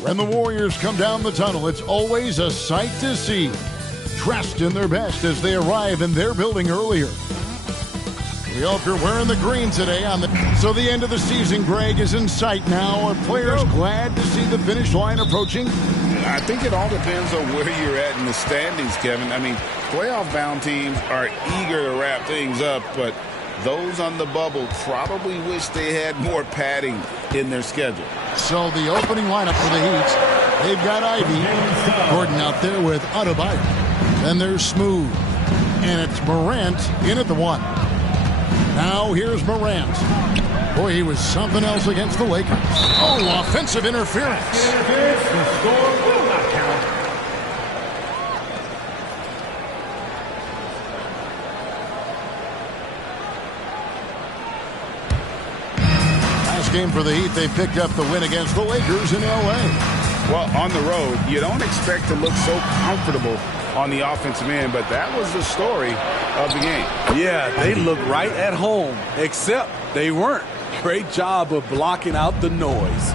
When the Warriors come down the tunnel, it's always a sight to see. Dressed in their best as they arrive in their building earlier. We hope you're wearing the green today. So the end of the season, Greg, is in sight now. Are players glad to see the finish line approaching? I think it all depends on where you're at in the standings, Kevin. I mean, playoff-bound teams are eager to wrap things up, but those on the bubble probably wish they had more padding in their schedule. So the opening lineup for the Heat, they've got Ivy, Gordon out there with Adebayo. Then there's Smooth, and it's Morant in at the 1. Now here's Morant. Boy, he was something else against the Lakers. Oh, offensive interference. The score will not count. Last game for the Heat, they picked up the win against the Lakers in L.A. Well, on the road, you don't expect to look so comfortable on the offensive end, but that was the story of the game. Yeah, they look right at home, except they weren't. Great job of blocking out the noise.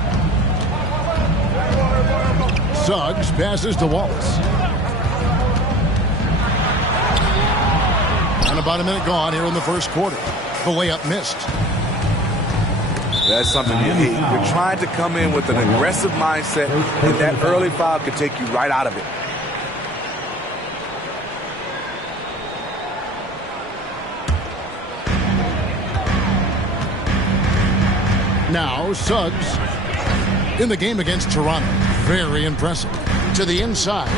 Suggs passes to Wallace. And about a minute gone here in the first quarter. The layup missed. That's something you hate. You're trying to come in with an aggressive mindset, and that early foul could take you right out of it. Now Suggs in the game against Toronto. Very impressive. To the inside.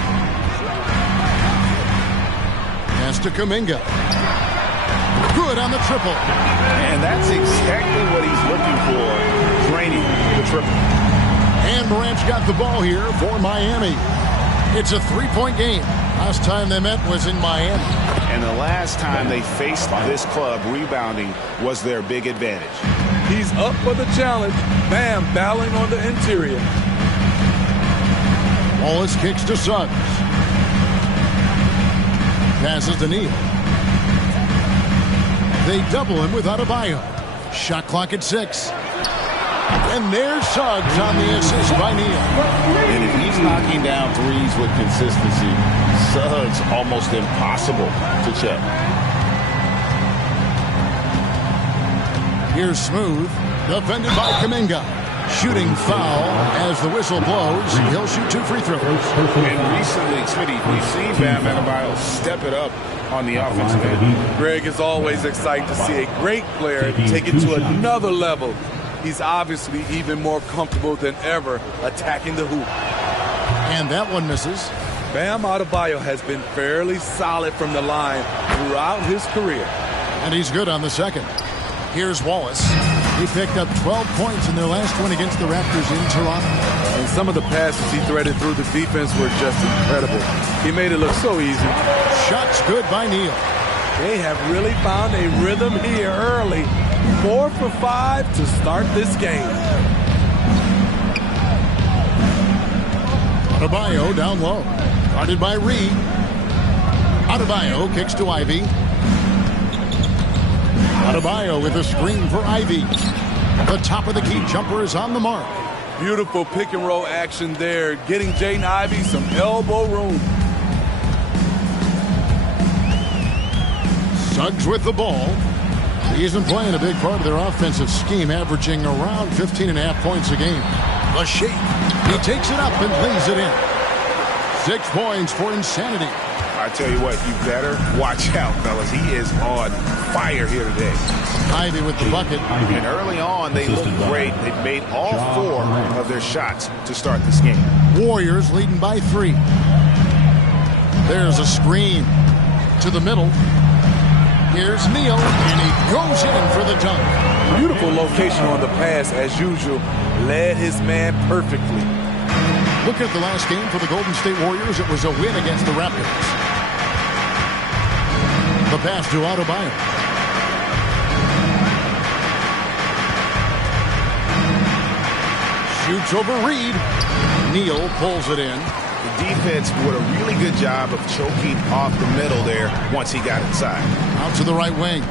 Pass to Kuminga. Good on the triple. And that's exactly what he's looking for, draining the triple. And Morant's got the ball here for Miami. It's a three-point game. Last time they met was in Miami. And the last time they faced this club, rebounding was their big advantage. He's up for the challenge. Bam, battling on the interior. Wallace kicks to Suggs. Passes to Neal. They double him with Adebayo. Shot clock at 6. And there's Suggs on the assist by Neal. And if he's knocking down threes with consistency, Suggs almost impossible to check. Here's Smooth, defended by Kuminga. Shooting foul as the whistle blows. He'll shoot 2 free throws. And recently, Smitty, we've seen Bam Adebayo step it up on the offensive end. Greg, is always exciting to see a great player take it to another level. He's obviously even more comfortable than ever attacking the hoop. And that one misses. Bam Adebayo has been fairly solid from the line throughout his career. And he's good on the second. Here's Wallace. He picked up 12 points in their last win against the Raptors in Toronto. And some of the passes he threaded through the defense were just incredible. He made it look so easy. Shots good by Neal. They have really found a rhythm here early. 4 for 5 to start this game. Adebayo down low. Guarded by Reed. Adebayo kicks to Ivy. Adebayo with a screen for Ivy. The top of the key jumper is on the mark. Beautiful pick and roll action there, getting Jaden Ivey some elbow room. Suggs with the ball. He isn't playing a big part of their offensive scheme, averaging around 15.5 points a game. The shape. He takes it up and lays it in. 6 points for insanity. I tell you what, you better watch out, fellas. He is on fire here today. Ivy with the bucket. And early on, they looked great. They made all 4 of their shots to start this game. Warriors leading by 3. There's a screen to the middle. Here's Neal, and he goes in for the dunk. Beautiful location on the pass, as usual. Led his man perfectly. Look at the last game for the Golden State Warriors. It was a win against the Raptors. The pass to Adebayo. Shoots over Reed. Neal pulls it in. The defense did a really good job of choking off the middle there once he got inside. Out to the right wing.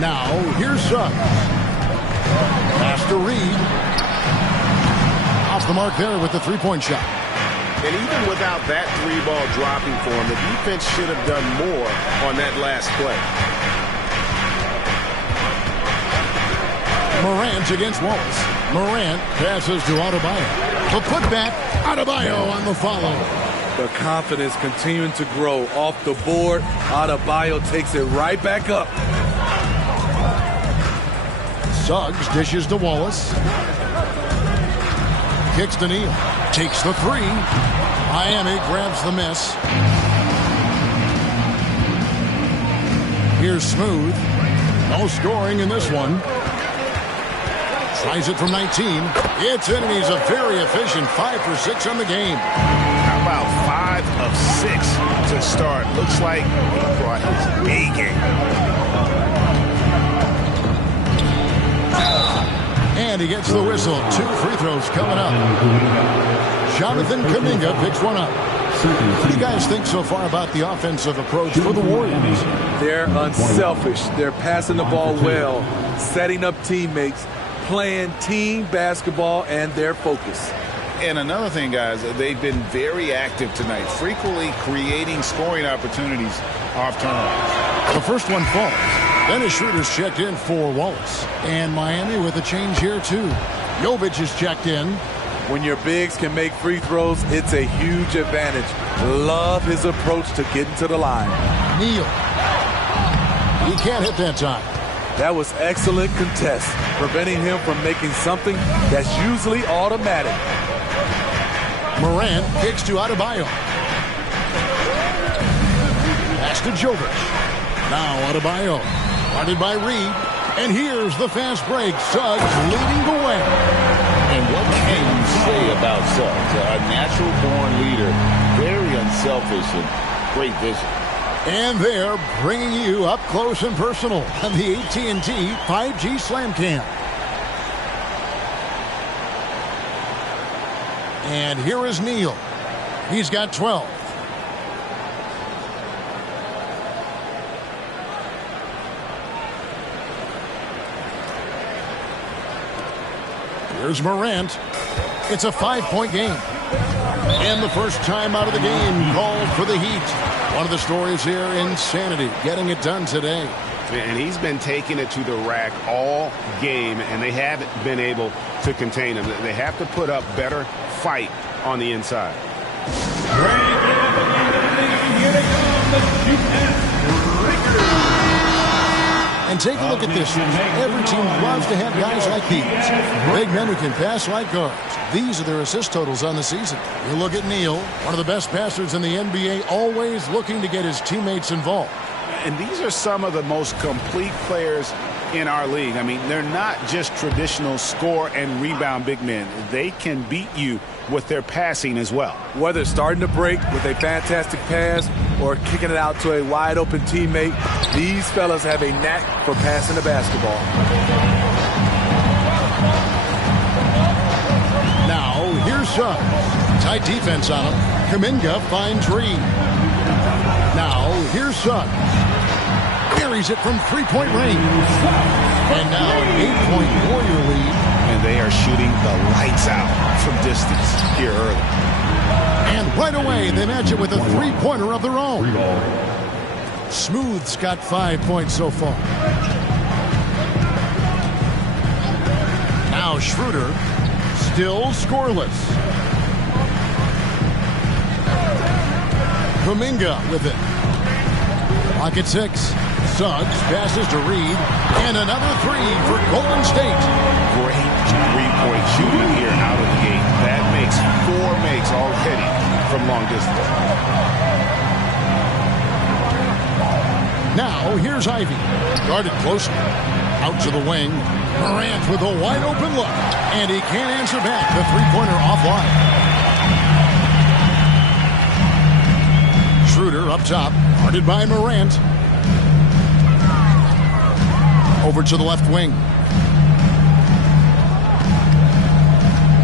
Now, here's Suggs. Pass to Reed. Off the mark there with the three-point shot. And even without that three-ball dropping for him, the defense should have done more on that last play. Morant against Wallace. Morant passes to Adebayo. The putback, Adebayo on the follow. The confidence continuing to grow off the board. Adebayo takes it right back up. Suggs dishes to Wallace. Kicks to Neal. Takes the three. Miami grabs the miss. Here's Smooth. No scoring in this one. Tries it from 19. It's in, and he's a very efficient 5 for 6 on the game. How about 5 of 6 to start? Looks like he brought his A game. And he gets the whistle. 2 free throws coming up. Jonathan Kuminga picks one up. What do you guys think so far about the offensive approach for the Warriors? They're unselfish. They're passing the ball well, setting up teammates, playing team basketball, and their focus. And another thing, guys, they've been very active tonight, frequently creating scoring opportunities off turnovers. The first one falls. Dennis Schroeder's checked in for Wallace. And Miami with a change here, too. Jovic is checked in. When your bigs can make free throws, it's a huge advantage. Love his approach to getting to the line. Neal. He can't hit that time. That was excellent contest, preventing him from making something that's usually automatic. Morant kicks to Adebayo. Pass to Jovic. Now Adebayo. Guarded by Reed. And here's the fast break. Suggs leading the way. And what can you say about Suggs? A natural-born leader, very unselfish and great vision. And they're bringing you up close and personal on the AT&T 5G Slam Cam. And here is Neal. He's got 12. Here's Morant. It's a 5-point game. And the first time out of the game called for the Heat. One of the stories here, insanity, getting it done today. And he's been taking it to the rack all game, and they haven't been able to contain him. They have to put up better fight on the inside. And take a look at this. Every team loves to have guys like these. Big men who can pass like guards. These are their assist totals on the season. You look at Neal, one of the best passers in the NBA, always looking to get his teammates involved. And these are some of the most complete players in our league. I mean, they're not just traditional score and rebound big men. They can beat you with their passing as well. Whether starting to break with a fantastic pass or kicking it out to a wide open teammate, these fellas have a knack for passing the basketball. Now, here's Suggs. Tight defense on him. Kuminga finds Reed. Now, here's Suggs. Carries it from three-point range. And now an 8-point Warrior lead. And they are shooting the lights out from distance here early. And right away, they match it with a three-pointer of their own. Smooth's got 5 points so far. Now Schroeder, still scoreless. Kuminga with it. Clock at 6. Suggs passes to Reed. And another three for Golden State. Great three-point shooting here out of the gate. That makes 4 makes already from long distance. Now, here's Ivy. Guarded closely. Out to the wing. Morant with a wide-open look. And he can't answer back. The three-pointer offline. Schroeder up top. Guarded by Morant. Over to the left wing.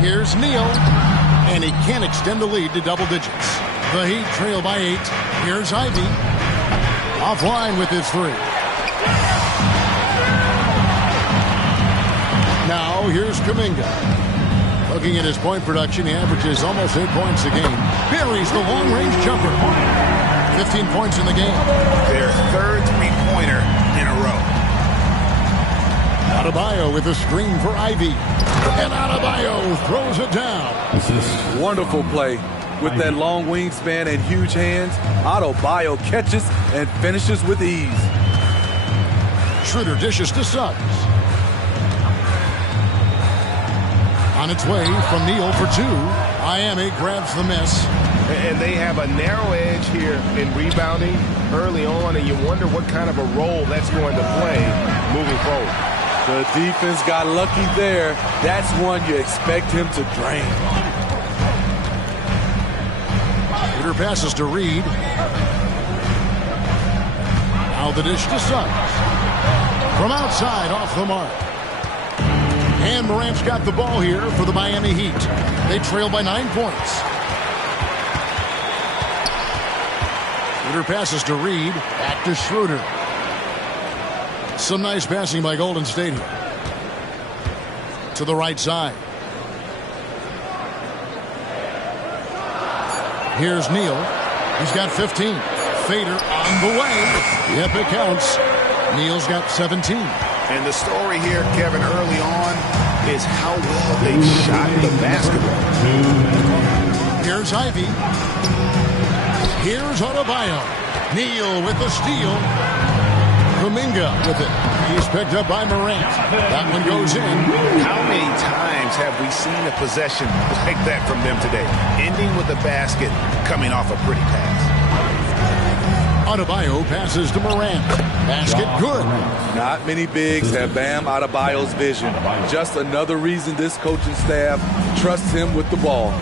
Here's Neal. And he can't extend the lead to double digits. The Heat trail by 8. Here's Ivy. Offline with his three. Now Now here's Kuminga. Looking at his point production, he averages almost 8 points a game. Buries the long-range jumper. 15 points in the game. Their third three-pointer in a row. Adebayo with a screen for Ivy. And Adebayo throws it down. Wonderful play. With that long wingspan and huge hands, Adebayo catches and finishes with ease. Schroeder dishes to Suggs. On its way from Neal for two. Miami grabs the miss. And they have a narrow edge here in rebounding early on, and you wonder what kind of a role that's going to play moving forward. The defense got lucky there. That's one you expect him to drain. Schroeder passes to Reed. Now the dish to Suggs. From outside, off the mark. And Morant's got the ball here for the Miami Heat. They trail by 9 points. Schroeder passes to Reed. Back to Schroeder. Some nice passing by Golden State here. To the right side. Here's Neal. He's got 15. Fader on the way. Yep, it counts. Neal's got 17. And the story here, Kevin, early on is how well they shot the basketball. Here's Ivy. Here's Adebayo. Neal with the steal. Kuminga with it. He's picked up by Morant. That one goes in. How many times have we seen a possession like that from them today? Ending with a basket, coming off a pretty pass. Adebayo passes to Morant. Basket good. Not many bigs have Bam Adebayo's vision. Just another reason this coaching staff trusts him with the ball.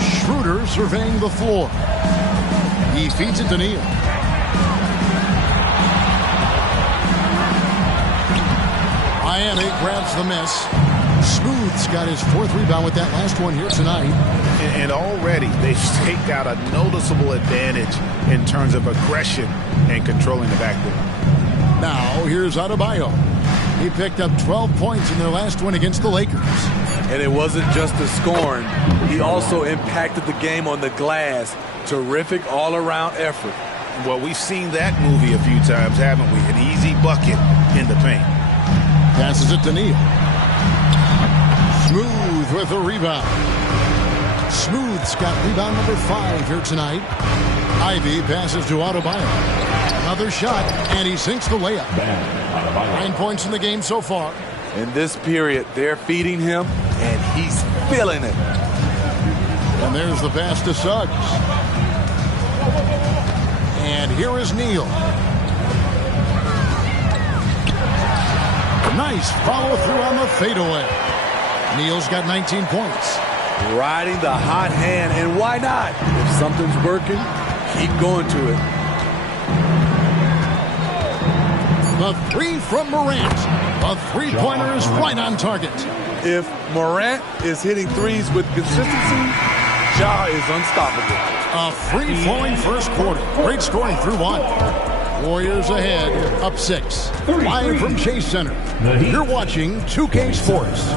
Schroeder surveying the floor. He feeds it to Neal. Miami grabs the miss. Smooth's got his fourth rebound with that last one here tonight. And already they've staked out a noticeable advantage in terms of aggression and controlling the backcourt. Now here's Adebayo. He picked up 12 points in their last one against the Lakers. And it wasn't just the scoring. He also impacted the game on the glass. Terrific all-around effort. Well, we've seen that movie a few times, haven't we? An easy bucket in the paint. Passes it to Neal. Smooth with a rebound. Smooth's got rebound number 5 here tonight. Ivy passes to Adebayo. Another shot, and he sinks the layup. 9 points in the game so far. In this period, they're feeding him, and he's feeling it. And there's the pass to Suggs. And here is Neal. Nice follow-through on the fadeaway. Neal's got 19 points. Riding the hot hand, and why not? If something's working, keep going to it. The three from Morant. The three-pointer is right on target. If Morant is hitting threes with consistency, Ja is unstoppable. A free-flowing first quarter. Great scoring through one. Warriors ahead, up 6. Live from Chase Center. You're watching 2K Sports.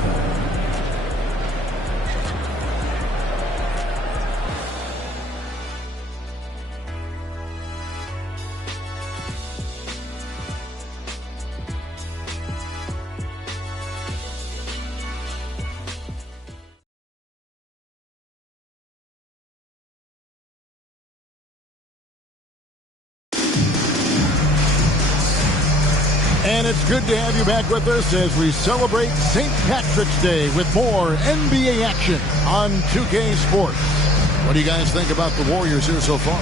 And it's good to have you back with us as we celebrate St. Patrick's Day with more NBA action on 2K Sports. What do you guys think about the Warriors here so far?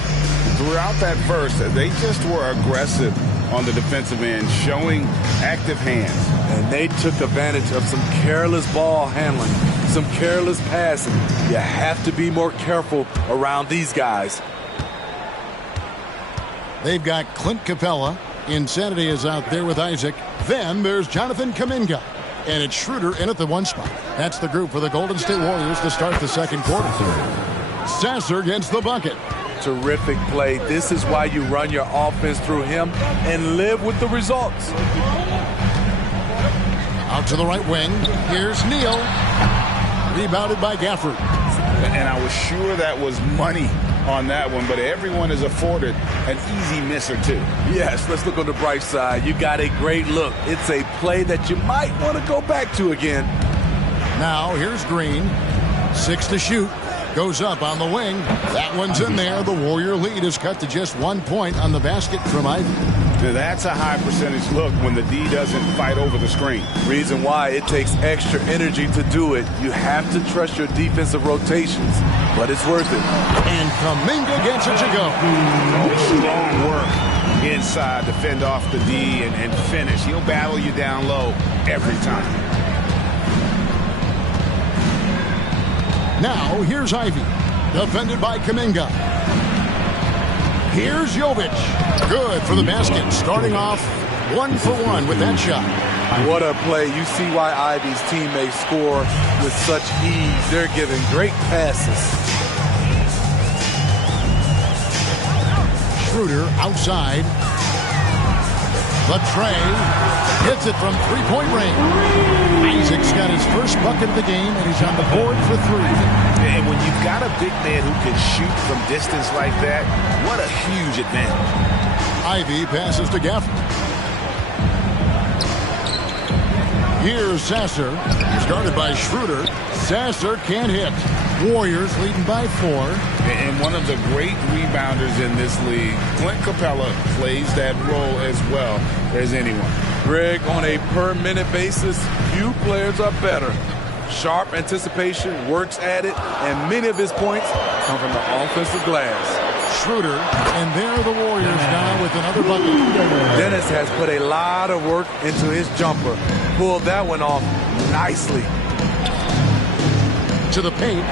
Throughout that first, they just were aggressive on the defensive end, showing active hands. And they took advantage of some careless ball handling, some careless passing. You have to be more careful around these guys. They've got Clint Capella. Insanity is out there with Isaac. Then there's Jonathan Kuminga. And it's Schroeder in at the 1 spot. That's the group for the Golden State Warriors to start the second quarter. Sasser gets the bucket. Terrific play. This is why you run your offense through him and live with the results. Out to the right wing. Here's Neal. Rebounded by Gafford. And I was sure that was money on that one, but everyone is afforded an easy miss or two. Yes, let's look on the bright side. You got a great look. It's a play that you might want to go back to again. Now here's Green. 6 to shoot. Goes up on the wing. That one's in there. The Warrior lead is cut to just 1 point on the basket from Ivy. That's a high percentage look when the D doesn't fight over the screen. Reason why it takes extra energy to do it. You have to trust your defensive rotations, but it's worth it. And Kuminga gets it to go. Strong work inside to fend off the D and finish. He'll battle you down low every time. Now here's Ivy. Defended by Kuminga. Here's Jovic. Good for the basket. Starting off 1 for 1 with that shot. What a play. You see why Ivy's teammates score with such ease. They're giving great passes. Schroeder outside. Latre hits it from three-point range. Isaac's got his first bucket of the game, and he's on the board for 3. And when you've got a big man who can shoot from distance like that, what a huge advantage. Ivy passes to Gafford. Here's Sasser. Started by Schroeder. Sasser can't hit. Warriors leading by 4. And one of the great rebounders in this league, Clint Capella, plays that role as well as anyone. Greg, on a per-minute basis, few players are better. Sharp anticipation, works at it, and many of his points come from the offensive glass. Schroeder, and there are the Warriors now with another bucket. Dennis has put a lot of work into his jumper. Pulled that one off nicely. To the paint.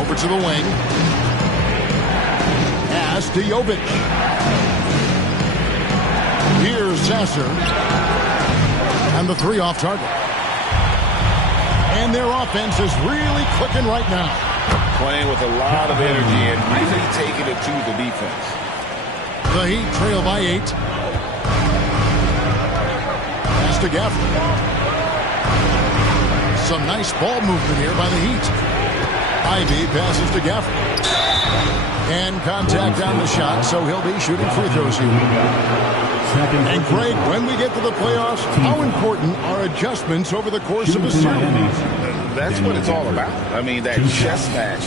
Over to the wing. Pass to Jovic. Here's Sasser. And the 3 off target. And their offense is really clicking right now. Playing with a lot of energy and really taking it to the defense. The Heat trail by 8. Pass to Gafford. Some nice ball movement here by the Heat. Ivy passes to Gafford. And contact on the shot, so he'll be shooting free throws here. And Greg, when we get to the playoffs, how important are adjustments over the course of a series? That's what it's all about. I mean, that chess match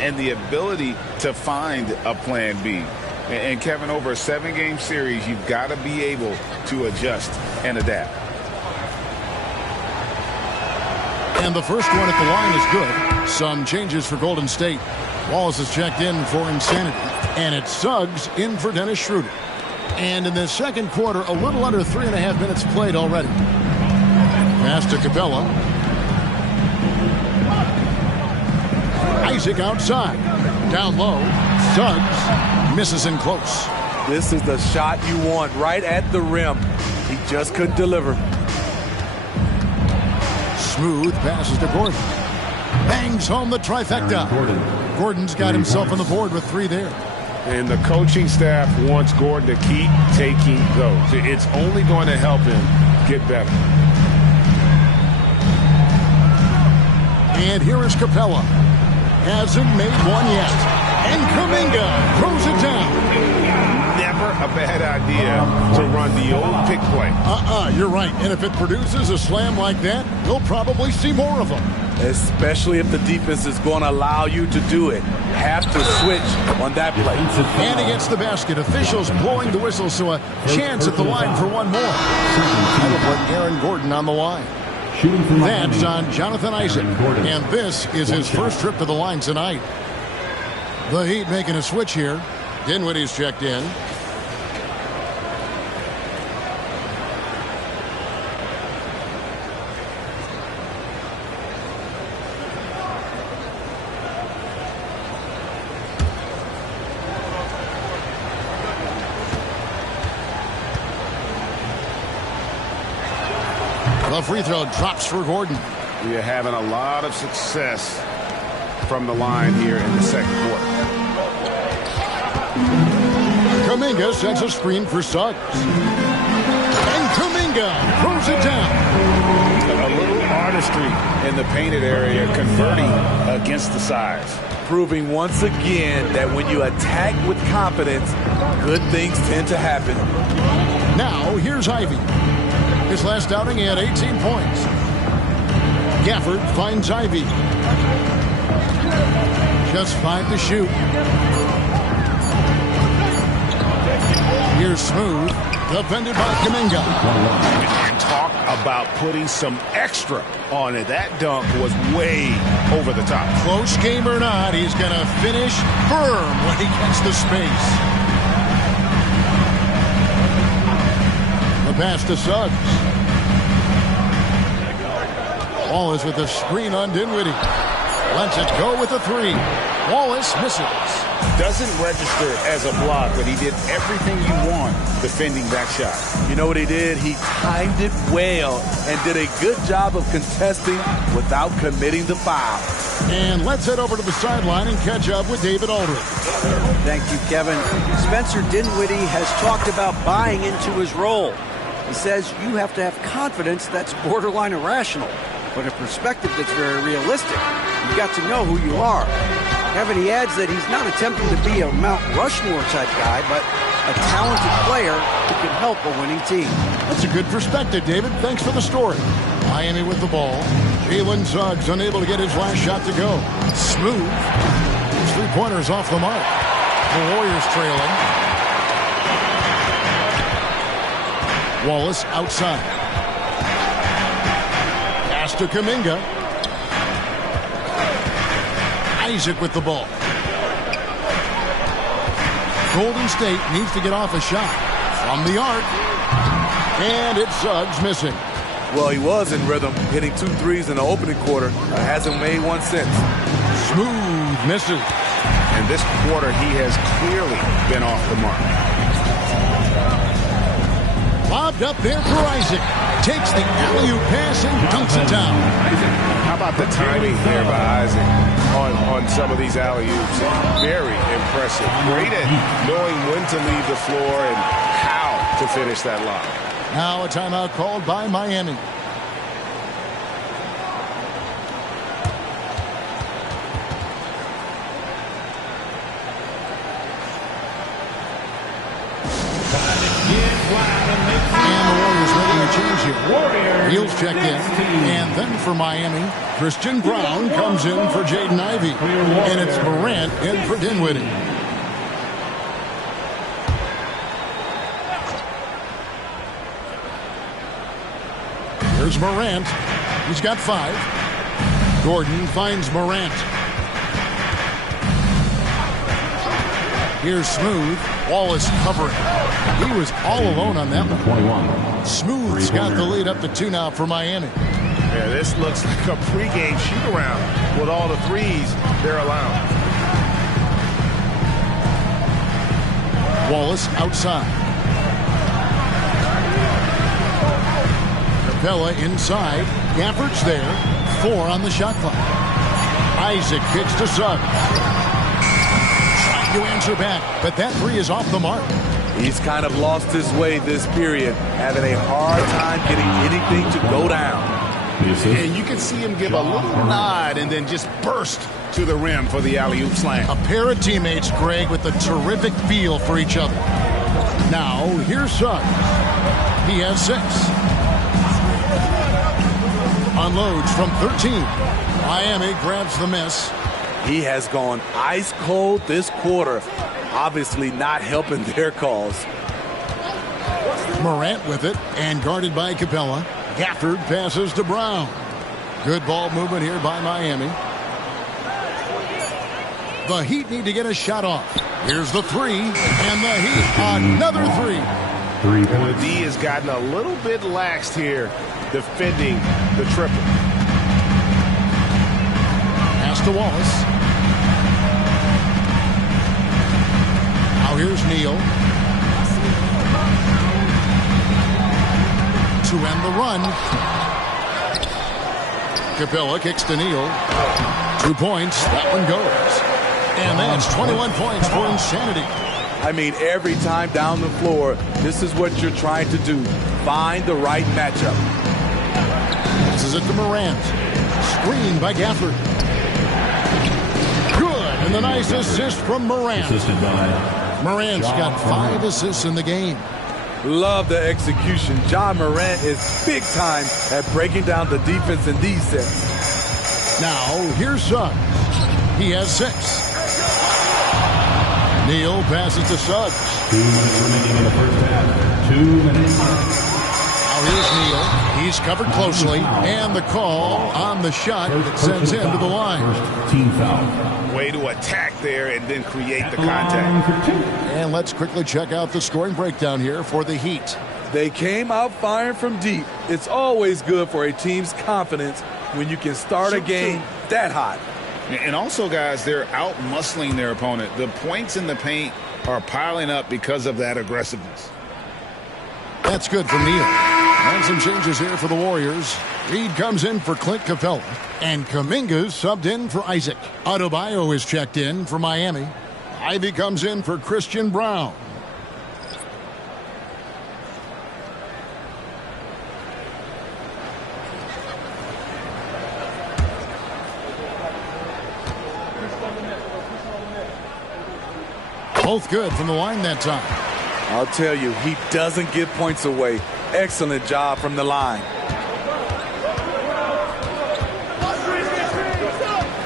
and the ability to find a plan B. And Kevin, over a 7-game series, you've got to be able to adjust and adapt. And the first one at the line is good. Some changes for Golden State. Walls is checked in for insanity. And it's Suggs in for Dennis Schroeder. And in the second quarter, a little under 3.5 minutes played already. Pass to Capella. Isaac outside. Down low. Suggs misses in close. This is the shot you want right at the rim. He just couldn't deliver. Smooth passes to Gordon. Bangs home the trifecta. Gordon's got himself on the board with 3 there. And the coaching staff wants Gordon to keep taking those. It's only going to help him get better. And here is Capella. Hasn't made one yet. And Kuminga throws it down. Never a bad idea to run the old pick play. You're right. And if it produces a slam like that, you'll probably see more of them. Especially if the defense is going to allow you to do it. Have to switch on that play. And he gets the basket. Officials blowing the whistle, so a chance at the line for one more. That'll put Aaron Gordon on the line. That's on Jonathan Isaac. And this is his first trip to the line tonight. The Heat making a switch here. Dinwiddie's checked in. The free throw drops for Gordon. We are having a lot of success from the line here in the second quarter. Kuminga sends a screen for Suggs. And Kuminga throws it down. A little artistry in the painted area, converting against the size. Proving once again that when you attack with confidence, good things tend to happen. Now, here's Ivy. His last outing, he had 18 points. Gafford finds Ivy. Just 5 to shoot. Here's Smooth, defended by Kuminga. And talk about putting some extra on it. That dunk was way over the top. Close game or not, he's going to finish firm when he gets the space. The pass to Suggs. Wallace with a screen on Dinwiddie. Lets it go with a 3. Wallace misses. Doesn't register as a block, but he did everything you want defending that shot. You know what he did? He timed it well and did a good job of contesting without committing the foul. And let's head over to the sideline and catch up with David Aldridge. Thank you, Kevin. Spencer Dinwiddie has talked about buying into his role. He says you have to have confidence that's borderline irrational, but a perspective that's very realistic. You've got to know who you are. Kevin, he adds that he's not attempting to be a Mount Rushmore type guy, but a talented player who can help a winning team. That's a good perspective, David. Thanks for the story. Miami with the ball. Jalen Suggs unable to get his last shot to go. Smooth. His 3-pointers off the mark. The Warriors trailing. Wallace outside. Pass to Kuminga. Isaac with the ball. Golden State needs to get off a shot from the arc. And it's Suggs missing. Well, he was in rhythm, hitting 2 threes in the opening quarter. Hasn't made one since. Smooth misses. And this quarter, he has clearly been off the mark. Lobbed up there for Isaac. Takes the alley-oop pass and dunks it down. How about the timing there by Isaac on some of these alley-oops? Very impressive. Great at knowing when to leave the floor and how to finish that lob. Now a timeout called by Miami. Heels check in, and then for Miami, Christian Brown comes in for Jaden Ivey, and it's Morant in for Dinwiddie. Here's Morant. He's got 5. Gordon finds Morant. Here's Smooth. Wallace covering. He was all alone on that one. Smooth's got the lead up to 2 now for Miami. Yeah, this looks like a pregame shoot-around with all the threes they're allowing. Wallace outside. Capella inside. Gafford's there. 4 on the shot clock. Isaac kicks to Suggs. To answer back, but that 3 is off the mark. He's kind of lost his way this period, having a hard time getting anything to go down. And you can see him give a little nod and then just burst to the rim for the alley-oop slam. A pair of teammates, Greg, with a terrific feel for each other. Now, here's Suggs. He has 6. Unloads from 13. Miami grabs the miss. He has gone ice cold this quarter, obviously not helping their cause. Morant with it and guarded by Capella. Gafford passes to Brown. Good ball movement here by Miami. The Heat need to get a shot off. Here's the 3, and the Heat another 3. And the D has gotten a little bit laxed here defending the triple. Pass to Wallace. Now here's Neal. To end the run. Capella kicks to Neal. 2 points. That one goes. And that's 21 points for insanity. I mean, every time down the floor, this is what you're trying to do. find the right matchup. Passes it to Morant. Screened by Gafford. Good, and the nice assist from Morant. Morant's got 5 assists in the game. Love the execution. John Morant is big time at breaking down the defense in these sets. Now, here's Suggs. He has 6. Neal passes to Suggs. 2 minutes remaining in the first half. 2 minutes. Now here's Neal. He's covered closely, and the call on the shot that sends him to the line. First team foul. Way to attack there and then create the contact. And let's quickly check out the scoring breakdown here for the Heat. They came out firing from deep. It's always good for a team's confidence when you can start a game that hot. And also, guys, they're out-muscling their opponent. The points in the paint are piling up because of that aggressiveness. That's good for Neal. And some changes here for the Warriors. Reed comes in for Clint Capella. And Kuminga's subbed in for Isaac. Adebayo is checked in for Miami. Ivy comes in for Christian Brown. Both good from the line that time. I'll tell you, he doesn't give points away. Excellent job from the line.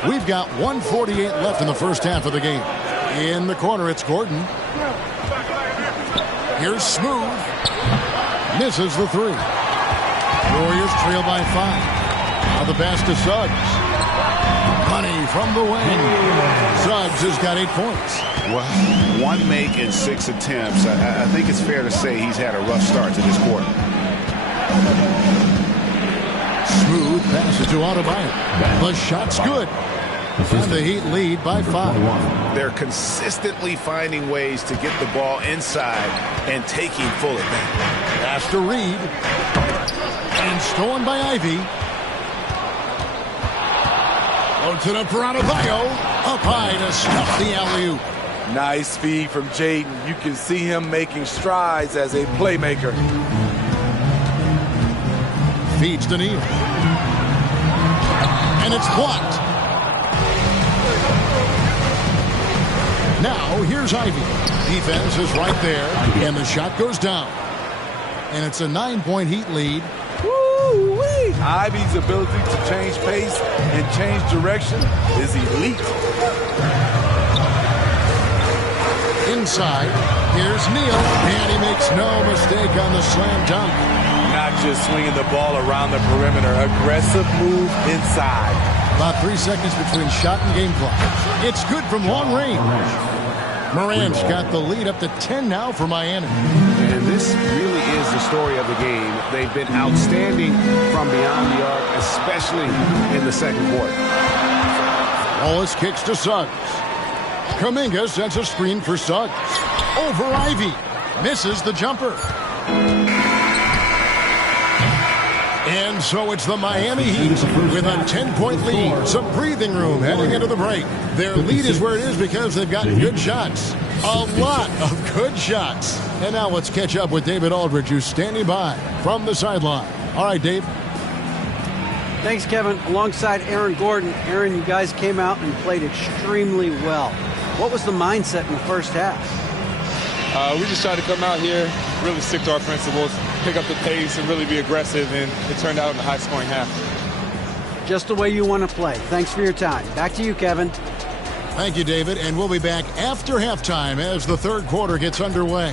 We've got 1:48 left in the first half of the game. In the corner, it's Gordon. Here's Smooth. Misses the 3. Warriors trail by 5. Now the pass to Suggs. Money from the wing. Suggs has got 8 points. Well, 1 make in 6 attempts. I think it's fair to say he's had a rough start to this quarter. Smooth passes to Adebayo. The shot's good. And the Heat lead by 5. They're consistently finding ways to get the ball inside and taking full advantage. Pass to Reed. And stolen by Ivy. Floats it up for Adebayo. Up high to stuff the alley-oop. Nice feed from Jaden. You can see him making strides as a playmaker. Feeds to Neal. And it's blocked. Now, here's Ivy. Defense is right there, and the shot goes down. And it's a 9-point Heat lead. Woo-wee! Ivy's ability to change pace and change direction is elite. Inside, here's Neal, and he makes no mistake on the slam dunk. Not just swinging the ball around the perimeter, aggressive move inside. About 3 seconds between shot and game clock. It's good from long range. Morant's got the lead up to 10 now for Miami. And this really is the story of the game. They've been outstanding from beyond the arc, especially in the second quarter. Wallace kicks to Suggs. Kuminga sends a screen for Suggs. Over Ivy. Misses the jumper. And so it's the Miami Heat with a 10-point lead. Some breathing room heading into the break. Their lead is where it is because they've got good shots. A lot of good shots. And now let's catch up with David Aldridge, who's standing by from the sideline. All right, Dave. Thanks, Kevin. Alongside Aaron Gordon. Aaron, you guys came out and played extremely well. What was the mindset in the first half? We just tried to come out here, really stick to our principles, pick up the pace, and really be aggressive, and it turned out in a high-scoring half. Just the way you want to play. Thanks for your time. Back to you, Kevin. Thank you, David. And we'll be back after halftime as the third quarter gets underway.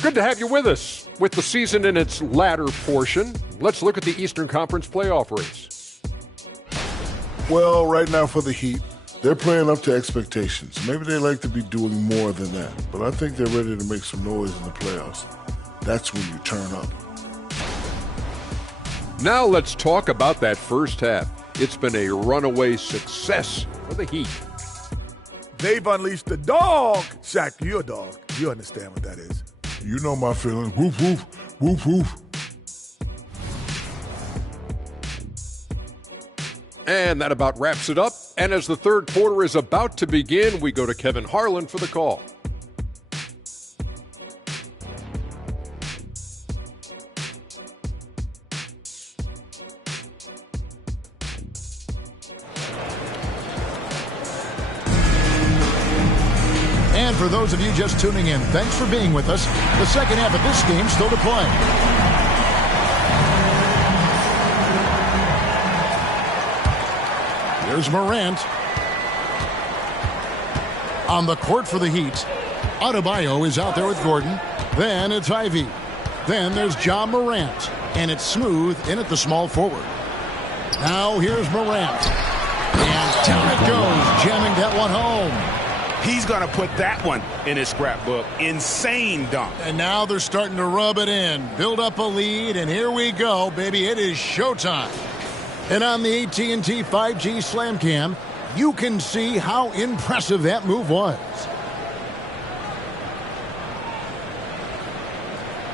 Good to have you with us. With the season in its latter portion, let's look at the Eastern Conference playoff race. Well, right now for the Heat, they're playing up to expectations. Maybe they like to be doing more than that, but I think they're ready to make some noise in the playoffs. That's when you turn up. Now let's talk about that first half. It's been a runaway success for the Heat. They've unleashed the dog. Shaq, you're a dog. You understand what that is. You know my feeling. Woof, woof, woof, woof. And that about wraps it up. And as the third quarter is about to begin, we go to Kevin Harlan for the call. And for those of you just tuning in, thanks for being with us. The second half of this game still to play. Here's Morant. On the court for the Heat. Adebayo is out there with Gordon. Then it's Ivy. Then there's John Morant. And it's Smooth in at the small forward. Now here's Morant. And down it goes, jamming that one home. He's going to put that one in his scrapbook. Insane dunk. And now they're starting to rub it in. Build up a lead, and here we go, baby. It is showtime. And on the AT&T 5G Slam Cam, you can see how impressive that move was.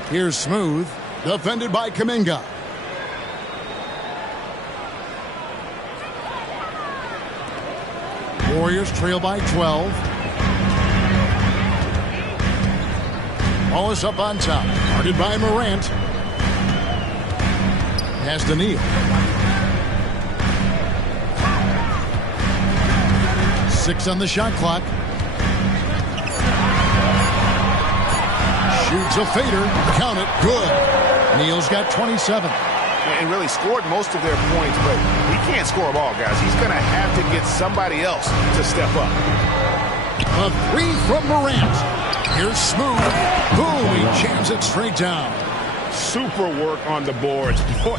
Here's Smooth, defended by Kuminga. Warriors trail by 12. Wallace up on top, guarded by Morant. Pass to Neal. Six on the shot clock. Shoots a fader. Count it. Good. Neal's got 27. And really scored most of their points, but he can't score them all, guys. He's going to have to get somebody else to step up. A three from Morant. Here's Smooth. Boom. He jams it straight down. Super work on the boards. Boy,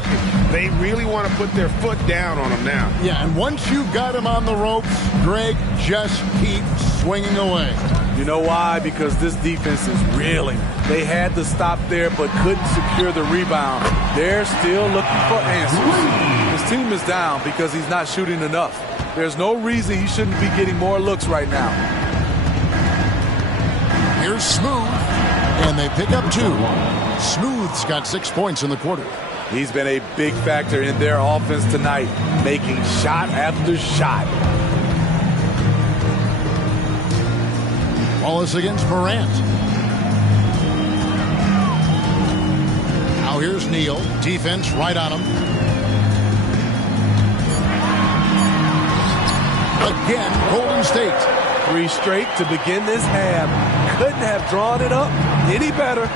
they really want to put their foot down on him now. Yeah, and once you've got him on the ropes, Greg, just keep swinging away. You know why? Because this defense is reeling. They had to stop there but couldn't secure the rebound. They're still looking for answers. His team is down because he's not shooting enough. There's no reason he shouldn't be getting more looks right now. Here's Smooth, and they pick up two. Smooth's got 6 points in the quarter. He's been a big factor in their offense tonight, making shot after shot. Wallace against Morant. Now here's Neal. Defense right on him. Again, Golden State. 3 straight to begin this half. Couldn't have drawn it up any better.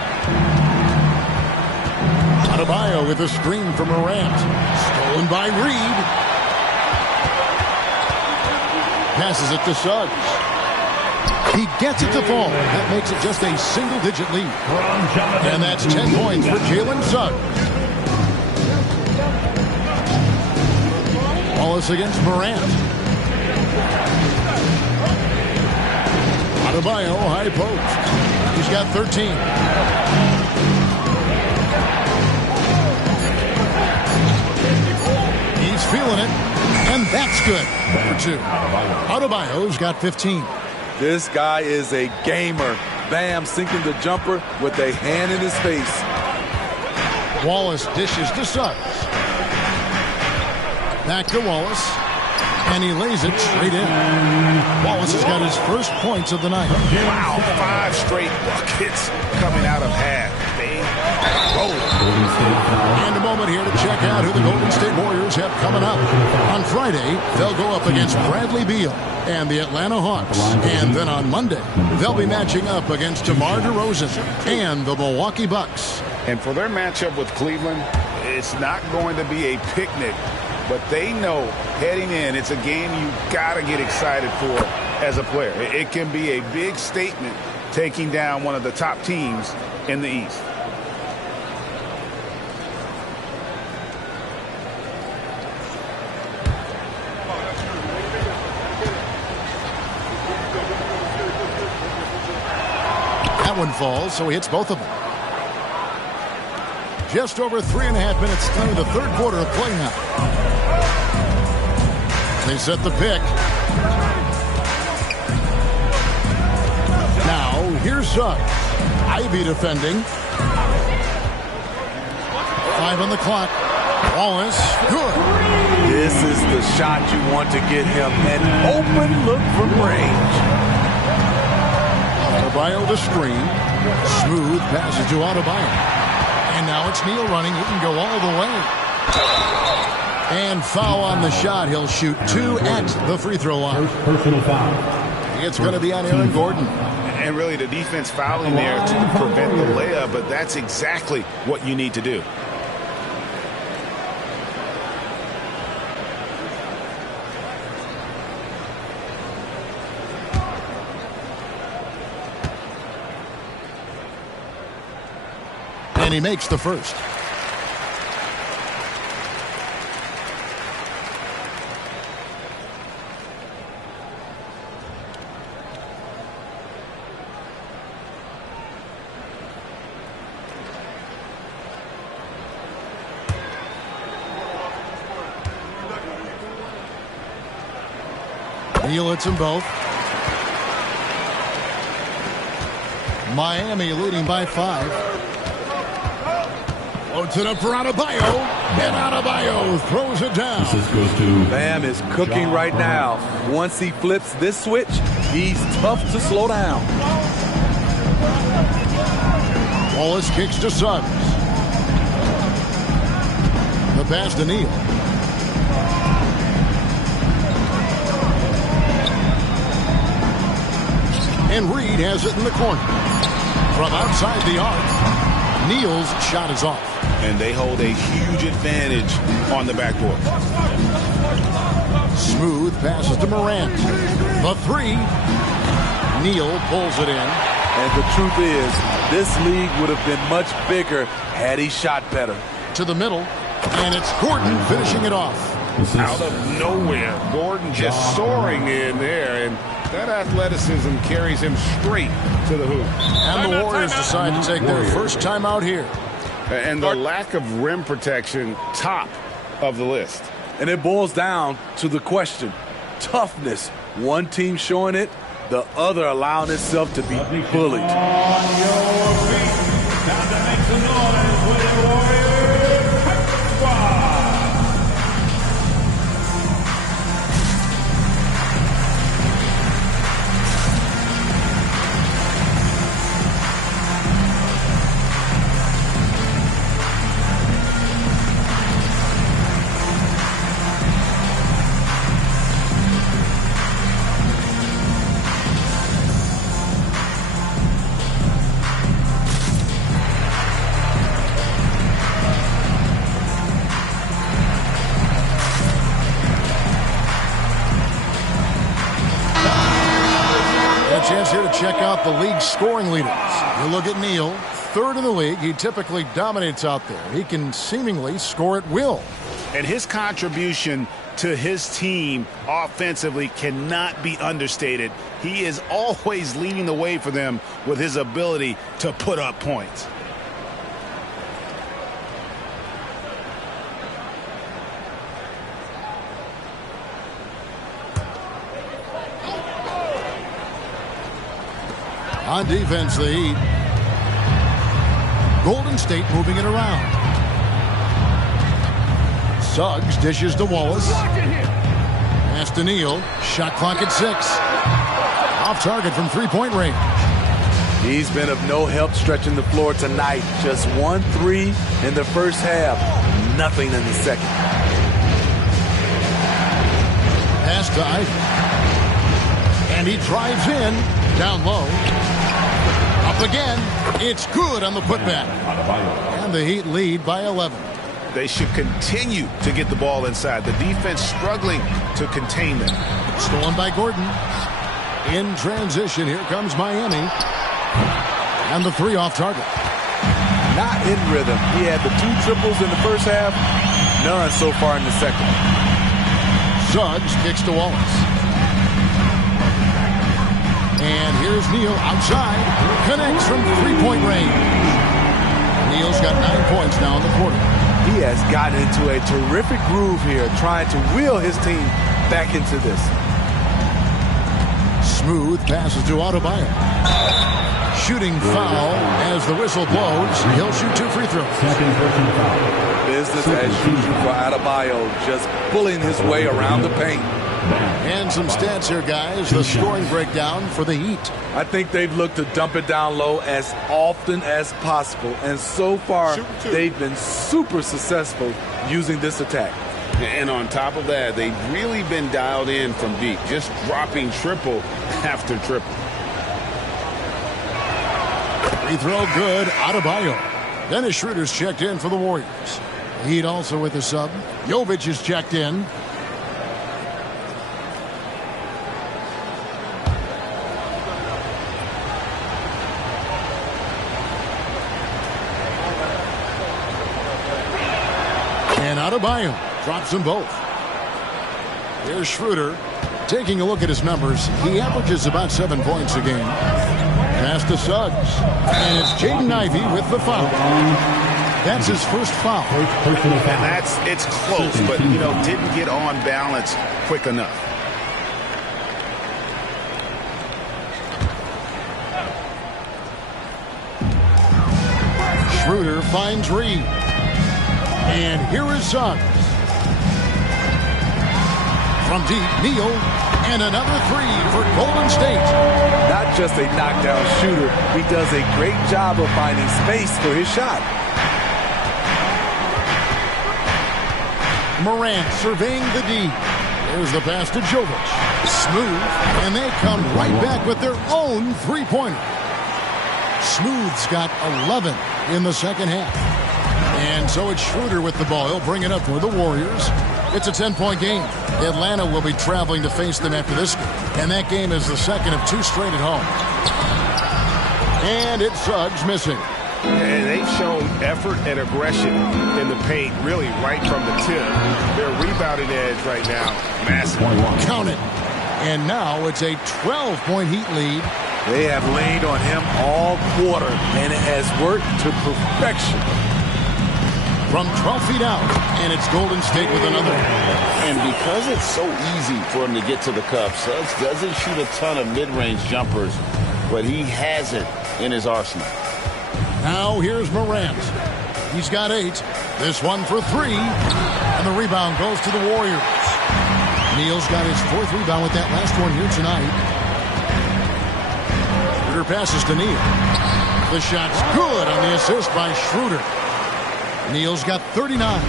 Adebayo with a screen from Morant. Stolen by Reed. Passes it to Suggs. He gets it to fall. That makes it just a single-digit lead. And that's 10 points for Jalen Suggs. Wallace against Morant. Adebayo, high post. He's got 13. He's feeling it, and that's good. Number 2. Adebayo's got 15. This guy is a gamer. Bam, sinking the jumper with a hand in his face. Wallace dishes to Suggs. Back to Wallace. And he lays it straight in. Wallace has got his first points of the night. Wow, 5 straight buckets coming out of half. They roll. And a moment here to check out who the Golden State Warriors have coming up. On Friday, they'll go up against Bradley Beal and the Atlanta Hawks. And then on Monday, they'll be matching up against DeMar DeRozan and the Milwaukee Bucks. And for their matchup with Cleveland, it's not going to be a picnic. But they know heading in, it's a game you got to get excited for as a player. It can be a big statement taking down one of the top teams in the East. That one falls, so he hits both of them. Just over 3.5 minutes into the third quarter of play now. They set the pick. Now, here's Suggs. Ivy defending. 5 on the clock. Wallace, good. This is the shot you want to get him. An open look from range. Adebayo to screen. Smooth passes to Adebayo. And now it's Neal running. He can go all the way. And foul on the shot. He'll shoot 2 at the free throw line. First personal foul. It's going to be on Aaron Gordon. And really the defense fouling there to prevent the layup, but that's exactly what you need to do. And he makes the first. Neal hits them both. Miami leading by 5. Loads it up for Adebayo. And Adebayo throws it down. Bam is cooking right now. Once he flips this switch, he's tough to slow down. Wallace kicks to Suggs. The pass to Neal. And Reed has it in the corner. From outside the arc, Neal's shot is off. And they hold a huge advantage on the backboard. Smooth passes to Morant. The 3. Neal pulls it in. And the truth is, this league would have been much bigger had he shot better. To the middle, and it's Gordon finishing it off. Out of nowhere, Gordon just soaring in there, and that athleticism carries him straight to the hoop. And the Warriors decide to take their first time out here. And the lack of rim protection, top of the list. And it boils down to the question, toughness. One team showing it, the other allowing itself to be bullied. On your feet. Time to make some noise with the Warriors. Squad. Chance here to check out the league's scoring leaders. You look at Neal, 3rd in the league. He typically dominates out there. He can seemingly score at will. And his contribution to his team offensively cannot be understated. He is always leading the way for them with his ability to put up points. On defense, the Heat. Golden State moving it around. Suggs dishes to Wallace. Pass to Neal. Shot clock at 6. Off target from 3-point range. He's been of no help stretching the floor tonight. Just 1 3 in the first half. Nothing in the second. Pass to Ivy. And he drives in. Down low. Up again. It's good on the putback. And the Heat lead by 11. They should continue to get the ball inside. The defense struggling to contain them. Stolen by Gordon. In transition, here comes Miami. And the 3 off target. Not in rhythm. He had the 2 triples in the first half. None so far in the second. Suggs kicks to Wallace. And here's Neal outside. Connects from 3-point range. Neal's got 9 points now in the quarter. He has gotten into a terrific groove here, trying to wheel his team back into this. Smooth passes to Adebayo. Shooting foul as the whistle blows. He'll shoot 2 free throws. Business as usual for Adebayo, just pulling his way around the paint. And some stats here, guys. The scoring breakdown for the Heat. I think they've looked to dump it down low as often as possible. And so far, they've been super successful using this attack. And on top of that, they've really been dialed in from deep, just dropping triple after triple. Free throw good, Adebayo. Dennis Schroeder's checked in for the Warriors. Heat also with a sub. Jovic is checked in. And Adebayo drops them both. Here's Schroeder taking a look at his numbers. He averages about 7 points a game. Pass to Suggs. And it's Jaden Ivey with the foul. That's his first foul. And it's close, but, didn't get on balance quick enough. Schroeder finds Reed. And here is Suggs. From deep, Neal. And another 3 for Golden State. Not just a knockdown shooter, he does a great job of finding space for his shot. Morant surveying the D. There's the pass to Jovic. Smooth, and they come right back with their own three-pointer. Smooth's got 11 in the second half. And so it's Schroeder with the ball. He'll bring it up for the Warriors. It's a 10-point game. Atlanta will be traveling to face them after this game. And that game is the second of 2 straight at home. And it's Suggs missing. And they've shown effort and aggression in the paint, really right from the tip. Their rebounding edge right now, massive. Count it. And now it's a 12-point Heat lead. They have leaned on him all quarter, and it has worked to perfection. From 12 feet out, and it's Golden State with another. And because it's so easy for him to get to the cup, Suggs doesn't shoot a ton of mid-range jumpers, but he has it in his arsenal. Now here's Morant. He's got 8. This one for 3. And the rebound goes to the Warriors. Neal's got his 4th rebound with that last one here tonight. Schroeder passes to Neal. The shot's good on the assist by Schroeder. Neal's got 39.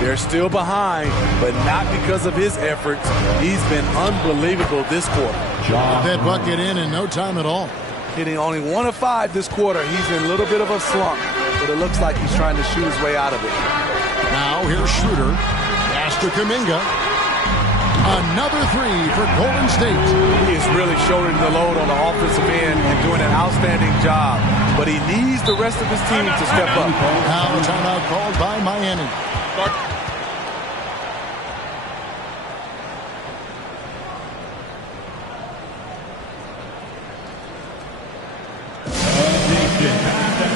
They're still behind, but not because of his efforts. He's been unbelievable this quarter. Got that bucket in no time at all. Hitting only 1 of 5 this quarter. He's in a little bit of a slump, but it looks like he's trying to shoot his way out of it. Now here's Schroeder. Pass to Kuminga. Another 3 for Golden State. He's really shouldering the load on the offensive end and doing an outstanding job, but he needs the rest of his team to step up. Now a timeout called by Miami.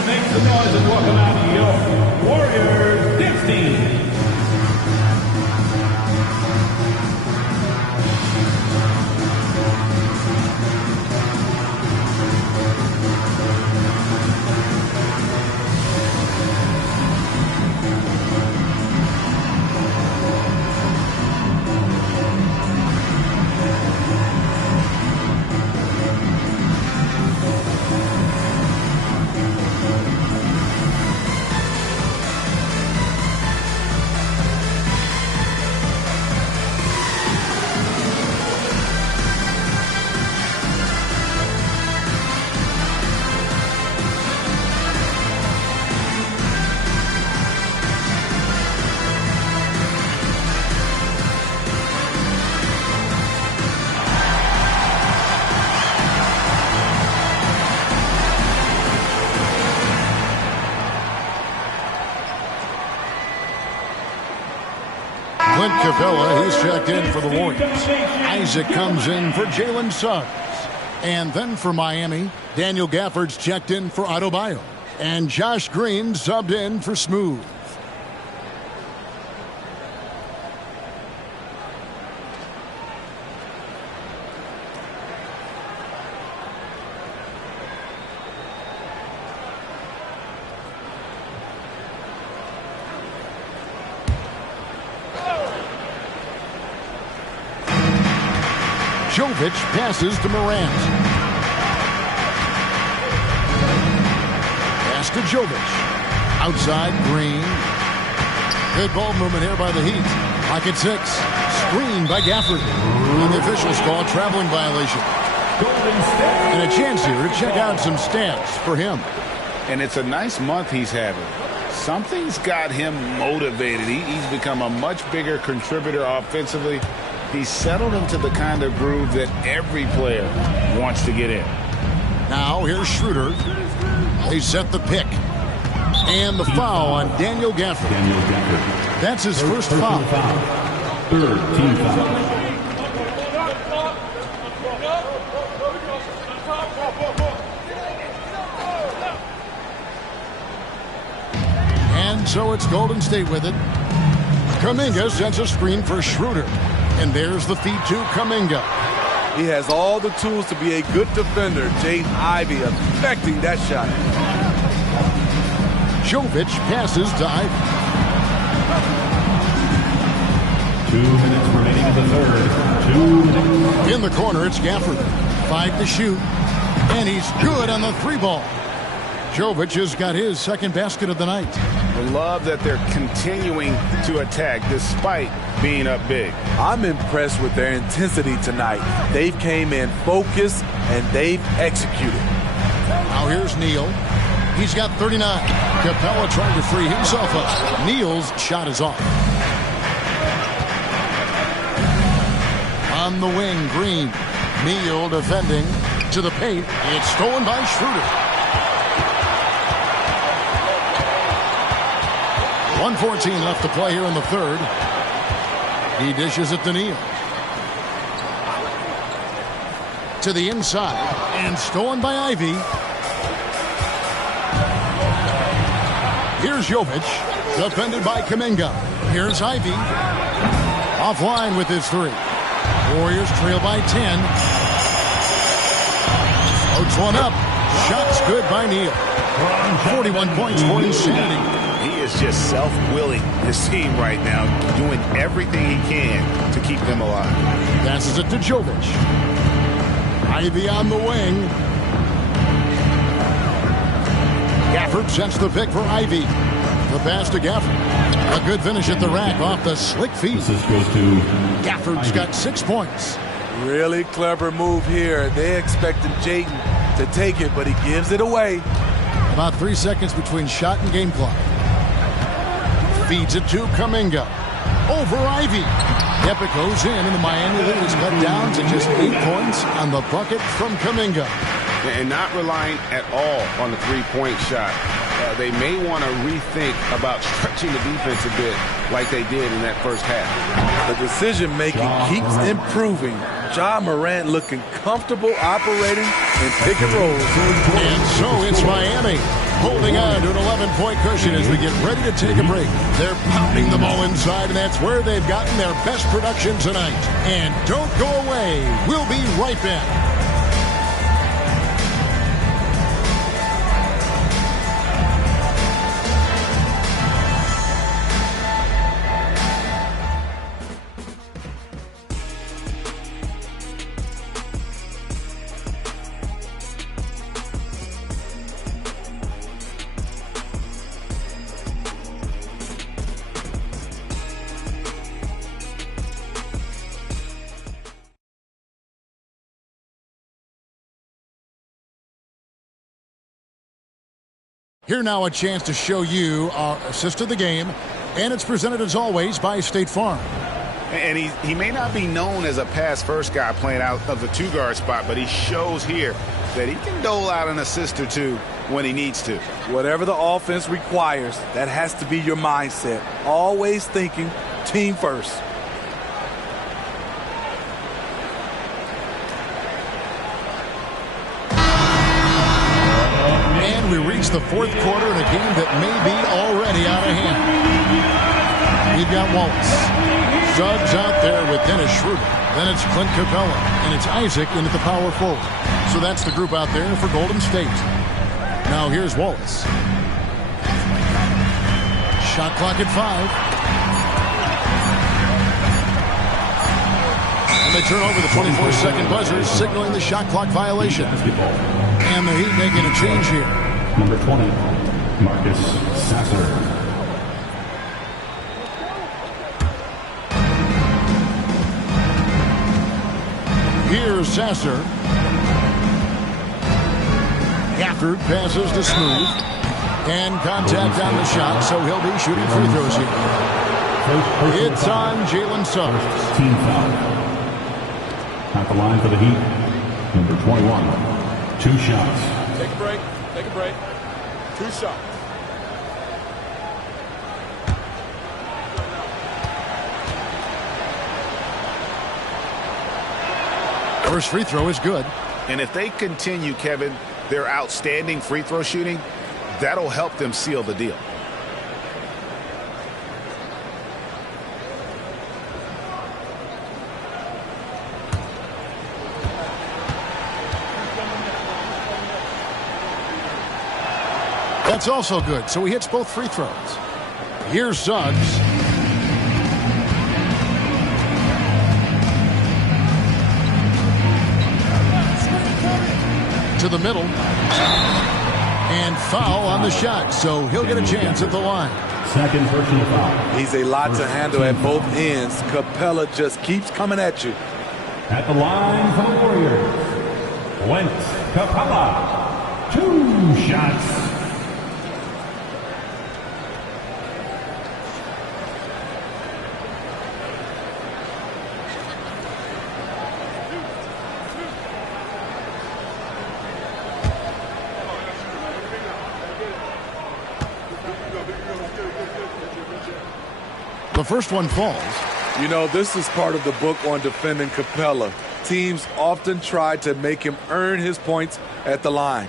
Make some noise and welcome out your Warriors Dance Team. Capella, he's checked in for the Warriors. Isaac comes in for Jalen Suggs. And then for Miami, Daniel Gafford's checked in for Adebayo. And Josh Green subbed in for Smooth. Jovic passes to Morant. Pass to Jovic. Outside, Green. Good ball movement here by the Heat. Pocket 6. Screen by Gafford. And the officials call a traveling violation. And a chance here to check out some stats for him. And it's a nice month he's having. Something's got him motivated. He's become a much bigger contributor offensively. He's settled into the kind of groove that every player wants to get in. Now here's Schroeder. They set the pick. And the foul on Daniel Gafford. That's his first foul. Third team foul. And so it's Golden State with it. Kuminga sends a screen for Schroeder. And there's the feed to Kuminga. He has all the tools to be a good defender. Jaden Ivey affecting that shot. Jovic passes to Ivey. 2 minutes remaining in the third. 2 minutes. In the corner, it's Gafford. 5 to shoot. And he's good on the 3-ball. Jovic has got his second basket of the night. I love that they're continuing to attack despite being up big. I'm impressed with their intensity tonight. They've came in focused and they've executed. Now here's Neal. He's got 39. Capella trying to free himself up. Neal's shot is off. On the wing, Green. Neal defending to the paint. It's stolen by Schroeder. 1:14 left to play here in the third. He dishes it to Neal. To the inside. And stolen by Ivey. Here's Jovic. Defended by Kuminga. Here's Ivey. Offline with his 3. Warriors trail by 10. Floats one up. Shots good by Neal. 41 points for insanity. He is just self-willing, this team right now, doing everything he can to keep them alive. Passes it to Jovic. Ivey on the wing. Gafford sends the pick for Ivey. The pass to Gafford. A good finish at the rack off the slick feet. This goes to Gafford's got 6 points. Really clever move here. They expected Jaden to take it, but he gives it away. About 3 seconds between shot and game clock. Feeds it to Kuminga. Over Ivey. Yep, it goes in, and the Miami lead is cut down to just 8 points on the bucket from Kuminga. And not relying at all on the three-point shot. They may want to rethink about stretching the defense a bit like they did in that first half. The decision-making keeps improving. Ja Morant looking comfortable operating in pick and rolls. And so it's Miami holding on to an 11-point cushion as we get ready to take a break. They're pounding the ball inside, and that's where they've gotten their best production tonight. And don't go away. We'll be right back. Here now a chance to show you our assist of the game, and it's presented as always by State Farm. And he may not be known as a pass-first guy playing out of the 2-guard spot, but he shows here that he can dole out an assist or two when he needs to. Whatever the offense requires, that has to be your mindset. Always thinking team first. We reach the fourth quarter in a game that may be already out of hand. We've got Wallace. Suggs out there with Dennis Schroeder. Then it's Clint Capella. And it's Isaac in at the power forward. So that's the group out there for Golden State. Now here's Wallace. Shot clock at 5. And they turn over the 24-second buzzer, signaling the shot clock violation. And the Heat making a change here. Number 20, Marcus Sasser. Here's Sasser. Gafford passes to Smooth. And contact on the shot, so he'll be shooting free throws here. It's on Jalen Suggs. Team foul. At the line for the Heat, number 21. 2 shots. Take a break. Take a break. 2 shots. First free throw is good. And if they continue, Kevin, their outstanding free throw shooting, that'll help them seal the deal. That's also good, so he hits both free throws. Here's Suggs. To the middle. And foul on the shot, so he'll get a chance at the line. Second personal foul. He's a lot to handle at both ends. Capella just keeps coming at you. At the line for the Warriors, Went Capella. 2 shots. The first one falls. You know, this is part of the book on defending Capella. Teams often try to make him earn his points at the line.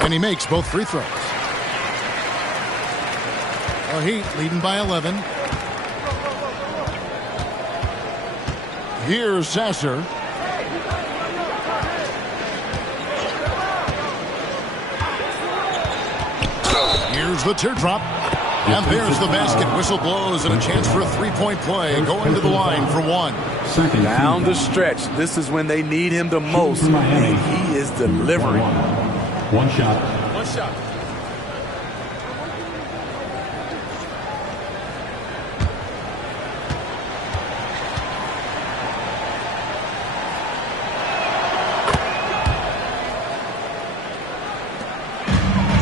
And he makes both free throws. The Heat leading by 11. Here's Sasser. Here's the teardrop. And there's the basket. Whistle blows and a chance for a three-point play. Going to the line for 1. Down the stretch. This is when they need him the most. And he is delivering. 1 shot. 1 shot.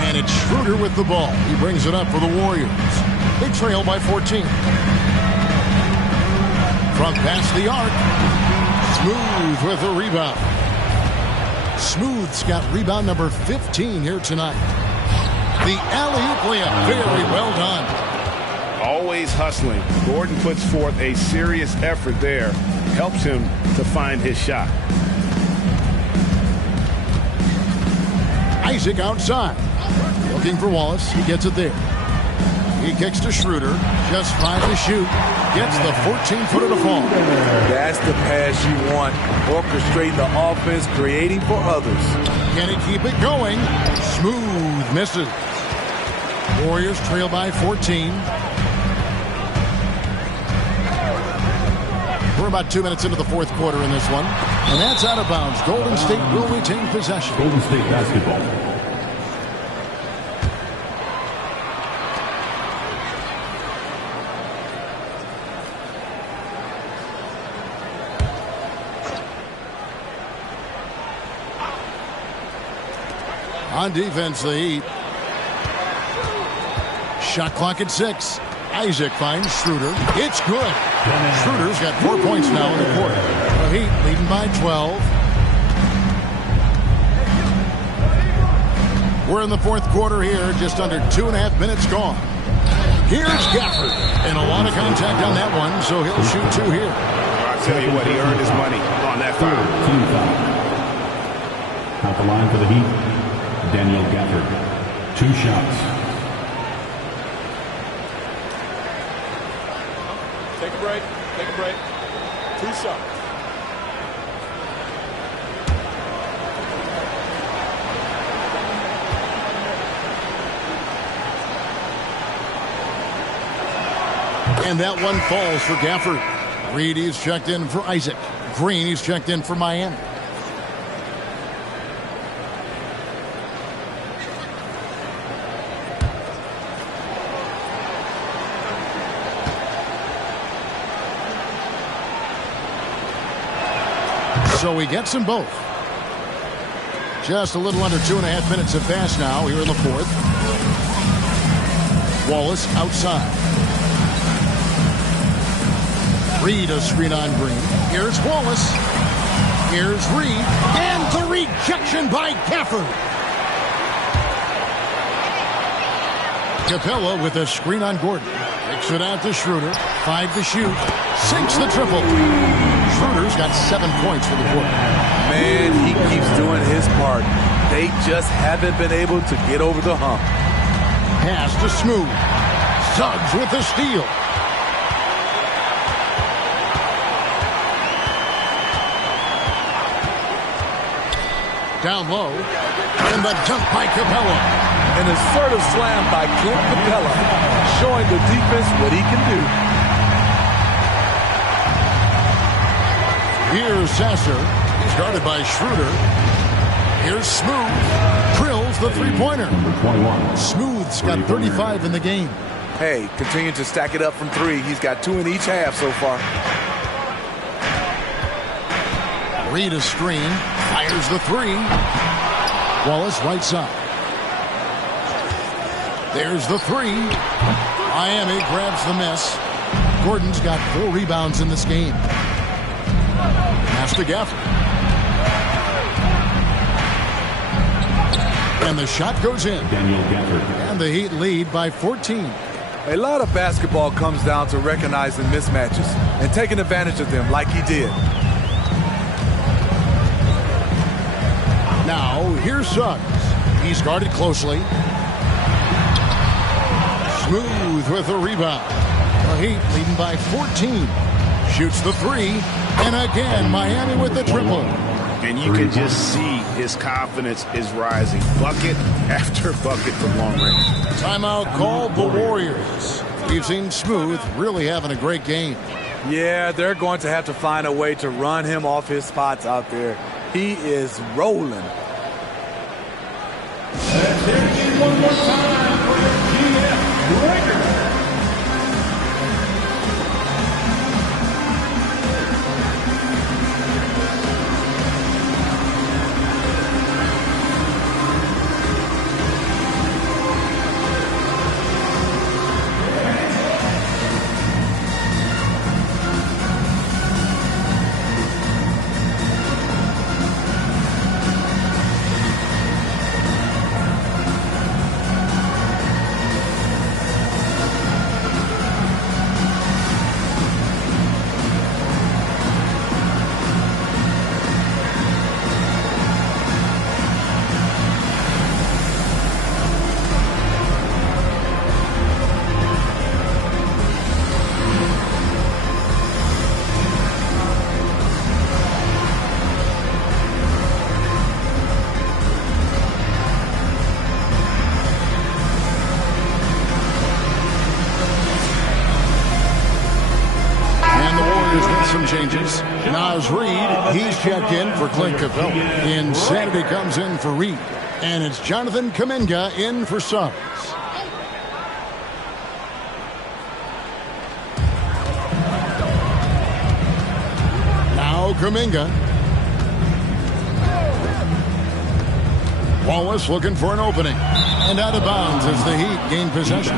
And it's Schroeder with the ball. He brings it up for the Warriors. They trail by 14. From past the arc. Smooth with a rebound. Smooth's got rebound number 15 here tonight. The alley-oop layup, very well done. Always hustling. Gordon puts forth a serious effort there. Helps him to find his shot. Isaac outside. Looking for Wallace. He gets it there. He kicks to Schroeder. Just 5 to shoot. Gets the 14-footer to fall. That's the pass you want. Orchestrating the offense, creating for others. Can he keep it going? Smooth misses. Warriors trail by 14. We're about 2 minutes into the fourth quarter in this one. And that's out of bounds. Golden State will retain possession. Golden State basketball. On defense, the Heat. Shot clock at 6. Isaac finds Schroeder. It's good. Schroeder's got 4 points now in the quarter. The Heat leading by 12. We're in the fourth quarter here. Just under 2.5 minutes gone. Here's Gafford. And a lot of contact on that one, so he'll shoot 2 here. I'll tell you what, he earned his money on that foul. Team foul. At the line for the Heat, Daniel Gafford. 2 shots. Take a break. Take a break. 2 shots. And that one falls for Gafford. Reed, he's checked in for Isaac. Green, he's checked in for Miami. So he gets them both. Just a little under 2.5 minutes have passed now here in the fourth. Wallace outside. Reed a screen on Green. Here's Wallace. Here's Reed. And the rejection by Gafford. Capella with a screen on Gordon. Kicks it out to Schroeder. 5 to shoot. Sinks the triple. Schroeder's got 7 points for the quarter. Man, he keeps doing his part. They just haven't been able to get over the hump. Pass to Smooth. Suggs with the steal. Down low. And the dunk by Capella. An assertive slam by Clint Capella, showing the defense what he can do. Here's Sasser. He's guarded by Schroeder. Here's Smooth. Drills the three-pointer. Smooth's got 35 in the game. Hey, continue to stack it up from 3. He's got 2 in each half so far. Reed a screen. Fires the 3. Wallace right side. There's the 3. Miami grabs the miss. Gordon's got 4 rebounds in this game. Pass to Gafford. And the shot goes in. And the Heat lead by 14. A lot of basketball comes down to recognizing mismatches and taking advantage of them like he did. Now, here's Suggs. He's guarded closely. Smooth with a rebound. The Heat leading by 14. Shoots the 3. And again, Miami with the triple. And you can just see his confidence is rising. Bucket after bucket from long range. Timeout called the Warriors. We've seen Smooth really having a great game. Yeah, they're going to have to find a way to run him off his spots out there. He is rolling. Let's hear it one more time for the GF Breaker. Some changes. Naz Reed, he's checked in for Clint Capella. Insanity comes in for Reed. And it's Jonathan Kuminga in for Suggs. Now Kuminga. Wallace looking for an opening. And out of bounds as the Heat gain possession.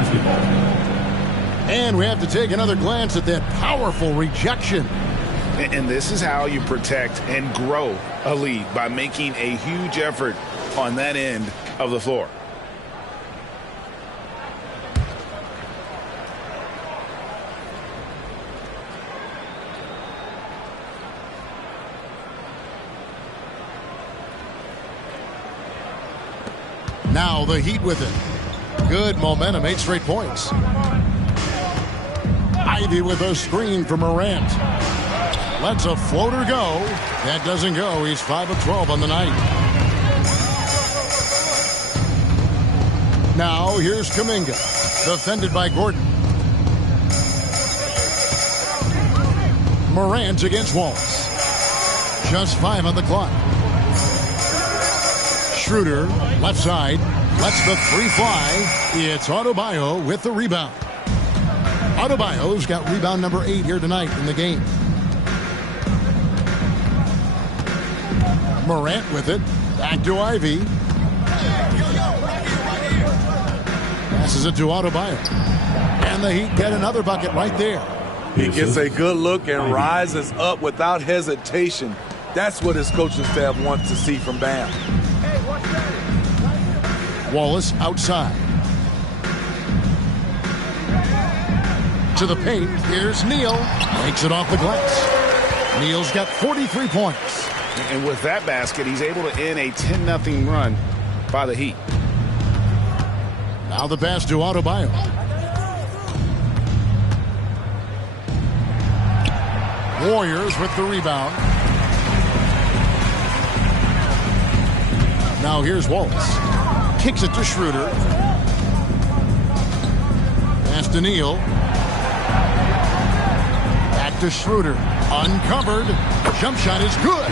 And we have to take another glance at that powerful rejection. And this is how you protect and grow a lead, by making a huge effort on that end of the floor. Now the Heat with it. Good momentum, 8 straight points. Ivy with a screen for Morant. Lets a floater go. That doesn't go. He's 5 of 12 on the night. Now here's Kuminga. Defended by Gordon. Morant against Wallace. Just 5 on the clock. Schroeder, left side, lets the three fly. It's Adebayo with the rebound. Adebayo's got rebound number 8 here tonight in the game. Morant with it. Back to Ivy. Passes it to Adebayo. And the Heat get another bucket right there. He gets a good look and rises up without hesitation. That's what his coaching staff wants to see from Bam. Wallace outside. To the paint. Here's Neal. Makes it off the glass. Neal's got 43 points. And with that basket, he's able to end a 10-0 run by the Heat. Now the pass to Adebayo. Warriors with the rebound. Now here's Wallace. Kicks it to Schroeder. Pass to Neal. Back to Schroeder. Uncovered. Jump shot is good.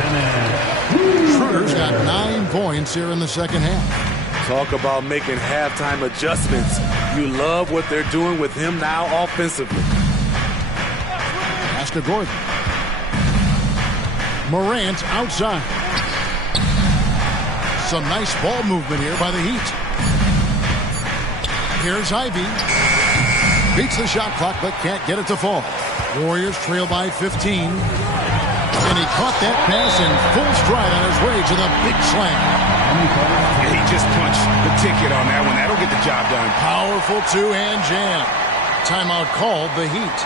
Schroeder's got 9 points here in the second half. Talk about making halftime adjustments. You love what they're doing with him now offensively. Pass to Gordon. Morant outside. Some nice ball movement here by the Heat. Here's Ivy. Beats the shot clock but can't get it to fall. Warriors trail by 15. And he caught that pass in full stride on his way to the big slam. Yeah, he just punched the ticket on that one. That'll get the job done. Powerful two-hand jam. Timeout called the Heat.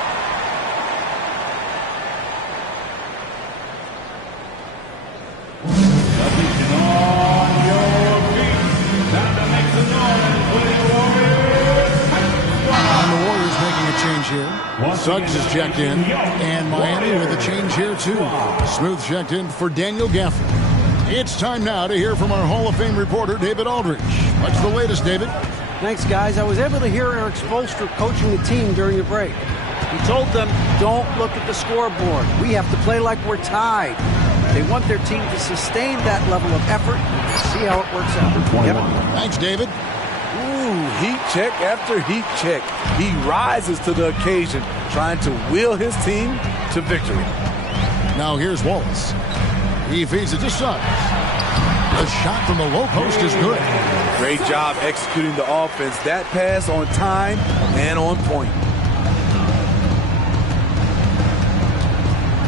Suggs is checked in, and Miami with a change here too. Smooth checked in for Daniel Gafford. It's time now to hear from our Hall of Fame reporter, David Aldridge. What's the latest, David? Thanks, guys. I was able to hear Eric Spoelstra coaching the team during the break. He told them, don't look at the scoreboard. We have to play like we're tied. They want their team to sustain that level of effort and see how it works out. Thanks, David. Heat check after heat check. He rises to the occasion, trying to will his team to victory. Now here's Wallace. He feeds it to Suggs. The shot from the low post is good. Great job executing the offense. That pass on time and on point.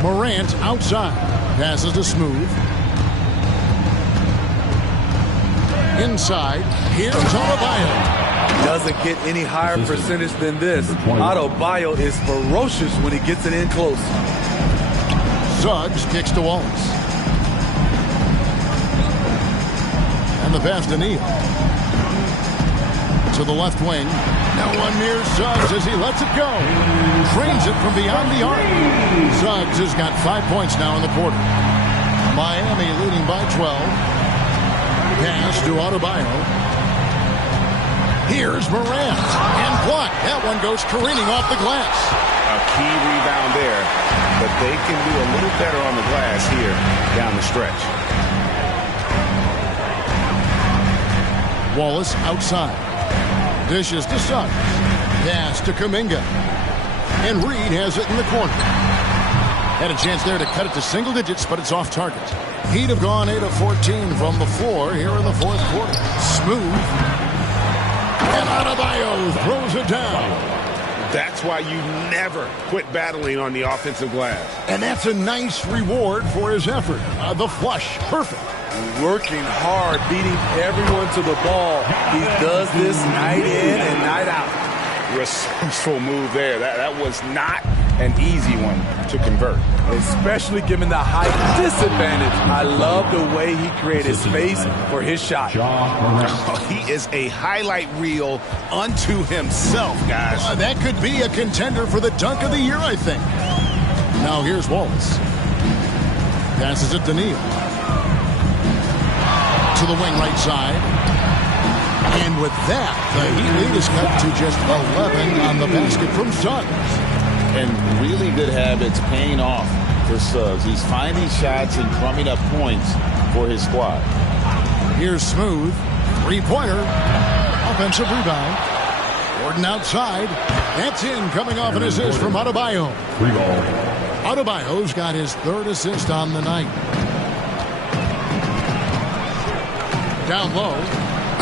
Morant outside. Passes to Smooth. Inside. Here's Adebayo. Doesn't get any higher percentage than this. Adebayo is ferocious when he gets it in close. Suggs kicks to Wallace. And the pass to Neal. To the left wing. No one near Suggs as he lets it go. Trains it from beyond the arc. Suggs has got 5 points now in the quarter. Miami leading by 12. Pass to Adebayo. Here's Morant. And blocked. That one goes careening off the glass. A key rebound there. But they can do a little better on the glass here down the stretch. Wallace outside. Dishes to Suggs. Pass to Kuminga. And Reed has it in the corner. Had a chance there to cut it to single digits, but it's off target. Heat have gone 8 of 14 from the floor here in the fourth quarter. Smooth. And Adebayo throws it down. That's why you never quit battling on the offensive glass. And that's a nice reward for his effort. The flush, perfect. Working hard, beating everyone to the ball. He does this night in and night out. Resourceful move there. That was not an easy one to convert. Especially given the height disadvantage. I love the way he created space for his shot. He is a highlight reel unto himself, guys. That could be a contender for the dunk of the year, I think. Now here's Wallace. Passes it to Neal. To the wing right side. And with that, the Heat lead is cut to just 11 on the basket from Suggs. and really good habits paying off for Suggs. He's finding shots and drumming up points for his squad. Here's Smooth. Three-pointer. Offensive rebound. Gordon outside. That's in, coming off an assist from Adebayo. Adebayo's got his third assist on the night. Down low.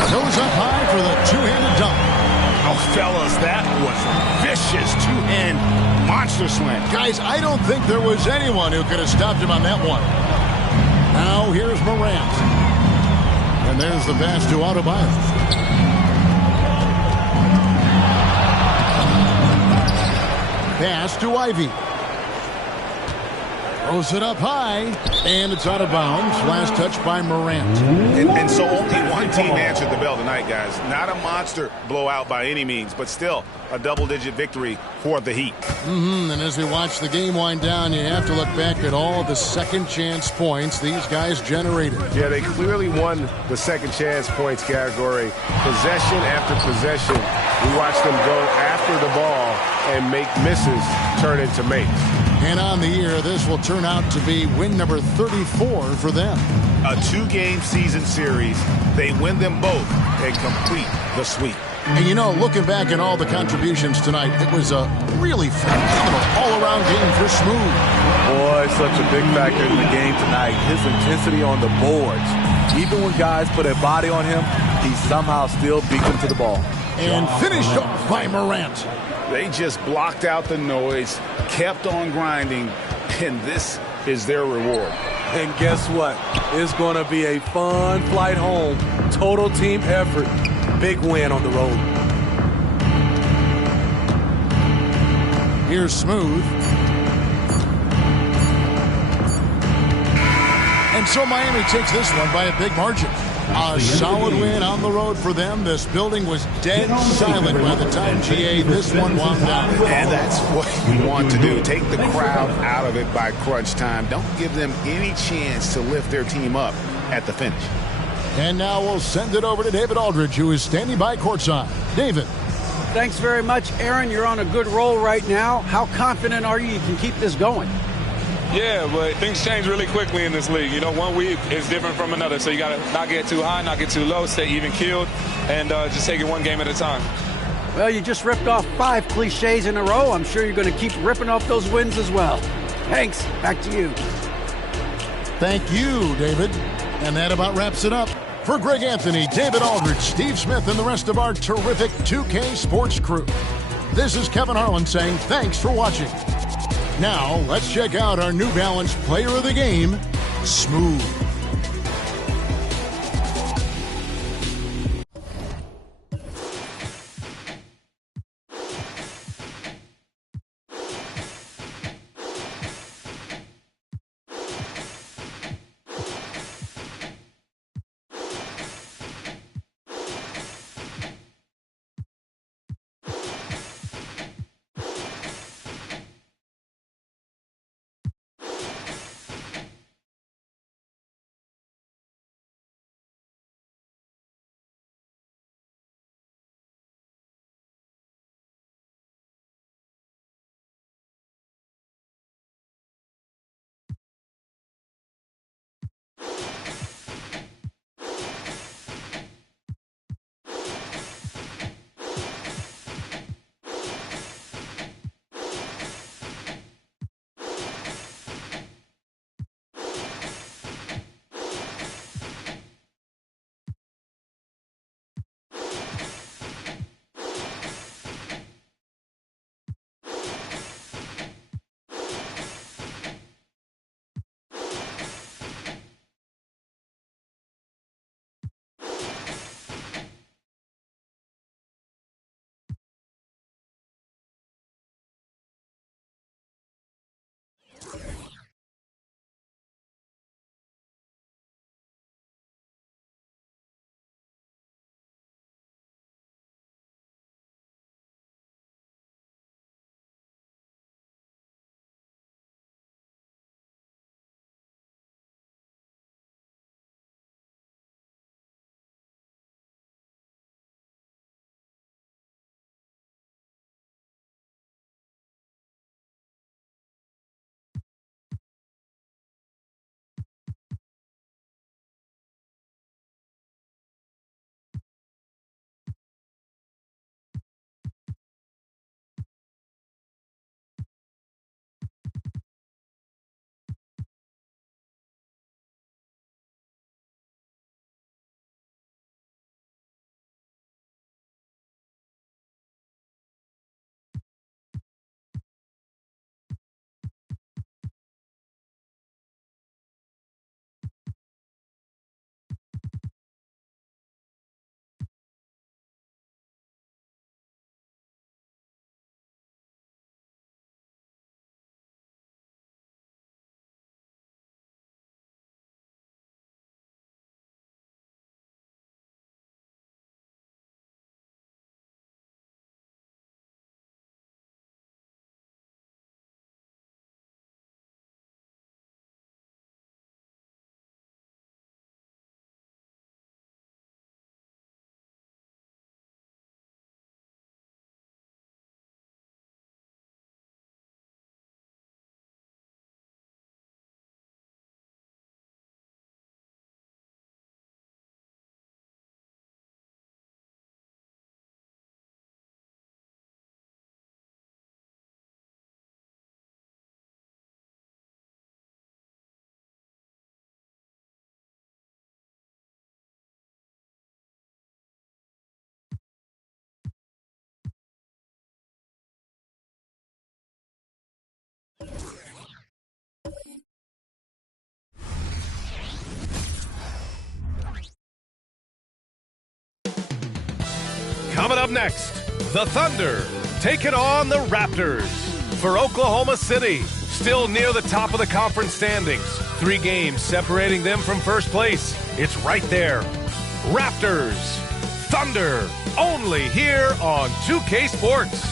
Goes up high for the two-handed dunk. Oh, fellas, that was a vicious two-hand monster slam. Guys, I don't think there was anyone who could have stopped him on that one. Now here's Morant. And there's the pass to Adebayo. Pass to Ivy. Throws it up high, and it's out of bounds. Last touch by Morant. And so only one team answered the bell tonight, guys. Not a monster blowout by any means, but still a double-digit victory for the Heat. And as we watch the game wind down, you have to look back at all the second-chance points these guys generated. Yeah, they clearly won the second-chance points category. Possession after possession, we watched them go after the ball and make misses turn into makes. And on the year, this will turn out to be win number 34 for them. A two-game season series. They win them both and complete the sweep. And you know, looking back at all the contributions tonight, it was a really phenomenal all-around game for Smooth. Boy, such a big factor in the game tonight. His intensity on the boards. Even when guys put a body on him, he somehow still beat them to the ball. And finished off by Morant. They just blocked out the noise, kept on grinding, and this is their reward. And guess what? It's going to be a fun flight home. Total team effort. Big win on the road. Here's Smooth. And so Miami takes this one by a big margin. A solid win on the road for them. This building was dead silent by the time, GA, this one wound down. And that's what you want to do. Take the crowd out of it by crunch time. Don't give them any chance to lift their team up at the finish. And now we'll send it over to David Aldridge, who is standing by courtside. David. Thanks very much, Aaron. You're on a good roll right now. How confident are you can keep this going? Yeah, but things change really quickly in this league. You know, one week is different from another, so you got to not get too high, not get too low, stay even-keeled, and just take it one game at a time. Well, you just ripped off 5 cliches in a row. I'm sure you're going to keep ripping off those wins as well. Thanks. Back to you. Thank you, David. And that about wraps it up. For Greg Anthony, David Aldridge, Steve Smith, and the rest of our terrific 2K sports crew, this is Kevin Harlan saying thanks for watching. Now, let's check out our New Balance player of the game, Smooth. Coming up next, the Thunder taking on the Raptors. For Oklahoma City, still near the top of the conference standings. 3 games separating them from first place. It's right there. Raptors, Thunder, only here on 2K Sports.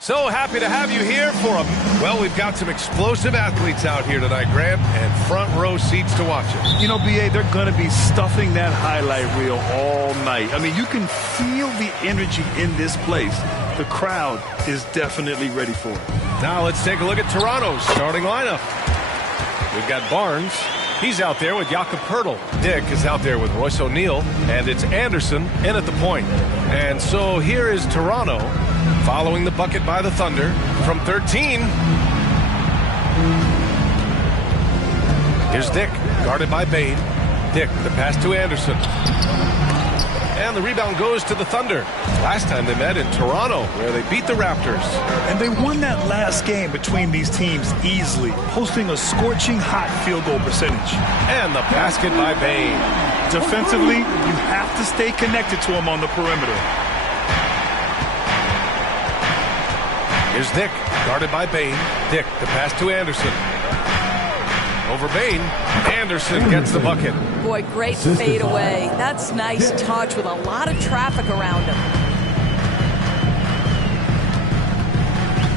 So happy to have you here for well, we've got some explosive athletes out here tonight, Grant, and front row seats to watch it. You know, B.A., they're going to be stuffing that highlight reel all night. I mean, you can feel the energy in this place. The crowd is definitely ready for it. Now let's take a look at Toronto's starting lineup. We've got Barnes. He's out there with Jakob Poeltl. Dick is out there with Royce O'Neal, and it's Anderson in at the point. And so here is Toronto following the bucket by the Thunder from 13. Here's Dick, guarded by Bain. Dick, the pass to Anderson. And the rebound goes to the Thunder. Last time they met in Toronto, where they beat the Raptors. And they won that last game between these teams easily, posting a scorching hot field goal percentage. And the basket by Bain. Defensively, you have to stay connected to him on the perimeter. Here's Dick, guarded by Bain. Dick, the pass to Anderson. Over Bain. Anderson gets the bucket. Boy, great fade away. That's nice touch with a lot of traffic around him.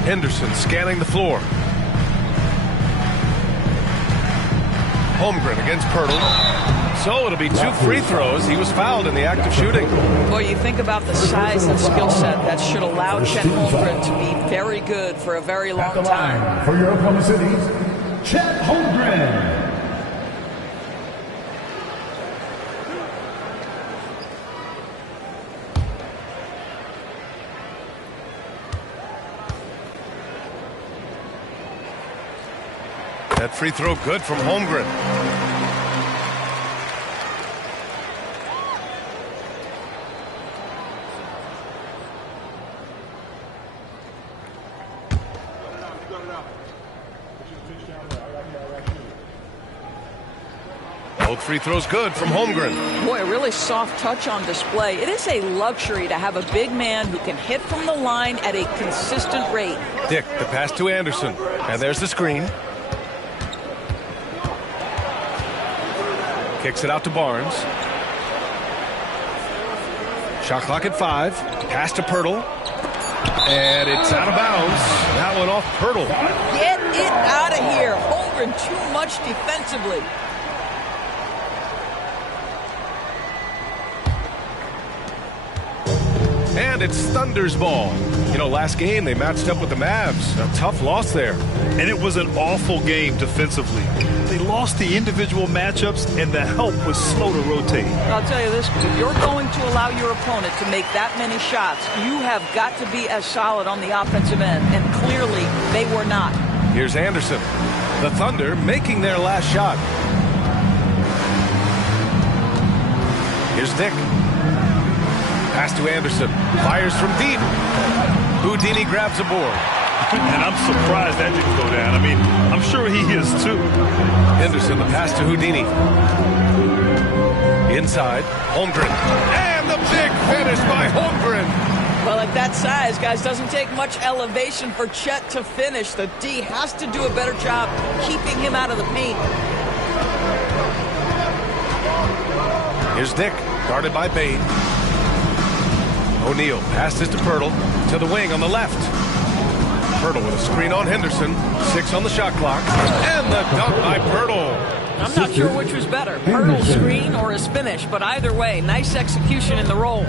Henderson scanning the floor. Holmgren against Poeltl. So it'll be 2 free throws. He was fouled in the act of shooting. Boy, you think about the size and skill set that should allow Chet Holmgren to be very good for a very long time. For your Oklahoma City's Chet Holmgren. That free throw good from Holmgren. Both free throws good from Holmgren. Boy, a really soft touch on display. It is a luxury to have a big man who can hit from the line at a consistent rate. Dick, the pass to Anderson. And there's the screen. Kicks it out to Barnes. Shot clock at 5. Pass to Poeltl. And it's out of bounds. That one off Poeltl. Get it out of here. Holmgren too much defensively. And it's Thunder's ball. You know, last game they matched up with the Mavs. A tough loss there. And it was an awful game defensively. They lost the individual matchups, and the help was slow to rotate. I'll tell you this, if you're going to allow your opponent to make that many shots, you have got to be as solid on the offensive end, and clearly they were not. Here's Anderson. The Thunder making their last shot. Here's Dick. Pass to Anderson. Fires from deep. Houdini grabs a board. And I'm surprised that didn't go down. I mean, I'm sure he is too. Henderson, the pass to Houdini. Inside, Holmgren. And the big finish by Holmgren. Well, at that size, guys, doesn't take much elevation for Chet to finish. The D has to do a better job keeping him out of the paint. Here's Dick, guarded by Bain. O'Neal passes to Poeltl, to the wing on the left. Poeltl with a screen on Henderson, 6 on the shot clock, and the dunk by Poeltl. I'm not sure which was better, Poeltl's screen or his finish, but either way, nice execution in the roll.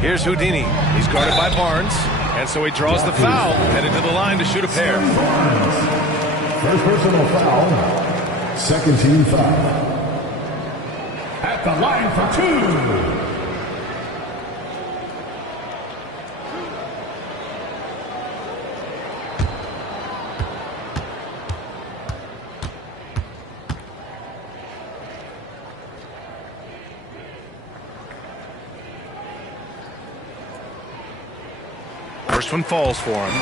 Here's Houdini. He's guarded by Barnes, and so he draws the foul, headed to the line to shoot a pair. First personal foul, second team foul. At the line for 2. First one falls for him.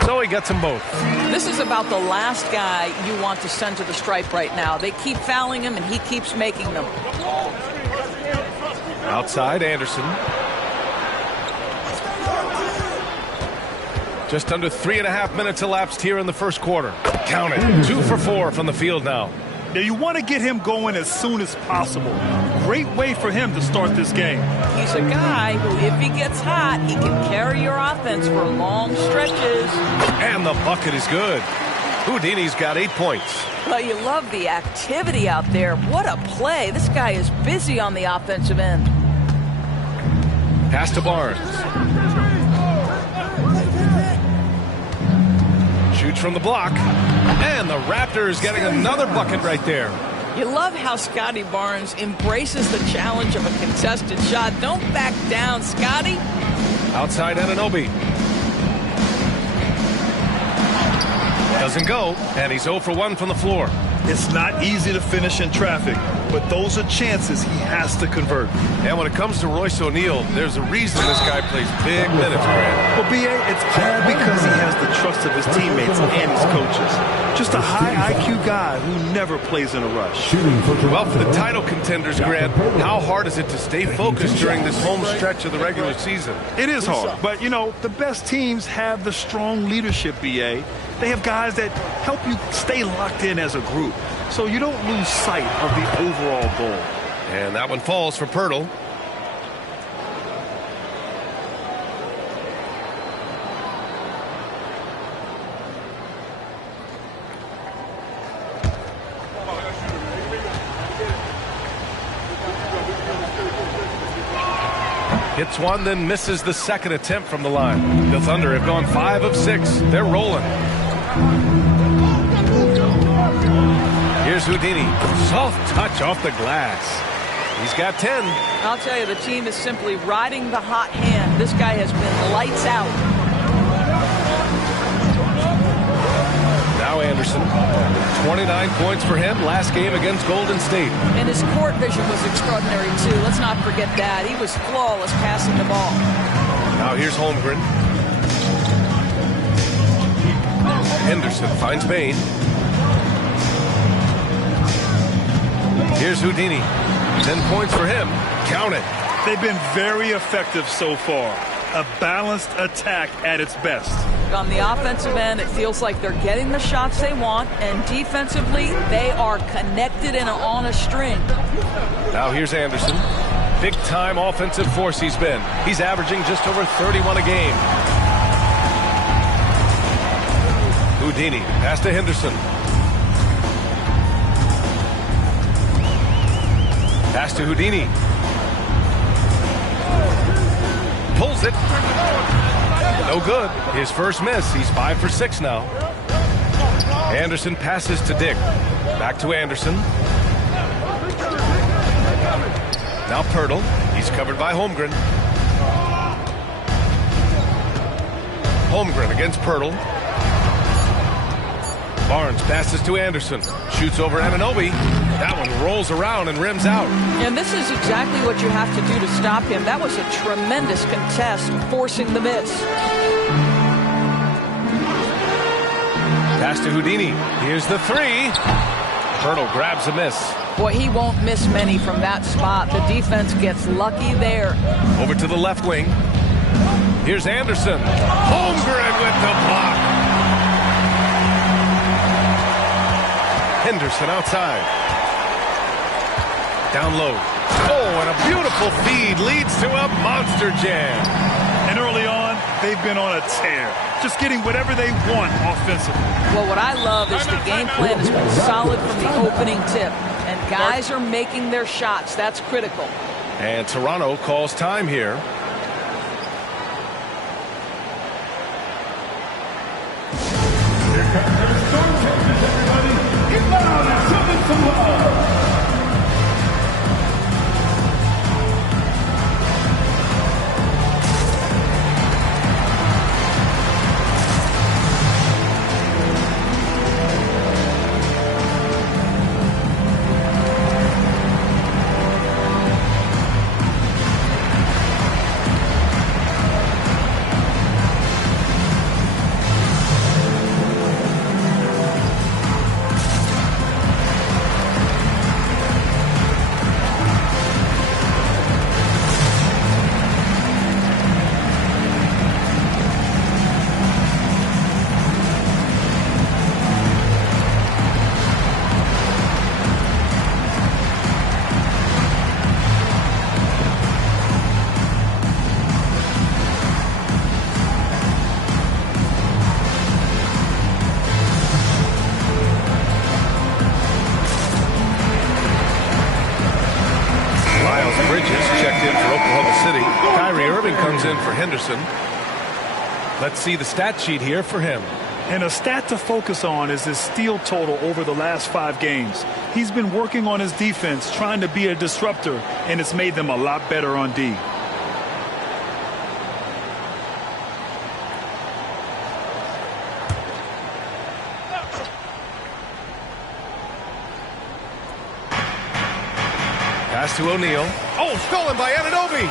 So he gets them both. This is about the last guy you want to send to the stripe right now. They keep fouling him, and he keeps making them. Outside, Anderson. Just under 3.5 minutes elapsed here in the first quarter. Count it. 2 for 4 from the field now. Now, you want to get him going as soon as possible. Great way for him to start this game. He's a guy who, if he gets hot, he can carry your offense for long stretches. And the bucket is good. Houdini's got 8 points. Well, you love the activity out there. What a play. This guy is busy on the offensive end. Pass to Barnes. Shoots from the block. And the Raptors getting another bucket right there. You love how Scotty Barnes embraces the challenge of a contested shot. Don't back down, Scotty. Outside Anunoby. Doesn't go, and he's 0 for 1 from the floor. It's not easy to finish in traffic, but those are chances he has to convert. And when it comes to Royce O'Neal, there's a reason this guy plays big minutes, Grant. Well, B.A., it's all because he has the trust of his teammates and his coaches. Just a high IQ guy who never plays in a rush. Well, for the title contenders, Grant, how hard is it to stay focused during this home stretch of the regular season? It is hard, but, you know, the best teams have the strong leadership, B.A. They have guys that help you stay locked in as a group, so you don't lose sight of the overall goal. And that one falls for Pirtle. Hits one, then misses the second attempt from the line. The Thunder have gone 5 of 6. They're rolling. Here's Houdini. Soft touch off the glass. He's got 10. I'll tell you, the team is simply riding the hot hand. This guy has been lights out. Now Anderson. 29 points for him last game against Golden State. And his court vision was extraordinary, too. Let's not forget that. He was flawless passing the ball. Now here's Holmgren. Henderson finds Bain. Here's Houdini. 10 points for him. Count it. They've been very effective so far. A balanced attack at its best. On the offensive end, it feels like they're getting the shots they want, and defensively, they are connected and on a string. Now here's Anderson. Big-time offensive force he's been. He's averaging just over 31 a game. Houdini, pass to Henderson. Pass to Houdini. Pulls it. No good. His first miss. He's 5 for 6 now. Anderson passes to Dick. Back to Anderson. Now Pirtle. He's covered by Holmgren. Holmgren against Pirtle. Barnes passes to Anderson. Shoots over Anunoby. That one rolls around and rims out. And this is exactly what you have to do to stop him. That was a tremendous contest, forcing the miss. Pass to Houdini. Here's the 3. Pirtle grabs a miss. Boy, he won't miss many from that spot. The defense gets lucky there. Over to the left wing. Here's Anderson. Holmgren with the block. Henderson outside. Down low. Oh, and a beautiful feed leads to a monster jam. And early on, they've been on a tear. Just getting whatever they want offensively. Well, what I love is the game plan has been solid from the opening tip. And guys are making their shots. That's critical. And Toronto calls time here. Irving comes in for Henderson. Let's see the stat sheet here for him. And a stat to focus on is his steal total over the last 5 games. He's been working on his defense, trying to be a disruptor, and it's made them a lot better on D. Pass to O'Neal. Oh, stolen by Anunoby.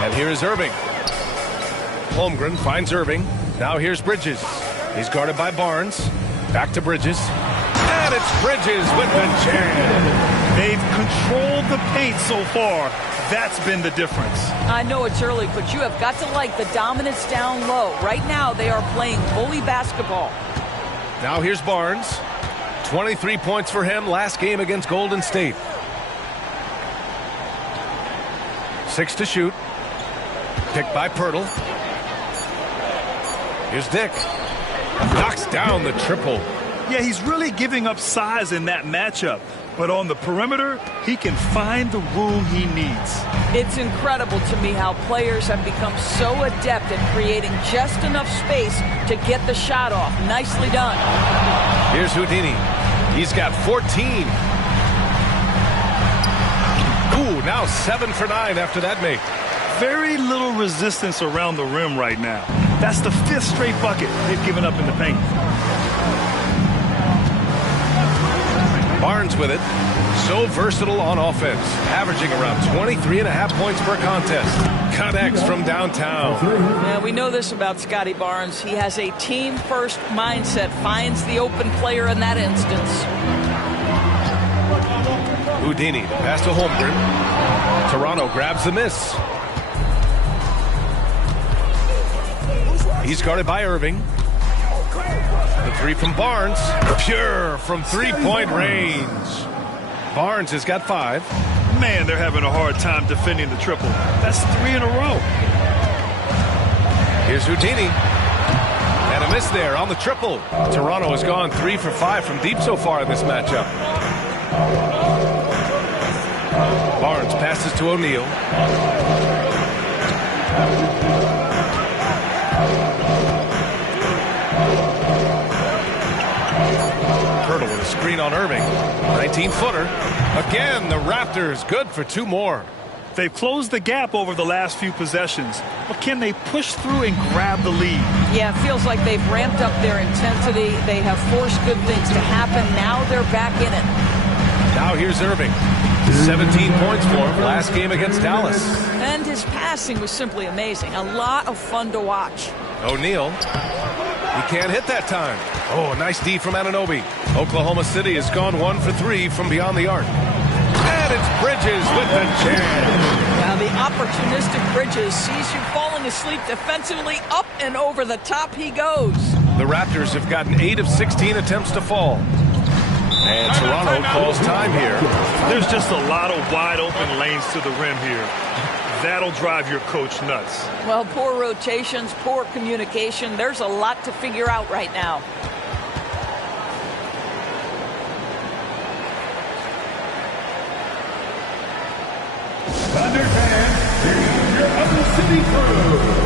And here is Irving. Holmgren finds Irving. Now here's Bridges. He's guarded by Barnes. Back to Bridges. And it's Bridges with the jam. They've controlled the paint so far. That's been the difference. I know it's early, but you have got to like the dominance down low. Right now, they are playing bully basketball. Now here's Barnes. 23 points for him last game against Golden State. 6 to shoot. Picked by Pirtle. Here's Dick. Knocks down the triple. Yeah, he's really giving up size in that matchup. But on the perimeter, he can find the room he needs. It's incredible to me how players have become so adept at creating just enough space to get the shot off. Nicely done. Here's Houdini. He's got 14. Ooh, now 7 for 9 after that make. Very little resistance around the rim right now. That's the 5th straight bucket they've given up in the paint. Barnes with it. So versatile on offense. Averaging around 23.5 points per contest. Connects from downtown. Yeah, we know this about Scotty Barnes. He has a team-first mindset. Finds the open player in that instance. Houdini. Pass to Holmgren. Toronto grabs the miss. He's guarded by Irving. The 3 from Barnes. Pure from 3-point range. Barnes has got 5. Man, they're having a hard time defending the triple. That's 3 in a row. Here's Houdini. And a miss there on the triple. Toronto has gone 3 for 5 from deep so far in this matchup. Barnes passes to O'Neal. Pirtle with a screen on Irving. 19-footer. Again, the Raptors good for 2 more. They've closed the gap over the last few possessions, but can they push through and grab the lead? Yeah, it feels like they've ramped up their intensity. They have forced good things to happen. Now they're back in it. Now here's Irving. 17 points for him last game against Dallas. And his passing was simply amazing. A lot of fun to watch. O'Neal. He can't hit that time. Oh, a nice D from Anunoby. Oklahoma City has gone 1 for 3 from beyond the arc. And it's Bridges with the jam. Now the opportunistic Bridges sees you falling asleep defensively. Up and over the top he goes. The Raptors have gotten 8 of 16 attempts to fall. And Toronto calls time here. There's just a lot of wide open lanes to the rim here. That'll drive your coach nuts. Well, poor rotations, poor communication. There's a lot to figure out right now. Thunder fans, here's your Upper City crew.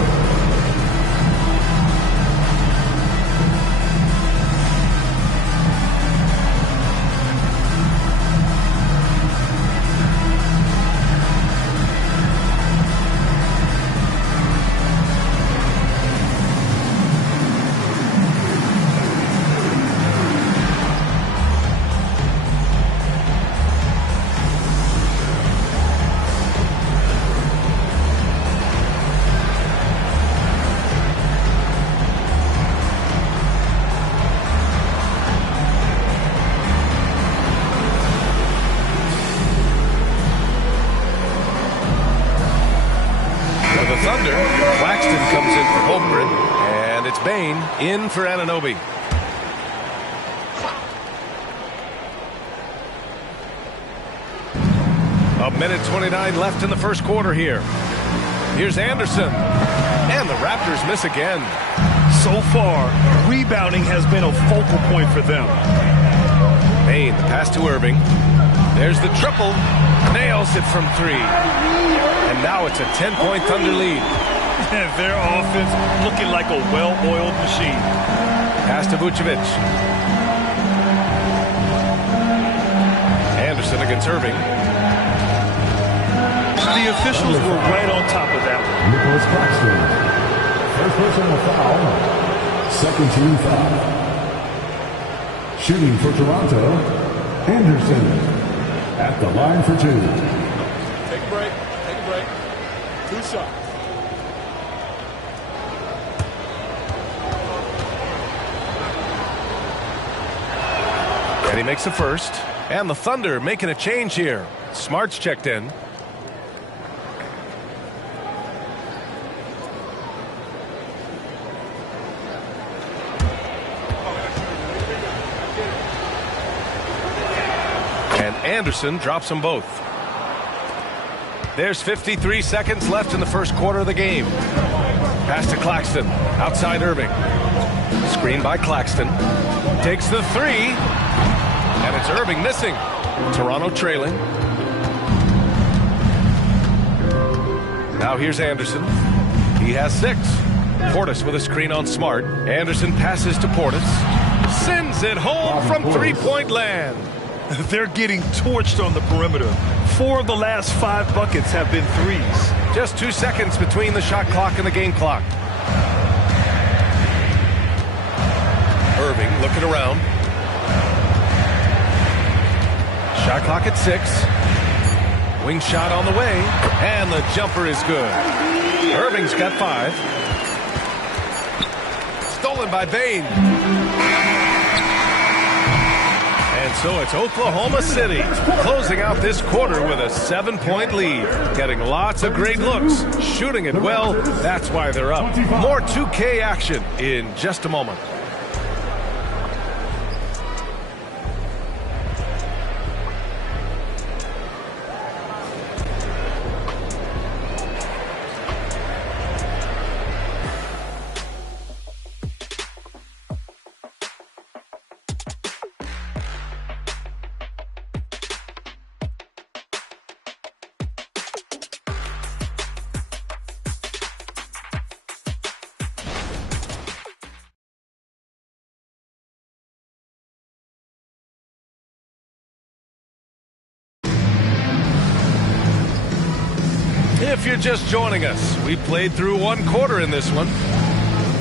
In for Anunoby. A minute 29 left in the first quarter here. Here's Anderson. And the Raptors miss again. So far, rebounding has been a focal point for them. Payne, the pass to Irving. There's the triple. Nails it from 3. And now it's a 10-point Thunder lead. Their offense looking like a well-oiled machine. Pass to Vucevic. Anderson against Irving. The officials were right on top of that one. Nicholas Claxton. First personal foul. Second team foul. Shooting for Toronto, Anderson. At the line for 2. Take a break. Take a break. 2 shots. And he makes the first. And the Thunder making a change here. Smart's checked in. And Anderson drops them both. There's 53 seconds left in the first quarter of the game. Pass to Claxton. Outside Irving. Screen by Claxton. Takes the 3. And it's Irving missing. Toronto trailing. Now here's Anderson. He has 6. Portis with a screen on Smart. Anderson passes to Portis. Sends it home from three-point land. They're getting torched on the perimeter. 4 of the last 5 buckets have been threes. Just 2 seconds between the shot clock and the game clock. Irving looking around. Shot clock at 6. Wing shot on the way. And the jumper is good. Irving's got 5. Stolen by Bane. And so it's Oklahoma City closing out this quarter with a 7-point lead. Getting lots of great looks. Shooting it well. That's why they're up. More 2K action in just a moment. If you're just joining us, we played through 1 quarter in this one.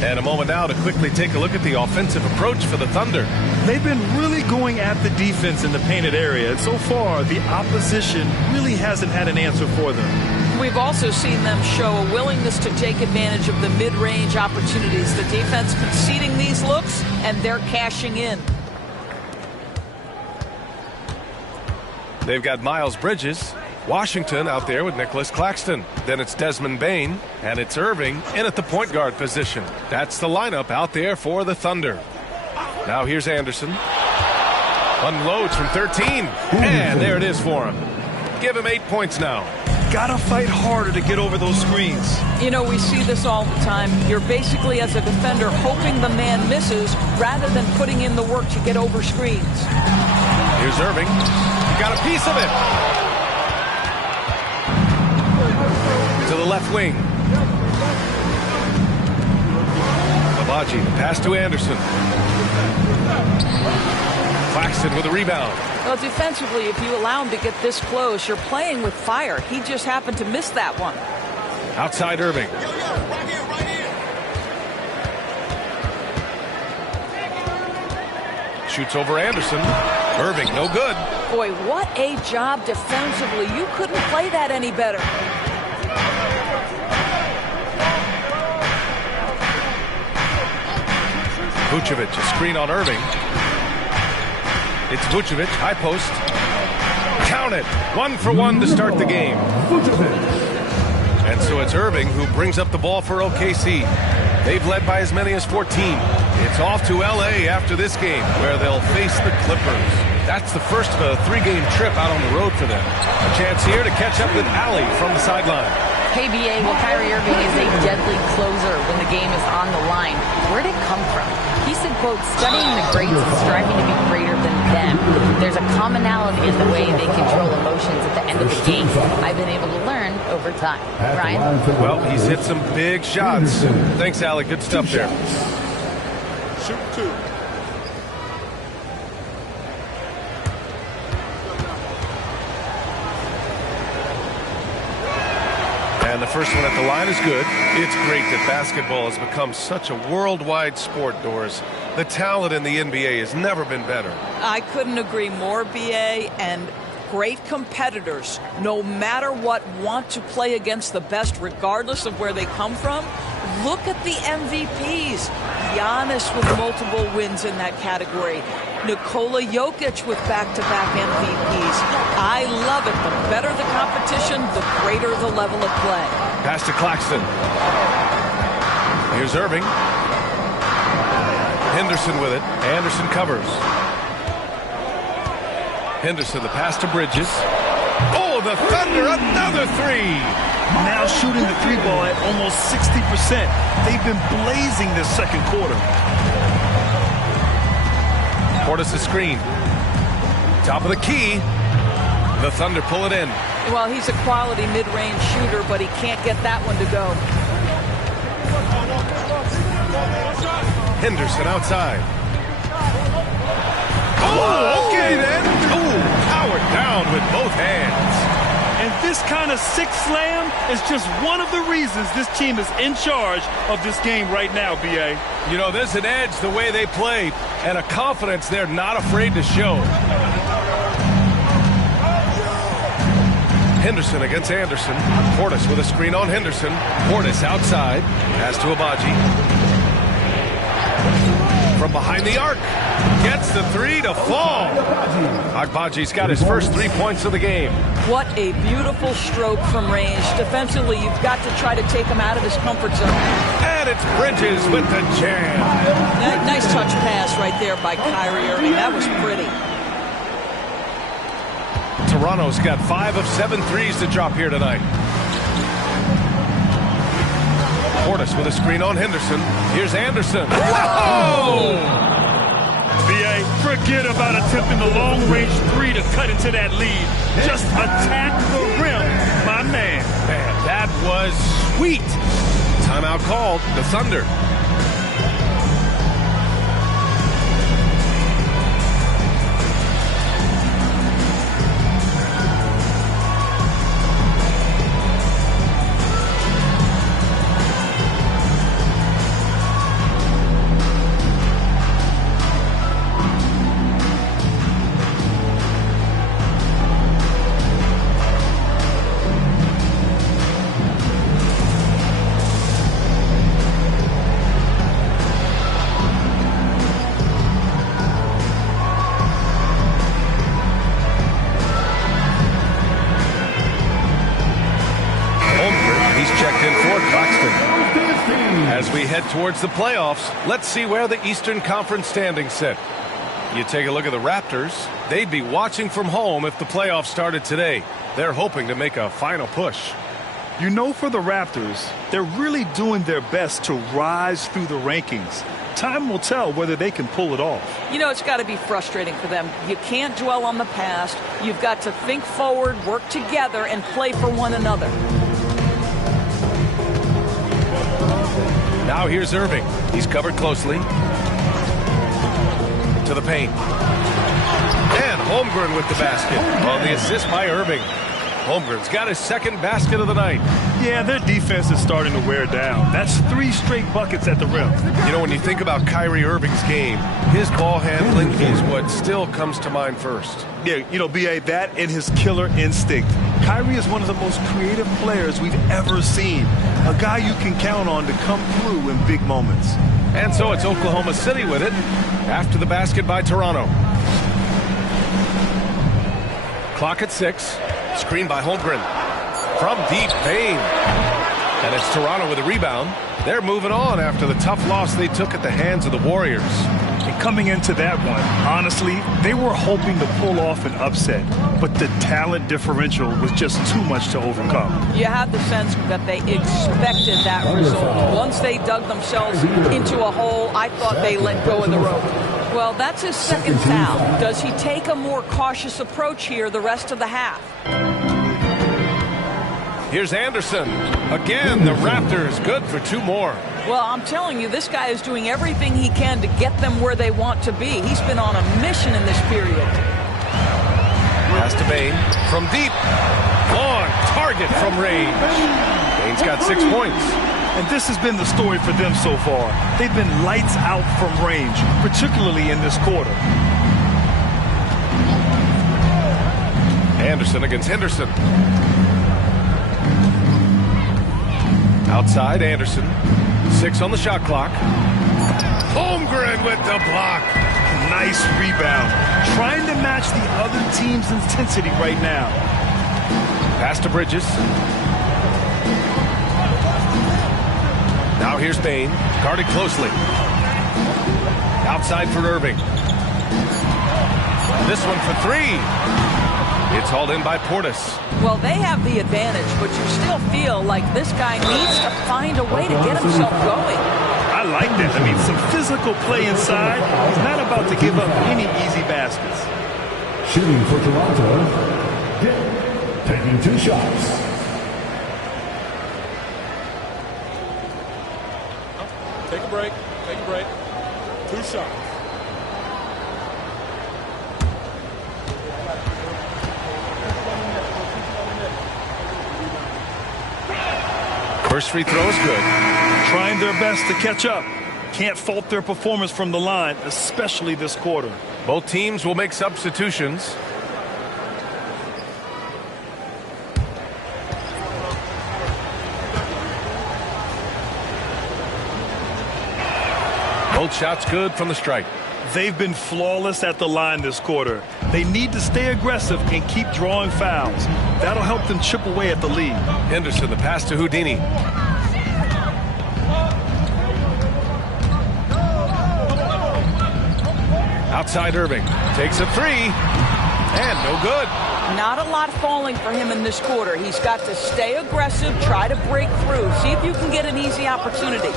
And a moment now to quickly take a look at the offensive approach for the Thunder. They've been really going at the defense in the painted area. And so far, the opposition really hasn't had an answer for them. We've also seen them show a willingness to take advantage of the mid-range opportunities. The defense conceding these looks, and they're cashing in. They've got Miles Bridges. Washington out there with Nicholas Claxton. Then it's Desmond Bane, and it's Irving in at the point guard position. That's the lineup out there for the Thunder. Now here's Anderson. Unloads from 13, and there it is for him. Give him 8 points now. Gotta fight harder to get over those screens. You know, we see this all the time. You're basically, as a defender, hoping the man misses rather than putting in the work to get over screens. Here's Irving. He got a piece of it. To the left wing. Babaji, pass to Anderson. Claxton with a rebound. Well, defensively, if you allow him to get this close, you're playing with fire. He just happened to miss that one. Outside Irving. Shoots over Anderson. Irving, no good. Boy, what a job defensively. You couldn't play that any better. Vucevic, a screen on Irving. It's Vucevic, high post. Count it. 1 for 1 to start the game. And so it's Irving who brings up the ball for OKC. They've led by as many as 14. It's off to L.A. after this game, where they'll face the Clippers. That's the first of a 3-game trip out on the road for them. A chance here to catch up with Allie from the sideline. Hey, BA, well, Kyrie Irving is a deadly closer when the game is on the line. Where'd it come from? He said, quote, studying the greats and striving to be greater than them. There's a commonality in the way they control emotions at the end of the game. I've been able to learn over time. Ryan? Well, he's hit some big shots. Thanks, Allie. Good stuff there. Shoot 2. And the first one at the line is good. It's great that basketball has become such a worldwide sport, Doris. The talent in the NBA has never been better. I couldn't agree more, BA, and great competitors, no matter what, want to play against the best regardless of where they come from. Look at the MVPs. Giannis with multiple wins in that category. Nikola Jokic with back-to-back MVPs. I love it. The better the competition, the greater the level of play. Pass to Claxton. Here's Irving. Henderson with it. Anderson covers. Henderson, the pass to Bridges. Oh, the Thunder, another three. Now shooting the three ball at almost 60%. They've been blazing this second quarter. Portis' screen. Top of the key. The Thunder pull it in. Well, he's a quality mid-range shooter, but he can't get that one to go. Henderson outside. Oh, okay then. Oh, powered down with both hands. And this kind of six slam is just one of the reasons this team is in charge of this game right now, BA. You know, there's an edge the way they play and a confidence they're not afraid to show. Henderson against Anderson. Portis with a screen on Henderson. Portis outside. Pass to Abaji. From behind the arc. Gets the three to fall. Agbaji's got his first 3 points of the game. What a beautiful stroke from range. Defensively, you've got to try to take him out of his comfort zone. And it's Bridges with the jam. Nice touch pass right there by Kyrie Irving. That was pretty. Toronto's got 5 of 7 threes to drop here tonight. Portis with a screen on Henderson. Here's Anderson. Oh! BA, forget about attempting the long-range three to cut into that lead. Just attack the rim, my man. Man, that was sweet. Timeout called. The Thunder. Towards the playoffs, let's see where the Eastern Conference standings sit. You take a look at the Raptors, they'd be watching from home if the playoffs started today. They're hoping to make a final push. You know, for the Raptors, they're really doing their best to rise through the rankings. Time will tell whether they can pull it off. You know, it's got to be frustrating for them. You can't dwell on the past. You've got to think forward, work together, and play for one another. Now here's Irving. He's covered closely. To the paint. And Holmgren with the basket on the assist by Irving. Holmgren's got his second basket of the night. Yeah, their defense is starting to wear down. That's 3 straight buckets at the rim. You know, when you think about Kyrie Irving's game, his ball handling is what still comes to mind first. Yeah, you know, BA, that and his killer instinct. Kyrie is one of the most creative players we've ever seen. A guy you can count on to come through in big moments. And so it's Oklahoma City with it after the basket by Toronto. Clock at 6. Screen by Holmgren. From deep, Payne. And it's Toronto with a rebound. They're moving on after the tough loss they took at the hands of the Warriors. And coming into that one, honestly, they were hoping to pull off an upset, but the talent differential was just too much to overcome. You have the sense that they expected that result. Once they dug themselves into a hole, I thought they let go of the rope. Well, that's his second foul. Does he take a more cautious approach here the rest of the half? Here's Anderson. Again, the Raptors good for 2 more. Well, I'm telling you, this guy is doing everything he can to get them where they want to be. He's been on a mission in this period. Pass to Bane from deep. Long target from range. Bane's got 6 points. And this has been the story for them so far. They've been lights out from range, particularly in this quarter. Anderson against Henderson. Outside, Anderson. 6 on the shot clock. Holmgren with the block. Nice rebound. Trying to match the other team's intensity right now. Pass to Bridges. Now here's Bane. Guarded closely. Outside for Irving. This one for 3. It's hauled in by Portis. Well, they have the advantage, but you still feel like this guy needs to find a way to get himself going. I like that. I mean, some physical play inside. He's not about to give up any easy baskets. Shooting for Toronto. Taking 2 shots. Take a break. Take a break. 2 shots. First free throw is good. Trying their best to catch up. Can't fault their performance from the line, especially this quarter. Both teams will make substitutions. Both shots good from the strike. They've been flawless at the line this quarter. They need to stay aggressive and keep drawing fouls. That'll help them chip away at the lead. Henderson, the pass to Houdini. Outside Irving. Takes a 3. And no good. Not a lot falling for him in this quarter. He's got to stay aggressive, try to break through. See if you can get an easy opportunity.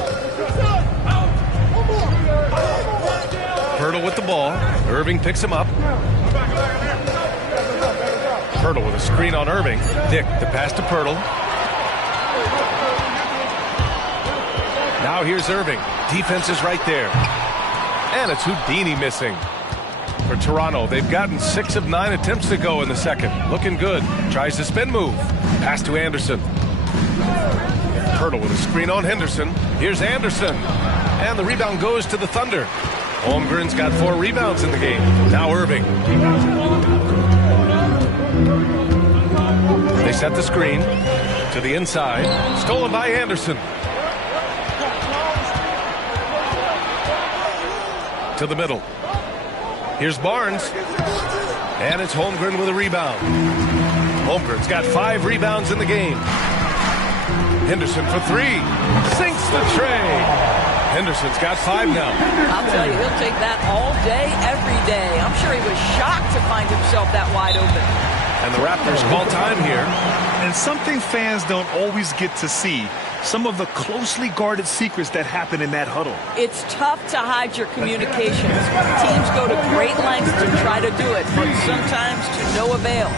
Pirtle with the ball. Irving picks him up. Pirtle with a screen on Irving. Dick, the pass to Pirtle. Now here's Irving. Defense is right there. And it's Houdini missing. For Toronto, they've gotten 6 of 9 attempts to go in the second. Looking good. Tries the spin move. Pass to Anderson. Pirtle with a screen on Henderson. Here's Anderson. And the rebound goes to the Thunder. Holmgren's got 4 rebounds in the game. Now Irving. They set the screen to the inside. Stolen by Anderson. To the middle. Here's Barnes. And it's Holmgren with a rebound. Holmgren's got 5 rebounds in the game. Henderson for 3. Sinks the tray. Henderson's got 5 now. I'll tell you, he'll take that all day, every day. I'm sure he was shocked to find himself that wide open. And the Raptors call time here. And something fans don't always get to see. Some of the closely guarded secrets that happen in that huddle. It's tough to hide your communications. Teams go to great lengths to try to do it, but sometimes to no avail.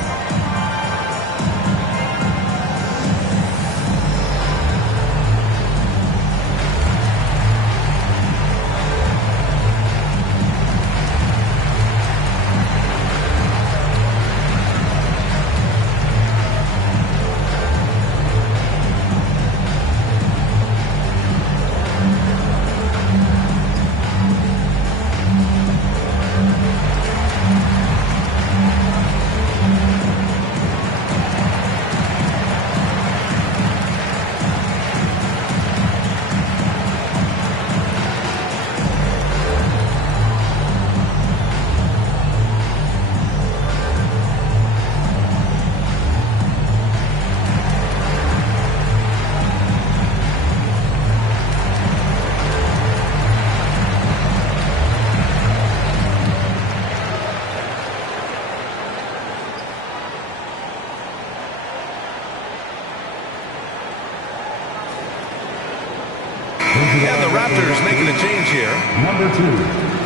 And the Raptors making a change here. Number 2.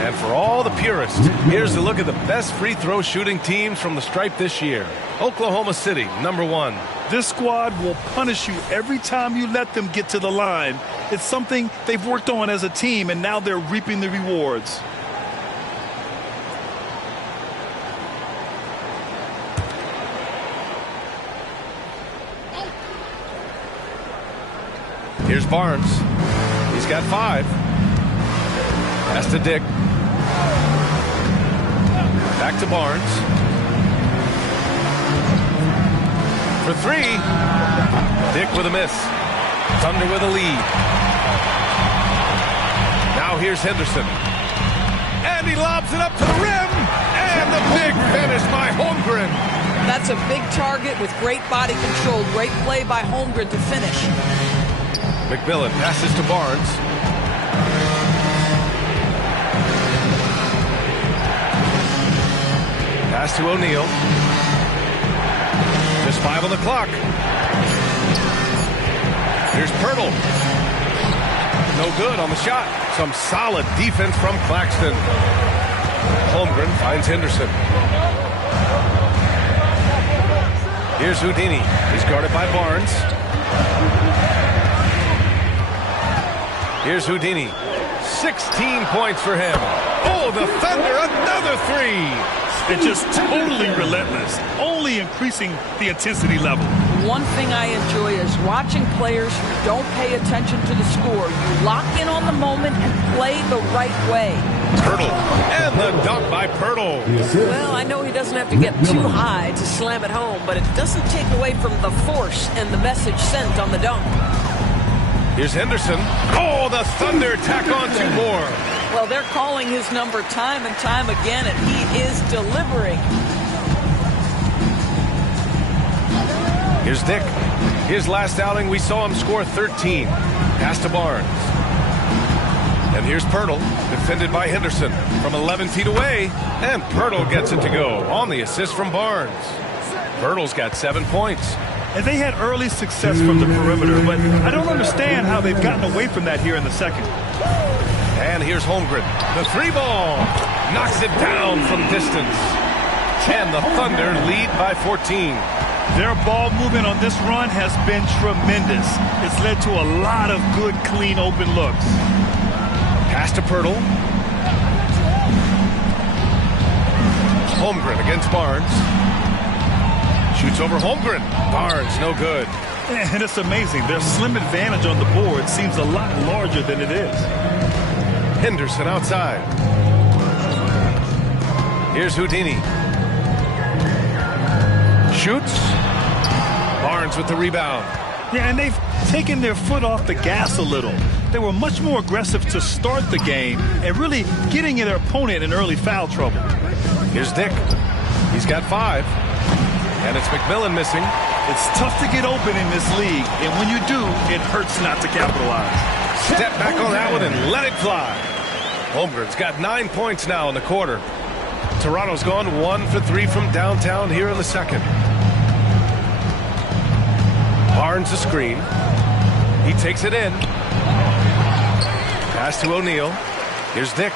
And for all the purists, here's a look at the best free throw shooting teams from the stripe this year. Oklahoma City, number 1. This squad will punish you every time you let them get to the line. It's something they've worked on as a team, and now they're reaping the rewards. Here's Barnes. He's got 5. Pass to Dick. Back to Barnes. For 3. Dick with a miss. Thunder with a lead. Now here's Henderson. And he lobs it up to the rim. And the big finish by Holmgren. That's a big target with great body control. Great play by Holmgren to finish. McMillan passes to Barnes. Pass to O'Neal. Just 5 on the clock. Here's Pirtle. No good on the shot. Some solid defense from Claxton. Holmgren finds Henderson. Here's Houdini. He's guarded by Barnes. Here's Houdini. 16 points for him. Oh, the Thunder, another 3. They're just totally relentless, only increasing the intensity level. One thing I enjoy is watching players who don't pay attention to the score. You lock in on the moment and play the right way. Pirtle, and the dunk by Pirtle. Well, I know he doesn't have to get too high to slam it home, but it doesn't take away from the force and the message sent on the dunk. Here's Henderson. Oh, the Thunder tack on 2 more. Well, they're calling his number time and time again, and he is delivering. Here's Dick. His last outing, we saw him score 13. Pass to Barnes. And here's Pirtle, defended by Henderson from 11 feet away. And Pirtle gets it to go on the assist from Barnes. Pirtle's got 7 points. And they had early success from the perimeter, but I don't understand how they've gotten away from that here in the second. And here's Holmgren. The 3 ball. Knocks it down from distance. And the Thunder lead by 14. Their ball movement on this run has been tremendous. It's led to a lot of good, clean, open looks. Pass to Pirtle. Holmgren against Barnes. Shoots over Holmgren. Barnes, no good. And it's amazing. Their slim advantage on the board seems a lot larger than it is. Henderson outside. Here's Houdini. Shoots. Barnes with the rebound. Yeah, and they've taken their foot off the gas a little. They were much more aggressive to start the game and really getting their opponent in early foul trouble. Here's Dick. He's got 5. And it's McMillan missing. It's tough to get open in this league, and when you do, it hurts not to capitalize. Step back on that one and let it fly. Holmgren's got 9 points now in the quarter. Toronto's gone 1 for 3 from downtown here in the second. Barnes the screen. He takes it in. Pass to O'Neal. Here's Dick.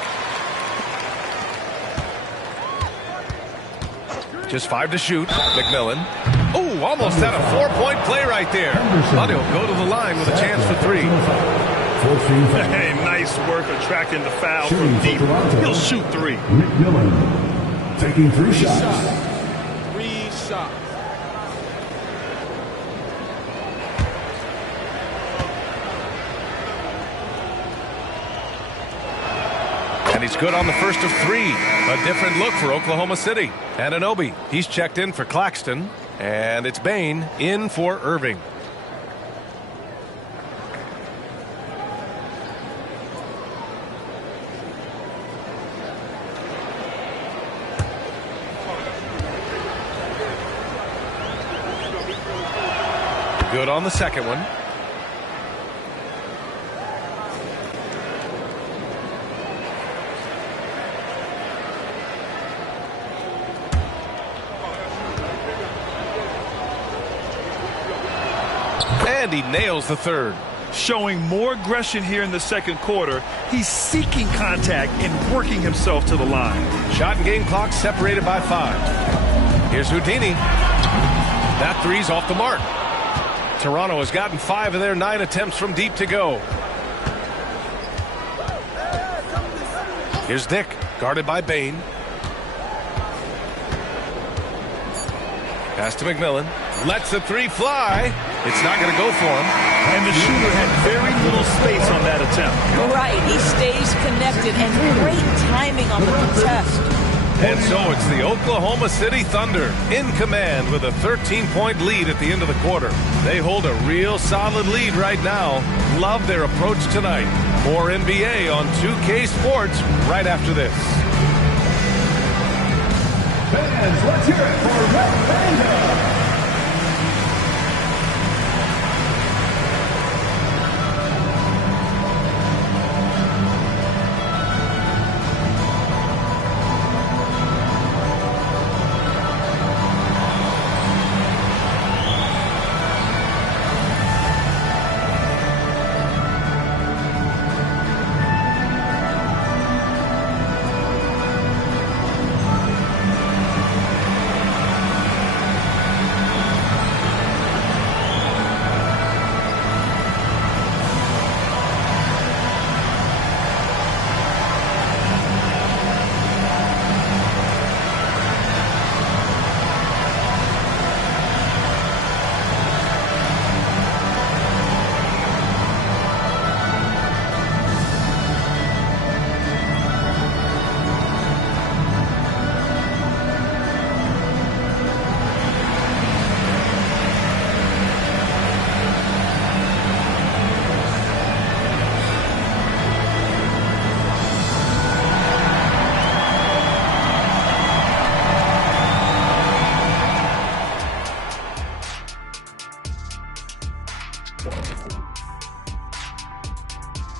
Just 5 to shoot. McMillan. Oh, almost had a 4-point play right there. But he'll go to the line with a chance for 3. Hey, nice work attracting the foul from deep. He'll shoot 3. McMillan taking 3 shots. 3 shots. And he's good on the first of 3. A different look for Oklahoma City. Anunoby, he's checked in for Claxton. And it's Bain in for Irving. Good on the second one. And he nails the third. showing more aggression here in the second quarter. He's seeking contact and working himself to the line. Shot and game clock separated by 5. Here's Houdini. That three's off the mark. Toronto has gotten 5 of their 9 attempts from deep to go. Here's Dick, guarded by Bain. Pass to McMillan. Lets the three fly. It's not going to go for him. And the shooter had very little space on that attempt. Right, he stays connected, and great timing on the contest. And so it's the Oklahoma City Thunder in command with a 13-point lead at the end of the quarter. They hold a real solid lead right now. Love their approach tonight. More NBA on 2K Sports right after this. Fans, let's hear it for Red Panda.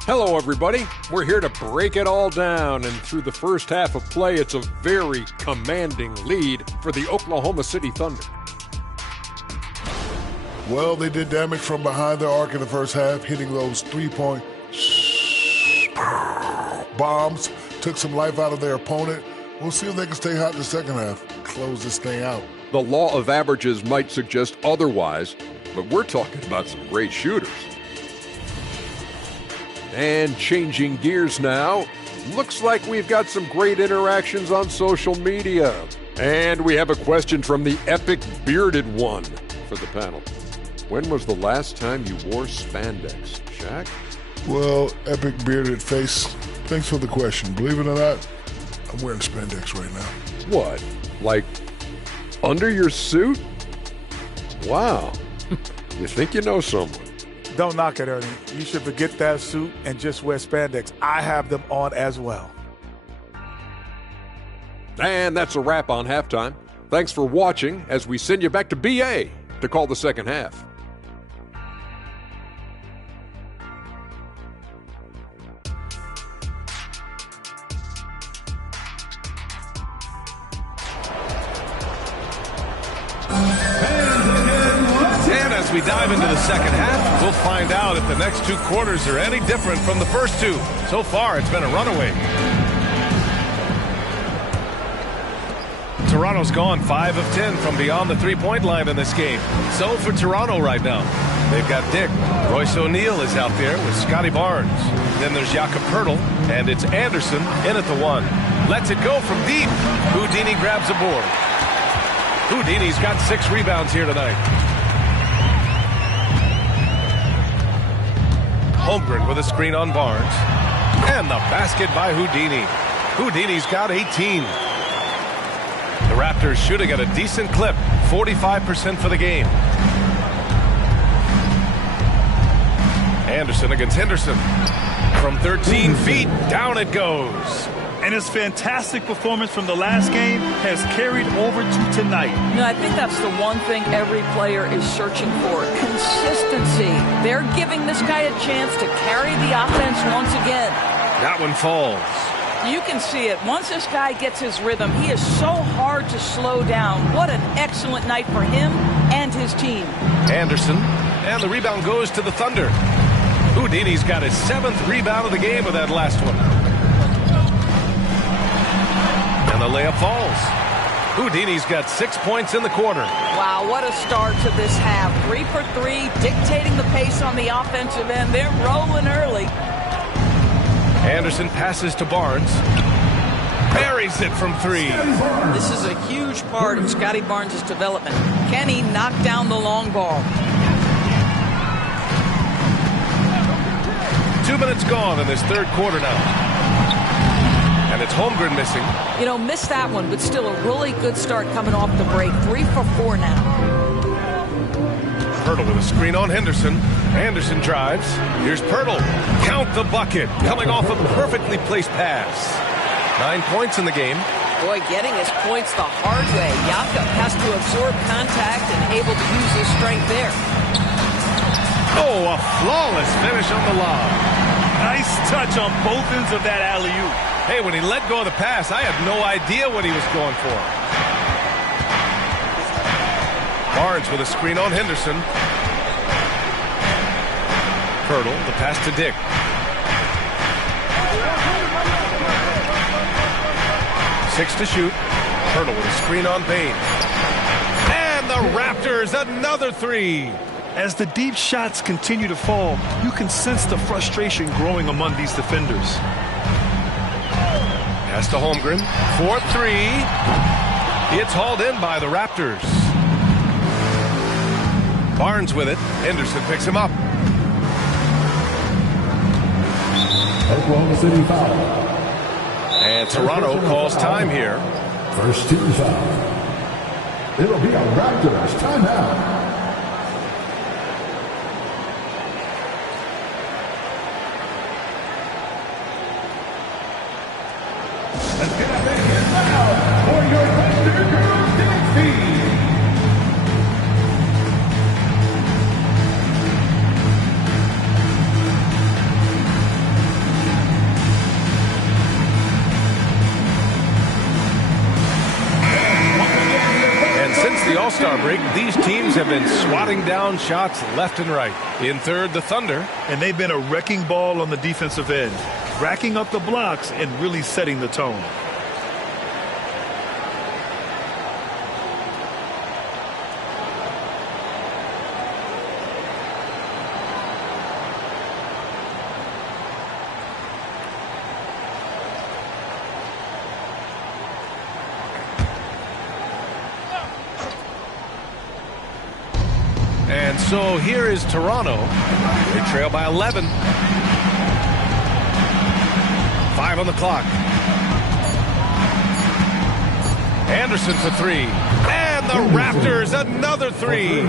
Hello, everybody. We're here to break it all down, and through the first half of play, it's a very commanding lead for the Oklahoma City Thunder. Well, they did damage from behind the arc in the first half, hitting those three-point bombs, took some life out of their opponent. We'll see if they can stay hot in the second half, close this thing out. The law of averages might suggest otherwise, but we're talking about some great shooters. And changing gears now, looks like we've got some great interactions on social media. And we have a question from the epic bearded one for the panel. When was the last time you wore spandex, Shaq? Well, epic bearded face, thanks for the question. Believe it or not, I'm wearing spandex right now. What? Like under your suit? Wow. You think you know someone. Don't knock it, Ernie. You should forget that suit and just wear spandex. I have them on as well. And that's a wrap on halftime. Thanks for watching as we send you back to BA to call the second half. And as we dive into the second half, we'll find out if the next 2 quarters are any different from the first 2. So far, it's been a runaway. Toronto's gone 5 of 10 from beyond the three-point line in this game. So for Toronto right now, they've got Dick. Royce O'Neal is out there with Scotty Barnes. Then there's Jakob Poeltl, and it's Anderson in at the 1. Lets it go from deep. Houdini grabs a board. Houdini's got 6 rebounds here tonight. Holmgren with a screen on Barnes. And the basket by Houdini. Houdini's got 18. The Raptors shooting at a decent clip, 45% for the game. Anderson against Henderson. From 13 feet, down it goes. And his fantastic performance from the last game has carried over to tonight. You know, I think that's the one thing every player is searching for, consistency. They're giving this guy a chance to carry the offense once again. That one falls. You can see it. Once this guy gets his rhythm, he is so hard to slow down. What an excellent night for him and his team. Anderson, and the rebound goes to the Thunder. Houdini's got his 7th rebound of the game with that last one. And the layup falls. Houdini's got 6 points in the quarter. Wow, what a start to this half. 3 for 3, dictating the pace on the offensive end. They're rolling early. Anderson passes to Barnes. Buries it from 3. This is a huge part of Scotty Barnes' development. Can he knock down the long ball? 2 minutes gone in this third quarter now. And it's Holmgren missing. You know, missed that one, but still a really good start coming off the break. 3 for 4 now. Pirtle with a screen on Henderson. Anderson drives. Here's Pirtle. Count the bucket. Coming off a perfectly placed pass. 9 points in the game. Boy, getting his points the hard way. Jakob has to absorb contact and able to use his strength there. Oh, a flawless finish on the lob. Nice touch on both ends of that alley-oop. Hey, when he let go of the pass, I had no idea what he was going for. Barnes with a screen on Henderson. Pirtle, the pass to Dick. Six to shoot. Pirtle with a screen on Bain. And the Raptors, another 3. As the deep shots continue to fall, you can sense the frustration growing among these defenders. Pass to Holmgren. 4-3. It's hauled in by the Raptors. Barnes with it. Henderson picks him up. Oklahoma City foul. And Toronto calls time here. First team foul. It'll be a Raptors timeout. All-Star break, these teams have been swatting down shots left and right. In third, the Thunder. And they've been a wrecking ball on the defensive end, racking up the blocks and really setting the tone. And so here is Toronto. They trail by 11. 5 on the clock. Anderson for 3. And the Raptors, another 3.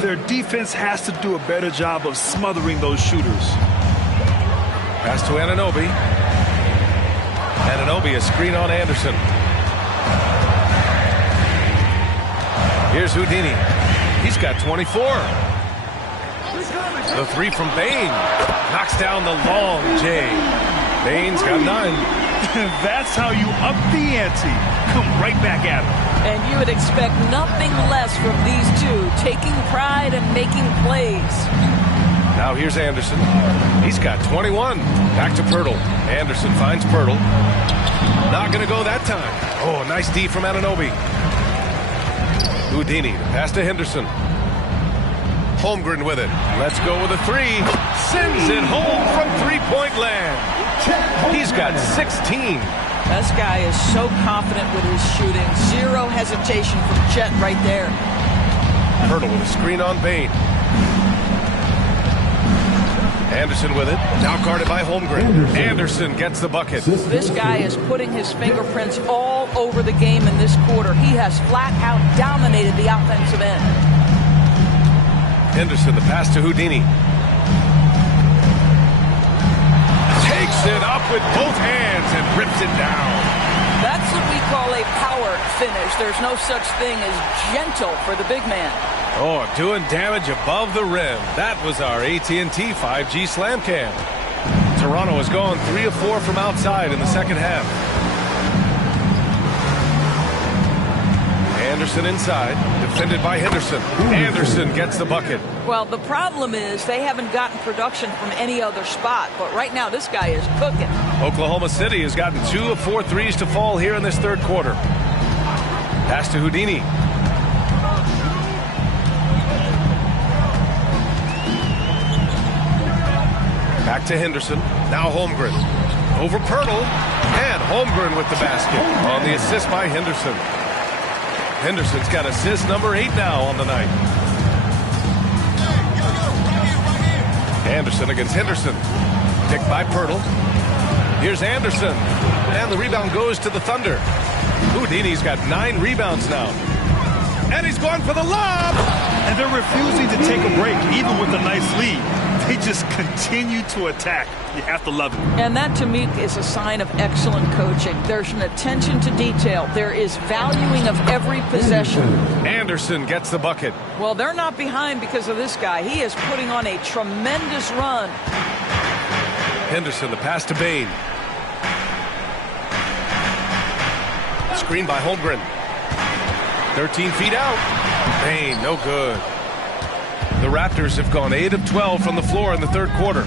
Their defense has to do a better job of smothering those shooters. Pass to Anunoby. Anunoby, a screen on Anderson. Here's Houdini. He's got 24. The 3 from Bain. Knocks down the long J. Bain's got 9. That's how you up the ante. Come right back at him. And you would expect nothing less from these two, taking pride and making plays. Now here's Anderson. He's got 21. Back to Pirtle. Anderson finds Pirtle. Not going to go that time. Oh, nice D from Anunoby. Houdini, pass to Henderson. Holmgren with it. Let's go with a 3. Sends it home from three-point land. He's got 16. This guy is so confident with his shooting. Zero hesitation from Chet right there. Pirtle with a screen on Bain. Anderson with it. Now guarded by Holmgren. Anderson gets the bucket. This guy is putting his fingerprints all over the game in this quarter. He has flat out dominated the offensive end. Henderson, the pass to Houdini. Takes it up with both hands and rips it down. That's what we call a power finish. There's no such thing as gentle for the big man. Oh, doing damage above the rim. That was our AT&T 5G Slam Cam. Toronto has gone 3 of 4 from outside in the second half. Anderson inside, defended by Henderson. Anderson gets the bucket. Well, the problem is they haven't gotten production from any other spot, but right now this guy is cooking. Oklahoma City has gotten 2 of 4 threes to fall here in this third quarter. Pass to Houdini. Back to Henderson. Now Holmgren. Over Pirtle. And Holmgren with the basket on the assist by Henderson. Henderson's got assist number 8 now on the night. Anderson against Henderson. Picked by Pirtle. Here's Anderson. And the rebound goes to the Thunder. Houdini's got 9 rebounds now. And he's going for the lob. And they're refusing to take a break, even with a nice lead. They just continue to attack. You have to love it. And that, to me, is a sign of excellent coaching. There's an attention to detail. There is valuing of every possession. Anderson gets the bucket. Well, they're not behind because of this guy. He is putting on a tremendous run. Henderson, the pass to Bain. Screen by Holmgren. 13 feet out. Bain, no good. The Raptors have gone 8 of 12 from the floor in the third quarter.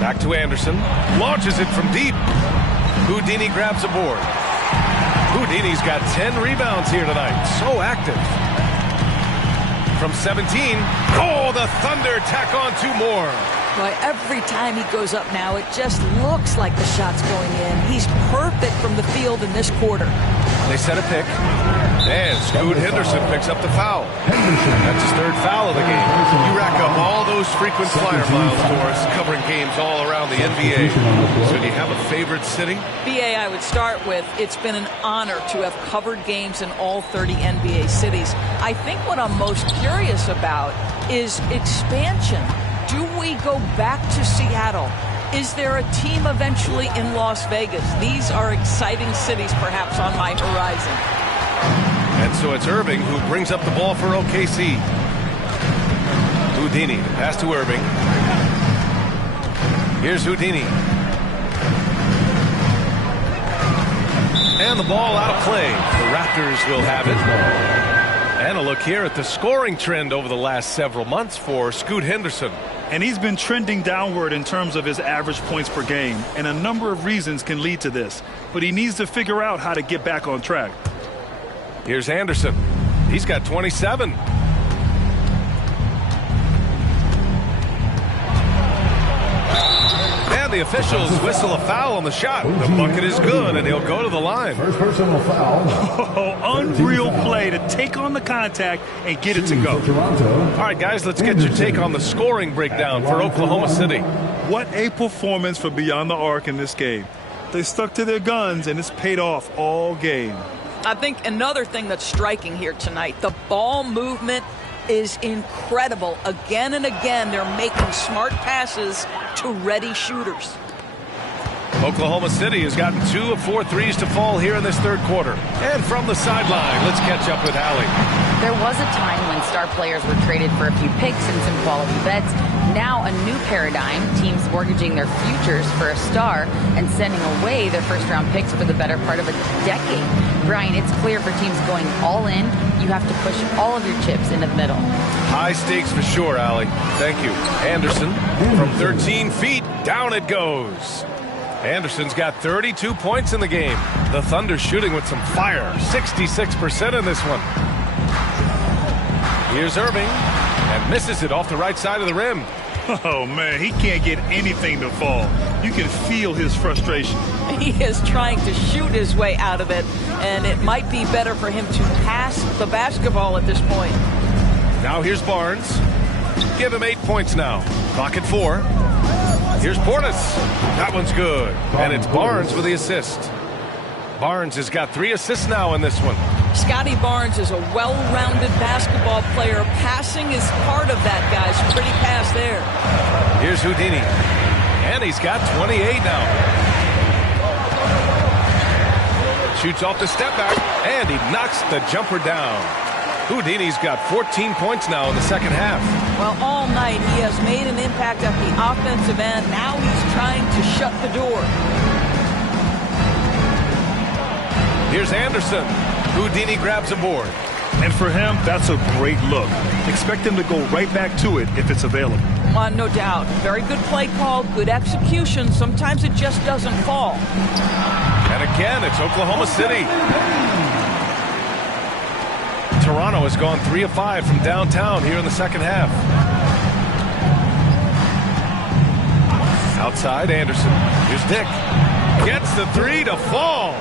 Back to Anderson. Launches it from deep. Houdini grabs a board. Houdini's got 10 rebounds here tonight. So active. From 17. Oh, the Thunder tack on 2 more. Boy, every time he goes up now, it just looks like the shot's going in. He's perfect from the field in this quarter. They set a pick. And Scoot Henderson picks up the foul. That's his 3rd foul of the game. You rack up all those frequent flyer miles for us, covering games all around the NBA. So do you have a favorite city? BA, I would start with, it's been an honor to have covered games in all 30 NBA cities. I think what I'm most curious about is expansion. Do we go back to Seattle? Is there a team eventually in Las Vegas? These are exciting cities perhaps on my horizon. And so it's Irving who brings up the ball for OKC. Houdini, pass to Irving. Here's Houdini. And the ball out of play. The Raptors will have it. And a look here at the scoring trend over the last several months for Scoot Henderson. And he's been trending downward in terms of his average points per game. And a number of reasons can lead to this. But he needs to figure out how to get back on track. Here's Anderson. He's got 27. And the officials whistle a foul on the shot. The bucket is good, and he'll go to the line. First personal foul. Oh, unreal play to take on the contact and get it to go. All right, guys, let's get your take on the scoring breakdown for Oklahoma City. What a performance for Beyond the Arc in this game. They stuck to their guns, and it's paid off all game. I think another thing that's striking here tonight, the ball movement is incredible. Again and again, they're making smart passes to ready shooters. Oklahoma City has gotten 2 of 4 threes to fall here in this third quarter. And from the sideline, let's catch up with Allie. There was a time when star players were traded for a few picks and some quality vets. Now a new paradigm, teams mortgaging their futures for a star and sending away their first-round picks for the better part of a decade. Brian, it's clear for teams going all in, you have to push all of your chips into the middle. High stakes for sure, Allie. Thank you. Anderson from 13 feet, down it goes. Anderson's got 32 points in the game. The Thunder shooting with some fire, 66% in this one. Here's Irving, and misses it off the right side of the rim. Oh, man, he can't get anything to fall. You can feel his frustration. He is trying to shoot his way out of it, and it might be better for him to pass the basketball at this point. Now here's Barnes. Give him 8 points now. Clock at 4. Here's Portis. That one's good. And it's Barnes with the assist. Barnes has got 3 assists now in this one. Scotty Barnes is a well-rounded basketball player. Passing is part of that, guys. Pretty pass there. Here's Houdini. And he's got 28 now. Shoots off the step back. And he knocks the jumper down. Houdini's got 14 points now in the second half. Well, all night he has made an impact at the offensive end. Now he's trying to shut the door. Here's Anderson. Houdini grabs a board. And for him, that's a great look. Expect him to go right back to it if it's available. No doubt. Very good play call, good execution. Sometimes it just doesn't fall. And again, it's Oklahoma City. Toronto has gone 3 of 5 from downtown here in the second half. Outside, Anderson. Here's Dick. Gets the 3 to fall.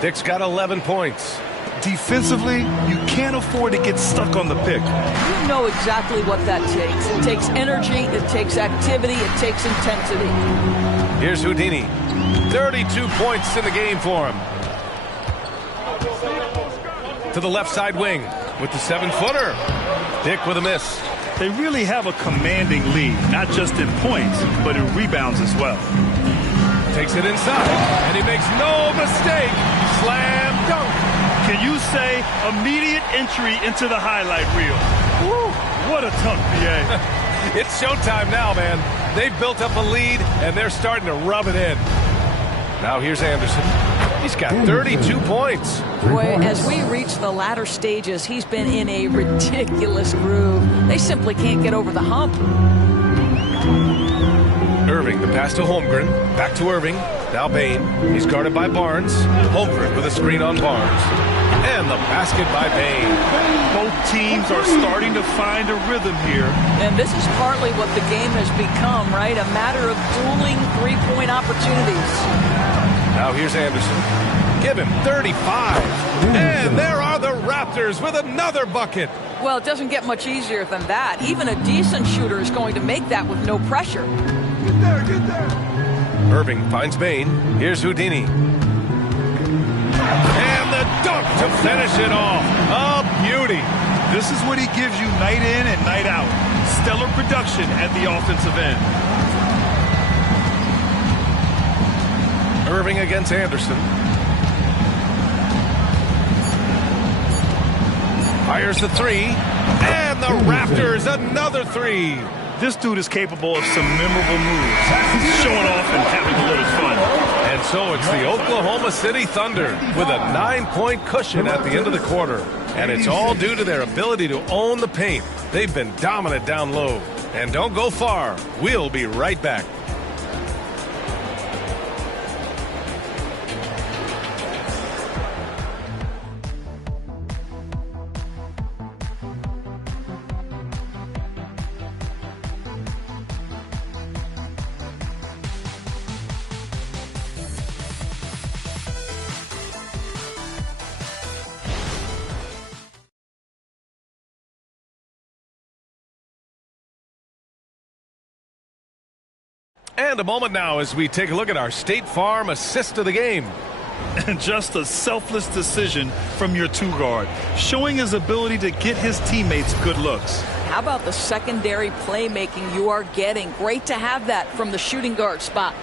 Dick's got 11 points. Defensively, you can't afford to get stuck on the pick. You know exactly what that takes. It takes energy, it takes activity, it takes intensity. Here's Houdini. 32 points in the game for him. To the left side wing with the 7-footer. Dick with a miss. They really have a commanding lead, not just in points, but in rebounds as well. Takes it inside, and he makes no mistake. Slam dunk. Can you say immediate entry into the highlight reel? Woo, what a tough BA. It's showtime now, man. They've built up a lead, and they're starting to rub it in. Now here's Anderson. He's got 32 points. Boy, as we reach the latter stages, he's been in a ridiculous groove. They simply can't get over the hump. Irving, the pass to Holmgren. Back to Irving. Now Bain. He's guarded by Barnes. Holmgren with a screen on Barnes. And the basket by Bain. Both teams are starting to find a rhythm here. And this is partly what the game has become, right? A matter of dueling three-point opportunities. Now here's Anderson. Give him 35. And there are the Raptors with another bucket. Well, it doesn't get much easier than that. Even a decent shooter is going to make that with no pressure. Get there, get there. Irving finds Bain. Here's Houdini. And the dunk to finish it off. A beauty. This is what he gives you night in and night out. Stellar production at the offensive end. Irving against Anderson. Fires the 3. And the Raptors another 3. This dude is capable of some memorable moves. He's showing off and having a little fun. And so it's the Oklahoma City Thunder with a 9-point cushion at the end of the quarter. And it's all due to their ability to own the paint. They've been dominant down low. And don't go far. We'll be right back. And a moment now as we take a look at our State Farm assist of the game. And just a selfless decision from your two-guard, showing his ability to get his teammates good looks. How about the secondary playmaking you are getting? Great to have that from the shooting guard spot.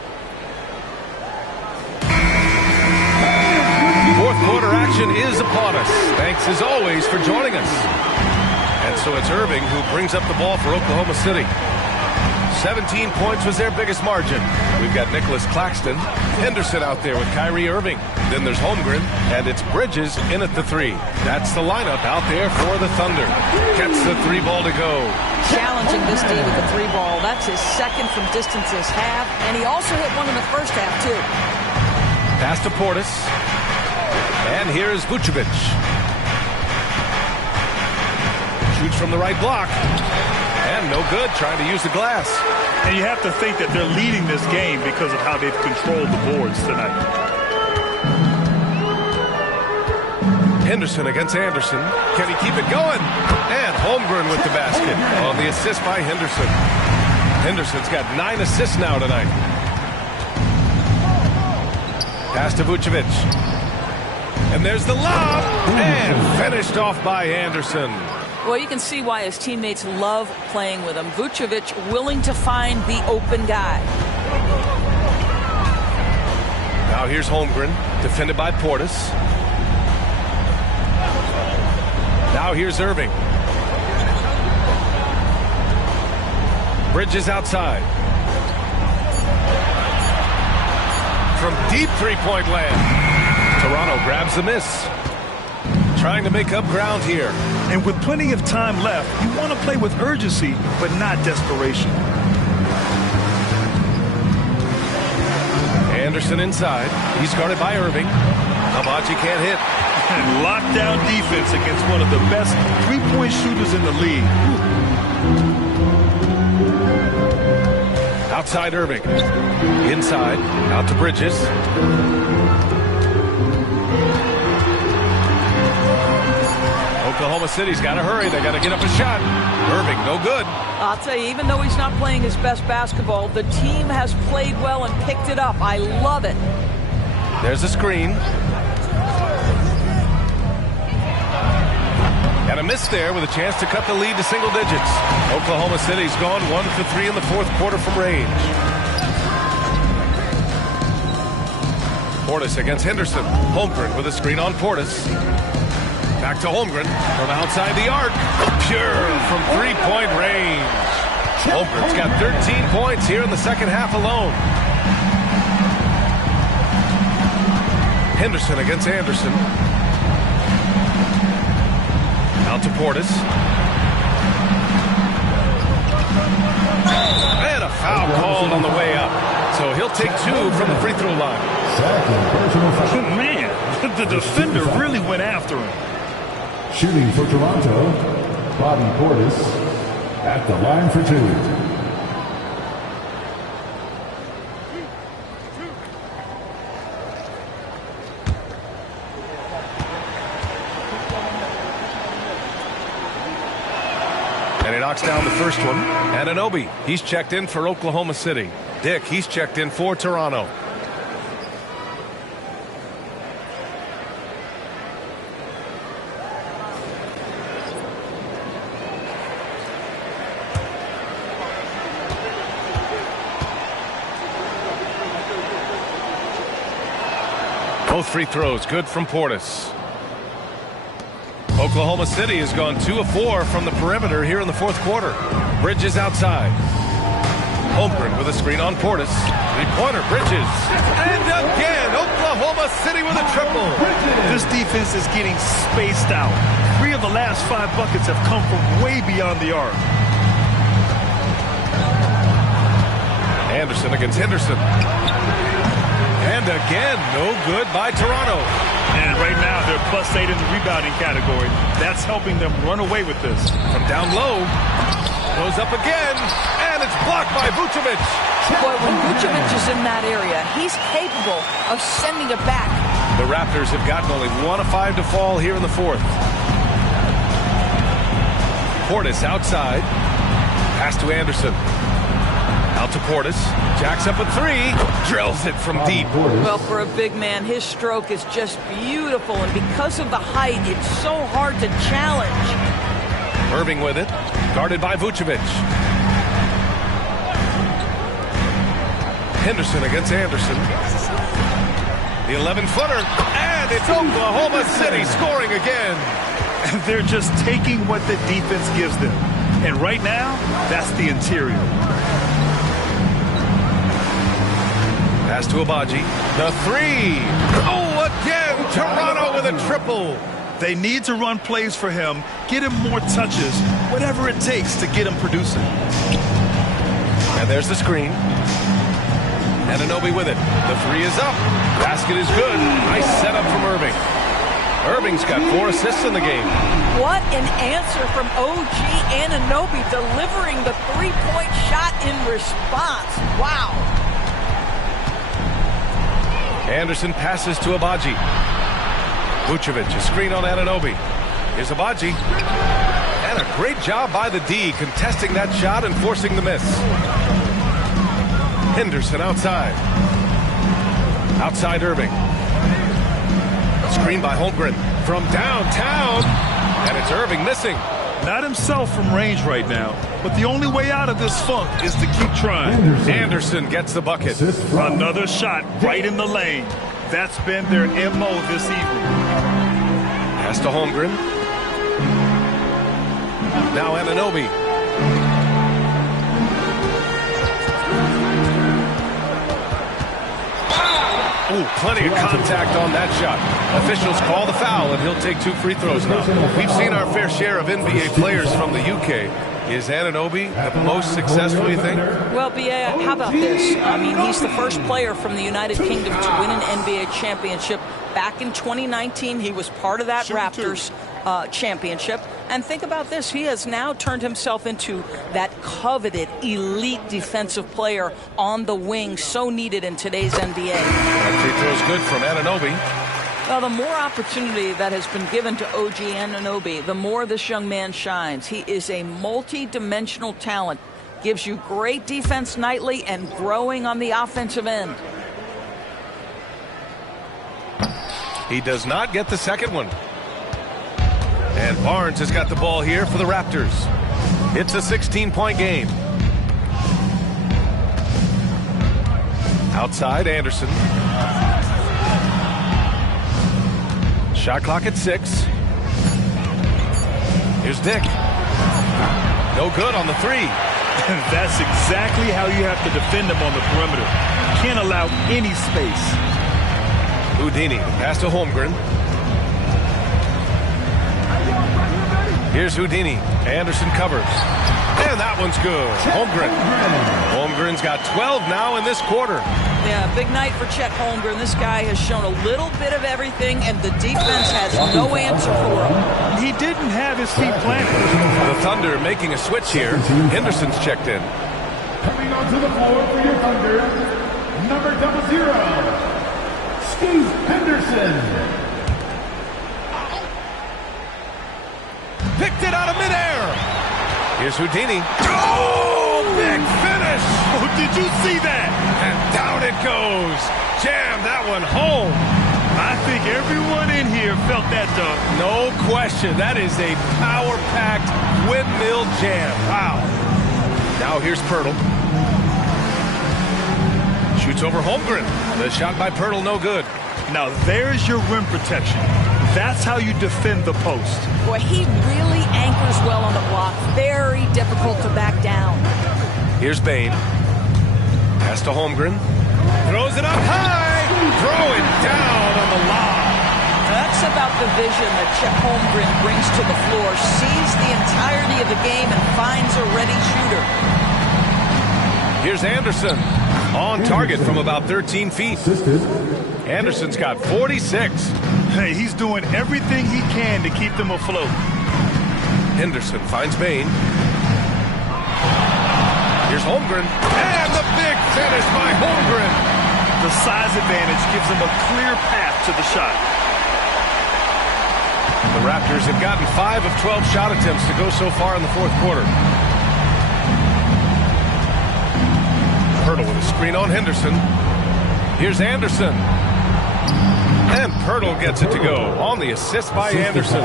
Fourth quarter action is upon us. Thanks as always for joining us. And so it's Irving who brings up the ball for Oklahoma City. 17 points was their biggest margin. We've got Nicholas Claxton, Henderson out there with Kyrie Irving. Then there's Holmgren, and it's Bridges in at the 3. That's the lineup out there for the Thunder. Gets the 3 ball to go. Challenging this D with the 3 ball. That's his second from distance this half, and he also hit one in the first half, too. Pass to Portis. And here's Vucevic. Shoots from the right block. And no good, trying to use the glass. And you have to think that they're leading this game because of how they've controlled the boards tonight. Henderson against Anderson. Can he keep it going? And Holmgren with the basket. On the assist by Henderson. Henderson's got 9 assists now tonight. Pass to Vucevic. And there's the lob. And finished off by Anderson. Well, you can see why his teammates love playing with him. Vucevic willing to find the open guy. Now here's Holmgren, defended by Portis. Now here's Irving. Bridges outside. From deep three-point land. Toronto grabs the miss. trying to make up ground here. And with plenty of time left, you want to play with urgency, but not desperation. Anderson inside. He's guarded by Irving. Abaji can't hit. And lockdown defense against one of the best three-point shooters in the league. Outside Irving. Inside. Out to Bridges. Oklahoma City's got to hurry. They got to get up a shot. Irving, no good. I'll tell you, even though he's not playing his best basketball, the team has played well and picked it up. I love it. There's a screen. And a miss there with a chance to cut the lead to single digits. Oklahoma City's gone 1 for 3 in the fourth quarter from range. Portis against Henderson. Holmgren with a screen on Portis. Back to Holmgren from outside the arc. Pure from three-point range. Holmgren's got 13 points here in the second half alone. Henderson against Anderson. Out to Portis. And a foul called on the way up. So he'll take 2 from the free throw line. Man, the defender really went after him. Shooting for Toronto, Bobby Portis at the line for 2. And he knocks down the first one. Anunoby, he's checked in for Oklahoma City. Dick, he's checked in for Toronto. Both free throws good from Portis. Oklahoma City has gone 2 of 4 from the perimeter here in the fourth quarter. Bridges outside. Holmgren with a screen on Portis. Three-pointer, Bridges. And again, Oklahoma City with a triple. This defense is getting spaced out. 3 of the last 5 buckets have come from way beyond the arc. Anderson against Henderson. And again, no good by Toronto. And right now, they're +8 in the rebounding category. That's helping them run away with this. From down low, goes up again, and it's blocked by Vucevic. Boy, when Vucevic is in that area, he's capable of sending it back. The Raptors have gotten only 1 of 5 to fall here in the fourth. Portis outside. Pass to Anderson. Out to Portis. Jacks up a 3. Drills it from deep. Well, for a big man, his stroke is just beautiful. And because of the height, it's so hard to challenge. Irving with it. Guarded by Vucevic. Henderson against Anderson. The 11-footer. And it's Oklahoma City scoring again. And they're just taking what the defense gives them. And right now, that's the interior. Pass to Abaji. The 3. Oh, again, Toronto with a triple. They need to run plays for him, get him more touches, whatever it takes to get him producing. And there's the screen. Anunoby with it. The 3 is up. Basket is good. Nice setup from Irving. Irving's got 4 assists in the game. What an answer from OG Anunoby, delivering the three-point shot in response. Wow. Anderson passes to Abaji. Vucevic, a screen on Anunoby. Here's Abaji. And a great job by the D, contesting that shot and forcing the miss. Henderson outside. Outside Irving. Screen by Holmgren from downtown. And it's Irving missing. Not himself from range right now, but the only way out of this funk is to keep trying. Anderson gets the bucket. Another shot right in the lane. That's been their MO this evening. Pass to Holmgren. Now Anunoby. Ooh, plenty of contact on that shot. Officials call the foul, and he'll take 2 free throws now. We've seen our fair share of NBA players from the UK. Is Anunoby the most successful, you think? Well, B.A., how about this? I mean, he's the first player from the United Kingdom to win an NBA championship. Back in 2019, he was part of that Raptors championship. And think about this. He has now turned himself into that coveted elite defensive player on the wing, so needed in today's NBA. That free throw's good from Anunoby. Well, the more opportunity that has been given to OG Anunoby, the more this young man shines. He is a multi-dimensional talent. Gives you great defense nightly and growing on the offensive end. He does not get the second one. And Barnes has got the ball here for the Raptors. It's a 16-point game. Outside, Anderson. Shot clock at 6. Here's Dick. No good on the 3. That's exactly how you have to defend him on the perimeter. Can't allow any space. Houdini, pass to Holmgren. Here's Houdini. Anderson covers. And that one's good. Holmgren. Holmgren's got 12 now in this quarter. Yeah, big night for Chet Holmgren. This guy has shown a little bit of everything, and the defense has no answer for him. He didn't have his feet planted. The Thunder making a switch here. Henderson's checked in. Coming onto the floor for your Thunder, number 00, Steve Henderson. Picked it out of midair. Here's Houdini. Oh, big finish. Oh, did you see that? And down it goes. Jam that one home. I think everyone in here felt that dunk. No question. That is a power-packed windmill jam. Wow. Now here's Pirtle. Shoots over Holmgren. The shot by Pirtle, no good. Now there's your rim protection. That's how you defend the post. Boy, he really anchors well on the block. Very difficult to back down. Here's Bane. Pass to Holmgren. Throws it up high. Throw it down on the lob. That's about the vision that Chet Holmgren brings to the floor. Sees the entirety of the game and finds a ready shooter. Here's Anderson. On target from about 13 feet. Anderson's got 46. Hey, he's doing everything he can to keep them afloat. Henderson finds Bane. Here's Holmgren. And the big finish by Holmgren. The size advantage gives him a clear path to the shot. The Raptors have gotten 5 of 12 shot attempts to go so far in the fourth quarter. Pirtle with a screen on Henderson. Here's Anderson. And Pirtle gets it to go on the assist by Anderson.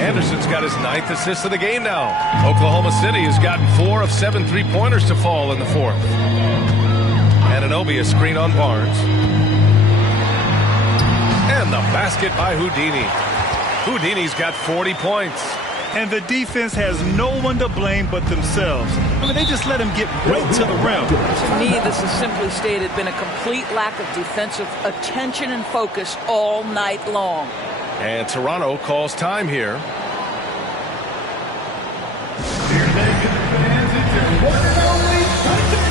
Anderson's got his 9th assist of the game now. Oklahoma City has gotten 4 of 7 3-pointers to fall in the fourth. Anunoby a screen on Barnes. And the basket by Houdini. Houdini's got 40 points. And the defense has no one to blame but themselves. I mean, they just let him get right to the rim. To me, this has simply stated been a complete lack of defensive attention and focus all night long. And Toronto calls time here. Here they get the fans into one and only Thunder.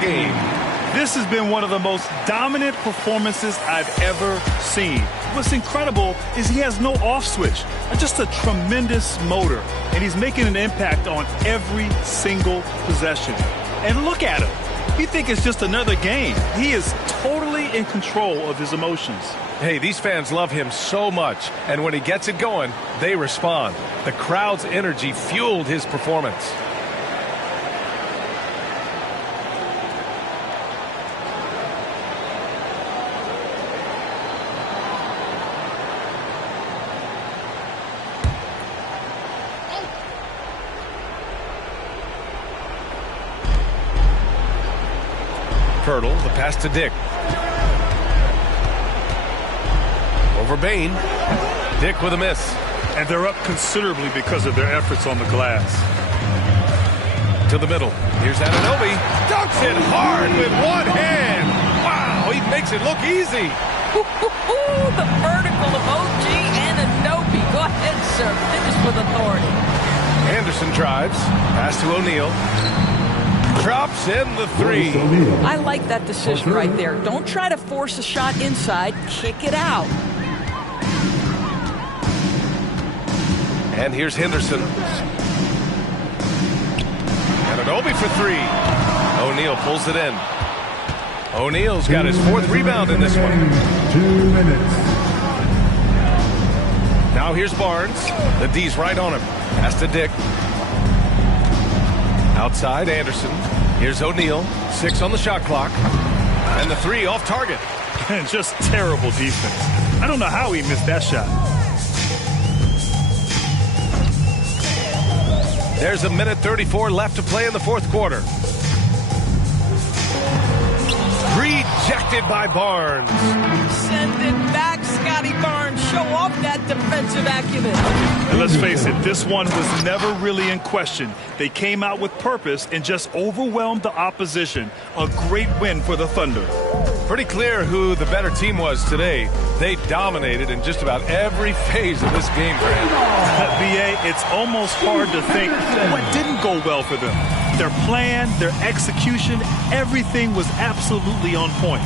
game. This has been one of the most dominant performances I've ever seen. What's incredible is he has no off switch, just a tremendous motor, and he's making an impact on every single possession. And look at him. You think it's just another game. He is totally in control of his emotions. Hey, these fans love him so much, and when he gets it going, they respond. The crowd's energy fueled his performance. Hurdle, the pass to Dick. Over Bain. Dick with a miss. And they're up considerably because of their efforts on the glass. To the middle. Here's Anunoby. Dunks it hard with one hand. Wow, he makes it look easy. The vertical of OG Anunoby. Go ahead, sir. Finish with authority. Anderson drives. Pass to O'Neal. Drops in the three. I like that decision right there. Don't try to force a shot inside. Kick it out. And here's Henderson. Anunoby for three. O'Neal pulls it in. O'Neal's got his fourth rebound in this one. 2 minutes. Now here's Barnes. The D's right on him. Pass to Dick. Outside, Anderson. Here's O'Neal. 6 on the shot clock. And the three off target. And just terrible defense. I don't know how he missed that shot. There's 1:34 left to play in the fourth quarter. Rejected by Barnes. Send it back, Scotty Barnes. Show off that defensive acumen. And let's face it, this one was never really in question. They came out with purpose and just overwhelmed the opposition. A great win for the Thunder. Pretty clear who the better team was today. They dominated in just about every phase of this game, Grant. BA, it's almost hard to think what didn't go well for them. Their plan, their execution, everything was absolutely on point.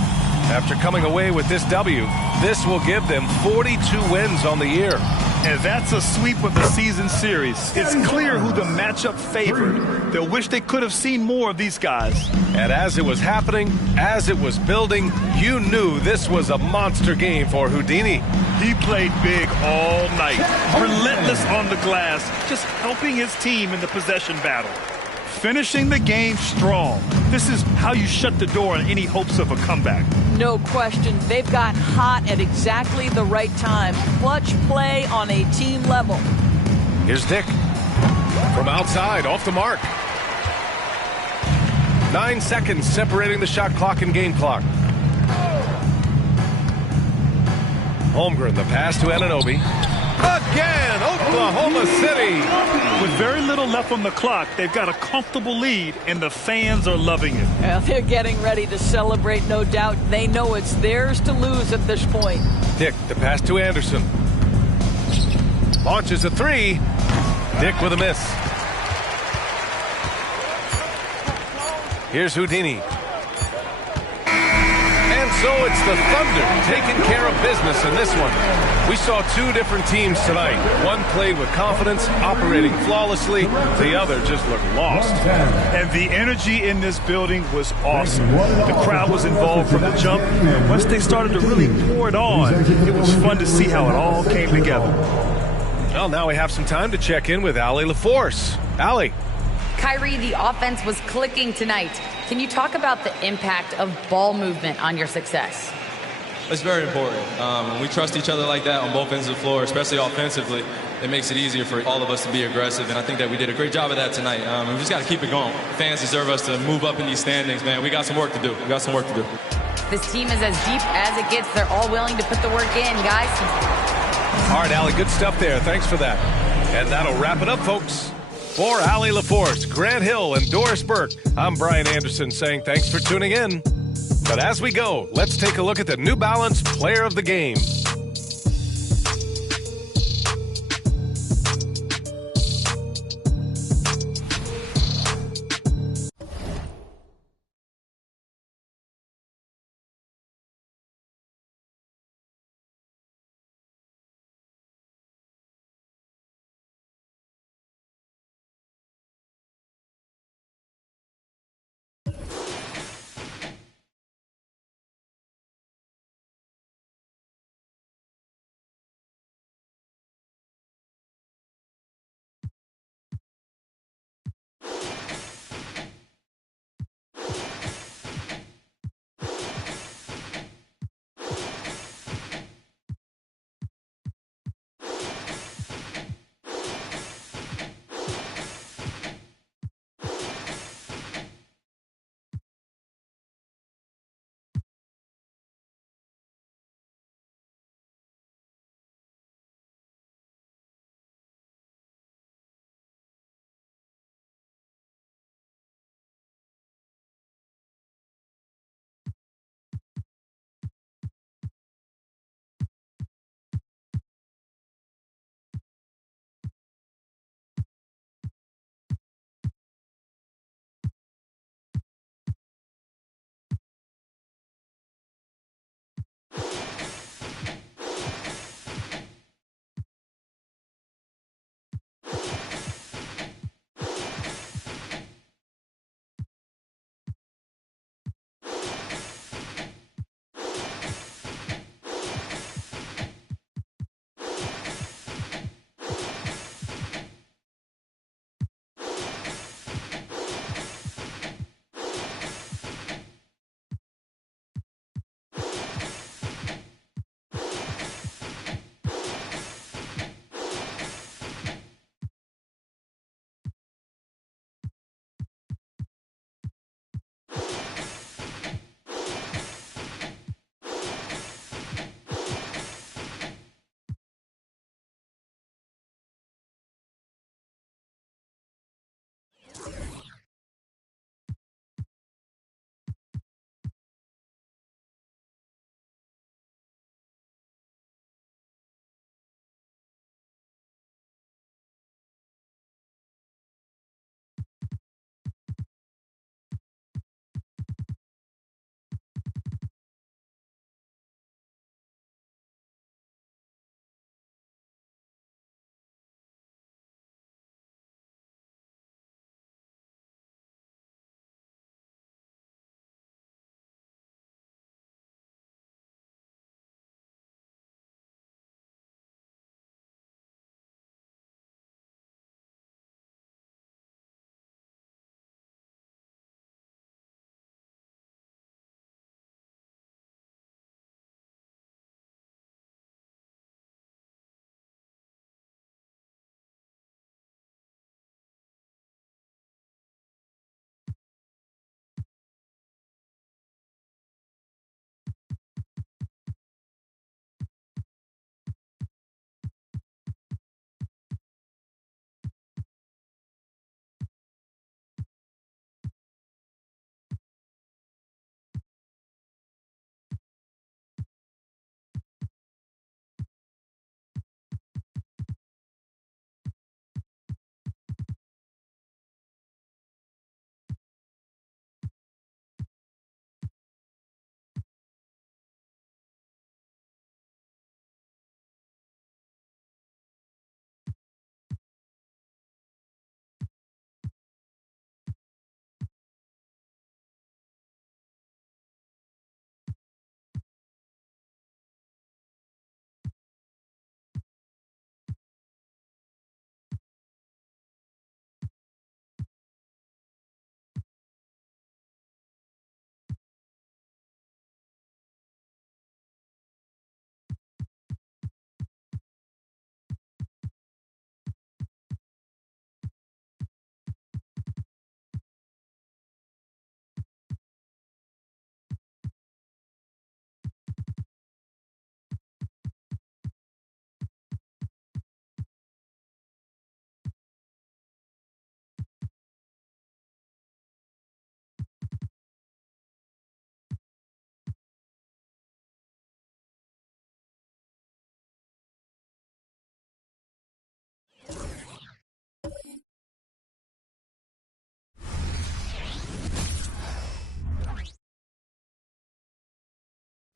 After coming away with this W, this will give them 42 wins on the year. And that's a sweep of the season series. It's clear who the matchup favored. They'll wish they could have seen more of these guys. And as it was happening, as it was building, you knew this was a monster game for Houdini. He played big all night, relentless on the glass, just helping his team in the possession battle. Finishing the game strong. This is how you shut the door on any hopes of a comeback. No question. They've got hot at exactly the right time. Clutch play on a team level. Here's Dick. From outside, off the mark. 9 seconds separating the shot clock and game clock. Holmgren, the pass to Anunoby. Again, Oklahoma City. With very little left on the clock, they've got a comfortable lead, and the fans are loving it. Well, they're getting ready to celebrate, no doubt. They know it's theirs to lose at this point. Dick, the pass to Anderson. Launches a three. Dick with a miss. Here's Houdini. And so it's the Thunder taking care of business in this one. We saw two different teams tonight. One played with confidence, operating flawlessly. The other just looked lost. And the energy in this building was awesome. The crowd was involved from the jump. And once they started to really pour it on, it was fun to see how it all came together. Well, now we have some time to check in with Allie LaForce. Allie. Kyrie, the offense was clicking tonight. Can you talk about the impact of ball movement on your success? It's very important. When we trust each other like that on both ends of the floor, especially offensively, it makes it easier for all of us to be aggressive, and I think that we did a great job of that tonight. We just got to keep it going. Fans deserve us to move up in these standings, man. We got some work to do. We got some work to do. This team is as deep as it gets. They're all willing to put the work in, guys. All right, Allie, good stuff there. Thanks for that. And that'll wrap it up, folks. For Allie LaForce, Grant Hill, and Doris Burke, I'm Brian Anderson saying thanks for tuning in. But as we go, let's take a look at the New Balance Player of the Game.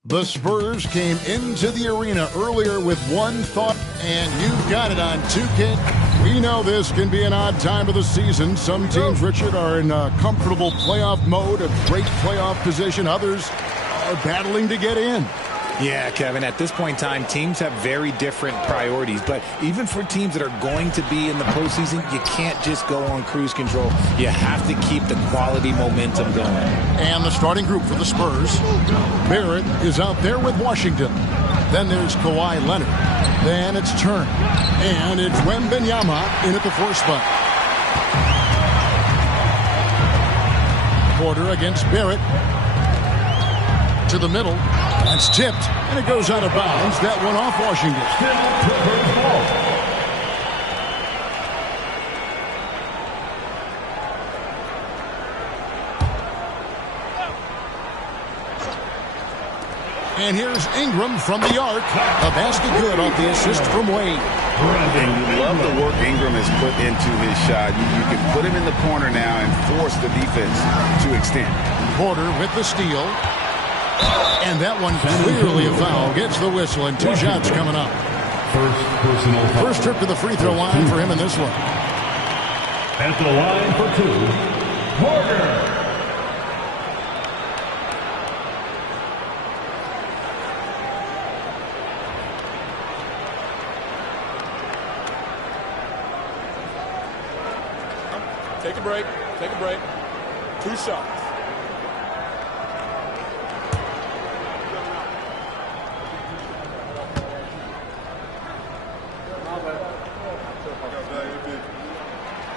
The Spurs came into the arena earlier with one thought, and you've got it on 2K. We know this can be an odd time of the season. Some teams, Richard, are in a comfortable playoff mode, a great playoff position. Others are battling to get in. Yeah, Kevin, at this point in time, teams have very different priorities. But even for teams that are going to be in the postseason, you can't just go on cruise control. You have to keep the quality momentum going. And the starting group for the Spurs. Barrett is out there with Washington. Then there's Kawhi Leonard. Then it's Turner. And it's Wembanyama in at the 4 spot. Porter against Barrett. To the middle. That's tipped, and it goes out of bounds. That one off Washington. And here's Ingram from the arc. A basket good off the assist from Wade. And you love the work Ingram has put into his shot. You can put him in the corner now and force the defense to extend. Porter with the steal. And that one clearly a foul. Gets the whistle, and 2 shots coming up. First trip to the free throw line for him in this one. At the line for 2, Porter. Take a break. Take a break. 2 shots.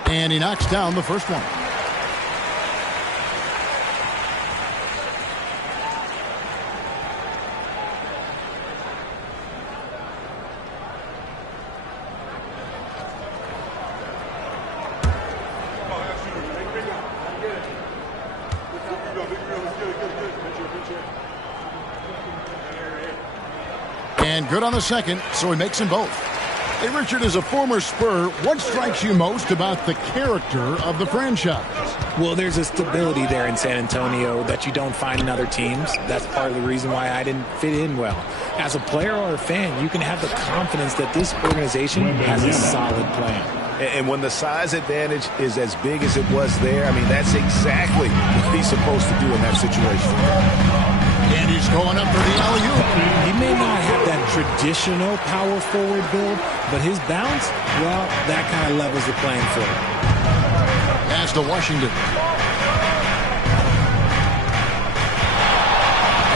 And he knocks down the first one. And good on the second, so he makes them both. Hey, Richard, as a former Spur, what strikes you most about the character of the franchise? Well, there's a stability there in San Antonio that you don't find in other teams. That's part of the reason why I didn't fit in well. As a player or a fan, you can have the confidence that this organization has a solid plan. And when the size advantage is as big as it was there, I mean, that's exactly what he's supposed to do in that situation. And he's going up for the alley-oop. He may not have that traditional power forward build, but his bounce, well, that kind of levels the playing field. Pass to Washington.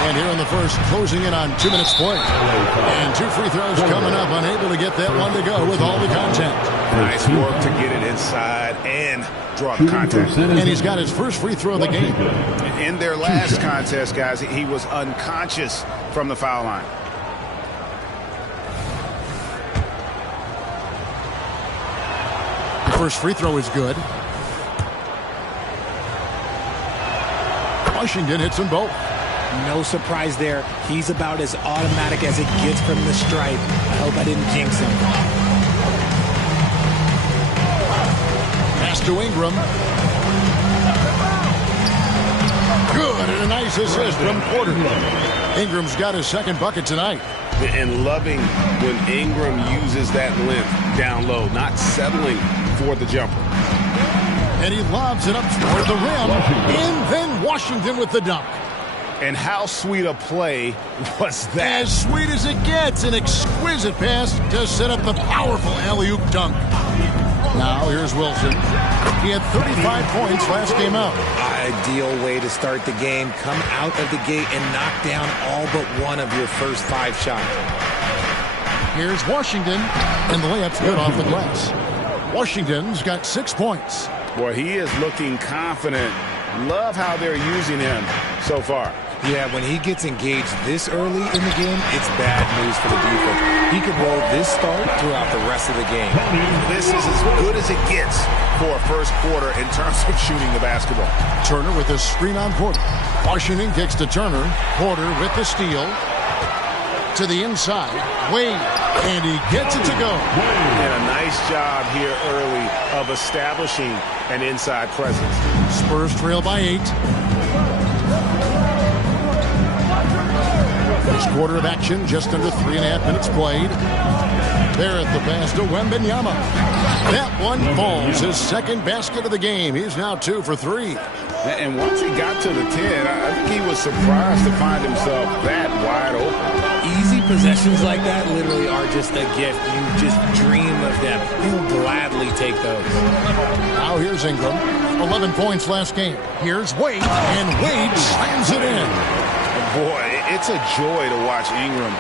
And here in the first, closing in on 2 minutes play. And 2 free throws coming up, unable to get that one to go with all the contact. Nice work to get it inside and draw the contact. And he's got his first free throw of the game. In their last contest, guys, he was unconscious from the foul line. The first free throw is good. Washington hits them both. No surprise there. He's about as automatic as it gets from the stripe. I hope I didn't jinx him. Pass to Ingram. Good, and a nice assist from Porter. Ingram's got his second bucket tonight. And loving when Ingram uses that length down low, not settling for the jumper. And he lobs it up toward the rim. And then Washington with the dunk. And how sweet a play was that? As sweet as it gets. An exquisite pass to set up the powerful alley-oop dunk. Now here's Wilson. He had 35 points last game out. Ideal way to start the game. Come out of the gate and knock down all but one of your first 5 shots. Here's Washington, and the layup's good off the glass. Washington's got 6 points. Boy, he is looking confident. Love how they're using him so far. Yeah, when he gets engaged this early in the game, it's bad news for the defense. He could roll this start throughout the rest of the game. This is as good as it gets for a first quarter in terms of shooting the basketball. Turner with a screen on Porter. Washington kicks to Turner. Porter with the steal. To the inside. Wade. And he gets it to go. And a nice job here early of establishing an inside presence. Spurs trail by 8. First quarter of action, just under 3.5 minutes played. Barrett the pass to Wembanyama. That one falls. His second basket of the game. He's now 2 for 3. And once he got to the 10, I think he was surprised to find himself that wide open. Easy possessions like that literally are just a gift. You just dream of them. He'll gladly take those. Now here's Ingram. 11 points last game. Here's Wade, and Wade slams it in. Boy, it's a joy to watch Ingram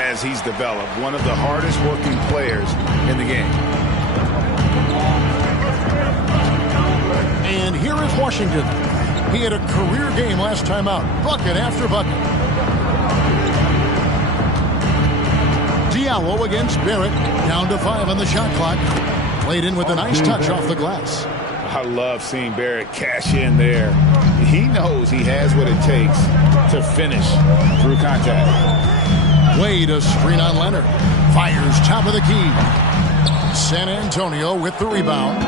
as he's developed. One of the hardest working players in the game. And here is Washington. He had a career game last time out. Bucket after bucket. Diallo against Barrett. Down to 5 on the shot clock. Played in with a nice touch off the glass. I love seeing Barrett cash in there. He knows he has what it takes to finish through contact. Wade, a screen on Leonard. Fires top of the key. San Antonio with the rebound.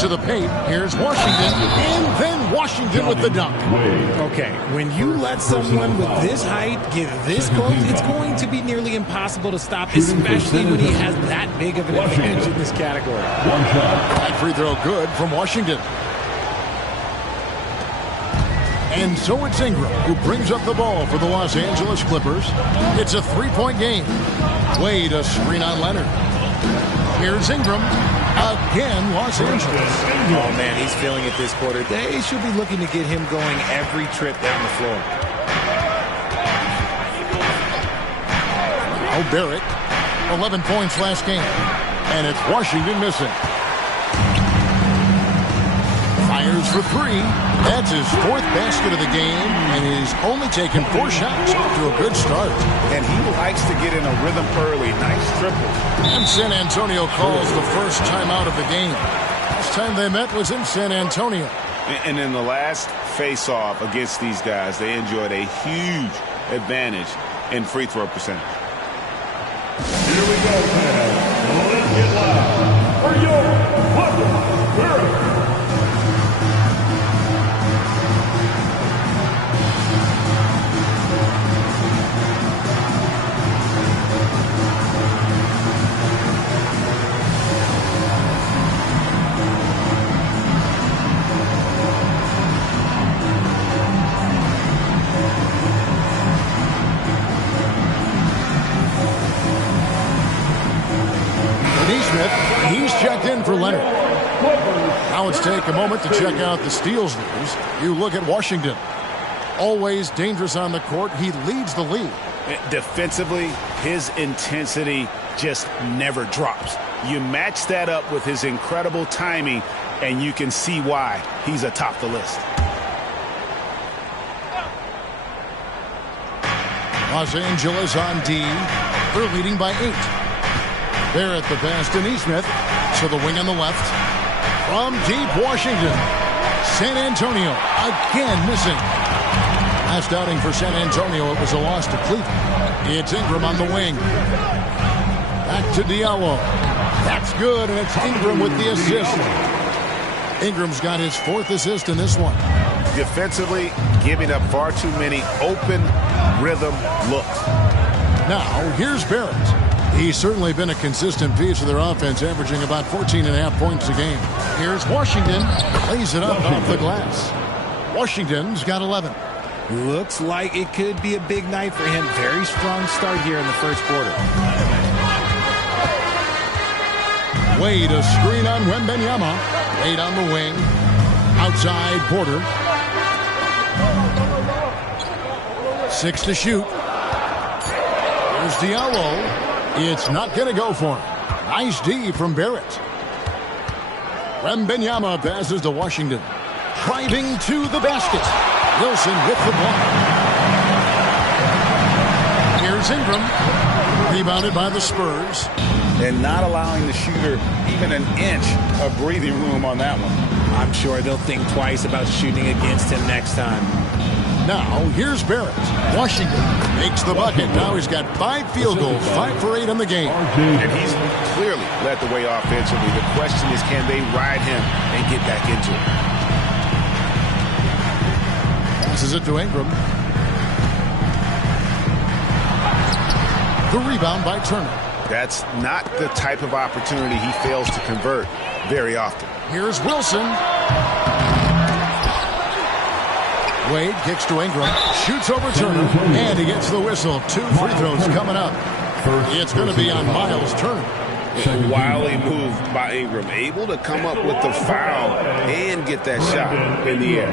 To the paint. Here's Washington. And then Washington with the dunk. Okay, when you let someone with this height get this close, it's going to be nearly impossible to stop, especially when he has that big of an advantage in this category. That free throw good from Washington. And so it's Ingram who brings up the ball for the Los Angeles Clippers. It's a 3-point game. Wade, a screen on Leonard. Here's Ingram. Again, Los Angeles. Oh, man, he's feeling it this quarter. They should be looking to get him going every trip down the floor. Oh, Barrett. 11 points last game. And it's Washington missing. Fires for 3. That's his 4th basket of the game, and he's only taken 4 shots off to a good start. And he likes to get in a rhythm early. Nice triple. And San Antonio calls the first timeout of the game. Last time they met was in San Antonio. And in the last face-off against these guys, they enjoyed a huge advantage in free throw percentage. Here we go, fans. Let's get loud for your Wonder Barrett. He's checked in for Leonard. Now let's take a moment to check out the steals leaders. You look at Washington. Always dangerous on the court. He leads the league. Defensively, his intensity just never drops. You match that up with his incredible timing, and you can see why he's atop the list. Los Angeles on D. They're leading by 8. Barrett the pass to Nesmith. To the wing on the left. From deep Washington. San Antonio again missing. Last outing for San Antonio, it was a loss to Cleveland. It's Ingram on the wing. Back to Diallo. That's good, and it's Ingram with the assist. Ingram's got his 4th assist in this one. Defensively, giving up far too many open rhythm looks. Now, here's Barrett. He's certainly been a consistent piece of their offense, averaging about 14.5 points a game. Here's Washington. Lays it up off the glass. Washington's got 11. Looks like it could be a big night for him. Very strong start here in the first quarter. Wade, a screen on Wembanyama. Wade on the wing. Outside Porter. 6 to shoot. Here's Diallo. It's not going to go for him. Nice D from Barrett. Wembanyama passes to Washington. Driving to the basket. Wilson with the block. Here's Ingram. Rebounded by the Spurs. And not allowing the shooter even an inch of breathing room on that one. I'm sure they'll think twice about shooting against him next time. Now, here's Barrett. Washington makes the bucket. Now he's got 5 field goals, 5 for 8 in the game. And he's clearly led the way offensively. The question is, can they ride him and get back into it? Passes it to Ingram. The rebound by Turner. That's not the type of opportunity he fails to convert very often. Here's Wilson. Wade kicks to Ingram, shoots over Turner, and he gets the whistle. 2 free throws coming up. It's going to be on Miles Turner. Wily move by Ingram, able to come up with the foul and get that shot in the air.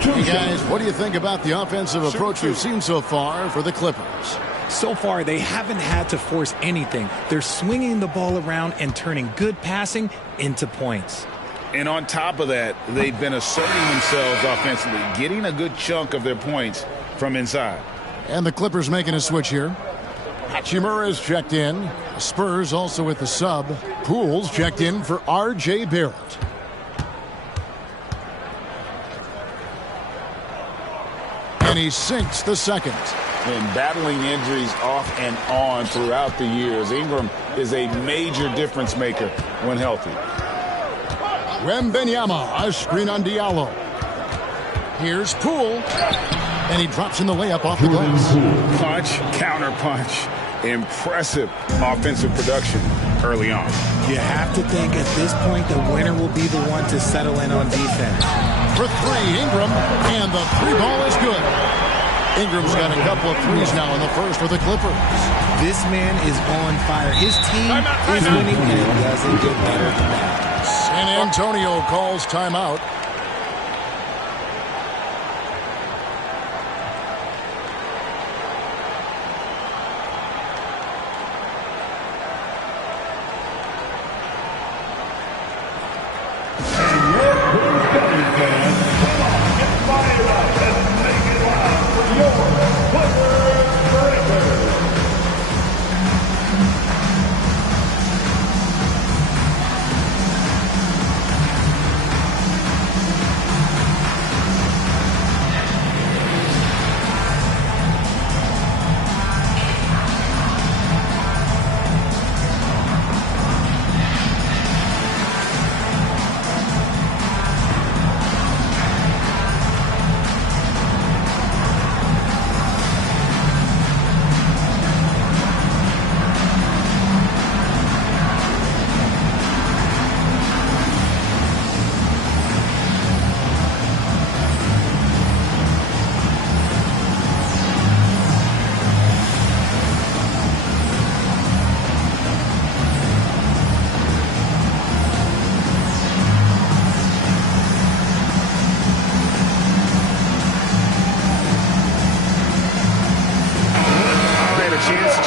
Hey guys, what do you think about the offensive approach we've seen so far for the Clippers? So far, they haven't had to force anything. They're swinging the ball around and turning good passing into points. And on top of that, they've been asserting themselves offensively, getting a good chunk of their points from inside. And the Clippers making a switch here. Hachimura is checked in. Spurs also with the sub. Poole's checked in for R.J. Barrett. And he sinks the second. And battling injuries off and on throughout the years, Ingram is a major difference maker when healthy. Wembanyama, a screen on Diallo. Here's Poole, and he drops in the layup off the glass. Punch, counter punch. Impressive offensive production early on. You have to think at this point the winner will be the one to settle in on defense. For 3, Ingram, and the 3 ball is good. Ingram's got a couple of threes now in the first for the Clippers. This man is on fire. His team is winning, and it doesn't get better than that. San Antonio calls timeout.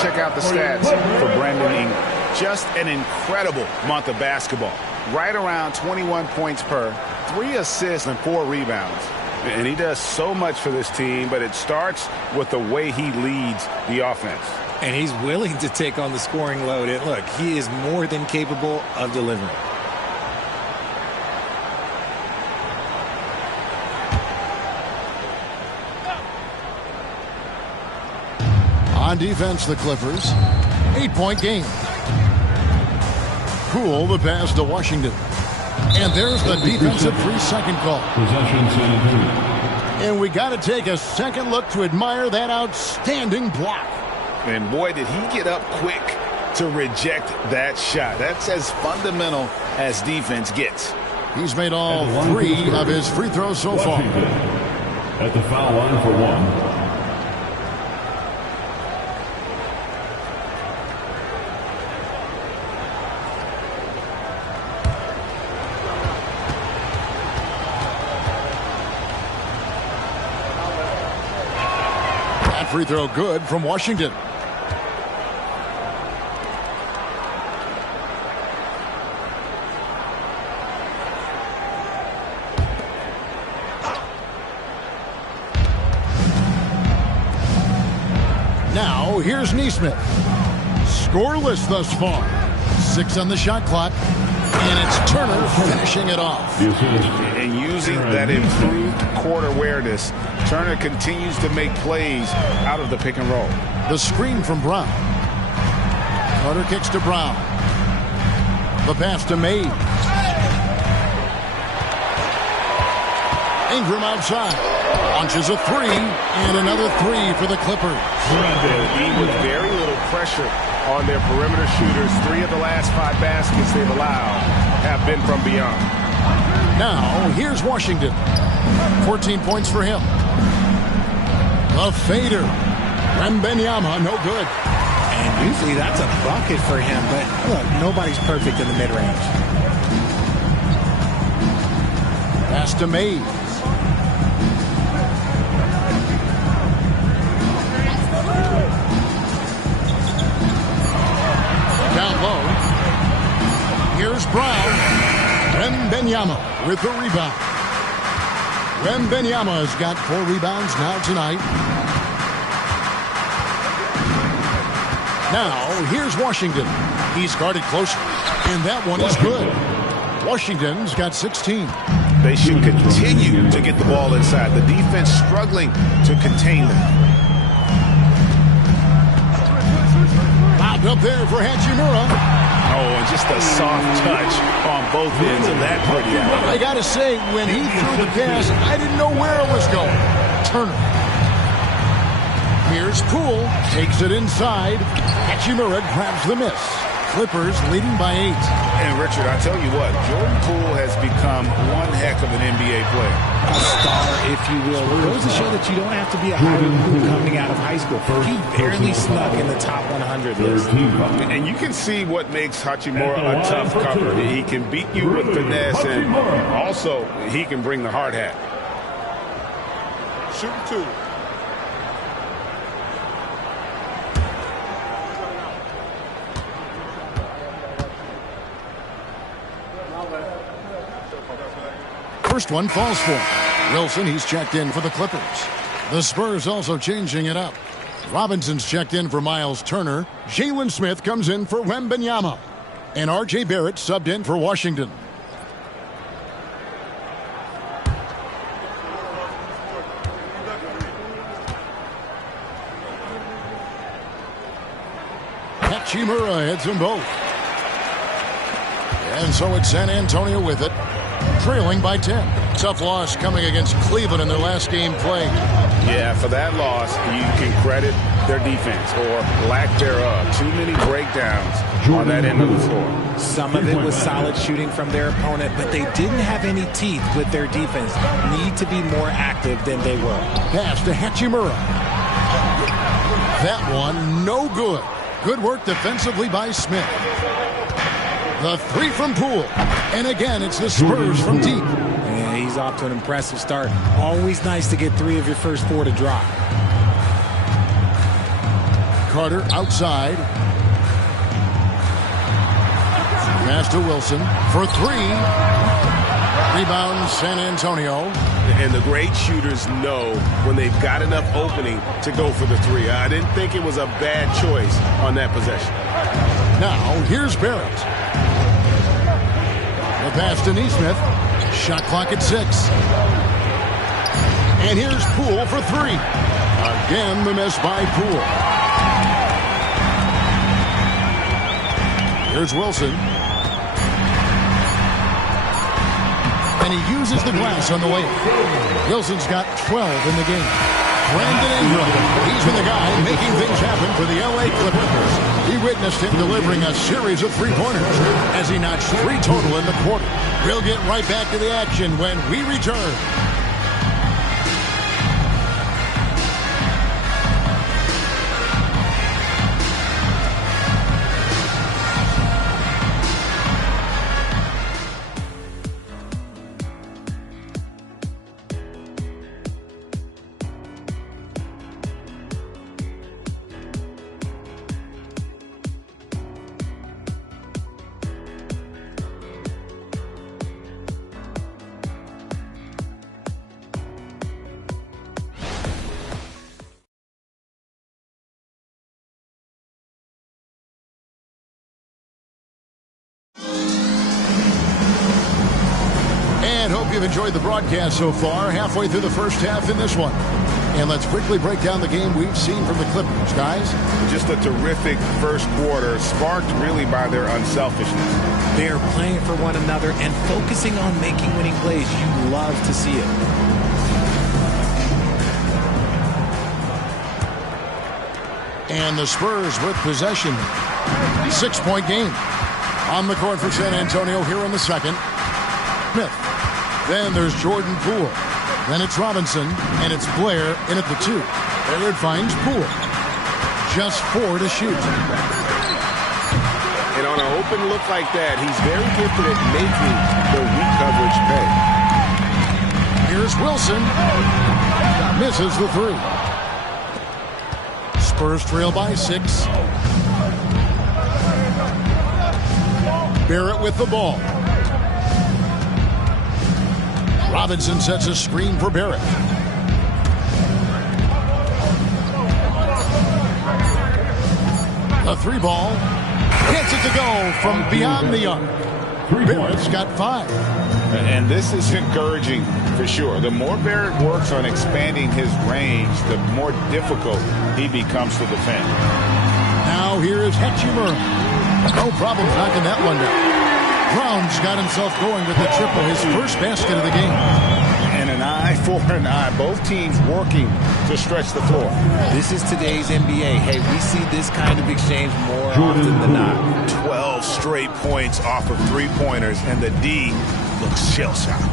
Check out the stats for Brandon Ingram. Just an incredible month of basketball. Right around 21 points per, 3 assists and 4 rebounds. And he does so much for this team, but it starts with the way he leads the offense. And he's willing to take on the scoring load. And look, he is more than capable of delivering. On defense, the Clippers. 8-point game. Poole, the pass to Washington. And there's the defensive 3-second call. Possession, San Antonio. And we got to take a second look to admire that outstanding block. And boy, did he get up quick to reject that shot. That's as fundamental as defense gets. He's made all 3 of his free throws so far. At the foul line for 1. Free throw good from Washington. Now here's Nesmith. Scoreless thus far. 6 on the shot clock. And it's Turner finishing it off. And using that improved court awareness, Turner continues to make plays out of the pick and roll. The screen from Brown. Carter kicks to Brown. The pass to Mays. Ingram outside. Launches a three, and another three for the Clippers. With very little pressure on their perimeter shooters, 3 of the last 5 baskets they've allowed have been from beyond. Now, here's Washington. 14 points for him. The fader. Wembanyama, no good. And usually that's a bucket for him, but look, nobody's perfect in the mid-range. Pass to Mays. Down low. Here's Brown. Wembanyama with the rebound. Wembanyama has got 4 rebounds now tonight. Now, here's Washington. He's guarded closer, and that one is good. Washington's got 16. They should continue to get the ball inside. The defense struggling to contain them. Popped up there for Hachimura. Oh, and just a soft touch on both ends of that pretty alley. I got to say, when he threw the pass, I didn't know where it was going. Turner. Here's Poole. Takes it inside. Hachimura grabs the miss. Clippers leading by 8. And Richard, I tell you what, Jordan Poole has become one heck of an NBA player. A star, if you will. It goes to show that you don't have to be a high recruit coming out of high school. He barely snuck in the top 100 list. And you can see what makes Hachimura a tough cover. He can beat you with finesse, and also he can bring the hard hat. Shoot 2. First one falls for Wilson. He's checked in for the Clippers. The Spurs also changing it up. Robinson's checked in for Miles Turner. Jalen Smith comes in for Wembanyama. And R.J. Barrett subbed in for Washington. Hachimura heads them both. And so it's San Antonio with it. Trailing by 10. Tough loss coming against Cleveland in their last game played. Yeah, for that loss, you can credit their defense or lack thereof. Too many breakdowns on that end of the floor. Some of it was solid shooting from their opponent, but they didn't have any teeth with their defense. Need to be more active than they were. Pass to Hachimura. That one, no good. Good work defensively by Smith. The 3 from Poole. And again, it's the Spurs from deep. Yeah, he's off to an impressive start. Always nice to get 3 of your first 4 to drop. Carter outside. Pass to Wilson for 3. Rebound San Antonio. And the great shooters know when they've got enough opening to go for the 3. I didn't think it was a bad choice on that possession. Now, here's Barrett. The pass to Nesmith. Shot clock at 6. And here's Poole for 3. Again, the miss by Poole. Here's Wilson. And he uses the glass on the way. Wilson's got 12 in the game. Brandon Ingram. He's been the guy making things happen for the L.A. Clippers. He witnessed him delivering a series of 3-pointers as he notched 3 total in the quarter. We'll get right back to the action when we return. Hope you've enjoyed the broadcast so far. Halfway through the first half in this one. And let's quickly break down the game we've seen from the Clippers, guys. Just a terrific first quarter, sparked really by their unselfishness. They're playing for one another and focusing on making winning plays. You love to see it. And the Spurs with possession. 6-point game. On the court for San Antonio here in the second. Smith. Then there's Jordan Poole. Then it's Robinson, and it's Blair in at the 2. There it finds Poole. Just 4 to shoot. And on an open look like that, he's very gifted at making the weak coverage pay. Here's Wilson. Misses the 3. Spurs trail by 6. Barrett with the ball. Robinson sets a screen for Barrett. A 3 ball. Gets it to go from beyond the arc. Barrett's got 5. And this is encouraging for sure. The more Barrett works on expanding his range, the more difficult he becomes to defend. Now here is Hachimura. No problem knocking that one down. Brown's got himself going with the triple, his first basket of the game. And an eye for an eye. Both teams working to stretch the floor. This is today's NBA. Hey, we see this kind of exchange more often than not. 12 straight points off of 3-pointers, and the D looks shell-shocked.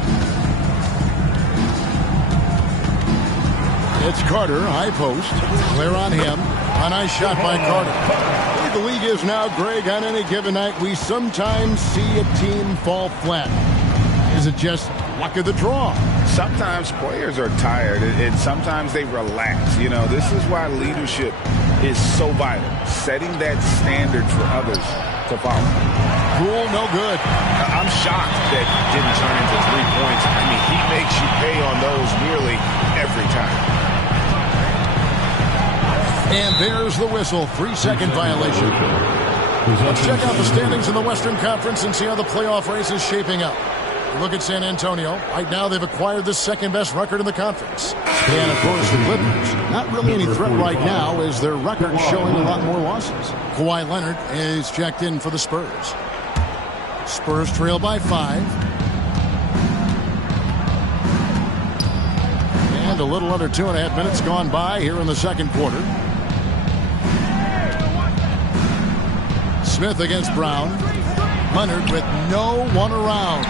It's Carter, high post. Blair on him. A nice shot by Carter. The league is now, Greg, on any given night, we sometimes see a team fall flat. Is it just luck of the draw? Sometimes players are tired, and sometimes they relax. You know, this is why leadership is so vital. Setting that standard for others to follow. Cool, no good. I'm shocked that didn't turn into 3 points. I mean, he makes you pay on those nearly every time. And there's the whistle. 3-second violation. Let's check out the standings in the Western Conference and see how the playoff race is shaping up. Look at San Antonio. Right now, they've acquired the second-best record in the conference. And, of course, the Clippers. Not really any threat right now as their record showing a lot more losses. Kawhi Leonard is checked in for the Spurs. Spurs trail by 5. And a little under 2.5 minutes gone by here in the second quarter. Smith against Brown. Leonard with no one around.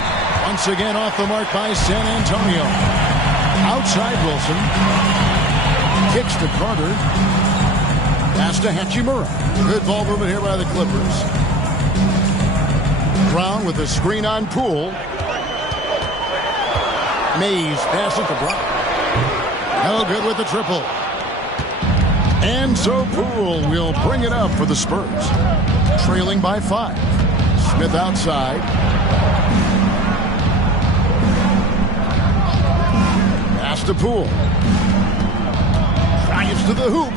Once again off the mark by San Antonio. Outside Wilson. Kicks to Carter. Pass to Hachimura. Good ball movement here by the Clippers. Brown with the screen on Poole. Mays passes to Brown. No good with the triple. And so Poole will bring it up for the Spurs. Trailing by 5. Smith outside. Pass to Poole. Drives to the hoop.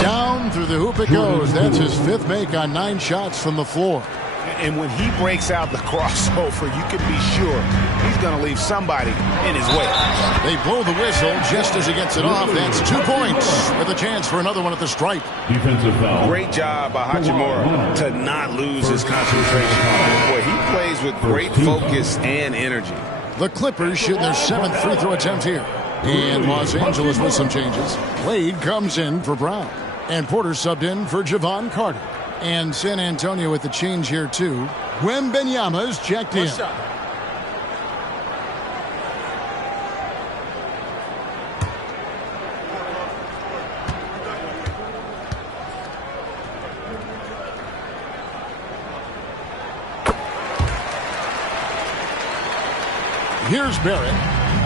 Down through the hoop it goes. That's his 5th make on 9 shots from the floor. And when he breaks out the crossover, you can be sure he's going to leave somebody in his way. They blow the whistle just as he gets it off. That's 2 points with a chance for another one at the stripe. Defensive foul. Great job by Hachimura to not lose his concentration. Boy, he plays with great focus and energy. The Clippers shooting their 7th free throw attempt here. And Los Angeles with some changes. Wade comes in for Brown. And Porter subbed in for Javon Carter. And San Antonio with the change here, too. Wembanyama's checked in. Here's Barrett.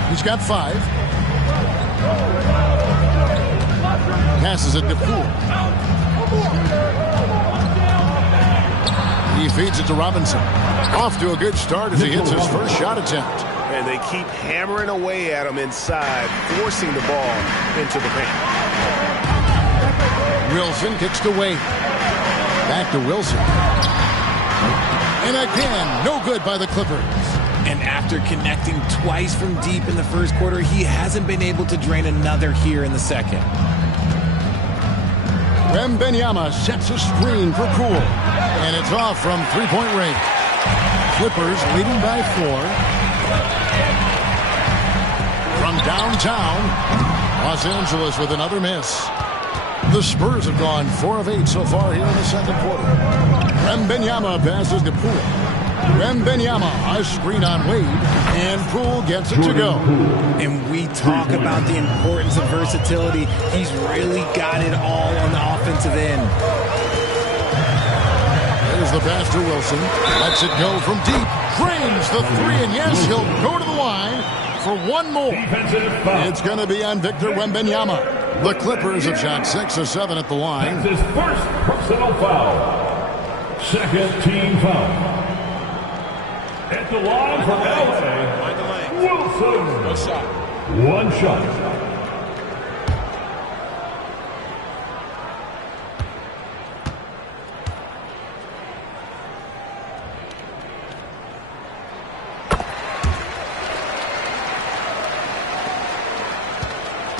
He's got 5. Passes it to Poole. He feeds it to Robinson. Off to a good start as he hits his first shot attempt. And they keep hammering away at him inside, forcing the ball into the paint. Wilson kicks to Wade. Back to Wilson. And again, no good by the Clippers. And after connecting twice from deep in the first quarter, he hasn't been able to drain another here in the second. Wembanyama sets a screen for Poole. And it's off from 3-point range. Clippers leading by 4. From downtown, Los Angeles with another miss. The Spurs have gone 4 of 8 so far here in the second quarter. Wembanyama passes to Poole. Wembanyama, a screen on Wade, and Poole gets it to go. And we talk about the importance of versatility. He's really got it all on the offensive end. There's the pass to Wilson. Lets it go from deep. Drains the three, and yes, he'll go to the line for one more. It's going to be on Victor Wembanyama. The Clippers have shot 6 of 7 at the line. That's his first personal foul. Second team foul. At the line for LA, Wilson. One shot. One shot.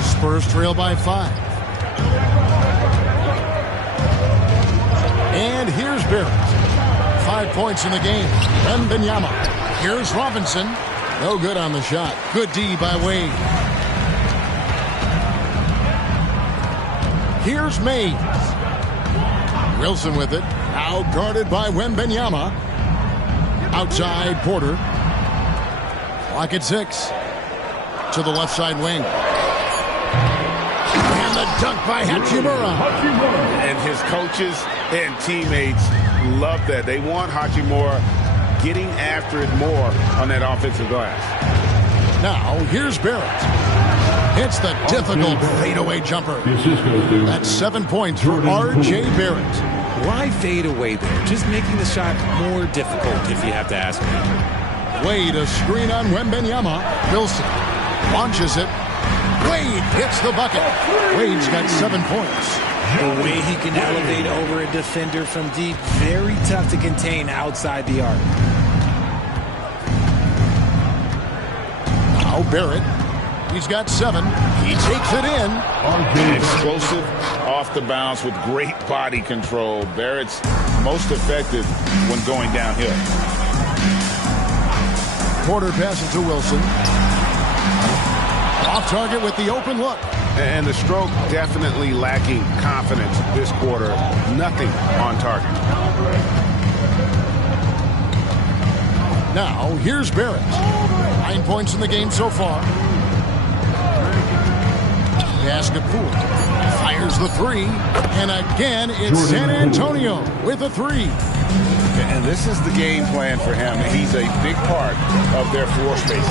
Spurs trail by 5. And here's Barrett. 5 points in the game. Wembanyama. Here's Robinson. No good on the shot. Good D by Wade. Here's Mays. Wilson with it. Now guarded by Wembanyama. Outside Porter. Clock at 6. To the left side wing. And the dunk by Hachimura. And his coaches and teammates love that. They want Hachimura getting after it more on that offensive glass. Now, here's Barrett. It's the difficult fadeaway jumper. That's 7 points for R.J. Barrett. Why fade away there? Just making the shot more difficult, if you have to ask me. Wade, a screen on Wembanyama. Wilson launches it. Wade hits the bucket. Wade's got 7 points. The way he can elevate over a defender from deep, very tough to contain outside the arc. Now Barrett, he's got 7. He takes it in. Explosive off the bounce with great body control. Barrett's most effective when going downhill. Porter passes to Wilson. Off target with the open look. And the stroke definitely lacking confidence this quarter. Nothing on target. Now, here's Barrett. 9 points in the game so far. Pass to Poole. Fires the 3. And again, it's San Antonio with a 3. And this is the game plan for him. He's a big part of their floor spacing.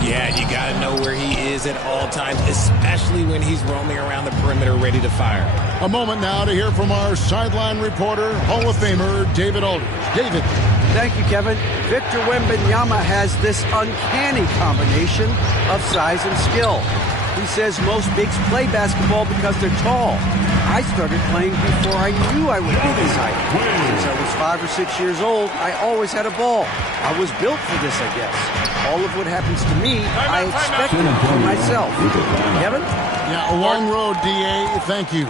Yeah, you got to know where he is at all times, especially when he's roaming around the perimeter ready to fire. A moment now to hear from our sideline reporter, Hall of Famer David Aldridge. David. Thank you, Kevin. Victor Wembanyama has this uncanny combination of size and skill. He says most bigs play basketball because they're tall. I started playing before I knew I would be this height. Since I was 5 or 6 years old, I always had a ball. I was built for this, I guess. All of what happens to me, I expected for myself. Kevin? Yeah, a long road, D.A. Thank you.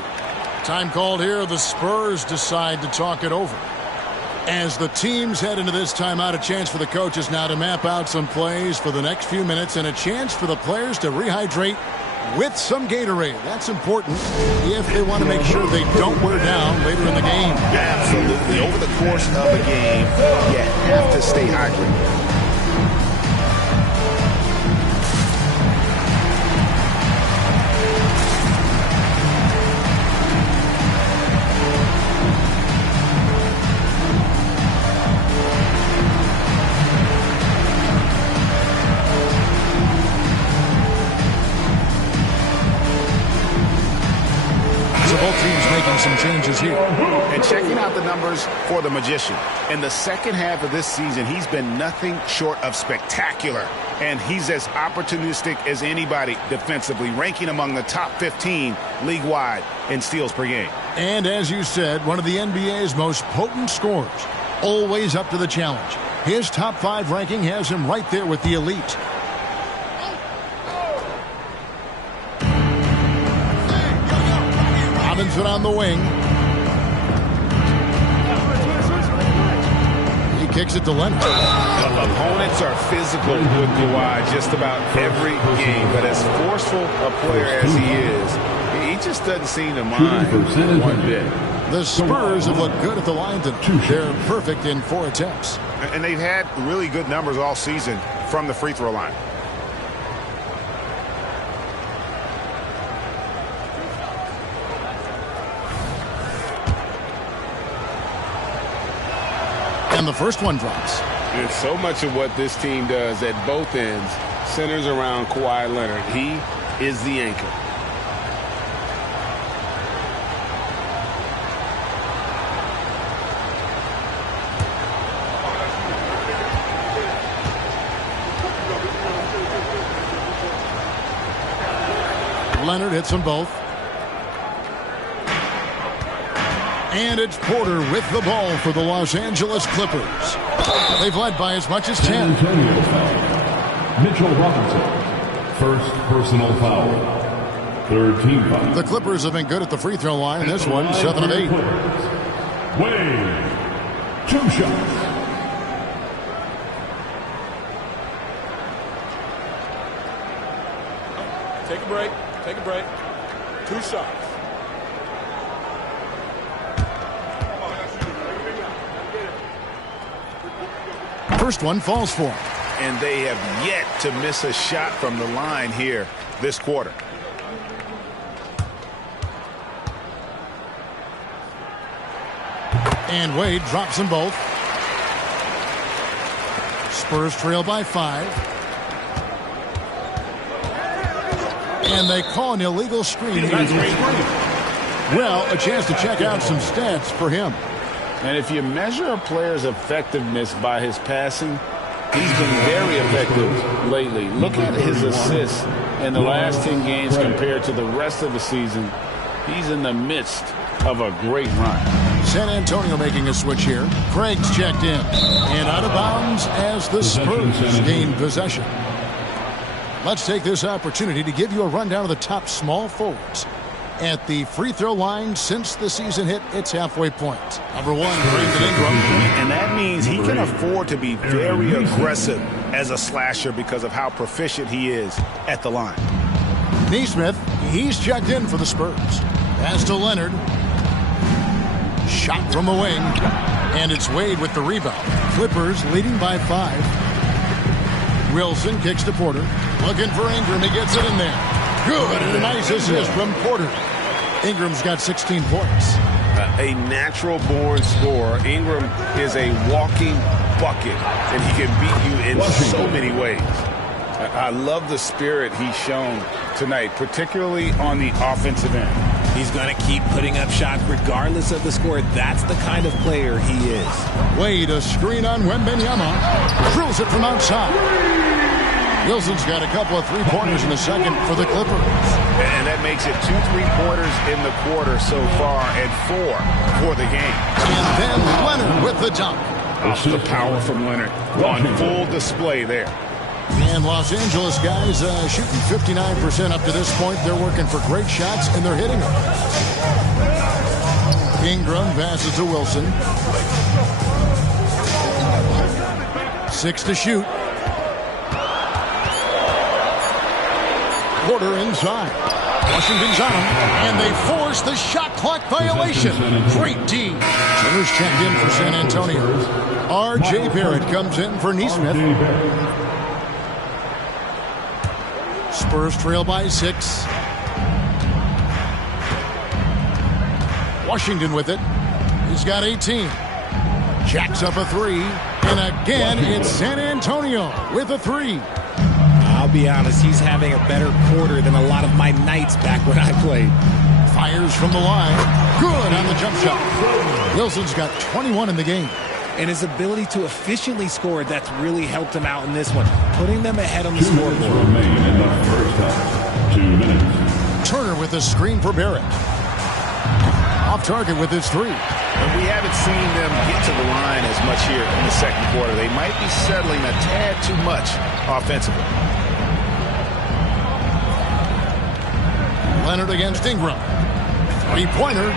Time called here. The Spurs decide to talk it over. As the teams head into this timeout, a chance for the coaches now to map out some plays for the next few minutes and a chance for the players to rehydrate with some Gatorade. That's important if they want to make sure they don't wear down later in the game. Absolutely. Over the course of a game, you have to stay hydrated. Both teams making some changes here. And checking out the numbers for the Magician. In the second half of this season, he's been nothing short of spectacular. And he's as opportunistic as anybody defensively, ranking among the top 15 league-wide in steals per game. And as you said, one of the NBA's most potent scorers. Always up to the challenge. His top 5 ranking has him right there with the elite. Robinson on the wing. He kicks it to Leonard. Opponents are physical with Kawhi just about every game, but as forceful a player as he is, he just doesn't seem to mind one bit. The Spurs have looked good at the line. They're perfect in 4 attempts. And they've had really good numbers all season from the free throw line. And the first one drops. And so much of what this team does at both ends centers around Kawhi Leonard. He is the anchor. Leonard hits them both. And it's Porter with the ball for the Los Angeles Clippers. They've led by as much as 10. Mitchell Robinson, first personal foul. Third team foul. The Clippers have been good at the free throw line in this one, 7 of 8. Wade, 2 shots. Take a break. Take a break. 2 shots. First one falls for him. And they have yet to miss a shot from the line here this quarter. And Wade drops them both. Spurs trail by 5. And they call an illegal screen. Well, a chance to check out some stats for him. And if you measure a player's effectiveness by his passing, he's been very effective lately. Look at his assists in the last 10 games compared to the rest of the season. He's in the midst of a great run. San Antonio making a switch here. Craig's checked in. And out of bounds as the Spurs gain possession. Let's take this opportunity to give you a rundown of the top small forwards at the free throw line since the season hit its halfway point. Number 1, Brandon Ingram. And that means he can afford to be very aggressive as a slasher because of how proficient he is at the line. Neesmith, he's checked in for the Spurs. Pass to Leonard. Shot from the wing. And it's Wade with the rebound. Clippers leading by 5. Wilson kicks to Porter. Looking for Ingram. He gets it in there. Good. And a nice assist from Porter. Ingram's got 16 points. A natural-born scorer. Ingram is a walking bucket, and he can beat you in so many ways. I love the spirit he's shown tonight, particularly on the offensive end. He's going to keep putting up shots regardless of the score. That's the kind of player he is. Wade, a screen on Wembanyama. Drills it from outside. Wilson's got a couple of three-pointers in the second for the Clippers. And that makes it 2 3-pointers in the quarter so far and 4 for the game. And then Leonard with the dunk. The power from Leonard on full display there. And Los Angeles guys shooting 59% up to this point. They're working for great shots, and they're hitting them. Ingram passes to Wilson. 6 to shoot. Porter inside. Washington's on him, and they force the shot clock violation. Great D. Turner's checked in for San Antonio. R.J. Barrett comes in for Neesmith. Spurs trail by 6. Washington with it. He's got 18. Jacks up a 3. And again, it's San Antonio with a 3. I'll be honest, he's having a better quarter than a lot of my nights back when I played. Fires from the line. Good on the jump shot. Wilson's got 21 in the game. And his ability to efficiently score, that's really helped him out in this one, putting them ahead on the scoreboard. Remain in the first half. 2 minutes. Turner with a screen for Barrett. Off target with his 3. And we haven't seen them get to the line as much here in the second quarter. They might be settling a tad too much offensively. Leonard against Ingram. 3-pointer.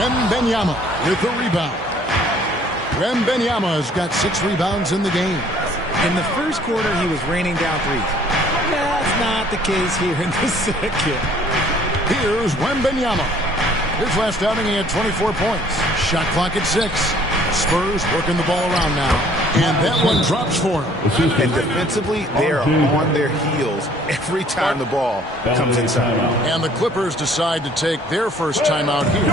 Wembanyama with the rebound. Wembanyama has got 6 rebounds in the game. In the first quarter, he was raining down threes. That's not the case here in the second. Here's Wembanyama. His last outing, he had 24 points. Shot clock at 6. Spurs working the ball around now. And that one drops for him. And defensively, they're on their heels every time the ball comes inside. And the Clippers decide to take their first timeout here.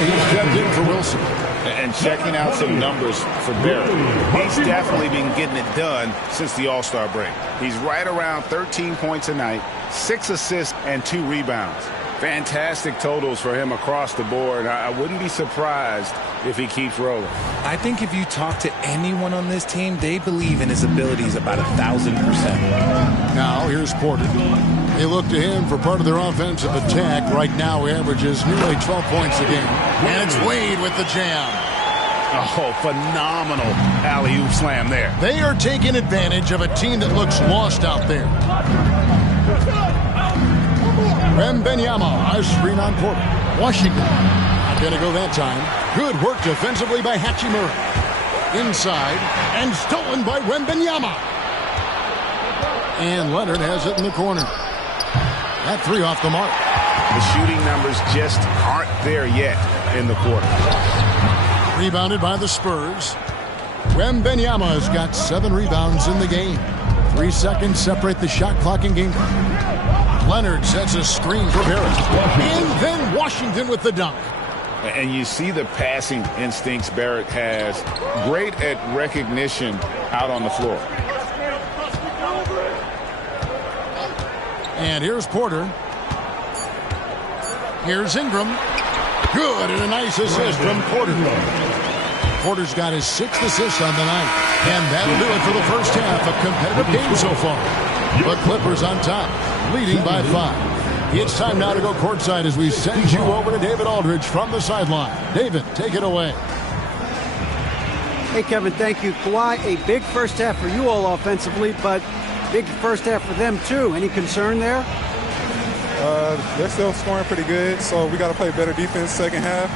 He's checked in for Wilson. And checking out some numbers for Barrett. He's definitely been getting it done since the All-Star break. He's right around 13 points a night, 6 assists, and 2 rebounds. Fantastic totals for him across the board. I wouldn't be surprised if he keeps rolling. I think if you talk to anyone on this team, they believe in his abilities about 1,000%. Now, here's Porter. They look to him for part of their offensive attack. Right now, he averages nearly 12 points a game. And it's Wade with the jam. Oh, phenomenal alley-oop slam there. They are taking advantage of a team that looks lost out there. Wembanyama, a screen on Porter. Washington, not going to go that time. Good work defensively by Hachimura. Inside, and stolen by Wembanyama. And Leonard has it in the corner. That 3 off the mark. The shooting numbers just aren't there yet in the quarter. Rebounded by the Spurs. Wembanyama has got 7 rebounds in the game. 3 seconds separate the shot clock and game clock. Leonard sets a screen for Barrett. And then Washington with the dunk. And you see the passing instincts Barrett has. Great at recognition out on the floor. And here's Porter. Here's Ingram. Good, and a nice assist from Porter. Porter's got his 6th assist on the night. And that'll do it for the first half. A competitive game so far. The Clippers on top, leading by 5. It's time now to go courtside as we send you over to David Aldridge from the sideline. David, take it away. Hey, Kevin, thank you. Kawhi, a big first half for you all offensively, but big first half for them, too. Any concern there? They're still scoring pretty good, so we got to play better defense second half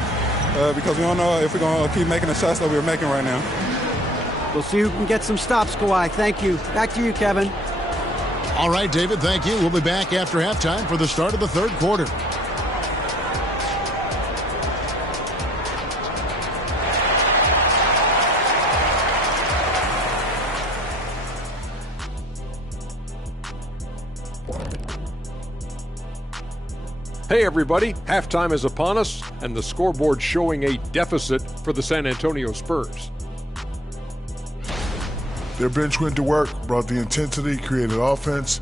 because we don't know if we're going to keep making the shots that we're making right now. We'll see who can get some stops, Kawhi. Thank you. Back to you, Kevin. All right, David, thank you. We'll be back after halftime for the start of the third quarter. Hey everybody, halftime is upon us and the scoreboard showing a deficit for the San Antonio Spurs. Their bench went to work, brought the intensity, created offense.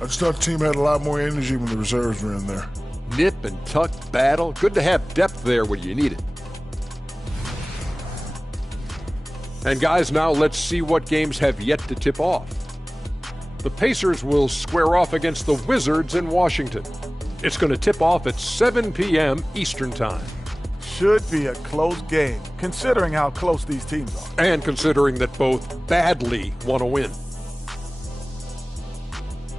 I just thought the team had a lot more energy when the reserves were in there. Nip and tuck battle. Good to have depth there when you need it. And guys, now let's see what games have yet to tip off. The Pacers will square off against the Wizards in Washington. It's going to tip off at 7 p.m. Eastern Time. Should be a close game, considering how close these teams are. And considering that both badly want to win.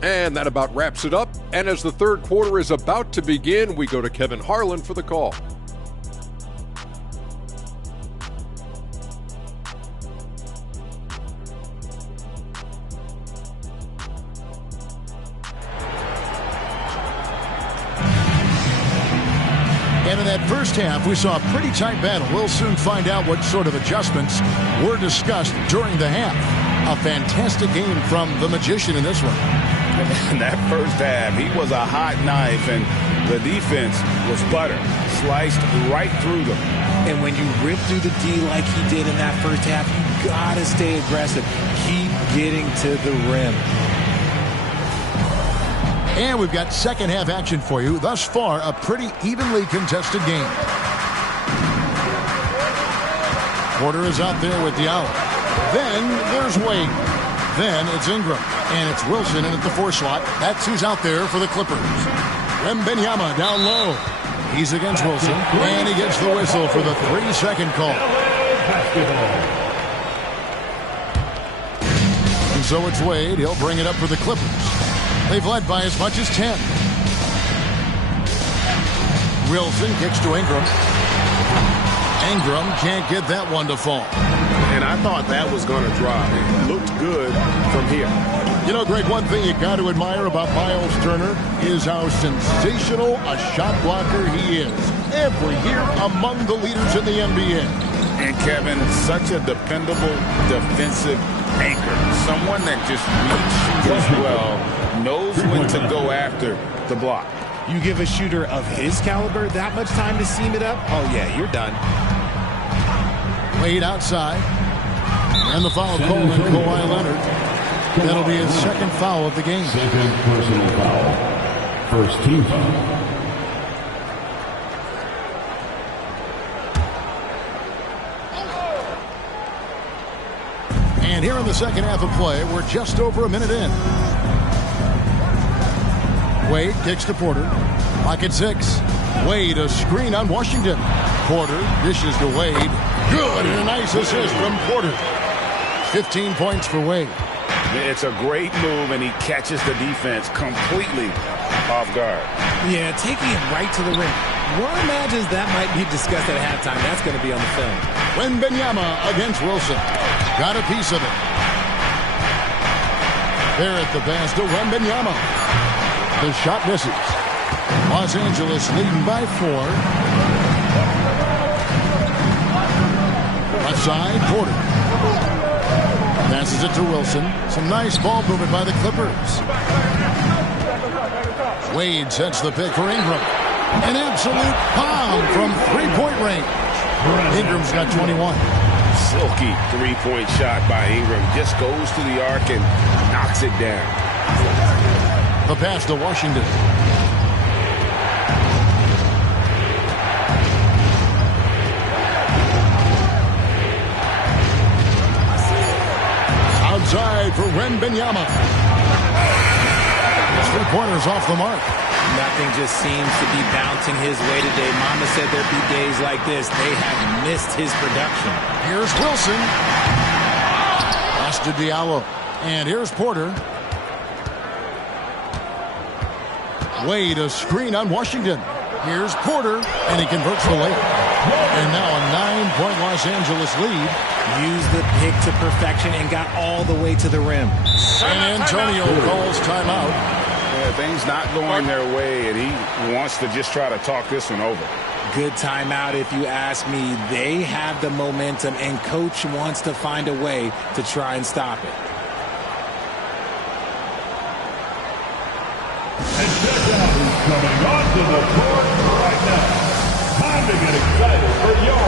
And that about wraps it up. And as the third quarter is about to begin, we go to Kevin Harlan for the call. that first half, we saw a pretty tight battle. We'll soon find out what sort of adjustments were discussed during the half. A fantastic game from the Magician in this one. In that first half, he was a hot knife, and the defense was butter. Sliced right through them. And when you rip through the D like he did in that first half, you got to stay aggressive. Keep getting to the rim. And we've got second half action for you. Thus far, a pretty evenly contested game. Porter is out there with the out. Then there's Wade. Then it's Ingram. And it's Wilson in at the 4 slot. That's who's out there for the Clippers. Wembanyama down low. He's against Wilson. And he gets the whistle for the 3-second call. And so it's Wade. He'll bring it up for the Clippers. They've led by as much as 10. Wilson kicks to Ingram. Ingram can't get that one to fall. And I thought that was going to drop. It looked good from here. You know, Greg, one thing you got to admire about Miles Turner is how sensational a shot blocker he is. Every year among the leaders in the NBA. And Kevin, such a dependable defensive anchor. Someone that just reads shooters well, knows when to go after the block. You give a shooter of his caliber that much time to seam it up, oh yeah, you're done. Wade outside. And the foul called on Kawhi Leonard. That'll be his second foul of the game. Second personal foul. First team foul. And here in the second half of play, we're just over a minute in. Wade kicks to Porter. Clock at 6. Wade, a screen on Washington. Porter dishes to Wade. Good, and a nice assist from Porter. 15 points for Wade. It's a great move, and he catches the defense completely off guard. Yeah, taking it right to the rim. One imagines that might be discussed at halftime. That's going to be on the film. Wembanyama against Wilson. Got a piece of it. There at the pass to Wembanyama. The shot misses. Los Angeles leading by 4. Left side, Porter. Passes it to Wilson. Some nice ball movement by the Clippers. Wade sets the pick for Ingram. An absolute bomb from 3-point range. Ingram's got 21. Silky 3-point shot by Ingram. Just goes to the arc and knocks it down. The pass to Washington. Outside for Wembanyama. 3-pointers off the mark. Nothing just seems to be bouncing his way today. Mama said there'd be days like this. They have missed his production. Here's Wilson. Pass to Diallo. And here's Porter. Wade, a screen on Washington. Here's Porter, and he converts the layup. And now a 9-point Los Angeles lead. Used the pick to perfection and got all the way to the rim. San Antonio calls timeout. Yeah, things not going their way, and he wants to just try to talk this one over. Good timeout if you ask me. They have the momentum, and coach wants to find a way to try and stop it. And check out who's coming onto the court right now. Time to get excited for your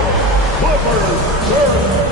Clippers first.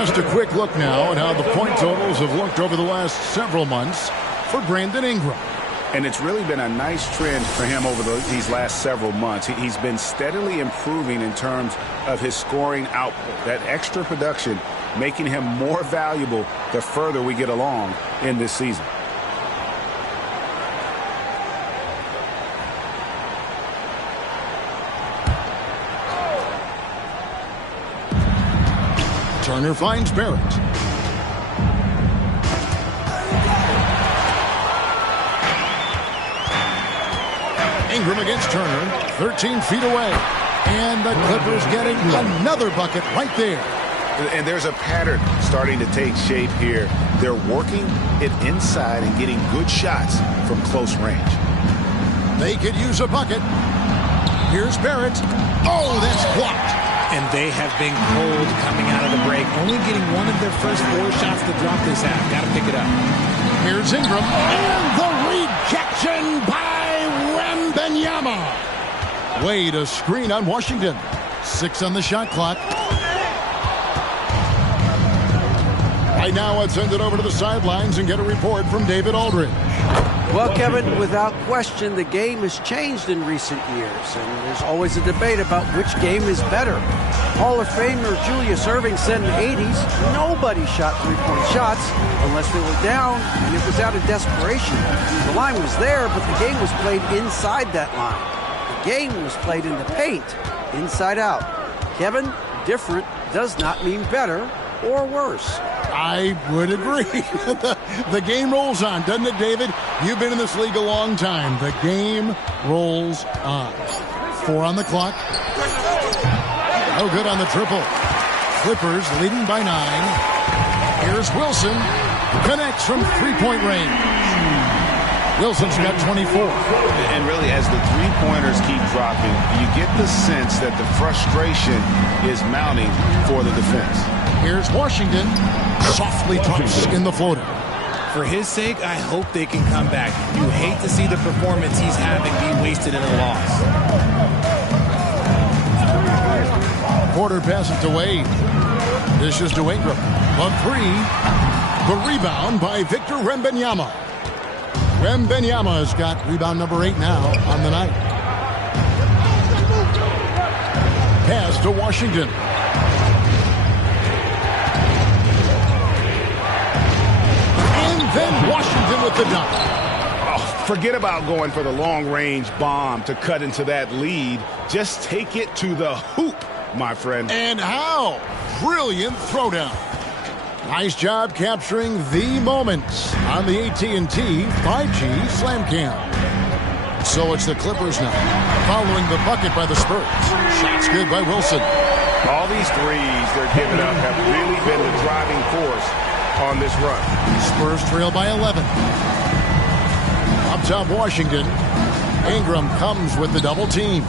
Just a quick look now at how the point totals have looked over the last several months for Brandon Ingram. And it's really been a nice trend for him over these last several months. He's been steadily improving in terms of his scoring output. That extra production making him more valuable the further we get along in this season. Turner finds Barrett. Ingram against Turner, 13 feet away. And the Clippers getting another bucket right there. And there's a pattern starting to take shape here. They're working it inside and getting good shots from close range. They could use a bucket. Here's Barrett. Oh, that's blocked. And they have been cold coming out of the break, only getting one of their first 4 shots to drop this half. Got to pick it up. Here's Ingram. And the rejection by Wembanyama. Wade a screen on Washington. 6 on the shot clock. Right now, let's send it over to the sidelines and get a report from David Aldridge. Well, Kevin, without question, the game has changed in recent years, and there's always a debate about which game is better. Hall of Famer Julius Erving said in the 80s, nobody shot three-point shots unless they were down, and it was out of desperation. The line was there, but the game was played inside that line. The game was played in the paint, inside out. Kevin, different does not mean better or worse. I would agree. The game rolls on, doesn't it, David? You've been in this league a long time. The game rolls on. 4 on the clock. No good on the triple. Clippers leading by 9. Here's Wilson. Connects from three-point range. Wilson's got 24. And really, as the three-pointers keep dropping, you get the sense that the frustration is mounting for the defense. Here's Washington. Softly drops in the floater. For his sake, I hope they can come back. You hate to see the performance he's having be wasted in a loss. Porter passes to Wade. Dishes to Ingram. On 3. The rebound by Victor Wembanyama. Wembanyama has got rebound number 8 now on the night. Pass to Washington. Then Washington with the dunk. Oh, forget about going for the long-range bomb to cut into that lead. Just take it to the hoop, my friend. And how? Brilliant throwdown. Nice job capturing the moments on the AT&T 5G Slam Cam. So it's the Clippers now, following the bucket by the Spurs. Shots good by Wilson. All these threes they're giving up have really been the driving force on this run. Spurs trail by 11. Up top, Washington. Ingram comes with the double team.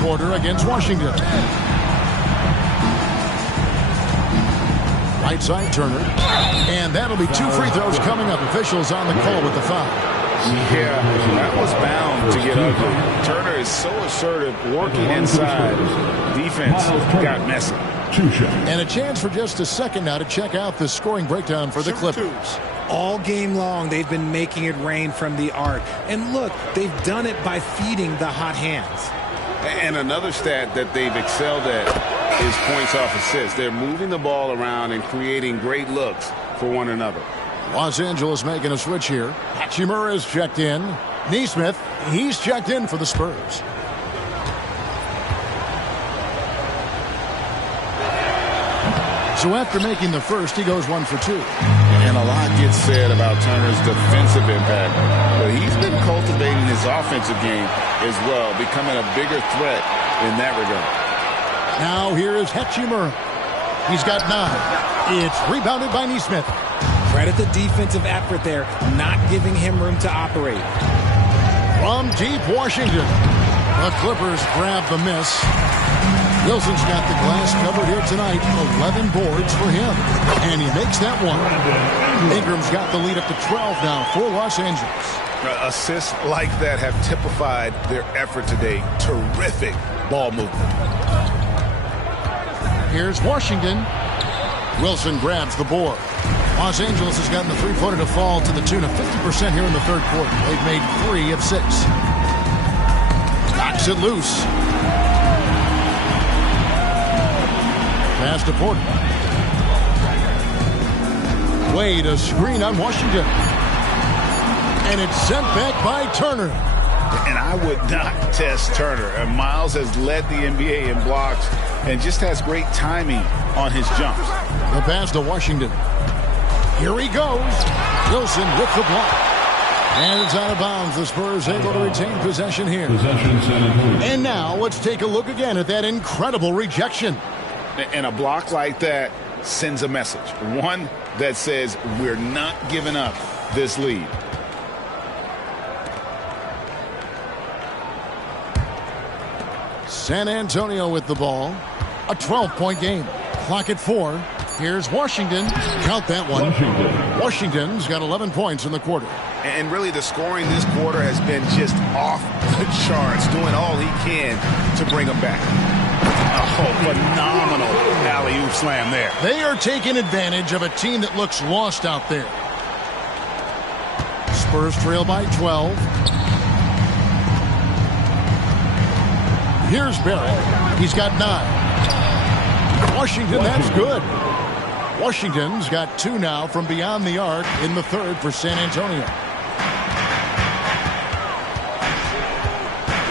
Porter against Washington. Right side, Turner. And that'll be 2 free throws coming up. Officials on the call with the foul. Yeah, that was bound to get ugly. Turner is so assertive, working inside. Defense got messy. And a chance for just a second now to check out the scoring breakdown for the Clippers. All game long, they've been making it rain from the arc. And look, they've done it by feeding the hot hands. And another stat that they've excelled at is points off assists. They're moving the ball around and creating great looks for one another. Los Angeles making a switch here. Hachimura is checked in. Nesmith, he's checked in for the Spurs. So after making the first, he goes 1 for 2. And a lot gets said about Turner's defensive impact, but he's been cultivating his offensive game as well, becoming a bigger threat in that regard. Now here is Hachimura. He's got 9. It's rebounded by Nesmith. Credit the defensive effort there, not giving him room to operate. From deep Washington, the Clippers grab the miss. Wilson's got the glass covered here tonight. 11 boards for him. And he makes that one. Ingram's got the lead up to 12 now for Los Angeles. Assists like that have typified their effort today. Terrific ball movement. Here's Washington. Wilson grabs the board. Los Angeles has gotten the three-pointer to fall to the tune of 50% here in the third quarter. They've made 3 of 6. Knocks it loose. Pass to Porter. Wade, a screen on Washington. And it's sent back by Turner. And I would not test Turner. Miles has led the NBA in blocks and just has great timing on his jumps. The pass to Washington. Here he goes. Wilson with the block. And it's out of bounds. The Spurs able to retain possession here. And now let's take a look again at that incredible rejection. And a block like that sends a message. One that says we're not giving up this lead. San Antonio with the ball. A 12-point game. Clock at 4. Here's Washington. Count that one. Washington's got 11 points in the quarter. And really the scoring this quarter has been just off the charts, doing all he can to bring them back. Oh, phenomenal alley-oop slam there. They are taking advantage of a team that looks lost out there. Spurs trail by 12. Here's Barrett. He's got 9. Washington, that's good. Washington's got 2 now from beyond the arc in the third for San Antonio.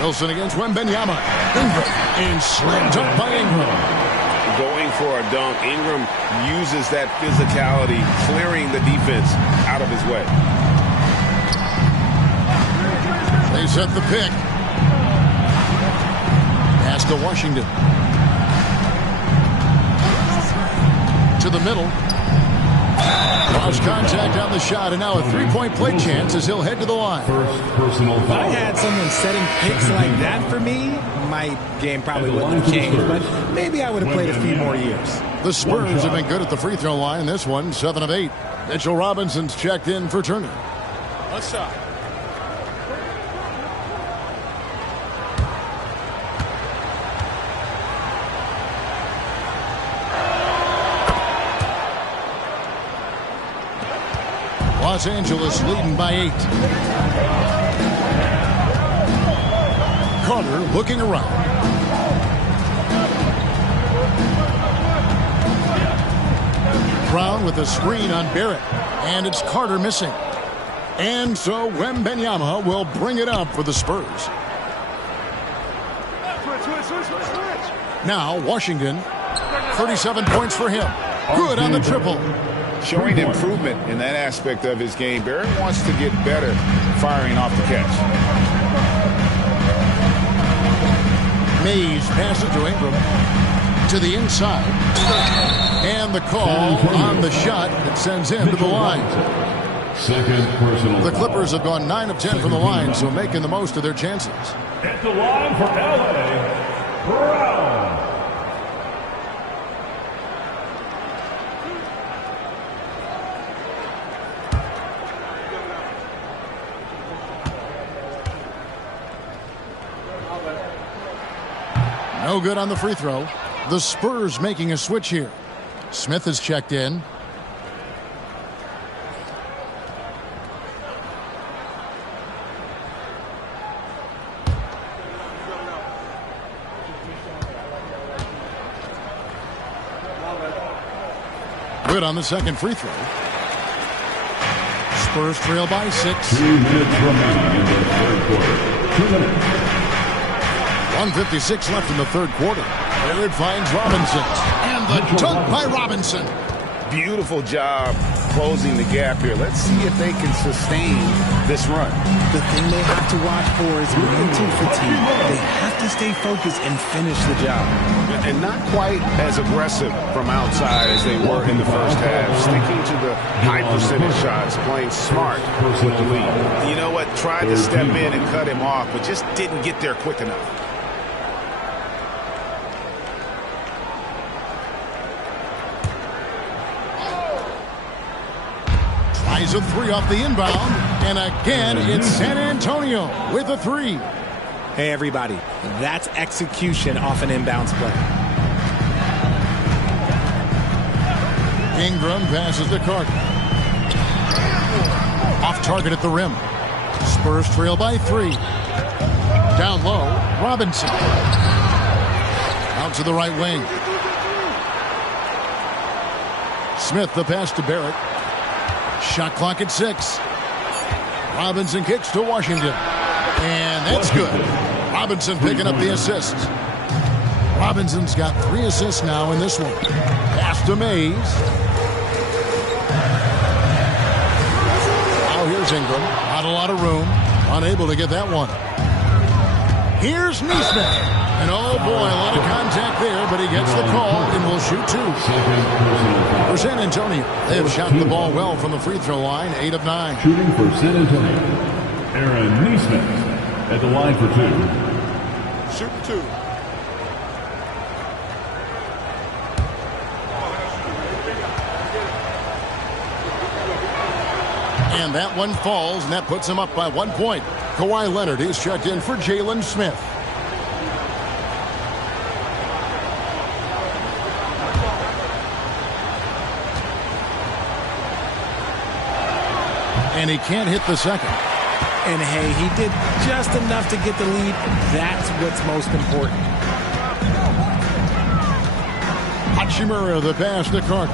Wilson against Wembanyama. Ingram, and slammed up by Ingram. Going for a dunk. Ingram uses that physicality, clearing the defense out of his way. They set the pick. Pass to Washington. To the middle. Lost contact on the shot, and now a three-point play chance as he'll head to the line. If I had someone setting picks like that for me, my game probably wouldn't have changed, but maybe I would have played a few more years. The Spurs have been good at the free throw line. This one, 7 of 8. Mitchell Robinson's checked in for Turner. A shot. Los Angeles leading by 8. Carter looking around. Brown with a screen on Barrett. And it's Carter missing. And so Wembanyama will bring it up for the Spurs. Now Washington. 37 points for him. Good on the triple. Showing improvement in that aspect of his game. Barrett wants to get better firing off the catch. Mays passes to Ingram. To the inside. And the call on the shot that sends him to the line. Second personal. The Clippers have gone 9 of 10 from the line, so making the most of their chances. At the line for LA, Brown. No good on the free throw. The Spurs making a switch here. Smith has checked in. Good on the second free throw. Spurs trail by 6. 2 minutes remaining in the third quarter. 2 minutes. 1:56 left in the third quarter. There it finds Robinson. And the dunk by Robinson. Beautiful job closing the gap here. Let's see if they can sustain this run. The thing they have to watch for is mental fatigue. They have to stay focused and finish the job. And not quite as aggressive from outside as they were in the first half. Sticking to the high percentage shots, playing smart with the lead. You know what? Tried to step in and cut him off, but just didn't get there quick enough. Tries a 3 off the inbound. And again, it's San Antonio with a 3. Hey, everybody, that's execution off an inbounds play. Ingram passes to Carter. Off target at the rim. Spurs trail by 3. Down low, Robinson. Out to the right wing. Smith the pass to Barrett. Shot clock at 6. Robinson kicks to Washington. And that's good. Robinson picking up the assist. Robinson's got 3 assists now in this one. Pass to Mays. Now here's Ingram. Not a lot of room. Unable to get that one. Here's Neesmith. And oh boy, a lot of contact there, but he gets the call and will shoot 2. For San Antonio, they have shot the ball well from the free throw line, 8 of 9. Shooting for San Antonio, Aaron Neesmith at the line for 2. Shooting 2. And that one falls, and that puts him up by 1 point. Kawhi Leonard is checked in for Jalen Smith. And he can't hit the second. And hey, he did just enough to get the lead. That's what's most important. Hachimura the pass to Carter.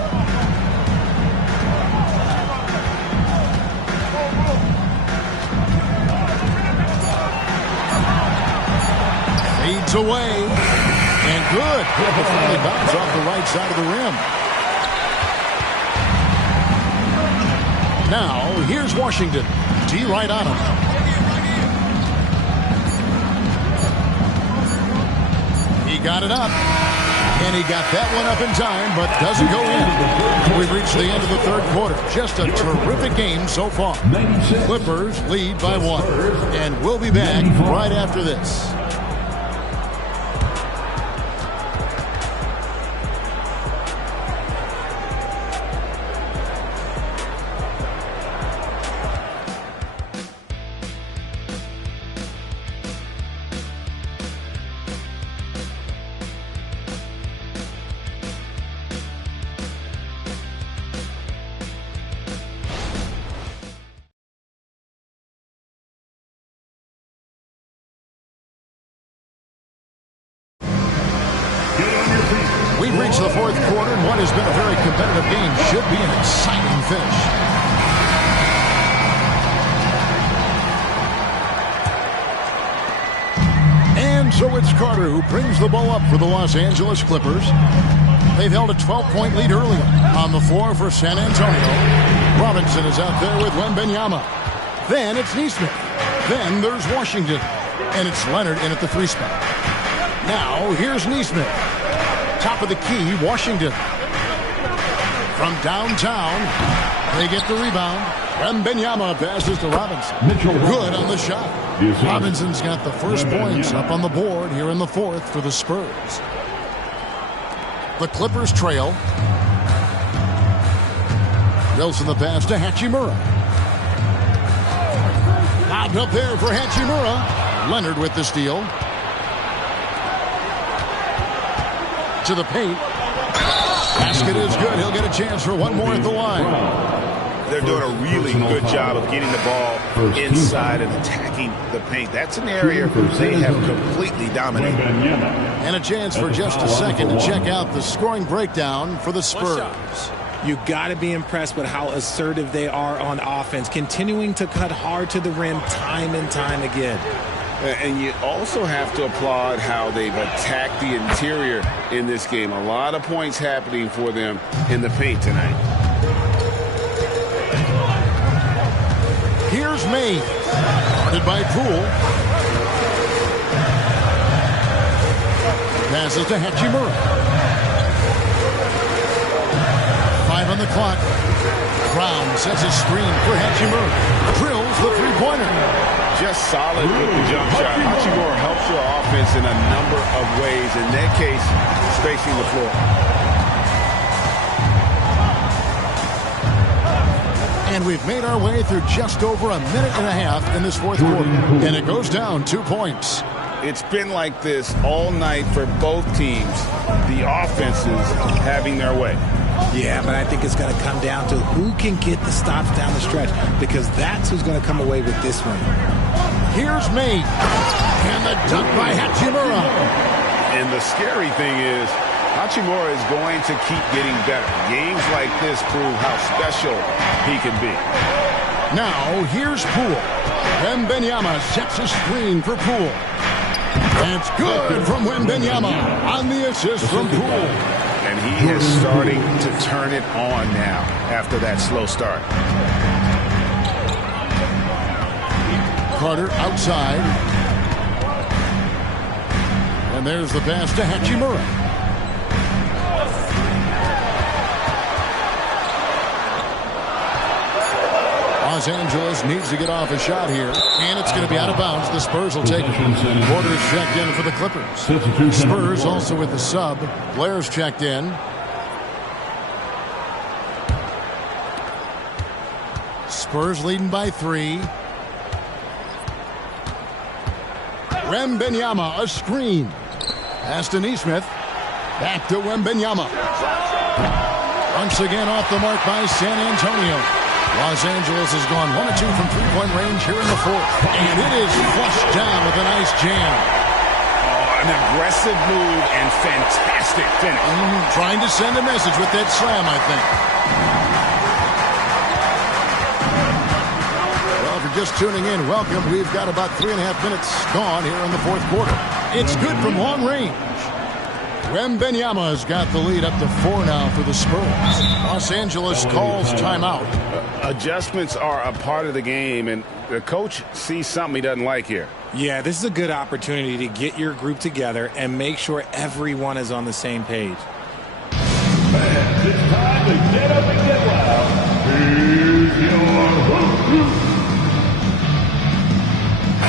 Fades away. And good. It finally bounced off the right side of the rim. Now, here's Washington. D right on him. He got it up. And he got that one up in time, but doesn't go in. We've reached the end of the third quarter. Just a terrific game so far. Clippers lead by 1. And we'll be back right after this. We've reached the fourth quarter, and what has been a very competitive game should be an exciting finish. And so it's Carter who brings the ball up for the Los Angeles Clippers. They've held a 12-point lead early on the floor for San Antonio. Robinson is out there with Wembanyama. Then it's Neesmith. Then there's Washington. And it's Leonard in at the 3 spot. Now here's Neesmith. Top of the key, Washington. From downtown, they get the rebound. Wembanyama passes to Robinson. Good on the shot. Robinson's got the first points up on the board here in the fourth for the Spurs. The Clippers trail. Wilson the pass to Hachimura. Lobbed up there for Hachimura. Leonard with the steal. To the paint. Basket is good. He'll get a chance for one more at the line. They're doing a really good job of getting the ball inside and attacking the paint. That's an area they have completely dominated. And a chance for just a second to check out the scoring breakdown for the Spurs. You got to be impressed with how assertive they are on offense, continuing to cut hard to the rim time and time again. And you also have to applaud how they've attacked the interior in this game. A lot of points happening for them in the paint tonight. Here's Mays. Guarded by Poole. Passes to Hachimura. 5 on the clock. Brown sets a screen for Hachimura. Drills the three-pointer. Just solid with the jump shot. Hachimura helps your offense in a number of ways. In that case, spacing the floor. And we've made our way through just over a minute and a half in this fourth quarter. And it goes down 2 points. It's been like this all night for both teams. The offenses having their way. Yeah, but I think it's going to come down to who can get the stops down the stretch, because that's who's going to come away with this one. Here's May. And the dunk by Hachimura. And the scary thing is, Hachimura is going to keep getting better. Games like this prove how special he can be. Now, here's Poole. Wembanyama sets a screen for Poole. That's good from Wembanyama on the assist from Poole. And he is starting to turn it on now after that slow start. Carter outside. And there's the pass to Hachimura. Los Angeles needs to get off a shot here, and it's going to be out of bounds. The Spurs will take it. Porter's checked in for the Clippers. Spurs also with the sub. Blair's checked in. Spurs leading by 3. Wembanyama, a screen. Pass to Nesmith. Back to Wembanyama. Once again off the mark by San Antonio. Los Angeles has gone 1 of 2 from three-point range here in the fourth. And it is flushed down with a nice jam. Oh, an aggressive move and fantastic finish. Trying to send a message with that slam, I think. Well, if you're just tuning in, welcome. We've got about 3.5 minutes gone here in the fourth quarter. It's good from long range. Wembanyama's got the lead up to 4 now for the Spurs. Los Angeles calls timeout. Adjustments are a part of the game, and the coach sees something he doesn't like here. Yeah, this is a good opportunity to get your group together and make sure everyone is on the same page. Fans, it's time to get up and get loud. Here's your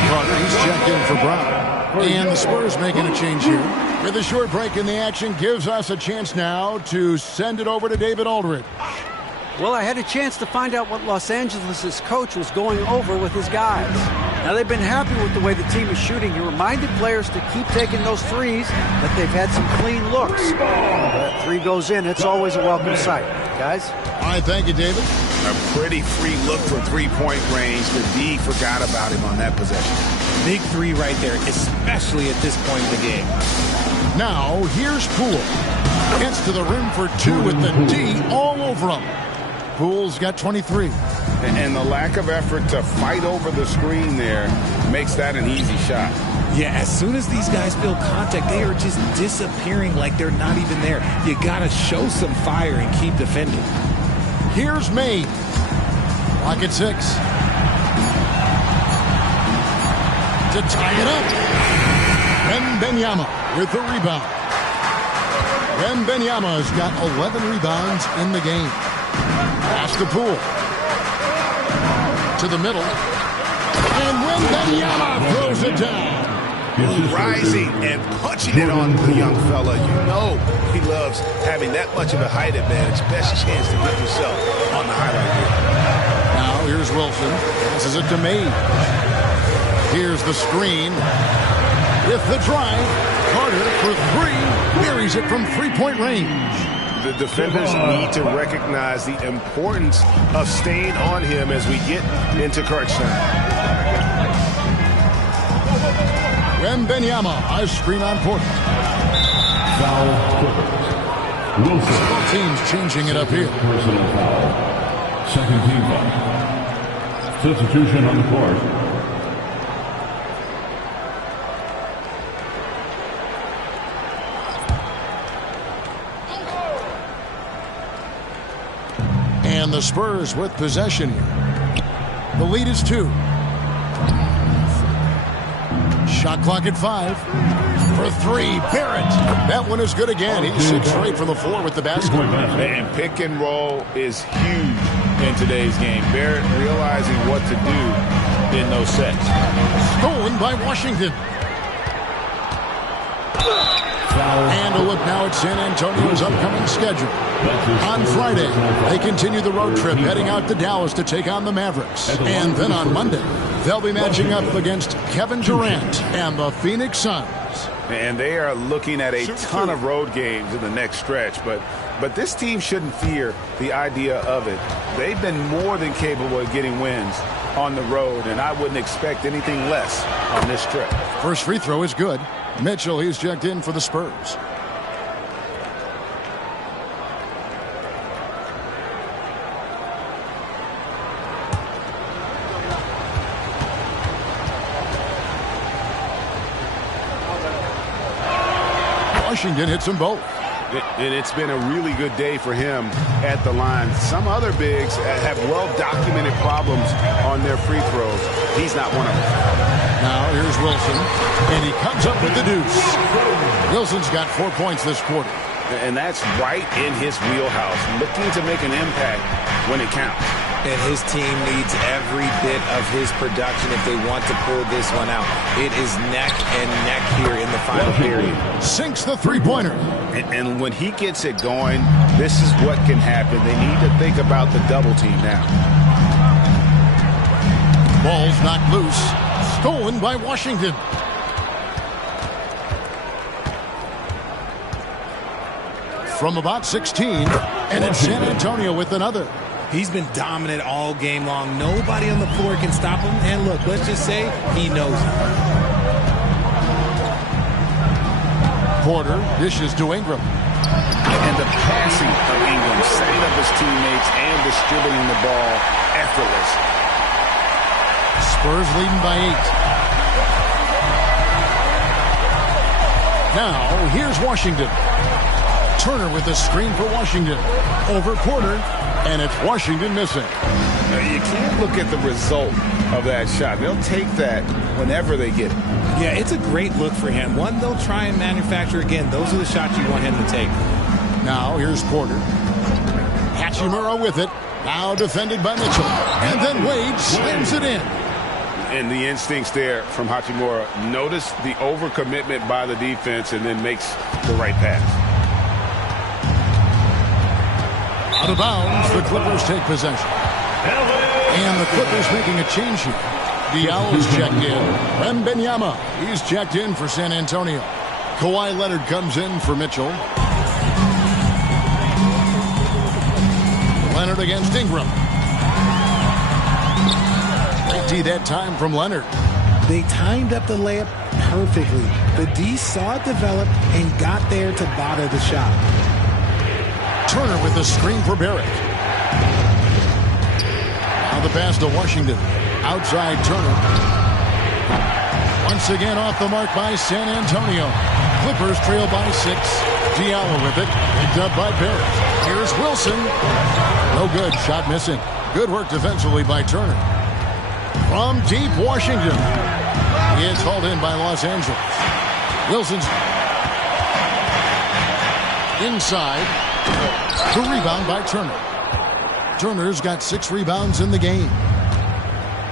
Carter, he's checked in for Brown. And the Spurs making a change here. With a short break in the action, gives us a chance now to send it over to David Aldridge. Well, I had a chance to find out what Los Angeles' coach was going over with his guys. Now, they've been happy with the way the team is shooting. He reminded players to keep taking those threes, that they've had some clean looks. When that 3 goes in, it's always a welcome sight. Guys? All right, thank you, David. A pretty free look for three-point range. The D forgot about him on that possession. Big 3 right there, especially at this point in the game. Now, here's Poole. Gets to the rim for 2 with the D all over him. Poole's got 23. And the lack of effort to fight over the screen there makes that an easy shot. Yeah, as soon as these guys feel contact, they are just disappearing like they're not even there. You got to show some fire and keep defending. Here's May. Lock at 6. To tie it up. Wembanyama with the rebound. Wembanyama's got 11 rebounds in the game. Pass to Poole. To the middle. And Wembanyama throws it down. Rising and punching it on the young fella. You know he loves having that much of a height advantage. Best chance to get yourself on the highlight reel. Now here's Wilson. Passes it to May. Here's the screen. With the drive. Carter for 3. Buries it from three-point range. The defenders need to recognize the importance of staying on him as we get into crunch time. Wembanyama, a screen on Porter. Foul. Wilson. Both teams changing it up here. Personal foul. Second team foul. Substitution on the court. And the Spurs with possession here. The lead is 2. Shot clock at 5. For 3, Barrett. That one is good again. He's 6 straight from the floor with the basket. And pick and roll is huge in today's game. Barrett realizing what to do in those sets. Stolen by Washington. And a look now at San Antonio's upcoming schedule. On Friday, they continue the road trip heading out to Dallas to take on the Mavericks. And then on Monday, they'll be matching up against Kevin Durant and the Phoenix Suns. And they are looking at a ton of road games in the next stretch, but But this team shouldn't fear the idea of it. They've been more than capable of getting wins on the road, and I wouldn't expect anything less on this trip. First free throw is good. Mitchell, he's checked in for the Spurs. Washington hits them both. And it's been a really good day for him at the line. Some other bigs have well-documented problems on their free throws. He's not one of them. Now here's Wilson, and he comes up with the deuce. Wilson's got 4 points this quarter. And that's right in his wheelhouse, looking to make an impact when it counts. And his team needs every bit of his production if they want to pull this one out. It is neck and neck here in the final period. Sinks the three-pointer. And when he gets it going, this is what can happen. They need to think about the double team now. Ball's knocked loose. Stolen by Washington. From about 16, and it's San Antonio with another. He's been dominant all game long. Nobody on the floor can stop him. And look, let's just say he knows it. Porter dishes to Ingram. And the passing of Ingram, setting up his teammates and distributing the ball effortless. Spurs leading by 8. Now, here's Washington. Turner with a screen for Washington. Over Porter, and it's Washington missing. You can't look at the result of that shot. They'll take that whenever they get it. Yeah, it's a great look for him. One they'll try and manufacture again. Those are the shots you want him to take. Now, here's Porter. Hachimura with it. Now defended by Mitchell. And then Wade slams it in. And the instincts there from Hachimura. Notice the overcommitment by the defense and then makes the right pass. Out of bounds, the Clippers take possession. And the Clippers making a change here. Diallo's checked in. Wembanyama, he's checked in for San Antonio. Kawhi Leonard comes in for Mitchell. Leonard against Ingram. Great D that time from Leonard. They timed up the layup perfectly. The D saw it develop and got there to bother the shot. Turner with the screen for Barrett. Now the pass to Washington. Outside Turner. Once again off the mark by San Antonio. Clippers trail by 6. Diallo with it. Picked up by Barrett. Here's Wilson. No good. Shot missing. Good work defensively by Turner. From deep Washington. It's hauled in by Los Angeles. Wilson's inside. The rebound by Turner. Turner's got 6 rebounds in the game.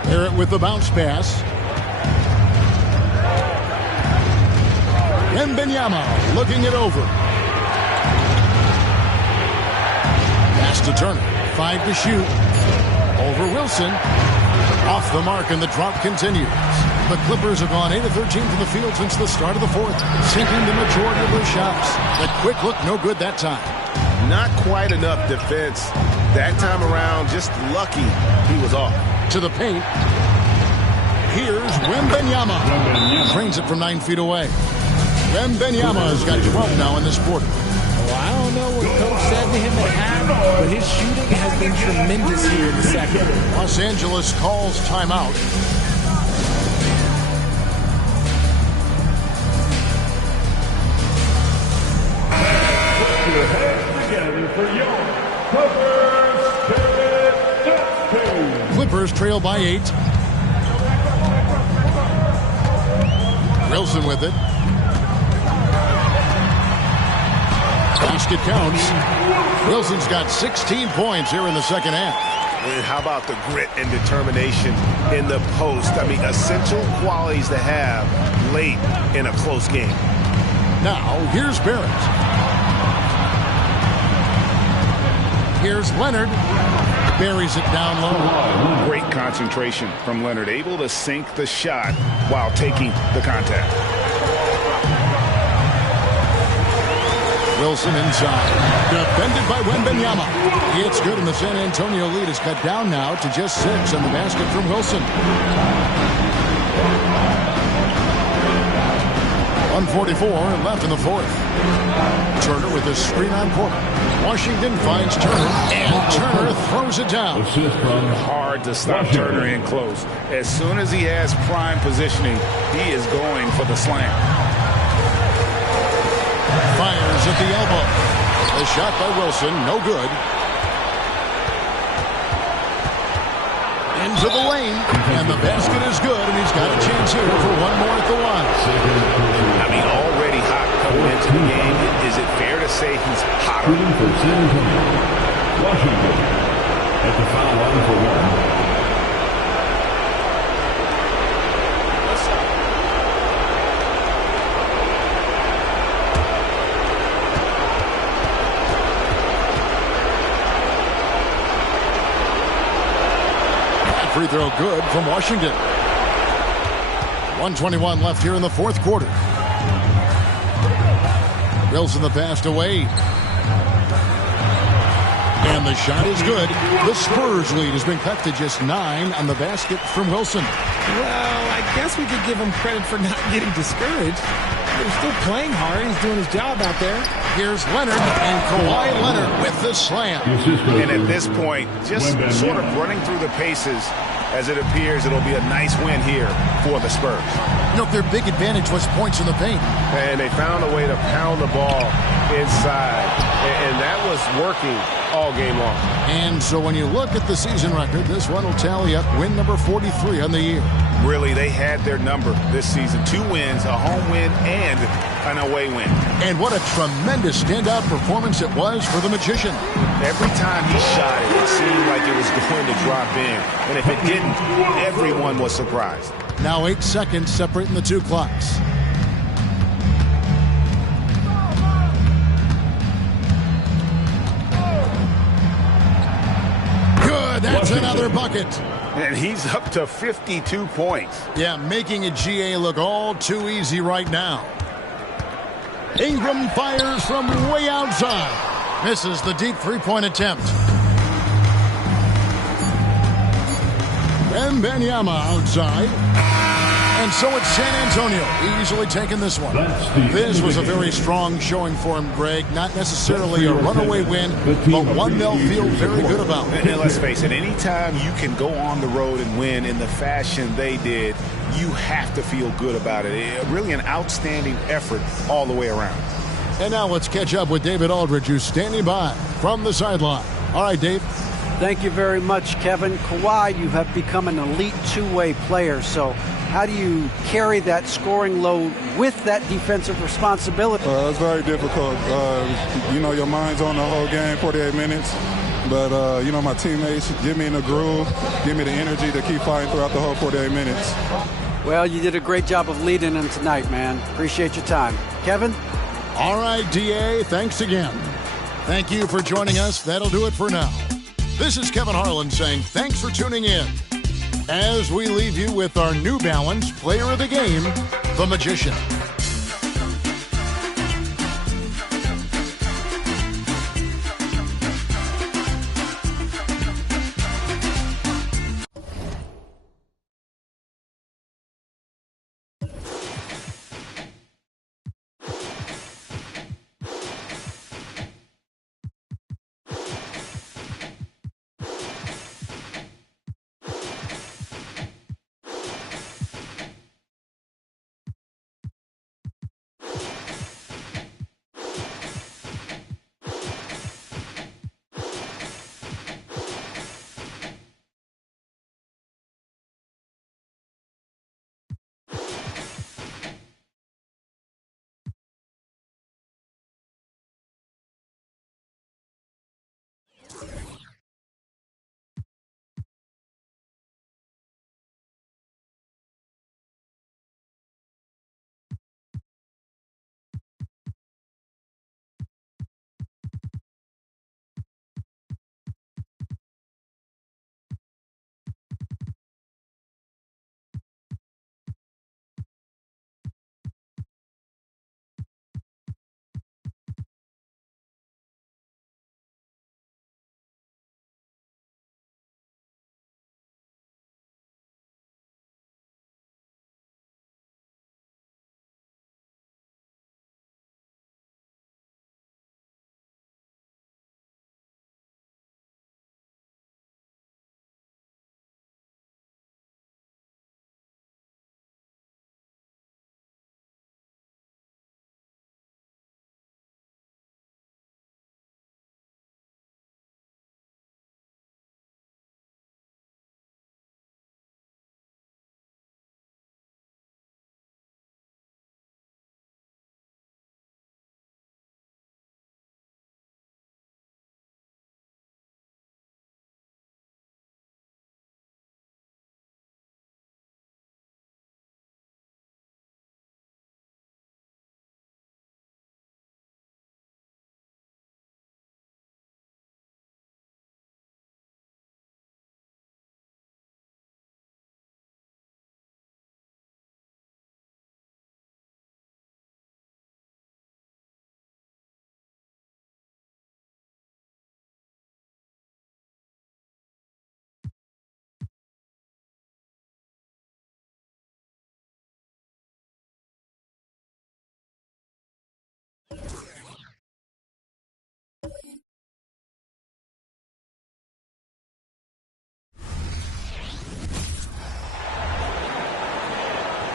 Barrett with the bounce pass. Wembanyama looking it over. Pass to Turner. 5 to shoot. Over Wilson. Off the mark, and the drop continues. The Clippers have gone 8 of 13 from the field since the start of the fourth, sinking the majority of their shots. The quick look, no good that time. Not quite enough defense that time around. Just lucky he was off. To the paint. Here's Wembanyama. Brings it from 9 feet away. Wembanyama has got 12 now in this quarter. Well, I don't know what Coach said to him at half, but his shooting has been tremendous here in the second. Los Angeles calls timeout. Clippers trail by 8. Wilson with it. Basket counts. Wilson's got 16 points here in the second half. And how about the grit and determination in the post? I mean, essential qualities to have late in a close game. Now, here's Barrett. Here's Leonard. Buries it down low. Great concentration from Leonard. Able to sink the shot while taking the contact. Wilson inside. Defended by Wembanyama. It's good, and the San Antonio lead is cut down now to just 6 on the basket from Wilson. 1:44 left in the fourth. Turner with a screen on Porter. Washington finds Turner, and Turner throws it down. Hard to stop Turner in close. As soon as he has prime positioning, he is going for the slam. Fires at the elbow. The shot by Wilson, no good. Into the lane, and the basket is good, and he's got a chance here for one more at the line. I mean, already hot coming into the game. Is it fair to say he's hotter? Washington at the foul line for one. Free throw good from Washington. 1:21 left here in the fourth quarter. Wilson the pass to Wade. And the shot is good. The Spurs lead has been cut to just 9 on the basket from Wilson. Well, I guess we could give him credit for not getting discouraged. He's still playing hard. He's doing his job out there. Here's Leonard, and Kawhi Leonard with the slam. And at this point, just sort of running through the paces, as it appears it'll be a nice win here for the Spurs. You know, their big advantage was points in the paint. And they found a way to pound the ball inside, and that was working all game long. And so when you look at the season record, this one will tally up win number 43 on the year. Really, they had their number this season. 2 wins, a home win, and an away win. And what a tremendous standout performance it was for the Magician. Every time he shot it, it seemed like it was going to drop in. And if it didn't, everyone was surprised. Now 8 seconds separating the two clocks. Good, that's another bucket. And he's up to 52 points. Yeah, making a GA look all too easy right now. Ingram fires from way outside. Misses the deep three-point attempt. Wembanyama outside. And so it's San Antonio easily taking this one. This was a very strong showing for him, Greg. Not necessarily a runaway win, but one they'll feel very good about. And let's face it, anytime you can go on the road and win in the fashion they did, you have to feel good about it. Really an outstanding effort all the way around. And now let's catch up with David Aldridge, who's standing by from the sideline. All right, Dave. Thank you very much, Kevin. Kawhi, you have become an elite two-way player, so how do you carry that scoring load with that defensive responsibility? It's very difficult. Your mind's on the whole game, 48 minutes. But, my teammates get me in the groove, give me the energy to keep fighting throughout the whole 48 minutes. Well, you did a great job of leading them tonight, man. Appreciate your time. Kevin? All right, DA, thanks again. Thank you for joining us. That'll do it for now. This is Kevin Harlan saying thanks for tuning in as we leave you with our New Balance Player of the Game, the Magician.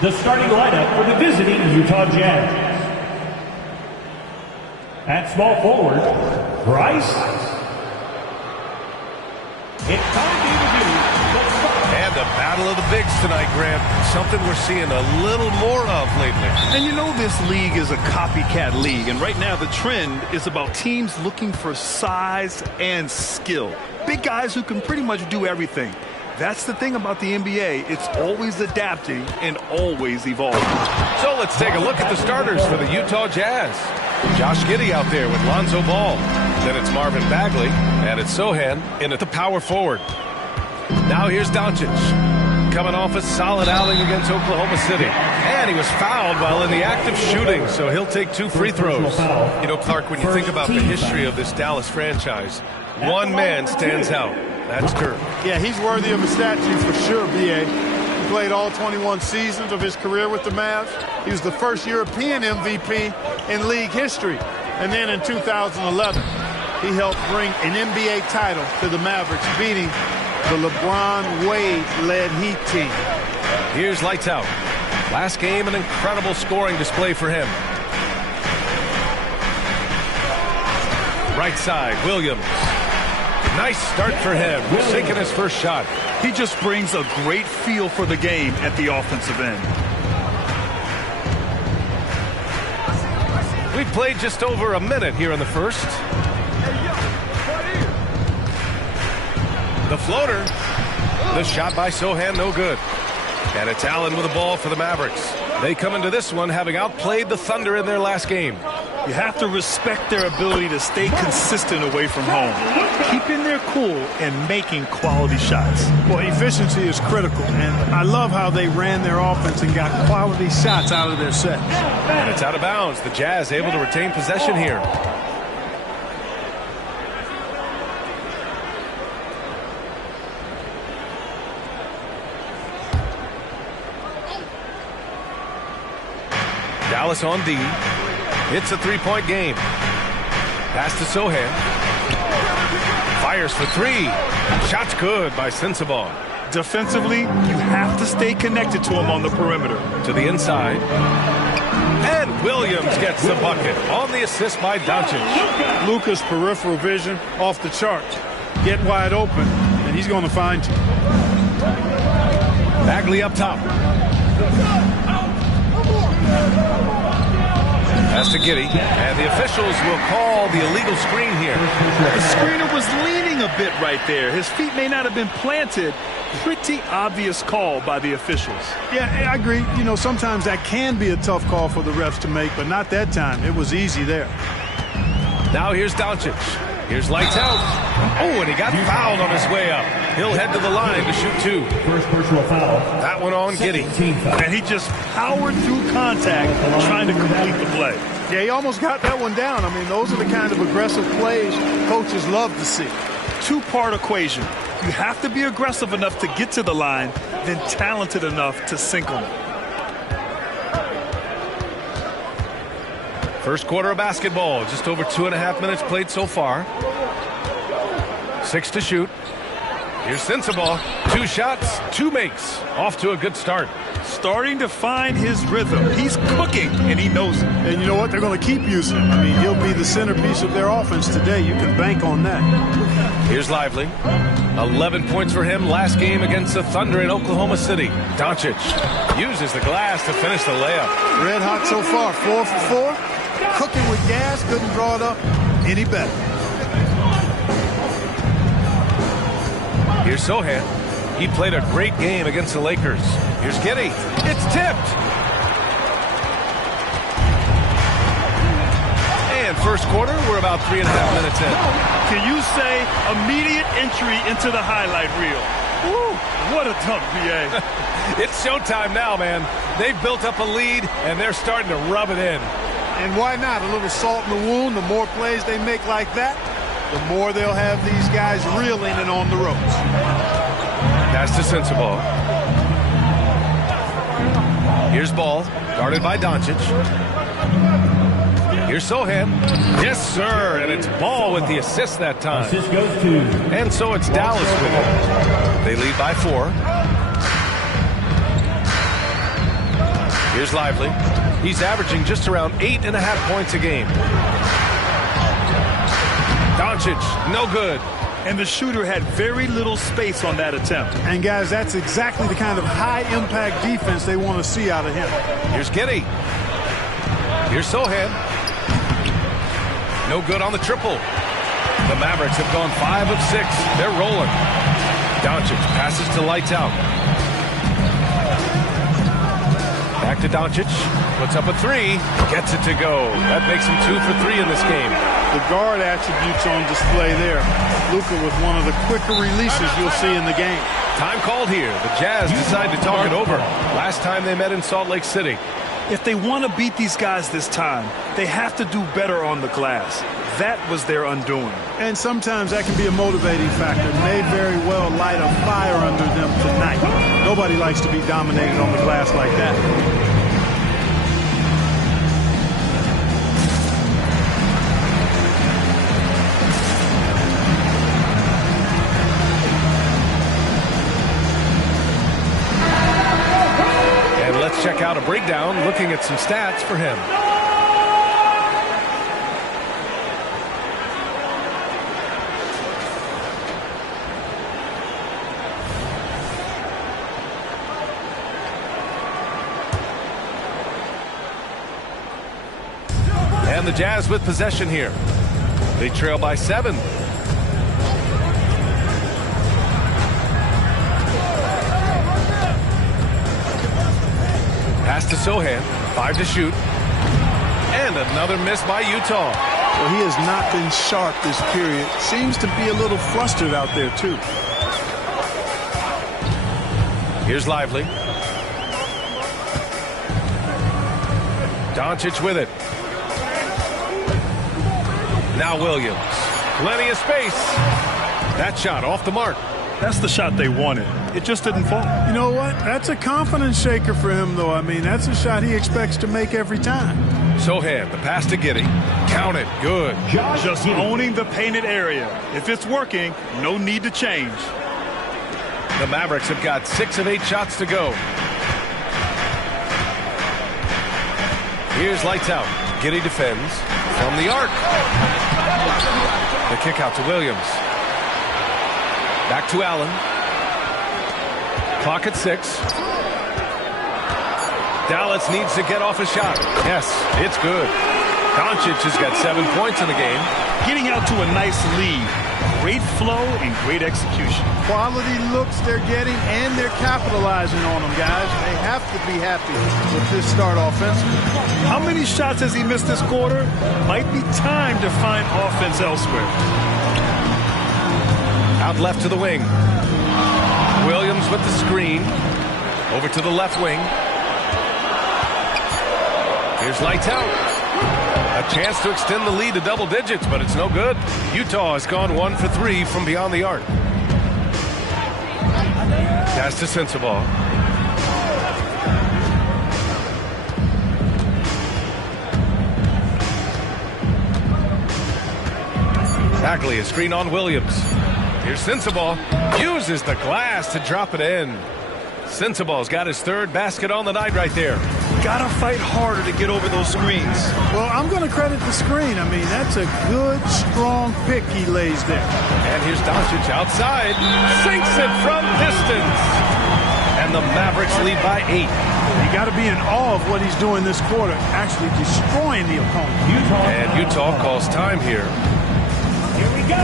The starting lineup for the visiting Utah Jazz. At small forward, Bryce. It's time to introduce the starter. And a battle of the bigs tonight, Grant. Something we're seeing a little more of lately. And you know this league is a copycat league, and right now the trend is about teams looking for size and skill. Big guys who can pretty much do everything. That's the thing about the NBA. It's always adapting and always evolving. So let's take a look at the starters for the Utah Jazz. Josh Giddey out there with Lonzo Ball. Then it's Marvin Bagley, and it's Sohan in at the power forward. Now here's Doncic, coming off a solid outing against Oklahoma City. And he was fouled while in the act of shooting, so he'll take 2 free throws. You know, Clark, when you think about the history of this Dallas franchise, one man stands out. That's Dirk. Yeah, he's worthy of a statue for sure, B.A. He played all 21 seasons of his career with the Mavs. He was the first European MVP in league history. And then in 2011, he helped bring an NBA title to the Mavericks, beating the LeBron Wade-led Heat team. Here's lights out. Last game, an incredible scoring display for him. Right side, Williams. Nice start for him, sinking his first shot. He just brings a great feel for the game at the offensive end. We've played just over a minute here in the first. The floater. The shot by Sohan, no good. And it's Allen with the ball for the Mavericks. They come into this one having outplayed the Thunder in their last game. You have to respect their ability to stay consistent away from home, keeping their cool and making quality shots. Well, efficiency is critical, and I love how they ran their offense and got quality shots out of their sets. And it's out of bounds. The Jazz able to retain possession here. Dallas on D. It's a three-point game. Pass to Sohan. Fires for 3. Shot's good by Sensabaugh. Defensively, you have to stay connected to him on the perimeter. To the inside. And Williams gets the bucket on the assist by Doncic. Luka's peripheral vision off the charts. Get wide open, and he's going to find you. Bagley up top. Pass to Giddey, and the officials will call the illegal screen here. The screener was leaning a bit right there. His feet may not have been planted. Pretty obvious call by the officials. Yeah, I agree. You know, sometimes that can be a tough call for the refs to make, but not that time. It was easy there. Now here's Doncic. Here's lights out. Oh, and he got fouled on his way up. He'll head to the line to shoot 2. First personal foul. That one on Giddey. And he just powered through contact trying to complete the play. Yeah, he almost got that one down. I mean, those are the kind of aggressive plays coaches love to see. Two-part equation. You have to be aggressive enough to get to the line, then talented enough to sink them. First quarter of basketball, just over 2.5 minutes played so far. 6 to shoot. Here's Sensabaugh. 2 shots, 2 makes. Off to a good start. Starting to find his rhythm. He's cooking, and he knows it. And you know what? They're going to keep using him. I mean, he'll be the centerpiece of their offense today. You can bank on that. Here's Lively. 11 points for him last game against the Thunder in Oklahoma City. Doncic uses the glass to finish the layup. Red hot so far. 4 for 4. Cooking with gas. Couldn't draw it up any better. Here's Sohan. He played a great game against the Lakers. Here's Giddey. It's tipped. And first quarter, we're about 3.5 minutes in. Can you say immediate entry into the highlight reel? Woo, what a dunk, B.A. It's showtime now, man. They've built up a lead, and they're starting to rub it in. And why not? A little salt in the wound. The more plays they make like that, the more they'll have these guys reeling and on the ropes. Pass to Sensabaugh. Here's Ball, guarded by Doncic. Here's Sohan. Yes, sir, and it's Ball with the assist that time. Assist goes to. And so it's Dallas with it. They lead by 4. Here's Lively. He's averaging just around 8.5 points a game. Doncic, no good. And the shooter had very little space on that attempt. And, guys, that's exactly the kind of high-impact defense they want to see out of him. Here's Giddey. Here's Sohan. No good on the triple. The Mavericks have gone 5 of 6. They're rolling. Doncic passes to Lights Out. Back to Doncic. Puts up a 3. Gets it to go. That makes him 2 for 3 in this game. The guard attributes on display there. Luka with one of the quicker releases you'll see in the game. Time called here. The Jazz decide to talk it over. Last time they met in Salt Lake City. If they want to beat these guys this time, they have to do better on the glass. That was their undoing. And sometimes that can be a motivating factor. May very well light a fire under them tonight. Nobody likes to be dominated on the glass like that. Check out a breakdown looking at some stats for him. And the Jazz with possession here. They trail by 7. Pass to Sohan. 5 to shoot. And another miss by Utah. Well, he has not been sharp this period. Seems to be a little flustered out there, too. Here's Lively. Doncic with it. Now Williams. Plenty of space. That shot off the mark. That's the shot they wanted. It just didn't fall. You know what? That's a confidence shaker for him, though. I mean, that's a shot he expects to make every time. Sohan, the pass to Giddey. Count it. Good. Just owning the painted area. If it's working, no need to change. The Mavericks have got 6 of 8 shots to go. Here's Lights Out. Giddey defends from the arc. The kick out to Williams. Back to Allen. Clock at 6. Dallas needs to get off a shot. Yes, it's good. Doncic has got 7 points in the game. Getting out to a nice lead. Great flow and great execution. Quality looks they're getting, and they're capitalizing on them, guys. They have to be happy with this start offensively. How many shots has he missed this quarter? Might be time to find offense elsewhere. Out left to the wing. Williams with the screen. Over to the left wing. Here's Lights Out. A chance to extend the lead to double digits, but it's no good. Utah has gone 1 for 3 from beyond the arc. Pass to Sensabaugh. Bagley, a screen on Williams. Here's Sensabaugh. Uses the glass to drop it in. Sensabaugh's got his 3rd basket on the night right there. Gotta fight harder to get over those screens. Well, I'm going to credit the screen. I mean, that's a good, strong pick he lays there. And here's Doncic outside. Sinks it from distance. And the Mavericks lead by 8. You got to be in awe of what he's doing this quarter, actually destroying the opponent. And Utah calls time here. Here we go.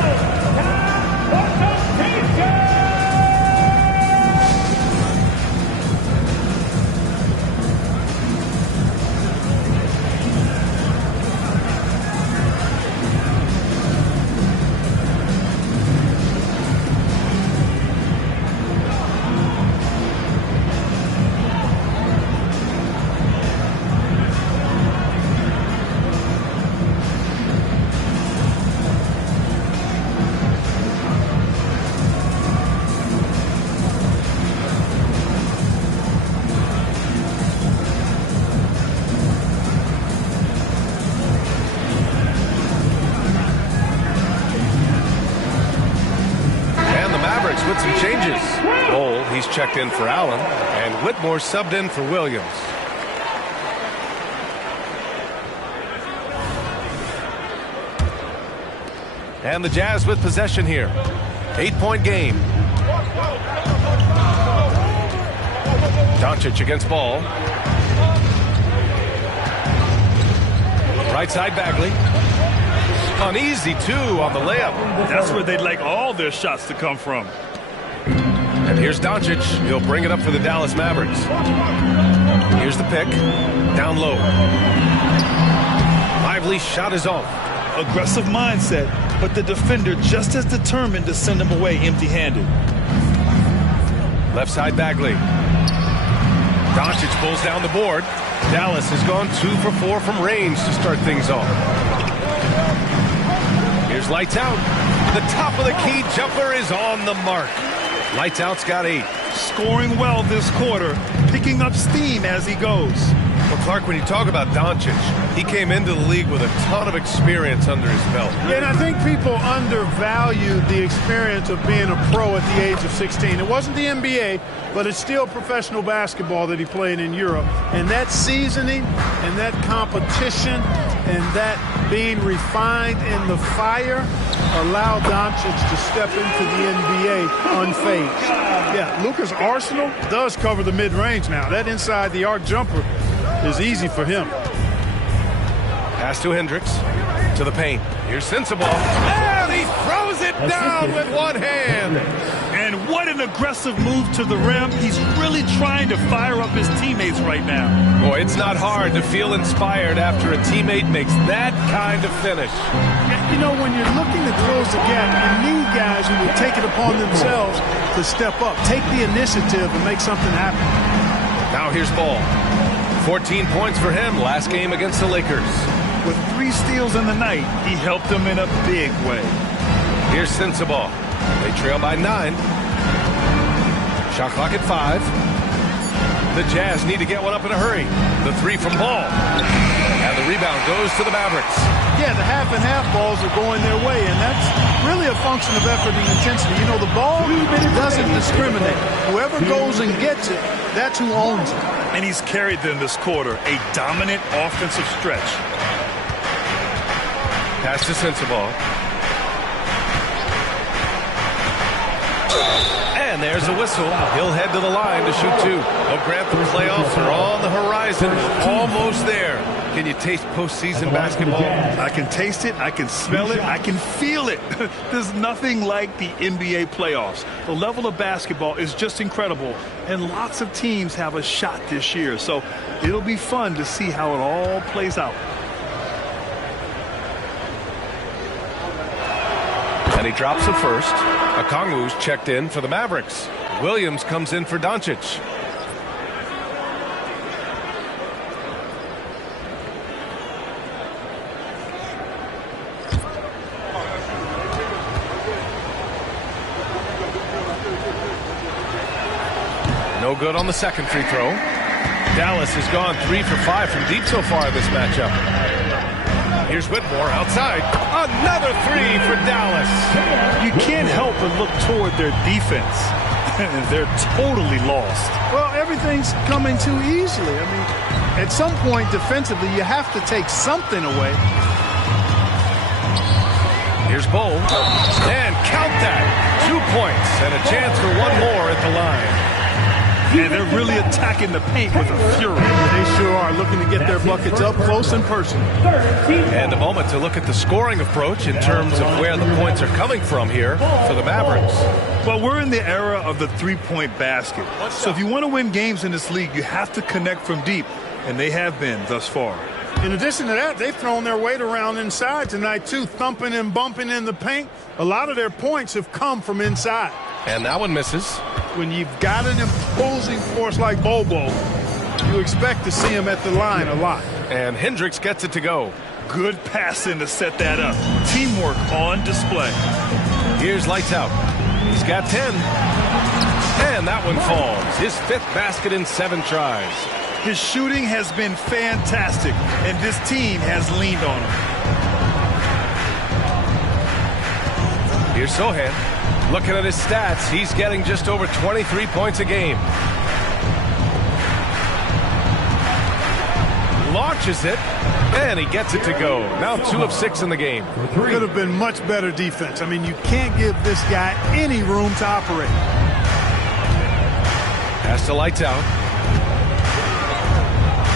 With some changes. Cole, he's checked in for Allen, and Whitmore subbed in for Williams. And the Jazz with possession here. 8-point game. Doncic against Ball. Right side Bagley. Uneasy, too, on the layup. That's where they'd like all their shots to come from. And here's Doncic. He'll bring it up for the Dallas Mavericks. Here's the pick. Down low. Lively shot is off. Aggressive mindset, but the defender just as determined to send him away empty-handed. Left side Bagley. Doncic pulls down the board. Dallas has gone 2 for 4 from range to start things off. Here's Lights Out. The top of the key jumper is on the mark. Lights Out's got 8. Scoring well this quarter, picking up steam as he goes. Well, Clark, when you talk about Doncic, he came into the league with a ton of experience under his belt. Yeah, and I think people undervalued the experience of being a pro at the age of 16. It wasn't the NBA, but it's still professional basketball that he played in Europe. And that seasoning and that competition and that being refined in the fire allowed Doncic to step into the NBA unfazed. Yeah, Luka's arsenal does cover the mid-range now. That inside the arc jumper is easy for him. Pass to Hendricks. To the paint. Here's Sensabaugh. And he throws it down with one hand. And what an aggressive move to the rim. He's really trying to fire up his teammates right now. Boy, it's not hard to feel inspired after a teammate makes that kind of finish. You know, when you're looking to close the gap, you need guys who will take it upon themselves to step up, take the initiative, and make something happen. Now here's Ball. 14 points for him last game against the Lakers. With 3 steals in the night, he helped them in a big way. Here's Sensabaugh. They trail by 9. Shot clock at 5. The Jazz need to get one up in a hurry. The 3 from Ball. And the rebound goes to the Mavericks. Yeah, the half and half balls are going their way, and that's really a function of effort and intensity. You know, the ball doesn't discriminate. Whoever goes and gets it, that's who owns it. And he's carried them this quarter, a dominant offensive stretch. Pass to Sensabaugh. And there's a whistle. He'll head to the line to shoot 2. Oh, Grant, the playoffs are on the horizon. Almost there. Can you taste postseason basketball? I can taste it. I can smell it. I can feel it. There's nothing like the NBA playoffs. The level of basketball is just incredible. And lots of teams have a shot this year. So it'll be fun to see how it all plays out. And he drops the first. Okongwu's checked in for the Mavericks. Williams comes in for Doncic. No good on the second free throw. Dallas has gone 3 for 5 from deep so far in this matchup. Here's Whitmore outside. Another 3 for Dallas. You can't help but look toward their defense. They're totally lost. Well, everything's coming too easily. I mean, at some point defensively, you have to take something away. Here's Bowl. And count that. 2 points and a chance for one more at the line. And they're really attacking the paint with a fury. They sure are, looking to get their buckets up close and personal. And a moment to look at the scoring approach in terms of where the points are coming from here for the Mavericks. Well, we're in the era of the three-point basket. So if you want to win games in this league, you have to connect from deep, and they have been thus far. In addition to that, they've thrown their weight around inside tonight, too, thumping and bumping in the paint. A lot of their points have come from inside. And that one misses. When you've got an imposing force like Bobo, you expect to see him at the line a lot. And Hendricks gets it to go. Good passing to set that up. Teamwork on display. Here's Lights Out. He's got 10. And that one falls. His 5th basket in 7 tries. His shooting has been fantastic, and this team has leaned on him. Here's Sohan. Looking at his stats, he's getting just over 23 points a game. Launch catches it, and he gets it to go. Now 2 of 6 in the game. Could have been much better defense. I mean, you can't give this guy any room to operate. Pass to Lights Out.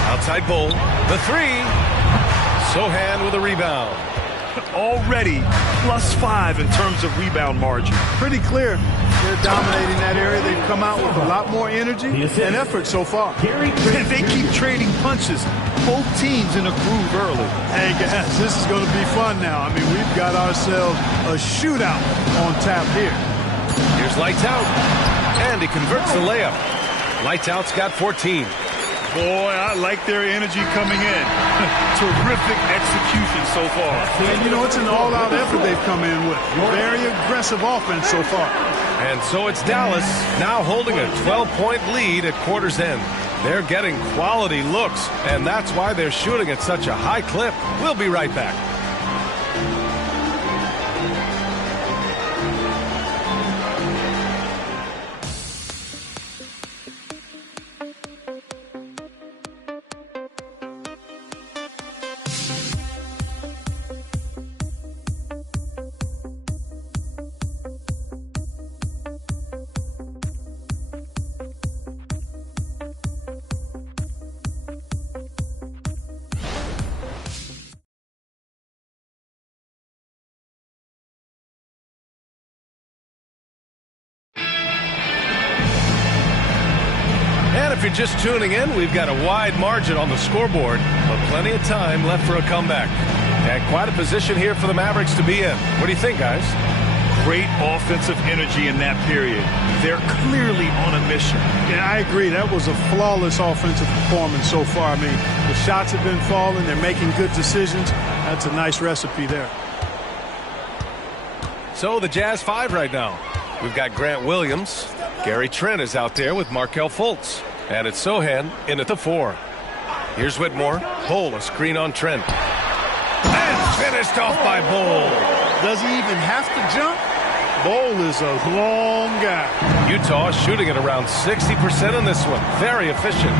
Outside Bull. The 3. Sohan with a rebound. Already +5 in terms of rebound margin. Pretty clear they're dominating that area. They've come out with a lot more energy and effort so far. And they keep trading punches. Both teams in a groove early. Hey guys, this is going to be fun now. I mean, we've got ourselves a shootout on tap here. Here's Lights Out, and he converts the layup. Lights Out's got 14. Boy, I like their energy coming in. Terrific execution so far. And you know, it's an all-out effort they've come in with. Very aggressive offense so far. And so it's Dallas now holding a 12-point lead at quarter's end. They're getting quality looks, and that's why they're shooting at such a high clip. We'll be right back. If you're just tuning in, we've got a wide margin on the scoreboard, but plenty of time left for a comeback. And quite a position here for the Mavericks to be in. What do you think, guys? Great offensive energy in that period. They're clearly on a mission. Yeah, I agree. That was a flawless offensive performance so far. I mean, the shots have been falling. They're making good decisions. That's a nice recipe there. So the Jazz 5 right now. We've got Grant Williams. Gary Trent is out there with Markelle Fultz. And it's Sohan in at the 4. Here's Whitmore. Bull, a screen on Trent. And finished off by Bull. Does he even have to jump? Bull is a long guy. Utah shooting at around 60% in this one. Very efficient.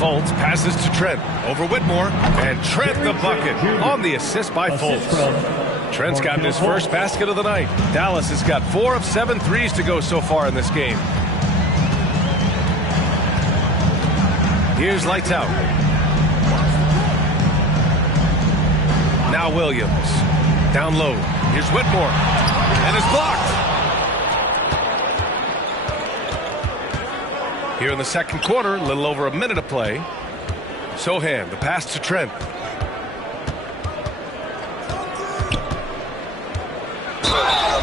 Fultz passes to Trent. Over Whitmore. And Trent the bucket on the assist by Fultz. Trent's gotten his first basket of the night. Dallas has got 4 of 7 threes to go so far in this game. Here's Lights Out. Now Williams. Down low. Here's Whitmore. And it's blocked. Here in the second quarter, a little over a minute to play. Sohan, the pass to Trent.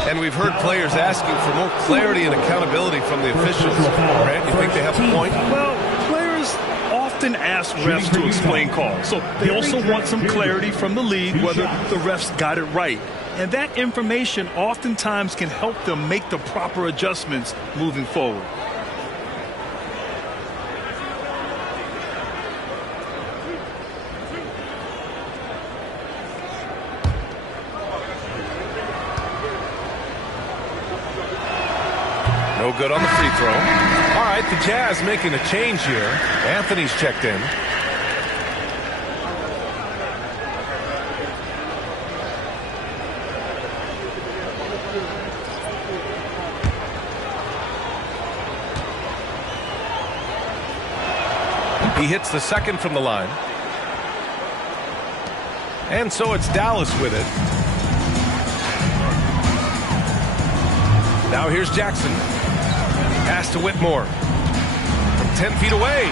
And we've heard players asking for more clarity and accountability from the officials. Grant, you think they have a point? Well, players often ask refs to explain calls. So they also want some clarity from the league whether the refs got it right. And that information oftentimes can help them make the proper adjustments moving forward. No good on the free throw. All right, the Jazz making a change here. Anthony's checked in. He hits the second from the line. And so it's Dallas with it. Now here's Jackson. Pass to Whitmore. From 10 feet away.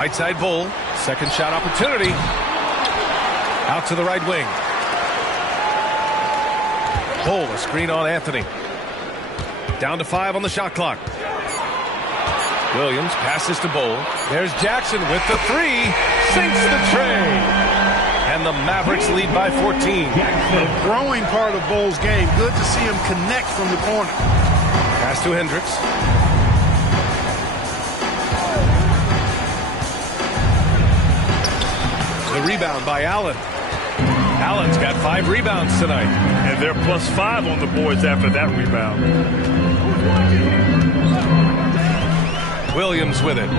Right side Bull. Second shot opportunity. Out to the right wing. Bull, a screen on Anthony. Down to 5 on the shot clock. Williams passes to Bull. There's Jackson with the 3. Sinks the tray. And the Mavericks lead by 14. The growing part of Bull's game. Good to see him connect from the corner. Pass to Hendricks. The rebound by Allen. Allen's got 5 rebounds tonight. And they're +5 on the boards after that rebound. Williams with it.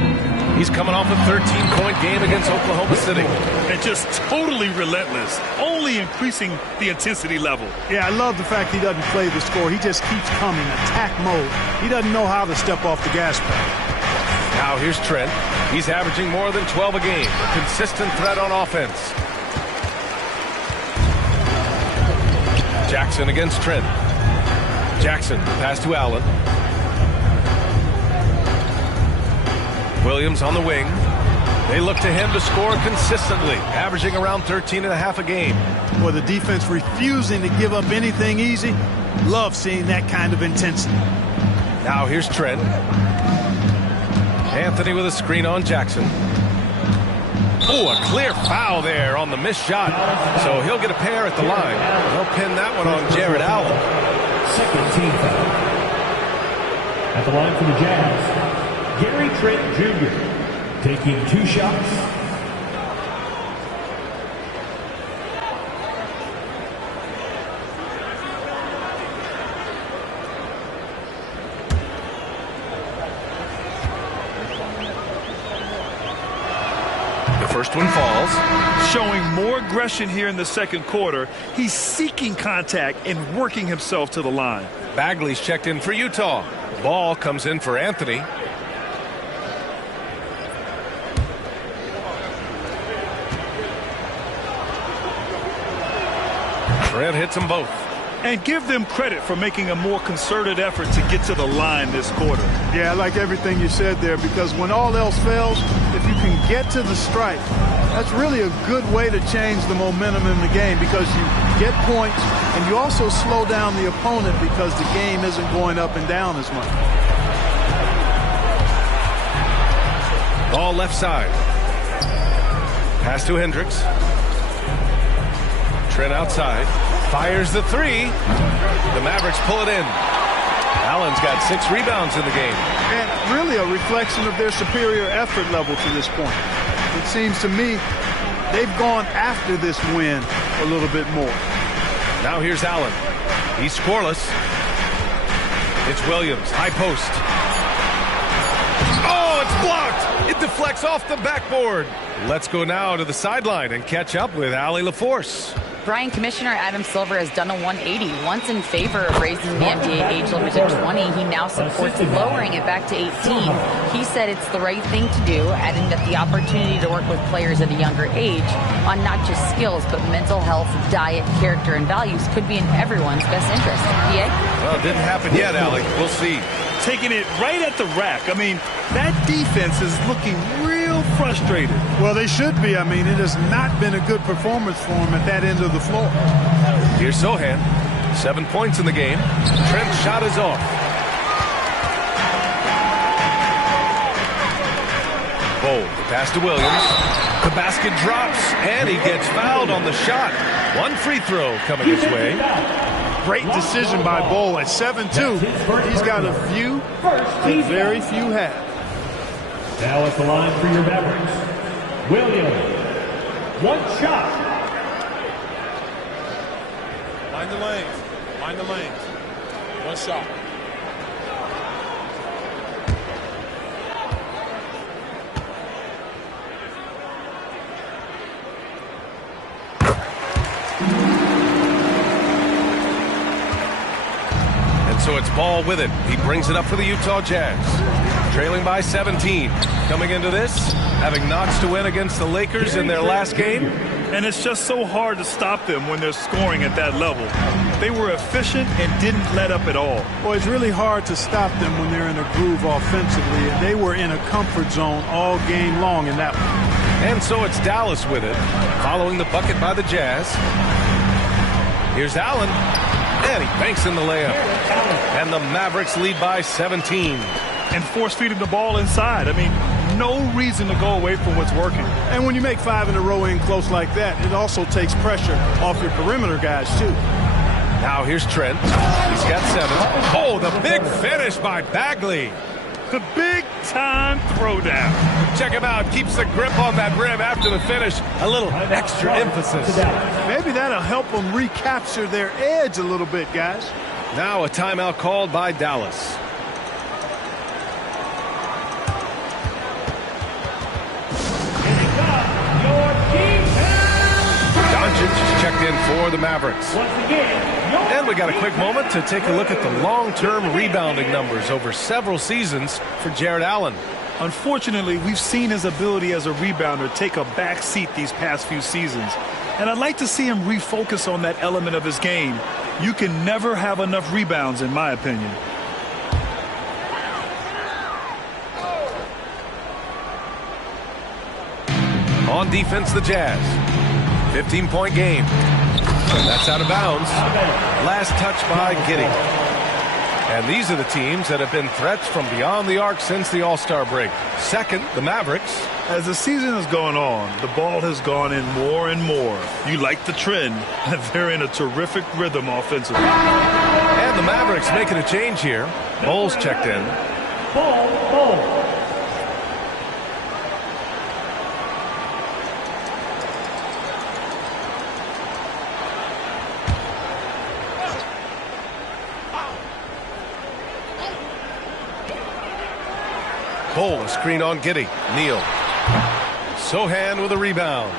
He's coming off a 13-point game against Oklahoma City. And just totally relentless, only increasing the intensity level. Yeah, I love the fact he doesn't play the score. He just keeps coming, attack mode. He doesn't know how to step off the gas pedal. Now here's Trent. He's averaging more than 12 a game. A consistent threat on offense. Jackson against Trent. Jackson, pass to Allen. Williams on the wing. They look to him to score consistently, averaging around 13.5 a game. Well, the defense refusing to give up anything easy. Love seeing that kind of intensity. Now here's Trent. Anthony with a screen on Jackson. Oh, a clear foul there on the missed shot. So he'll get a pair at the line. They'll pin that one on Jared Allen. Second team foul. At the line for the Jazz, Gary Trent Jr. taking 2 shots. The first one falls. Showing more aggression here in the second quarter. He's seeking contact and working himself to the line. Bagley's checked in for Utah. Ball comes in for Anthony. Trent hits them both. And give them credit for making a more concerted effort to get to the line this quarter. Yeah, I like everything you said there, because when all else fails, if you can get to the stripe, that's really a good way to change the momentum in the game, because you get points and you also slow down the opponent because the game isn't going up and down as much. Ball left side. Pass to Hendricks. Trent outside. Fires the three. The Mavericks pull it in. Allen's got 6 rebounds in the game. And really a reflection of their superior effort level to this point. It seems to me they've gone after this win a little bit more. Now here's Allen. He's scoreless. It's Williams. High post. Oh, it's blocked. It deflects off the backboard. Let's go now to the sideline and catch up with Allie LaForce. Brian, Commissioner Adam Silver has done a 180. Once in favor of raising the NBA age limit to 20, he now supports lowering it back to 18. He said it's the right thing to do, adding that the opportunity to work with players at a younger age on not just skills, but mental health, diet, character, and values could be in everyone's best interest. PA? Well, it didn't happen yet, Allie. We'll see. Taking it right at the rack. I mean, that defense is looking real frustrated. Well, they should be. I mean, it has not been a good performance for them at that end of the floor. Here's Sohan. 7 points in the game. Trent's shot is off. Bold. Pass to Williams. The basket drops, and he gets fouled on the shot. 1 free throw coming his way. Great decision by Bowl at 7-2. He's got a view that very few have. Now at the line for your Mavericks, Williams. 1 shot. Find the lanes. Find the lanes. 1 shot. So it's Ball with it. He brings it up for the Utah Jazz. Trailing by 17. Coming into this, having knots to win against the Lakers in their last game. And it's just so hard to stop them when they're scoring at that level. They were efficient and didn't let up at all. Well, it's really hard to stop them when they're in a groove offensively, and they were in a comfort zone all game long in that one. And so it's Dallas with it, following the bucket by the Jazz. Here's Allen. And he banks in the layup. And the Mavericks lead by 17. And force feeding the ball inside. I mean, no reason to go away from what's working. And when you make 5 in a row in close like that, it also takes pressure off your perimeter guys, too. Now here's Trent. He's got 7. Oh, the big finish by Bagley. The big-time throwdown. Check him out. Keeps the grip on that rim after the finish. A little extra emphasis. Maybe that'll help them recapture their edge a little bit, guys. Now a timeout called by Dallas. in for the Mavericks. And we got a quick moment to take a look at the long-term rebounding numbers over several seasons for Jared Allen. Unfortunately, we've seen his ability as a rebounder take a back seat these past few seasons. And I'd like to see him refocus on that element of his game. You can never have enough rebounds, in my opinion. On defense, the Jazz. 15-point game. And that's out of bounds. Last touch by Giddey. And these are the teams that have been threats from beyond the arc since the All-Star break. Second, the Mavericks. As the season has gone on, the ball has gone in more and more. You like the trend. They're in a terrific rhythm offensively. And the Mavericks making a change here. Bowles checked in. Ball. Cole, a screen on Giddey. Neal. Sohan with a rebound.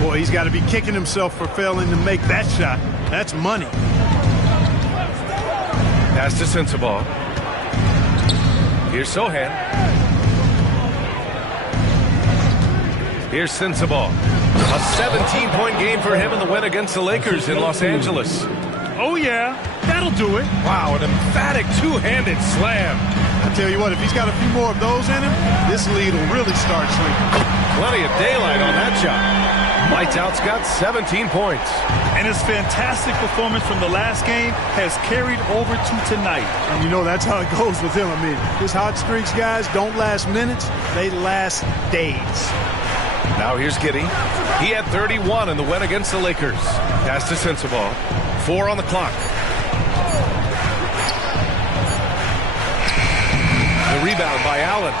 Boy, he's got to be kicking himself for failing to make that shot. That's money. Pass to Sensabaugh. Here's Sohan. Here's Sensabaugh. A 17-point game for him in the win against the Lakers in Los Angeles. Oh, yeah. That'll do it. Wow, an emphatic two-handed slam. I tell you what, if he's got a few more of those in him, this lead will really start shrinking. Plenty of daylight on that shot. Lights Out's got 17 points. And his fantastic performance from the last game has carried over to tonight. And you know, that's how it goes with him. I mean, his hot streaks, guys, don't last minutes. They last days. Now here's Giddey. He had 31 in the win against the Lakers. Pass to Sensabaugh. 4 on the clock. The rebound by Allen.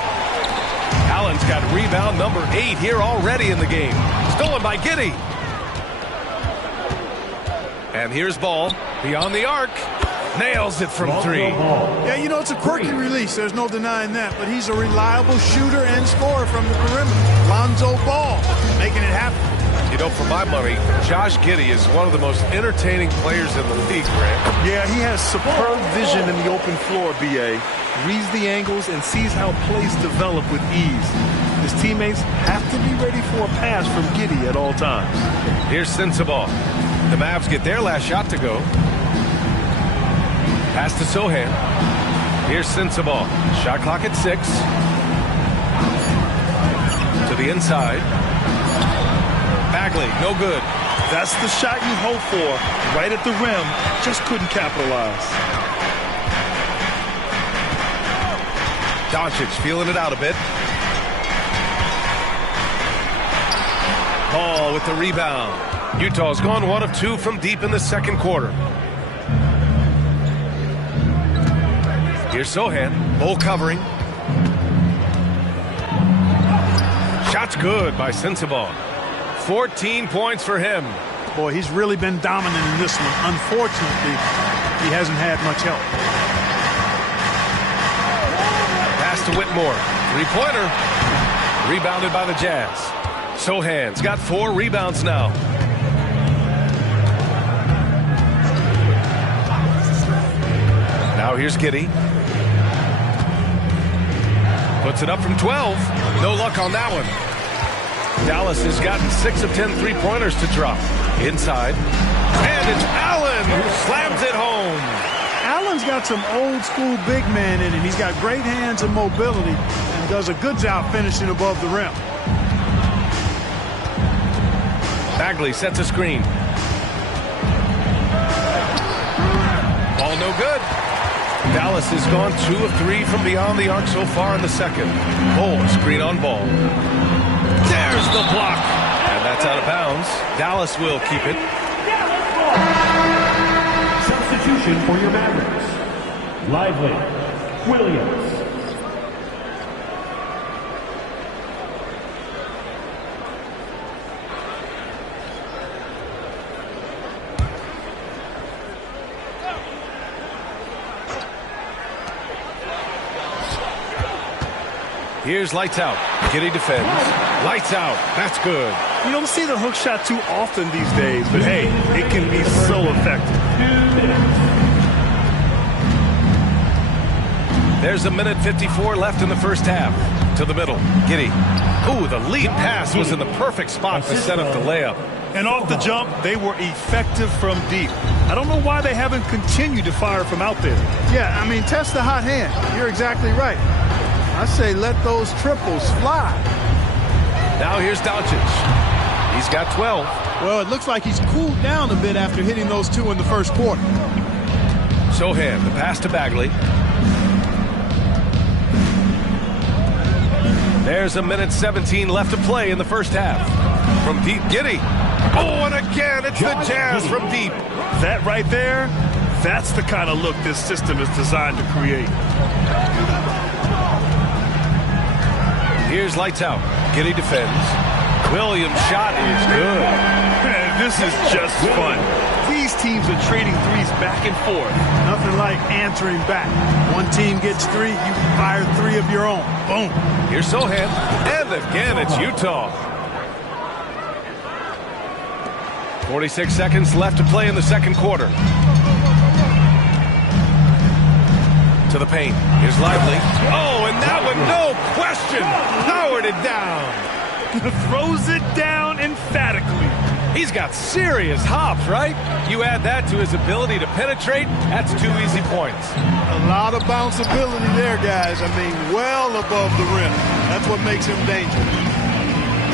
Allen's got rebound number 8 here already in the game. Stolen by Giddey. And here's Ball beyond the arc. Nails it from 3. Yeah, you know, it's a quirky release. There's no denying that. But he's a reliable shooter and scorer from the perimeter. Lonzo Ball making it happen. You know, for my money, Josh Giddey is one of the most entertaining players in the league, Grant. Yeah, he has superb vision in the open floor, B.A. Reads the angles and sees how plays develop with ease. His teammates have to be ready for a pass from Giddey at all times. Here's Sensabaugh. The Mavs get their last shot to go. Pass to Sohan. Here's Sensabaugh. Shot clock at 6. To the inside. Bagley, no good. That's the shot you hope for. Right at the rim. Just couldn't capitalize. Doncic feeling it out a bit. Ball with the rebound. Utah's gone 1 of 2 from deep in the second quarter. Here's Sohan. Bull covering. Shot's good by Sensabaugh. 14 points for him. Boy, he's really been dominant in this one. Unfortunately, he hasn't had much help. Pass to Whitmore. 3-pointer. Rebounded by the Jazz. Sohan's got 4 rebounds now. Now here's Giddey. Puts it up from 12. No luck on that one. Dallas has gotten 6 of 10 3-pointers to drop. Inside. And it's Allen who slams it home. Allen's got some old school big man in him. He's got great hands and mobility and does a good job finishing above the rim. Bagley sets a screen. Ball no good. Dallas has gone 2 of 3 from beyond the arc so far in the second. Ball, screen on Ball. There's the block. And that's out of bounds. Dallas will keep it. Substitution for your Mavericks. Lively. Williams. Here's lights out. Giddey defends. Lights out. That's good. You don't see the hook shot too often these days, but hey, it can be so effective. There's a minute 54 left in the first half. To the middle. Giddey. Ooh, the lead pass was in the perfect spot to set up the layup. And off the jump, they were effective from deep. I don't know why they haven't continued to fire from out there. Yeah, I mean, test the hot hand. You're exactly right. I say let those triples fly. Now here's Doncic. He's got 12. Well, it looks like he's cooled down a bit after hitting those two in the first quarter. Sohan, the pass to Bagley. There's a minute 17 left to play in the first half. From deep, Giddey. Oh, and again, it's the Jazz from deep. That right there, that's the kind of look this system is designed to create. Here's lights out. Giddey defends. Williams' shot is good. This is just fun. These teams are trading threes back and forth. Nothing like answering back. One team gets three, you fire three of your own. Boom. Here's Sohan. And again, it's Utah. 46 seconds left to play in the second quarter. To the paint. Here's Lively. Oh, and that one, no question, powered it down. Throws it down emphatically. He's got serious hops, right? You add that to his ability to penetrate, that's 2 easy points. A lot of bounceability there, guys. I mean, well above the rim. That's what makes him dangerous.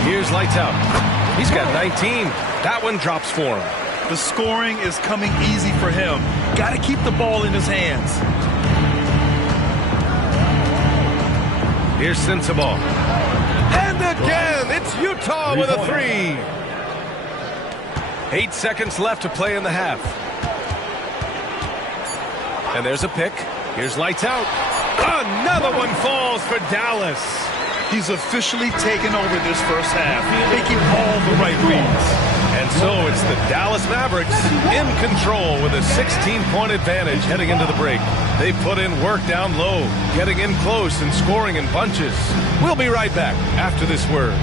Here's lights out. He's got 19. That one drops for him. The scoring is coming easy for him. Got to keep the ball in his hands. Here's Sensabaugh. And again, it's Utah with a 3. 8 seconds left to play in the half. And there's a pick. Here's lights out. Another one falls for Dallas. He's officially taken over this first half, making all the right reads. And so it's the Dallas Mavericks in control with a 16-point advantage heading into the break. They put in work down low, getting in close and scoring in bunches. We'll be right back after this word.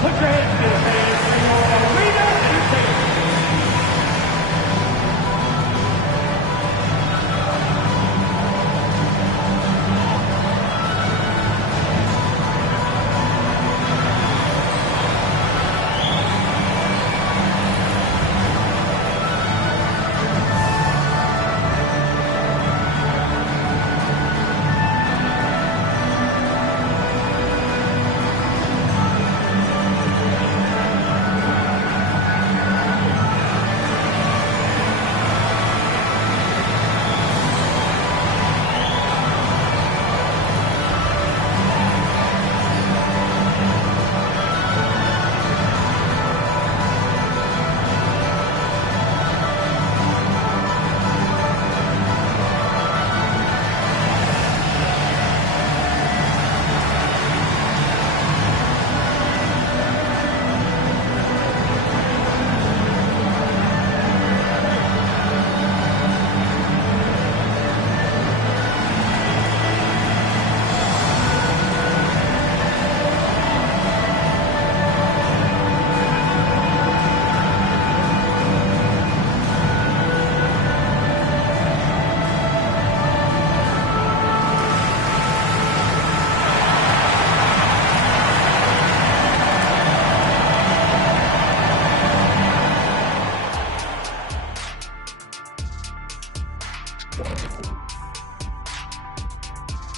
Put your hands together, fans, for Arena Entertainment.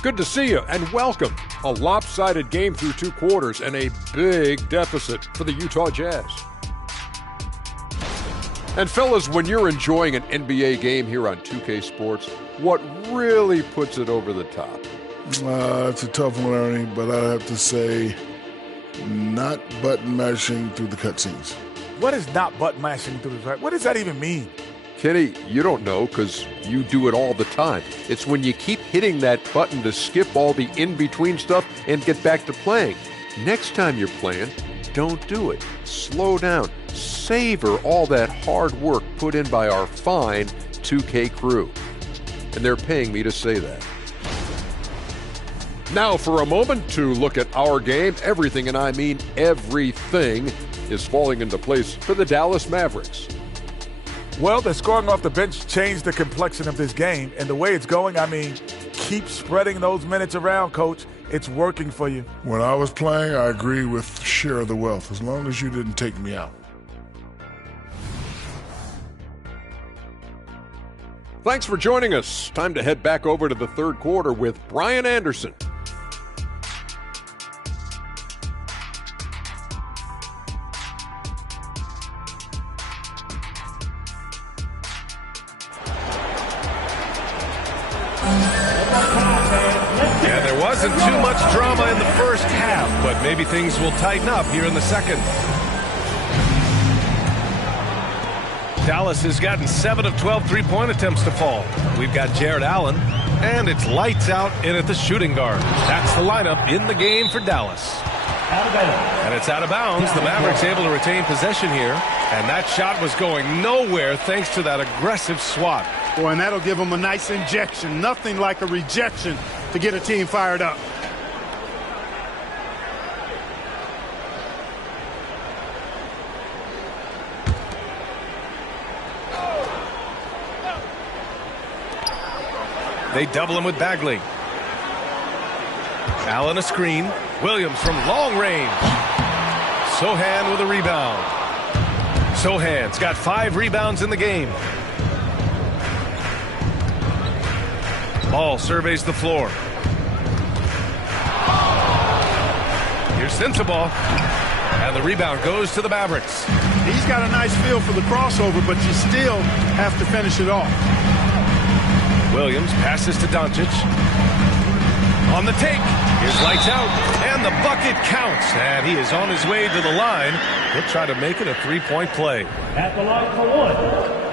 Good to see you and welcome. A lopsided game through 2 quarters and a big deficit for the Utah Jazz. And fellas, when you're enjoying an NBA game here on 2K Sports, what really puts it over the top? It's a tough one, Ernie, but I have to say not button mashing through the cutscenes. What is not button mashing through the? What does that even mean? Kenny, you don't know because you do it all the time. It's when you keep hitting that button to skip all the in-between stuff and get back to playing. Next time you're playing, don't do it. Slow down. Savor all that hard work put in by our fine 2K crew. And they're paying me to say that. Now for a moment to look at our game. Everything, and I mean everything, is falling into place for the Dallas Mavericks. Well, the scoring off the bench changed the complexion of this game. And the way it's going, I mean, keep spreading those minutes around, Coach. It's working for you. When I was playing, I agree with share of the wealth, as long as you didn't take me out. Thanks for joining us. Time to head back over to the third quarter with Brian Anderson. Wasn't too much drama in the first half, but maybe things will tighten up here in the second. Dallas has gotten 7 of 12 three-point attempts to fall. We've got Jared Allen, and it's lights out in at the shooting guard. That's the lineup in the game for Dallas. And it's out of bounds. The Mavericks able to retain possession here, and that shot was going nowhere thanks to that aggressive swat. Boy, and that'll give them a nice injection. Nothing like a rejection to get a team fired up. They double him with Bagley. Allen a screen. Williams from long range. Sohan with a rebound. Sohan's got 5 rebounds in the game. Ball surveys the floor. Here's Sensabaugh. And the rebound goes to the Mavericks. He's got a nice feel for the crossover, but you still have to finish it off. Williams passes to Doncic. On the take. Here's lights out. And the bucket counts. And he is on his way to the line. He'll try to make it a three-point play. At the line for one.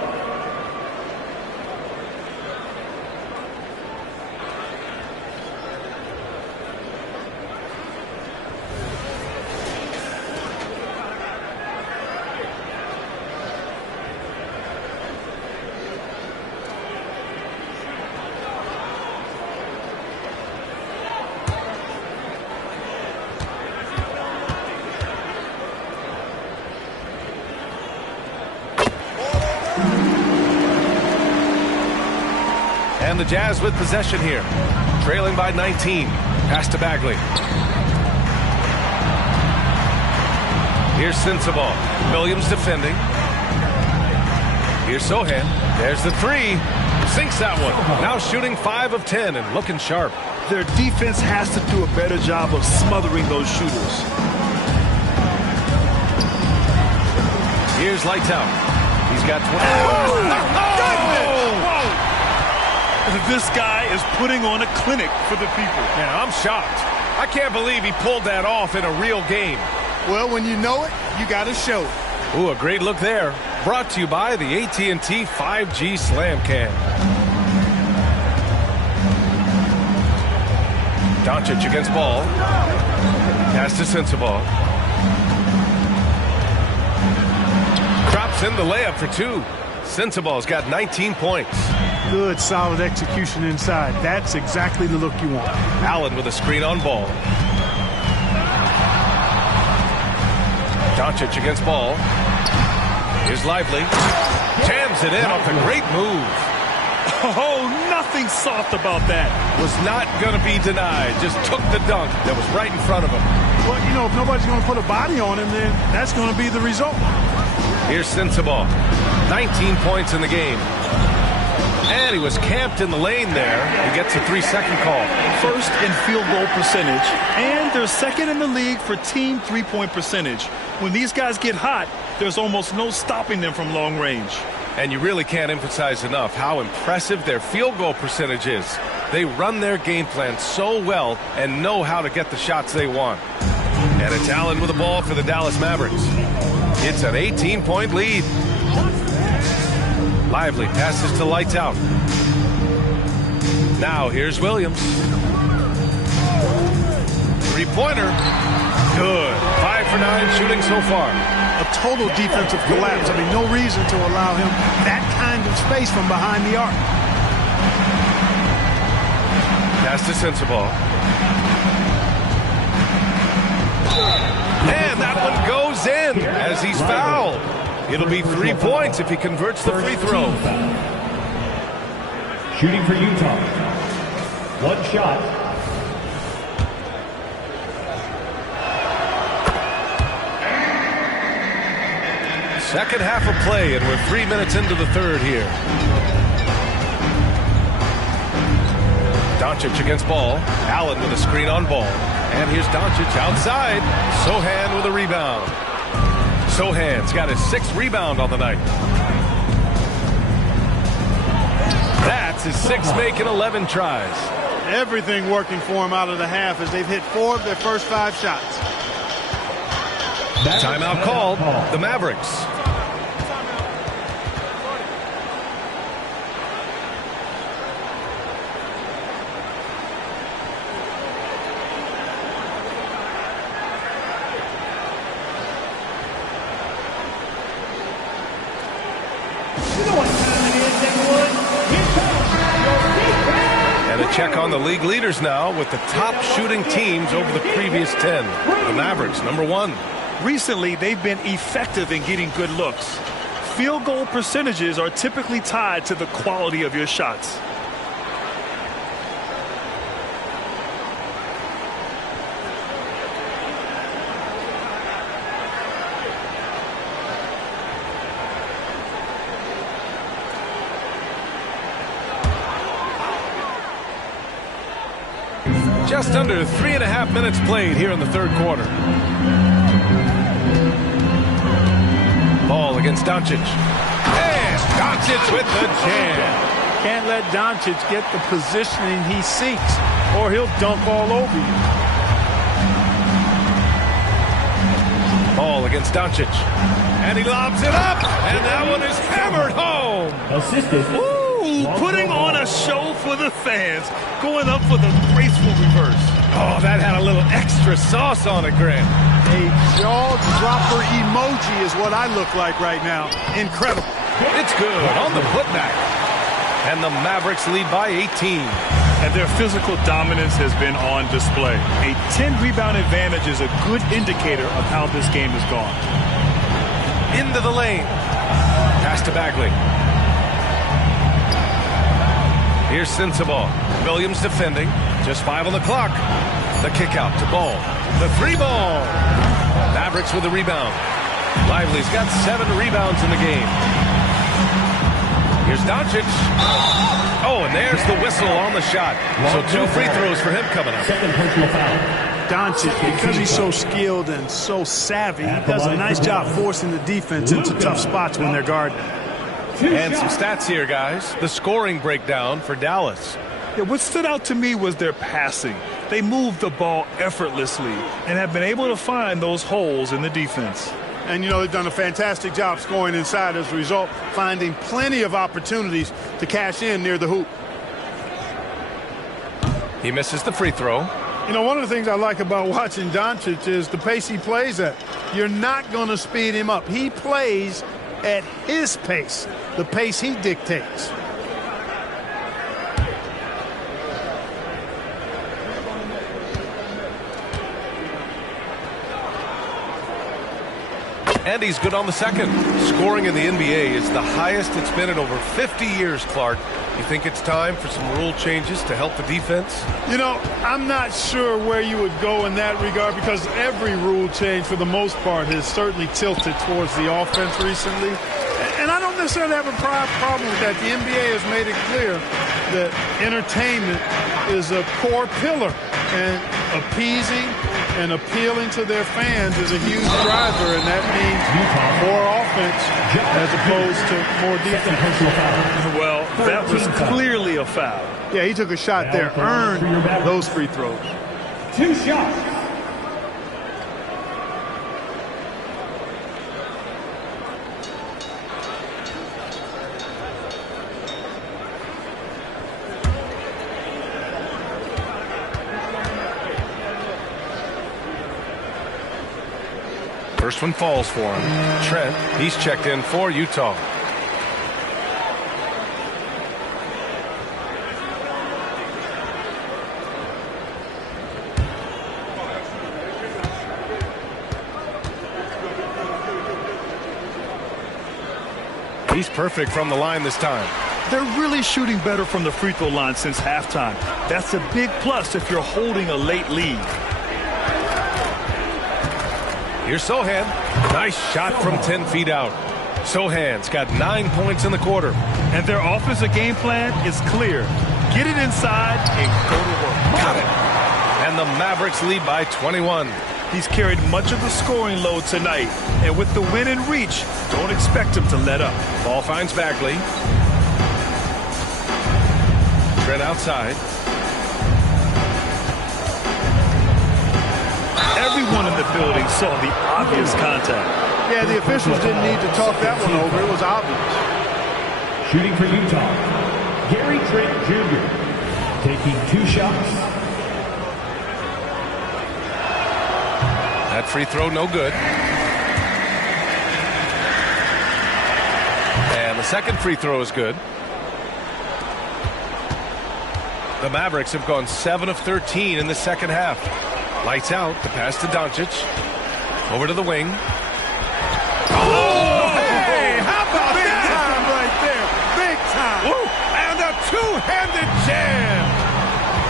And the Jazz with possession here. Trailing by 19. Pass to Bagley. Here's Sensabaugh. Williams defending. Here's Sohan. There's the three. Sinks that one. Now shooting 5 of 10 and looking sharp. Their defense has to do a better job of smothering those shooters. Here's lights out. He's got 20. This guy is putting on a clinic for the people. Yeah, I'm shocked. I can't believe he pulled that off in a real game. Well, when you know it, you got to show it. Ooh, a great look there. Brought to you by the AT&T 5G Slam Cam. Doncic against ball. Pass to Sensabaugh. Drops in the layup for 2. Sensabaugh's got 19 points. Good, solid execution inside. That's exactly the look you want. Allen with a screen on ball. Doncic against ball. Here's Lively. Jams it in off a great move. Oh, nothing soft about that. Was not going to be denied. Just took the dunk that was right in front of him. Well, you know, if nobody's going to put a body on him, then that's going to be the result. Here's Sensabaugh. 19 points in the game. And he was camped in the lane there. He gets a 3-second call. First in field goal percentage, and they're second in the league for team three-point percentage. When these guys get hot, there's almost no stopping them from long range. And you really can't emphasize enough how impressive their field goal percentage is. They run their game plan so well and know how to get the shots they want. And it's Allen with the ball for the Dallas Mavericks. It's an 18-point lead. Lively passes to lights out. Now here's Williams. Three-pointer. Good. 5 for 9 shooting so far. A total defensive collapse. I mean, no reason to allow him that kind of space from behind the arc. Pass to Sensabaugh. And that one goes in as he's fouled. It'll be 3 points if he converts the free throw. Shooting for Utah. One shot. Second half of play, and we're 3 minutes into the third here. Doncic against ball. Allen with a screen on ball. And here's Doncic outside. Sohan with a rebound. Sohan's got his 6th rebound on the night. That's his 6th make in 11 tries. Everything working for him out of the half as they've hit 4 of their first 5 shots. Timeout called. The Mavericks. Check on the league leaders now with the top shooting teams over the previous 10. The Mavericks, number 1. Recently, they've been effective in getting good looks. Field goal percentages are typically tied to the quality of your shots. Just under 3.5 minutes played here in the third quarter. Ball against Doncic. And Doncic with the jam. Can't let Doncic get the positioning he seeks, or he'll dunk all over you. Ball against Doncic. And he lobs it up. And that one is hammered home. Assisted. Ooh, putting on a show for the fans. Going up for the graceful reverse. Oh, that had a little extra sauce on it, Grant. A jaw-dropper emoji is what I look like right now. Incredible. It's good on the putback. And the Mavericks lead by 18. And their physical dominance has been on display. A 10-rebound advantage is a good indicator of how this game has gone. Into the lane. Pass to Bagley. Here's Sensabaugh. Williams defending. Just 5 on the clock. The kick out to Ball. The 3-ball. Mavericks with the rebound. Lively's got 7 rebounds in the game. Here's Doncic. Oh, and there's the whistle on the shot. So 2 free throws for him coming up. Second personal foul. Doncic, because he's so skilled and so savvy, he does a nice job forcing the defense into tough spots when they're guarding. And some stats here, guys. The scoring breakdown for Dallas. Yeah, what stood out to me was their passing. They moved the ball effortlessly and have been able to find those holes in the defense. And, you know, they've done a fantastic job scoring inside as a result, finding plenty of opportunities to cash in near the hoop. He misses the free throw. You know, one of the things I like about watching Doncic is the pace he plays at. You're not going to speed him up. He plays at his pace, the pace he dictates. And he's good on the second. Scoring in the NBA is the highest it's been in over 50 years, Clark. You think it's time for some rule changes to help the defense? You know, I'm not sure where you would go in that regard because every rule change, for the most part, has certainly tilted towards the offense recently. And I don't necessarily have a problem with that. The NBA has made it clear that entertainment is a core pillar, and appeasing and appealing to their fans is a huge driver, and that means more offense as opposed to more defense. Well, that was clearly a foul. Yeah, he took a shot there, earned those free throws. 2 shots. First one falls for him. Trent, he's checked in for Utah. He's perfect from the line this time. They're really shooting better from the free throw line since halftime. That's a big plus if you're holding a late lead. Here's Sohan. Nice shot from 10 feet out. Sohan's got 9 points in the quarter. And their offensive game plan is clear. Get it inside and go to work. Got it. And the Mavericks lead by 21. He's carried much of the scoring load tonight. And with the win in reach, don't expect him to let up. Ball finds Bagley. Trent outside. Everyone in the building saw the obvious contact. Yeah, the officials didn't need to talk that one over. It was obvious. Shooting for Utah, Gary Trent Jr. taking 2 shots. That free throw no good. And the second free throw is good. The Mavericks have gone 7 of 13 in the second half. Lights out. The pass to Doncic. Over to the wing. Oh, hey, how about big that? Time right there. Big time. Woo, and a two-handed jam.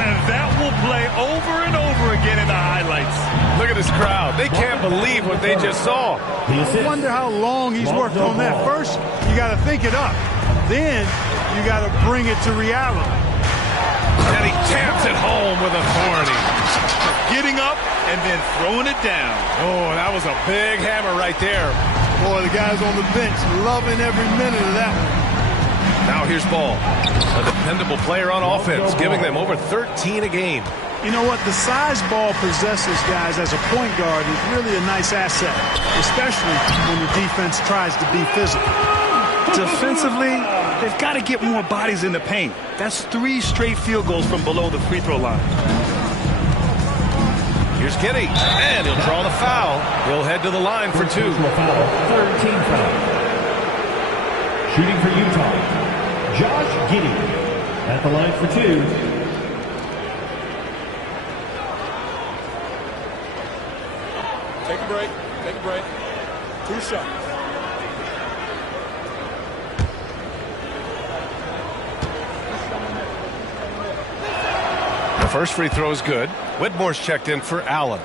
And that will play over and over again in the highlights. Look at this crowd. They can't believe what they just saw. I wonder how long he's worked on that. First, you got to think it up. Then, you got to bring it to reality. And he jams it home with authority. Getting up and then throwing it down. Oh, that was a big hammer right there. Boy, the guys on the bench loving every minute of that one. Now here's Ball, a dependable player on offense, giving them over 13 a game. You know what? The size Ball possesses, guys, as a point guard is really a nice asset, especially when the defense tries to be physical. Defensively, they've got to get more bodies in the paint. That's 3 straight field goals from below the free throw line. Here's Giddey, and he'll draw the foul. He'll head to the line for 2. Third team foul. Shooting for Utah, Josh Giddey at the line for 2. Take a break. Take a break. 2 shots. The first free throw is good. Whitmore's checked in for Allen.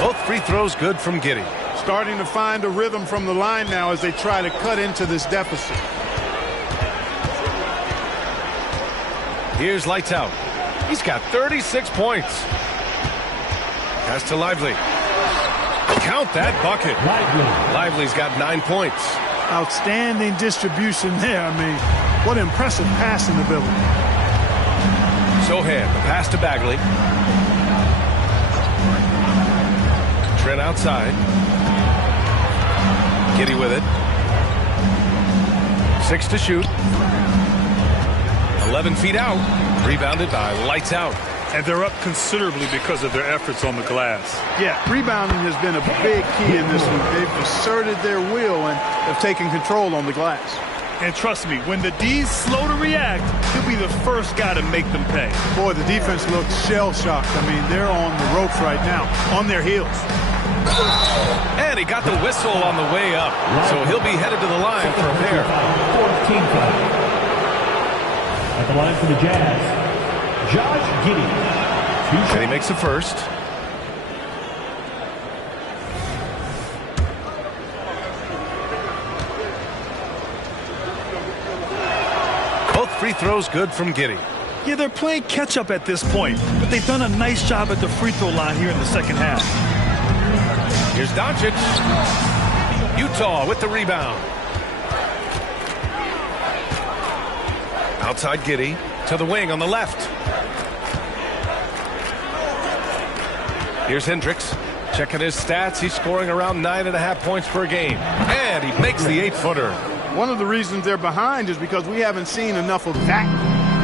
Both free throws good from Giddey. Starting to find a rhythm from the line now as they try to cut into this deficit. Here's Lights Out. He's got 36 points. Pass to Lively. Count that bucket. Lively's got 9 points. Outstanding distribution there. I mean, what impressive passing ability. Sohan, the pass to Bagley. Trent outside. Giddey with it. 6 to shoot. 11 feet out. Rebounded by Lights Out. And they're up considerably because of their efforts on the glass. Yeah, rebounding has been a big key in this one. They've asserted their will and have taken control on the glass. And trust me, when the D's slow to react, he'll be the first guy to make them pay. Boy, the defense looks shell-shocked. I mean, they're on the ropes right now, on their heels. And he got the whistle on the way up, so he'll be headed to the line for a pair. 14 foul. At the line for the Jazz, Josh Giddey. And he makes the first. Both free throws good from Giddey. Yeah, they're playing catch-up at this point, but they've done a nice job at the free throw line here in the second half. Here's Doncic. Utah with the rebound. Outside Giddey to the wing on the left. Here's Hendricks. Checking his stats. He's scoring around 9.5 points per game. And he makes the 8-footer. One of the reasons they're behind is because we haven't seen enough of that.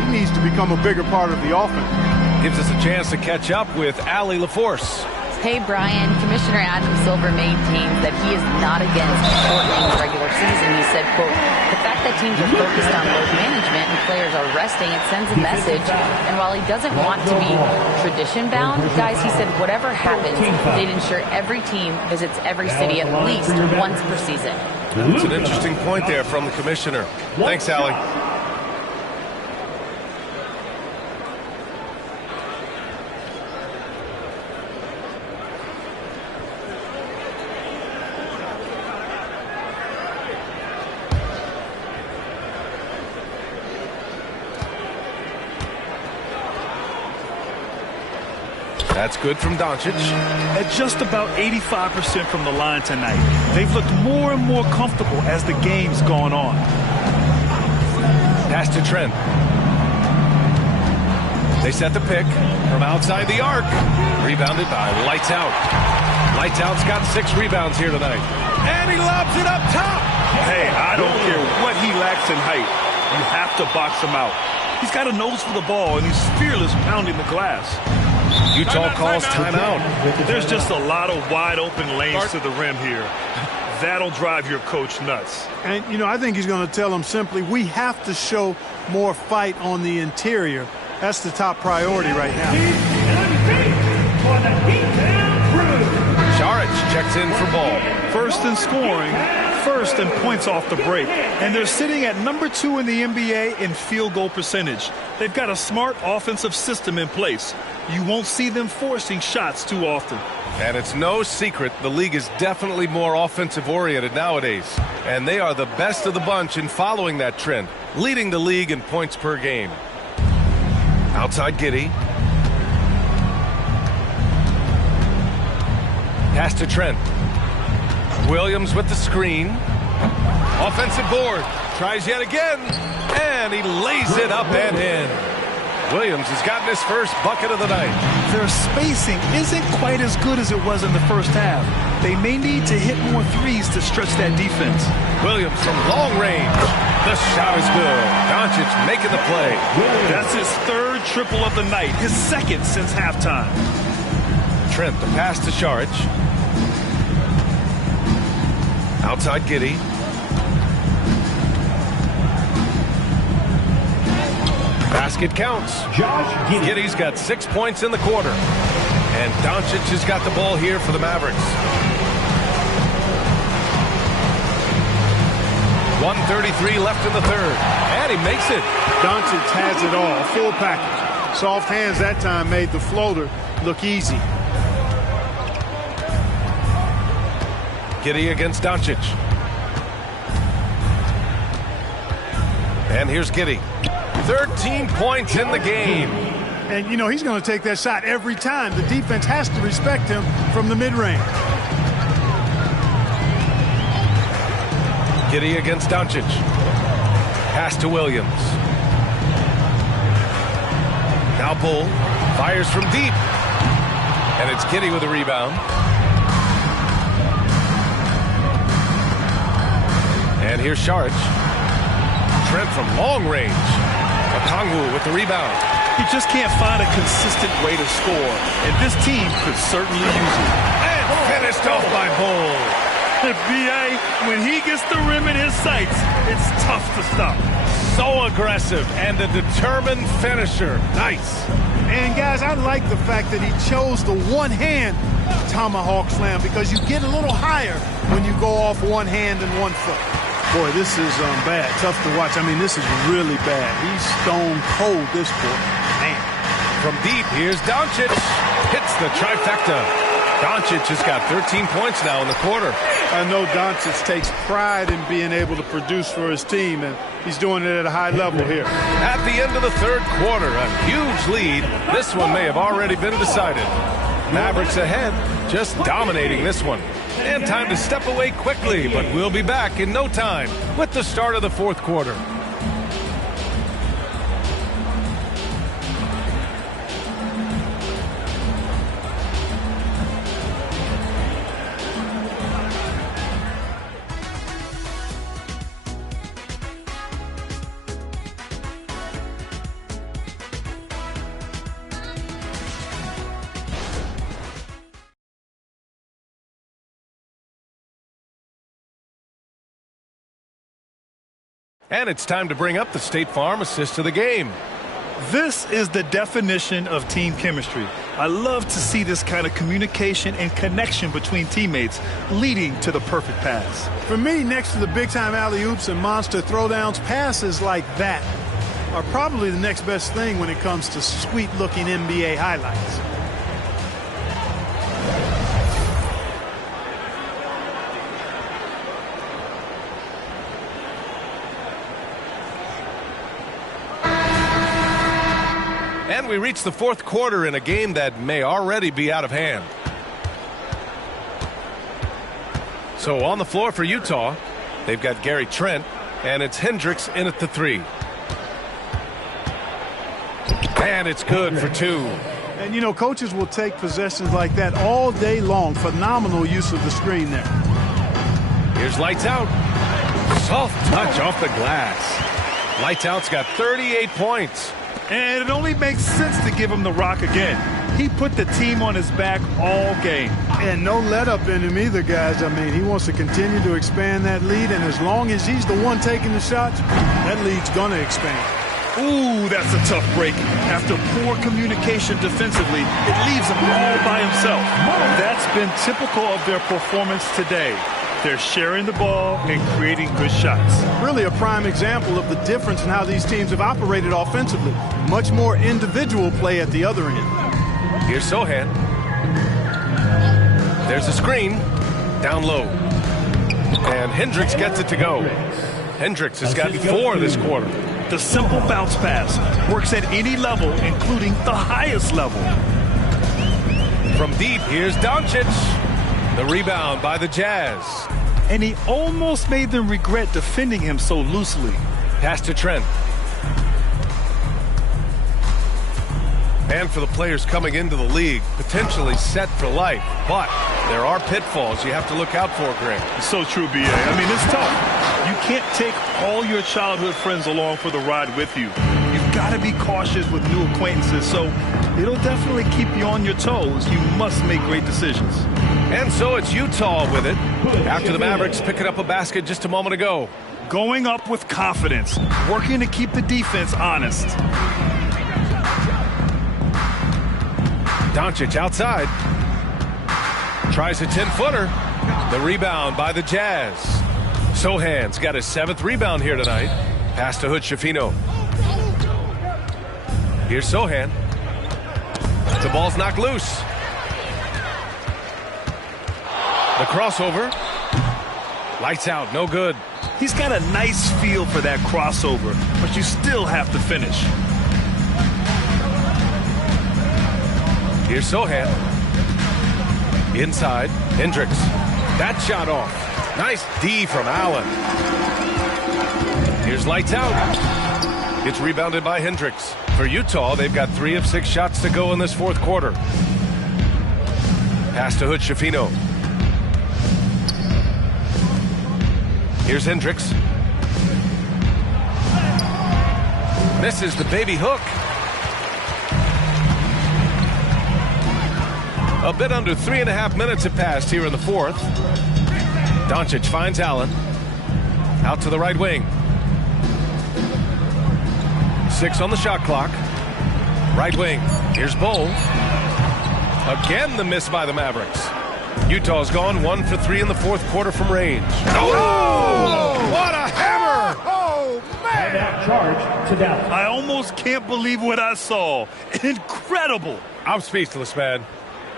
He needs to become a bigger part of the offense. Gives us a chance to catch up with Allie LaForce. Hey, Brian. Commissioner Adam Silver maintains that he is not against shortening the regular season. He said, quote, "The fact that teams are focused on load management and players are resting, it sends a message. And while he doesn't want to be tradition-bound, guys, he said, whatever happens, they'd ensure every team visits every city at least once per season." It's an interesting point there from the commissioner. Thanks, Allie. That's good from Doncic. At just about 85% from the line tonight. They've looked more and more comfortable as the game's gone on. Pass to Trent. They set the pick from outside the arc. Rebounded by Lights Out. Lights Out's got 6 rebounds here tonight. And he lobs it up top. Hey, I don't care what he lacks in height. You have to box him out. He's got a nose for the ball, and he's fearless pounding the glass. Utah calls timeout. There's just a lot of wide open lanes to the rim here. That'll drive your coach nuts. And, you know, I think he's going to tell them simply, we have to show more fight on the interior. That's the top priority right now. Saric checks in for ball. First in scoring, first in points off the break. And they're sitting at number 2 in the NBA in field goal percentage. They've got a smart offensive system in place. You won't see them forcing shots too often. And it's no secret the league is definitely more offensive-oriented nowadays. And they are the best of the bunch in following that trend, leading the league in points per game. Outside Giddey. Pass to Trent. Williams with the screen. Offensive board. Tries yet again. And he lays it up and in. Williams has gotten his first bucket of the night. Their spacing isn't quite as good as it was in the first half. They may need to hit more threes to stretch that defense. Williams from long range. The shot is good. Doncic making the play. That's his 3rd triple of the night, his 2nd since halftime. Trent, the pass to Saric. Outside Giddey. Basket counts. Giddey's got 6 points in the quarter. And Doncic has got the ball here for the Mavericks. 1:33 left in the 3rd. And he makes it. Doncic has it all. Full package. Soft hands that time made the floater look easy. Giddey against Doncic. And here's Giddey. 13 points in the game. And, you know, he's going to take that shot every time. The defense has to respect him from the mid-range. Giddey against Doncic. Pass to Williams. Now Bull fires from deep. And it's Giddey with a rebound. And here's Saric. Trent from long range. Okongwu with the rebound. He just can't find a consistent way to score, and this team could certainly use it. And finished off by Bull. B.A., when he gets the rim in his sights, it's tough to stop. So aggressive and a determined finisher. Nice. And, guys, I like the fact that he chose the one-hand tomahawk slam because you get a little higher when you go off one hand and one foot. Boy, this is bad. Tough to watch. I mean, this is really bad. He's stone cold this quarter. Man. From deep, here's Doncic. Hits the trifecta. Doncic has got 13 points now in the quarter. I know Doncic takes pride in being able to produce for his team, and he's doing it at a high level here. At the end of the 3rd quarter, a huge lead. This one may have already been decided. Mavericks ahead, just dominating this one. And time to step away quickly, but we'll be back in no time with the start of the 4th quarter. And it's time to bring up the State Farm assist of the game. This is the definition of team chemistry. I love to see this kind of communication and connection between teammates leading to the perfect pass. For me, next to the big-time alley-oops and monster throwdowns, passes like that are probably the next best thing when it comes to sweet-looking NBA highlights. And we reach the fourth quarter in a game that may already be out of hand. So on the floor for Utah, they've got Gary Trent, and it's Hendricks in at the 3. And it's good for 2. And, you know, coaches will take possessions like that all day long. Phenomenal use of the screen there. Here's Lights Out. Soft touch off the glass. Lights Out's got 38 points. And it only makes sense to give him the rock again. He put the team on his back all game. And no let up in him either, guys. I mean, he wants to continue to expand that lead, and as long as he's the one taking the shots, that lead's going to expand. Ooh, that's a tough break. After poor communication defensively, it leaves him all by himself. That's been typical of their performance today. They're sharing the ball and creating good shots. Really a prime example of the difference in how these teams have operated offensively. Much more individual play at the other end. Here's Sohan. There's a screen. Down low. And Hendricks gets it to go. Hendricks has gotten 4 this quarter. The simple bounce pass works at any level, including the highest level. From deep, here's Doncic. The rebound by the Jazz. And he almost made them regret defending him so loosely. Pass to Trent. And for the players coming into the league, potentially set for life. But there are pitfalls you have to look out for, Greg. So true, B.A. I mean, it's tough. You can't take all your childhood friends along for the ride with you. You've got to be cautious with new acquaintances, so it'll definitely keep you on your toes. You must make great decisions. And so it's Utah with it, after the Mavericks picking up a basket just a moment ago. Going up with confidence, working to keep the defense honest. Doncic outside. Tries a 10-footer. The rebound by the Jazz. Sohan's got his 7th rebound here tonight. Pass to Hood-Schifino. Here's Sohan. The ball's knocked loose. The crossover. Lights out, no good. He's got a nice feel for that crossover, but you still have to finish. Here's Sohan. Inside, Hendricks. That shot off. Nice D from Allen. Here's Lights Out. It's rebounded by Hendricks. For Utah, they've got 3 of 6 shots to go in this fourth quarter. Pass to Hood-Schifino. Here's Hendricks. Misses the baby hook. A bit under 3.5 minutes have passed here in the fourth. Doncic finds Allen. Out to the right wing. 6 on the shot clock. Right wing. Here's Bull. Again the miss by the Mavericks. Utah's gone 1 for 3 in the fourth quarter from range. Oh! What a hammer! Oh, man! I almost can't believe what I saw. Incredible! I'm speechless, man.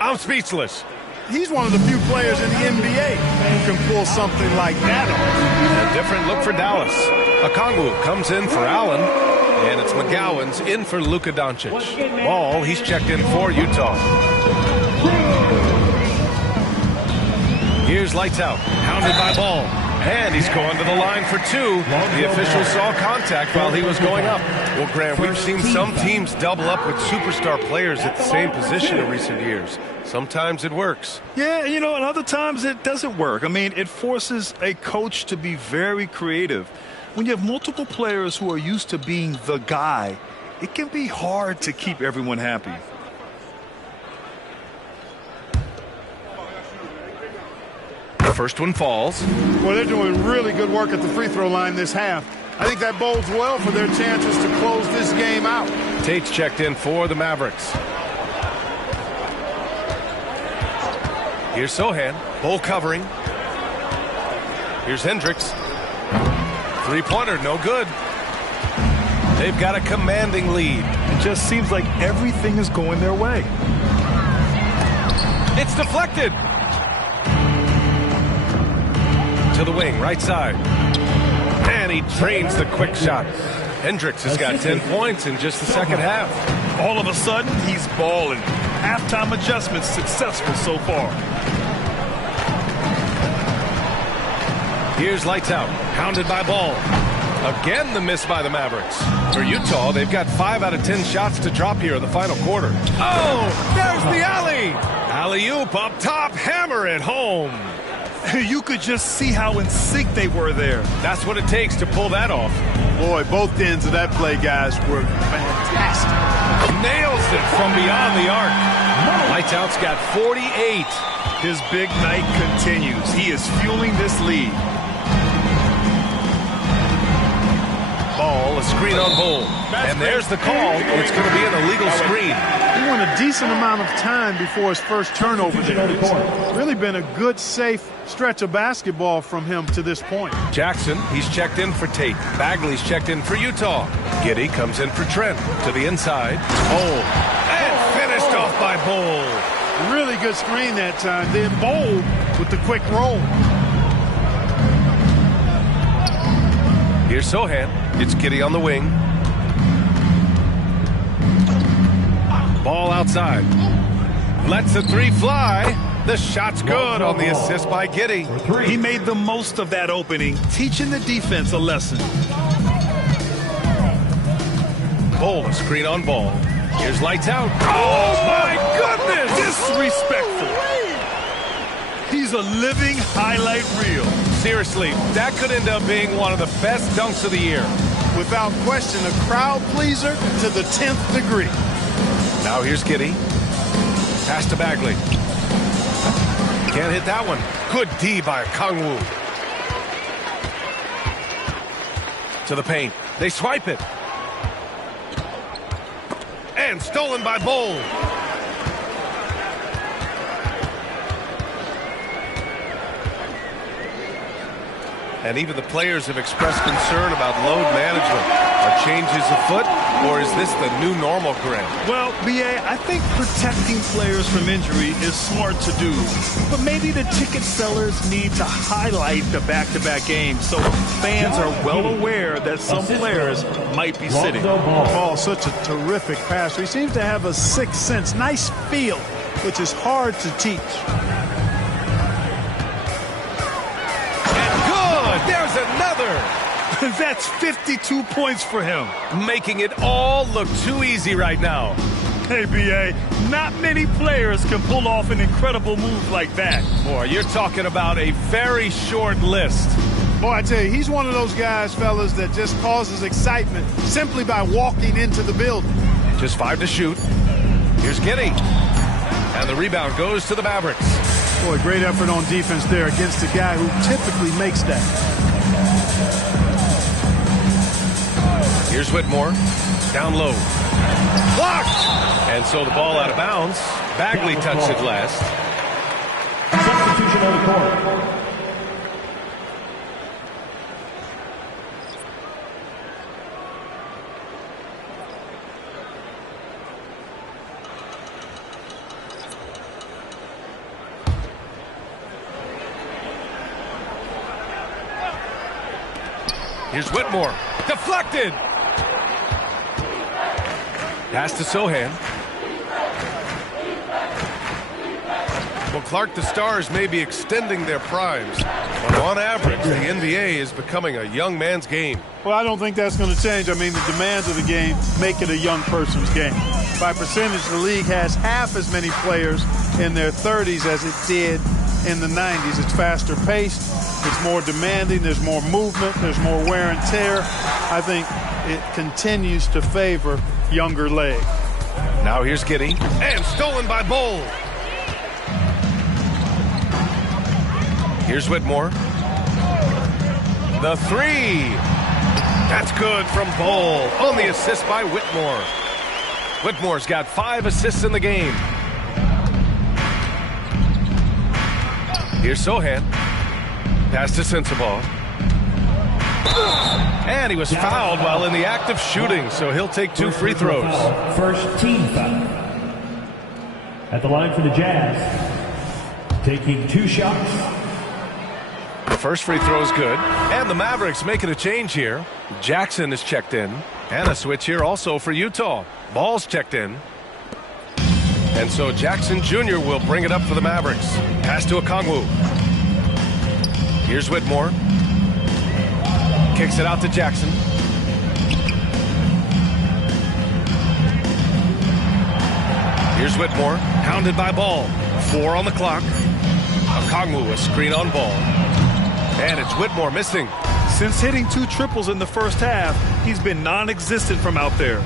I'm speechless. He's one of the few players in the NBA who can pull something like that off. A different look for Dallas. Okongwu comes in for Allen, and it's McGowan's in for Luka Doncic. Ball, he's checked in for Utah. Here's Lights Out, pounded by Ball, and he's going to the line for 2. The official saw contact while he was going up. Well, Graham, we've seen some teams double up with superstar players at the same position in recent years. Sometimes it works. Yeah, you know, and other times it doesn't work. I mean, it forces a coach to be very creative. When you have multiple players who are used to being the guy, it can be hard to keep everyone happy. The first one falls. Well, they're doing really good work at the free throw line this half. I think that bodes well for their chances to close this game out. Tate's checked in for the Mavericks. Here's Sohan. Bull covering. Here's Hendricks. Three-pointer, no good. They've got a commanding lead. It just seems like everything is going their way. It's deflected. To the wing, right side. And he drains the quick shot. Hendricks has got 10 points in just the second half. All of a sudden, he's balling. Halftime adjustments successful so far. Here's lights out. Pounded by Ball. Again, the miss by the Mavericks. For Utah, they've got 5 out of 10 shots to drop here in the final quarter. Oh, there's the alley. Alley-oop up top. Hammer it home. You could just see how in sync they were there. That's what it takes to pull that off. Boy, both ends of that play, guys, were fantastic. Nails it from beyond the arc. Lights out's got 48. His big night continues. He is fueling this lead. Ball, a screen on Bull. And there's the call. It's going to be an illegal screen. He went a decent amount of time before his first turnover there. It's really been a good, safe stretch of basketball from him to this point. Jackson, he's checked in for Tate. Bagley's checked in for Utah. Giddey comes in for Trent. To the inside. Bull. And finished off by Bull. Really good screen that time. Then Bull with the quick roll. Here's Sohan. It's Giddey on the wing. Ball outside. Lets the three fly. The shot's good on the assist by Giddey. He made the most of that opening, teaching the defense a lesson. Bull, a screen on Ball. Here's lights out. Oh, my goodness! Disrespectful. He's a living highlight reel. Seriously, that could end up being one of the best dunks of the year. Without question, a crowd pleaser to the 10th degree. Now here's Giddey. Pass to Bagley. Can't hit that one. Good D by Kongwu. To the paint. They swipe it. And stolen by Bull. And even the players have expressed concern about load management. Are changes afoot, or is this the new normal, Grant? Well, B.A., I think protecting players from injury is smart to do. But maybe the ticket sellers need to highlight the back-to-back games so fans are well aware that some players might be sitting. Oh, such a terrific passer. He seems to have a sixth sense, nice feel, which is hard to teach. There's another. That's 52 points for him. Making it all look too easy right now. Hey, B.A., not many players can pull off an incredible move like that. Boy, you're talking about a very short list. Boy, I tell you, he's one of those guys, fellas, that just causes excitement simply by walking into the building. Just 5 to shoot. Here's Giddey. And the rebound goes to the Mavericks. Boy, great effort on defense there against a guy who typically makes that. Here's Whitmore. Down low. Blocked! And so the ball out of bounds. Bagley touched it last. Substitution on the court. Here's Whitmore. Deflected! Pass to Sohan. Well, Clark, the Stars may be extending their primes, but on average, the NBA is becoming a young man's game. Well, I don't think that's going to change. I mean, the demands of the game make it a young person's game. By percentage, the league has half as many players in their 30s as it did in the 90s. It's faster paced. It's more demanding. There's more movement. There's more wear and tear. I think it continues to favor younger legs. Now here's Giddey. And stolen by Bull. Here's Whitmore. The three. That's good from Ball on the assist by Whitmore. Whitmore's got 5 assists in the game. Here's Sohan. Pass to Sensabaugh. And he was fouled while in the act of shooting, so he'll take 2 free throws. First team foul. At the line for the Jazz, taking 2 shots. The first free throw is good. And the Mavericks making a change here. Jackson is checked in. And a switch here also for Utah. Ball's checked in. And so Jackson Jr. will bring it up for the Mavericks. Pass to Okongwu. Here's Whitmore. Kicks it out to Jackson. Here's Whitmore. Hounded by Ball. 4 on the clock. Okongwu, a screen on Ball. And it's Whitmore missing. Since hitting 2 triples in the first half, he's been non-existent from out there.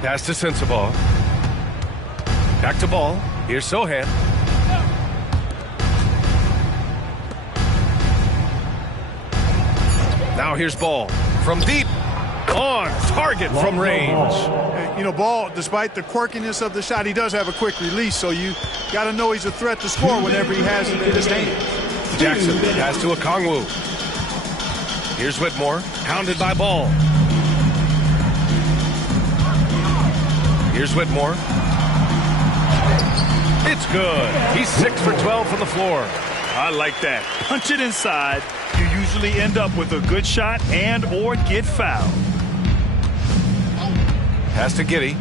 Pass to Sensabaugh. Back to Ball. Here's Sohan. Now here's Ball. From deep. On target from range. You know, Ball, despite the quirkiness of the shot, he does have a quick release, so you got to know he's a threat to score whenever he has it in his hands. Jackson, pass to Okongwu. Here's Whitmore, hounded by Ball. Here's Whitmore. It's good. He's 6 for 12 from the floor. I like that. Punch it inside. You usually end up with a good shot and or get fouled. Pass to Giddey.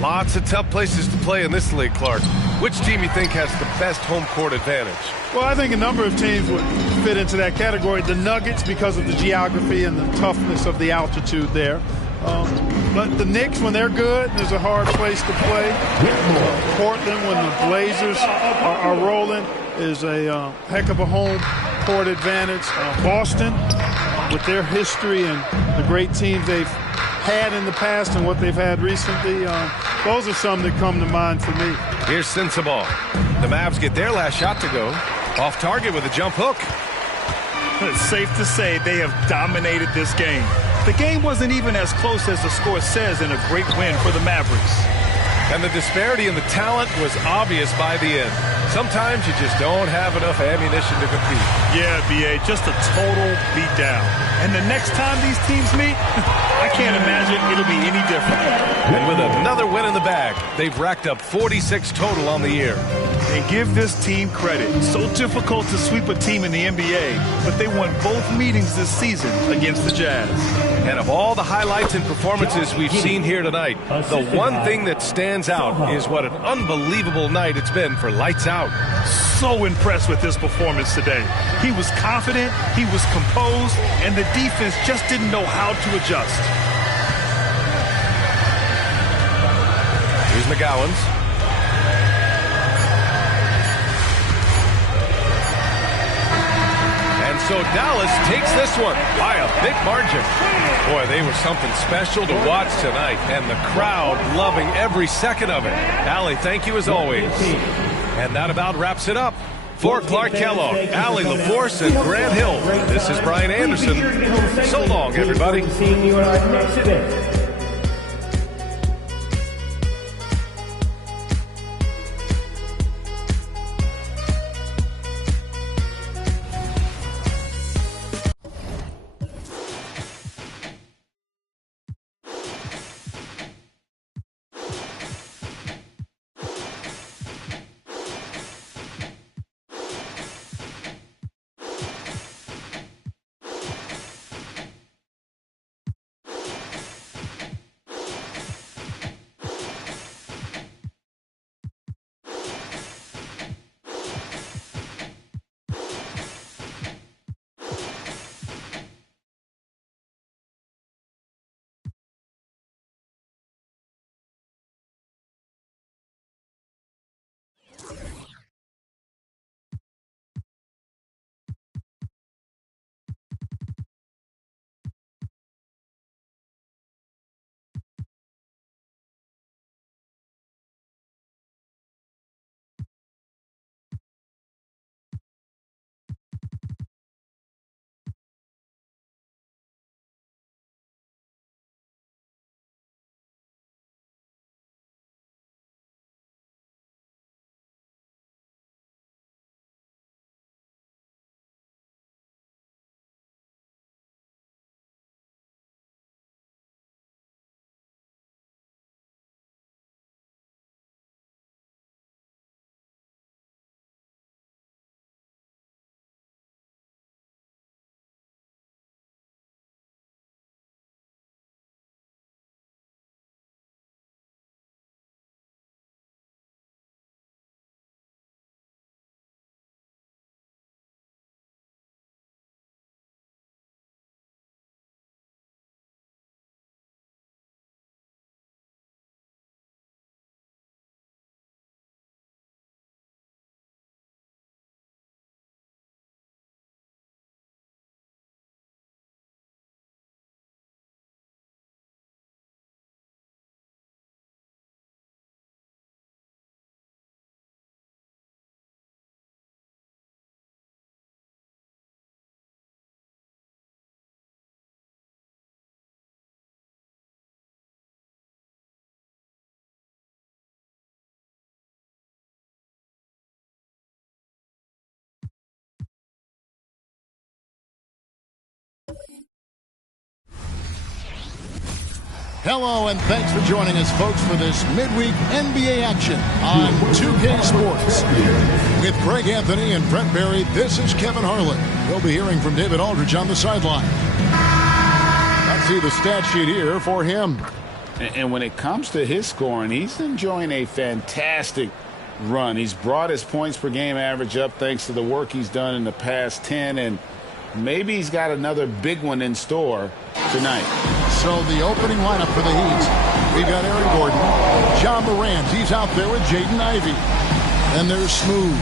Lots of tough places to play in this league, Clark. Which team you think has the best home court advantage? Well, I think a number of teams would fit into that category. The Nuggets, because of the geography and the toughness of the altitude there. But the Knicks, when they're good, there's a hard place to play. Portland, when the Blazers are rolling, is a heck of a home court advantage. Boston, with their history and the great teams they've had in the past and what they've had recently, those are some that come to mind for me. Here's Sensabaugh. The Mavs get their last shot to go. Off target with a jump hook. It's safe to say they have dominated this game. The game wasn't even as close as the score says in a great win for the Mavericks. And the disparity in the talent was obvious by the end. Sometimes you just don't have enough ammunition to compete. Yeah, B.A., just a total beatdown. And the next time these teams meet, I can't imagine it'll be any different. And with another win in the bag, they've racked up 46 total on the year. And give this team credit. So difficult to sweep a team in the NBA, but they won both meetings this season against the Jazz. And of all the highlights and performances we've seen here tonight, the one thing that stands out is what an unbelievable night it's been for Lights Out. So impressed with this performance today. He was confident, he was composed, and the defense just didn't know how to adjust. Here's McGowan's. And so Dallas takes this one by a big margin. Boy, they were something special to watch tonight, and the crowd loving every second of it. Allie, thank you as always. And that about wraps it up. For Clark Kellogg, Allie LaForce, and Grant Hill, this is Brian Anderson. So long, everybody. Hello, and thanks for joining us, folks, for this midweek NBA action on 2K Sports. With Greg Anthony and Brent Barry, this is Kevin Harlan. We'll be hearing from David Aldridge on the sideline. Let's see the stat sheet here for him. And when it comes to his scoring, he's enjoying a fantastic run. He's brought his points per game average up thanks to the work he's done in the past 10, and maybe he's got another big one in store tonight. So the opening lineup for the Heat, we've got Aaron Gordon, Ja Morant, he's out there with Jaden Ivey. Then there's Smooth,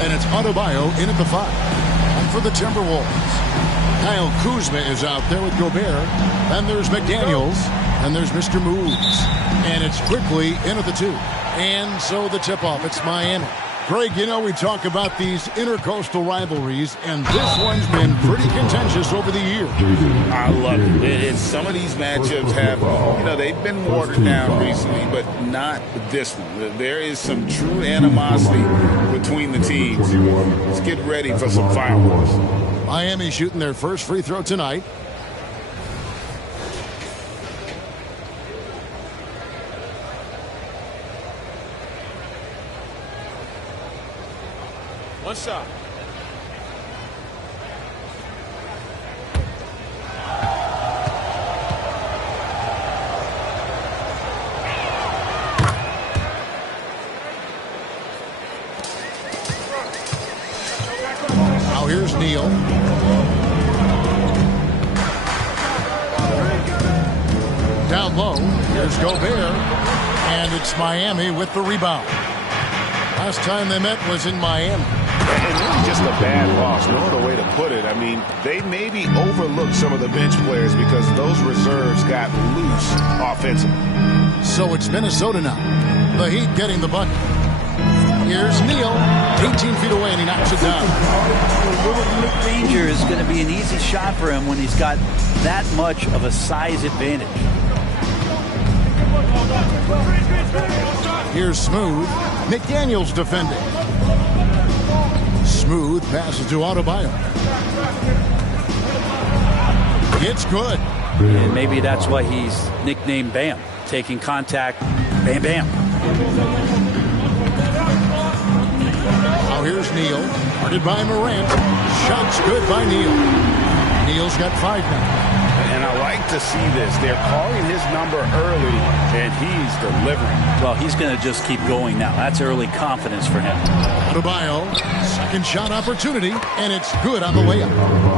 and it's Adebayo in at the 5. And for the Timberwolves, Kyle Kuzma is out there with Gobert. Then there's McDaniels, and there's Mr. Moves. And it's quickly in at the 2. And so the tip-off, it's Miami. Greg, you know, we talk about these intercoastal rivalries, and this one's been pretty contentious over the years. I love it. And some of these matchups have, you know, they've been watered down recently, but not this one. There is some true animosity between the teams. Let's get ready for some fireworks. Miami shooting their first free throw tonight. One shot. Now here's Neal. Down low, here's Gobert. And it's Miami with the rebound. Last time they met was in Miami. And really just a bad loss, no other way to put it. I mean, they maybe overlooked some of the bench players because those reserves got loose offensively. So it's Minnesota now. The Heat getting the bucket. Here's Neal, 18 feet away, and he knocks it down. A little mid-ranger is going to be an easy shot for him when he's got that much of a size advantage. Here's Smooth. McDaniels defending. Smooth passes to Adebayo. It's good. And maybe that's why he's nicknamed Bam. Taking contact, bam, bam. Now here's Neal. Guarded by Morant. Shots good by Neal. Neal's got 5 now. And I like to see this. They're calling his number early, and he's delivering. Well, he's going to just keep going now. That's early confidence for him. Adebayo, second shot opportunity, and it's good on the layup.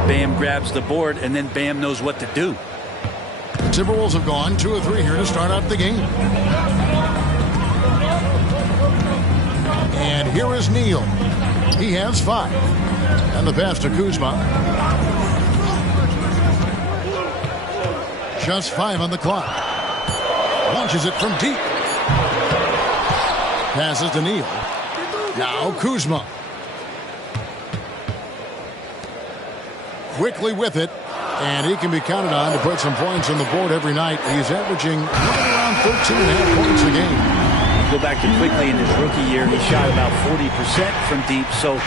Bam grabs the board, and then Bam knows what to do. The Timberwolves have gone 2 of 3 here to start out the game. And here is Neal. He has 5. And the pass to Kuzma. Just 5 on the clock. Launches it from deep. Passes to Neal. Now Kuzma. Quickly with it. And he can be counted on to put some points on the board every night. He's averaging around 13.5 points a game. Go back to quickly in his rookie year. He shot about 40% from deep. So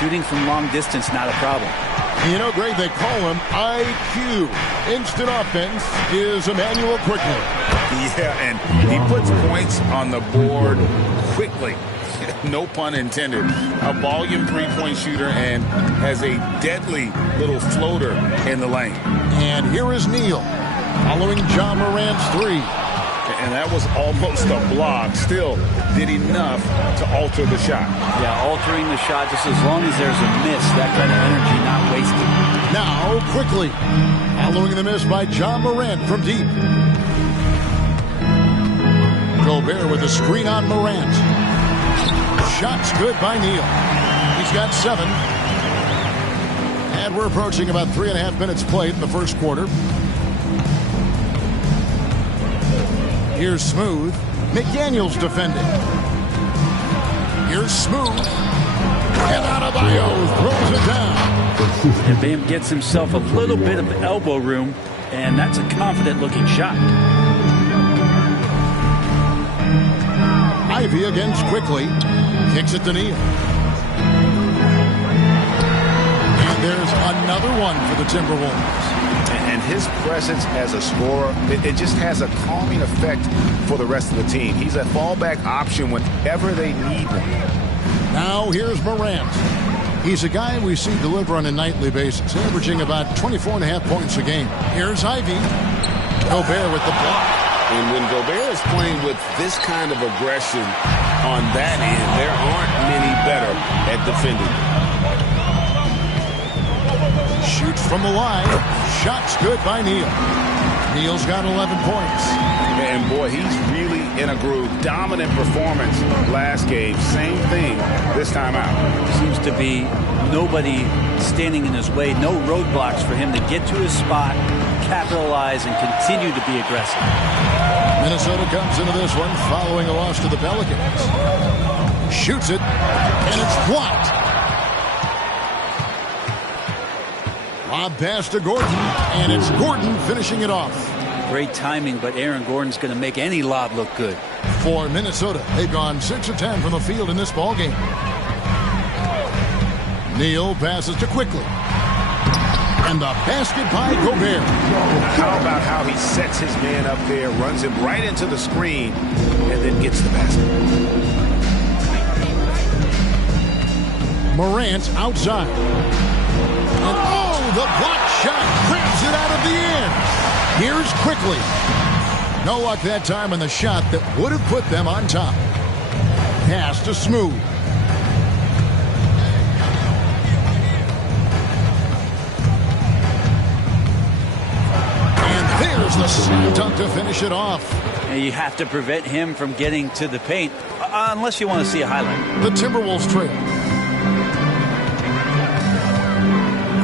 shooting from long distance, not a problem. You know, Greg, they call him IQ. Instant offense is Emmanuel quickly. Yeah, and he puts points on the board quickly. No pun intended. A volume three-point shooter and has a deadly little floater in the lane. And here is Neal following Ja Morant's 3. And that was almost a block. Still did enough to alter the shot. Yeah, altering the shot just as long as there's a miss. That kind of energy not wasted. Now, quickly, following the miss by Ja Morant from deep. Gobert with a screen on Morant. Shots good by Neal. He's got 7. And we're approaching about 3.5 minutes played in the first quarter. Here's Smooth. McDaniels defending. Here's Smooth. And Adebayo throws it down. And Bam gets himself a little bit of elbow room, and that's a confident-looking shot. Ivey against quickly. Kicks it to Neal. And there's another one for the Timberwolves. And his presence as a scorer, it just has a calming effect for the rest of the team. He's a fallback option whenever they need one. Now here's Morant. He's a guy we see deliver on a nightly basis, averaging about 24.5 points a game. Here's Ivy. Gobert with the block. And when Gobert is playing with this kind of aggression on that end, there aren't many better at defending. Shoots from the line. Shots good by Neal. Neal's got 11 points. And boy, he's really in a groove. Dominant performance last game. Same thing this time out. Seems to be nobody standing in his way. No roadblocks for him to get to his spot, capitalize, and continue to be aggressive. Minnesota comes into this one following a loss to the Pelicans. Shoots it, and it's blocked. Lob pass to Gordon, and it's Gordon finishing it off. Great timing, but Aaron Gordon's going to make any lob look good. For Minnesota, they've gone 6 of 10 from the field in this ballgame. Neal passes to Quickly. And the basket by Gobert. How about how he sets his man up there, runs him right into the screen, and then gets the basket. Morant outside. And oh, the block shot grabs it out of the end. Here's Quickly. No luck that time on the shot that would have put them on top. Pass to Smooth. And there's the slam dunk to finish it off. And you have to prevent him from getting to the paint, unless you want to see a highlight. The Timberwolves trail.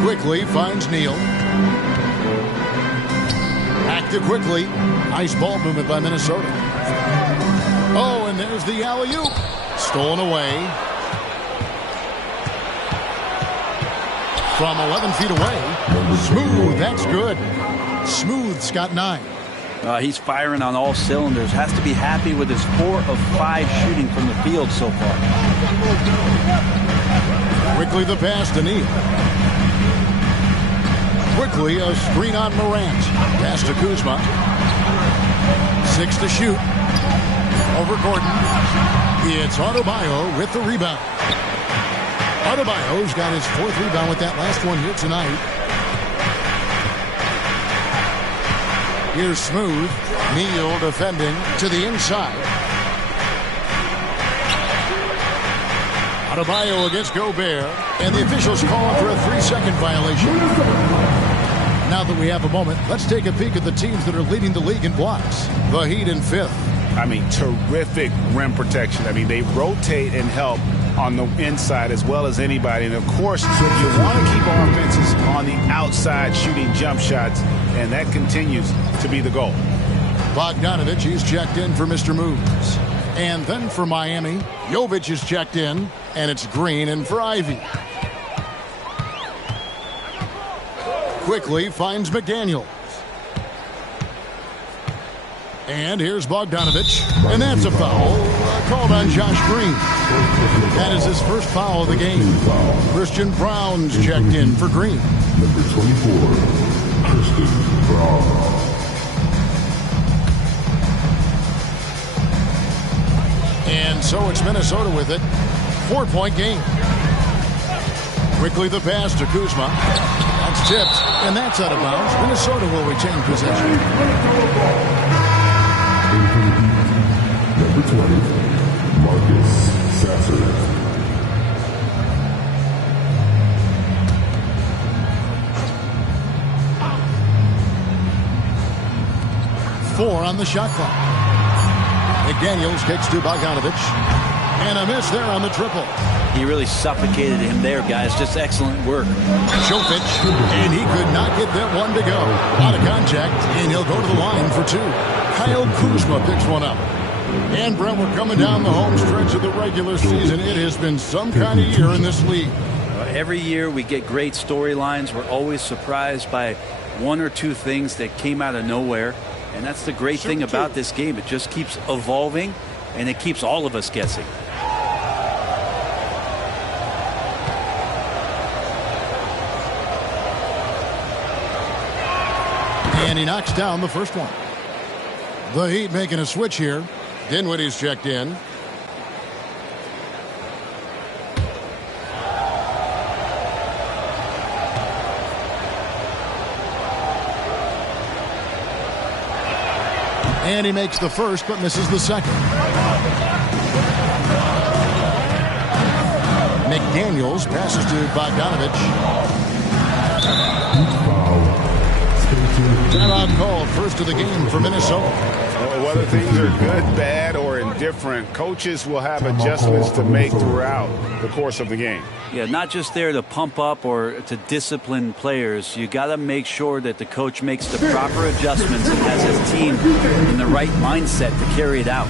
Quickly finds Neal. Back to Quickly. Nice ball movement by Minnesota. Oh, and there's the alley-oop. Stolen away. From 11 feet away. Smooth, that's good. Smooth's got 9. He's firing on all cylinders. Has to be happy with his 4 of 5 shooting from the field so far. Quickly the pass to Neal. Quickly a screen on Morant. Pass to Kuzma. 6 to shoot. Over Gordon. It's Adebayo with the rebound. Adebayo's got his 4th rebound with that last one here tonight. Here's Smooth. Neal defending to the inside. Adebayo against Gobert. And the officials calling for a 3-second violation. Now that we have a moment, let's take a peek at the teams that are leading the league in blocks. The Heat in 5th. I mean, terrific rim protection. I mean, they rotate and help on the inside as well as anybody. And, of course, you want to keep offenses on the outside shooting jump shots, and that continues to be the goal. Bogdanovich, he's checked in for Mr. Moves. And then for Miami, Jovic is checked in, and it's Green in for Ivy. Quickly finds McDaniels. And here's Bogdanovich. And that's a foul called on Josh Green. That is his first foul of the game. Christian Brown's checked in for Green. Number 24, Christian Brown. And so it's Minnesota with it. 4-point game. Quickly the pass to Kuzma. That's tipped, and that's out of bounds. Minnesota will retain possession. Number 20, Marcus Sasser. 4 on the shot clock. McDaniels kicks to Bogdanovich. And a miss there on the triple. He really suffocated him there, guys. Just excellent work. Jovic, and he could not get that one to go. Out of contact, and he'll go to the line for 2. Kyle Kuzma picks one up. And, Brent, we're coming down the home stretch of the regular season. It has been some kind of year in this league. Every year we get great storylines. We're always surprised by 1 or 2 things that came out of nowhere. And that's the great thing about this game. It just keeps evolving, and it keeps all of us guessing. And he knocks down the first one. The Heat making a switch here. Dinwiddie's checked in. And he makes the first, but misses the second. McDaniels passes to Bogdanovich. Timeout called, first of the game for Minnesota. Whether things are good, bad, or indifferent, coaches will have adjustments to make throughout the course of the game. Yeah, not just there to pump up or to discipline players. You got to make sure that the coach makes the proper adjustments and has his team in the right mindset to carry it out.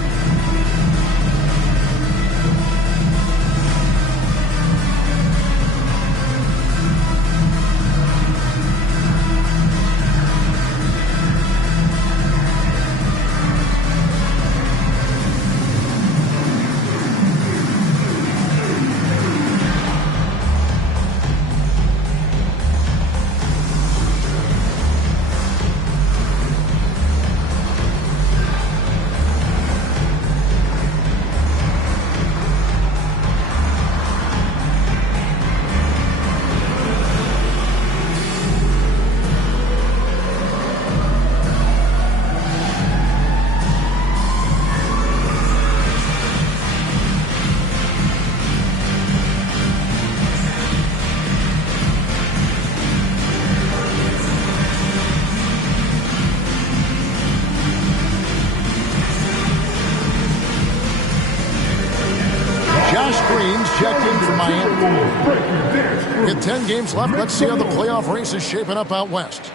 With 10 games left, let's see how the playoff race is shaping up out west.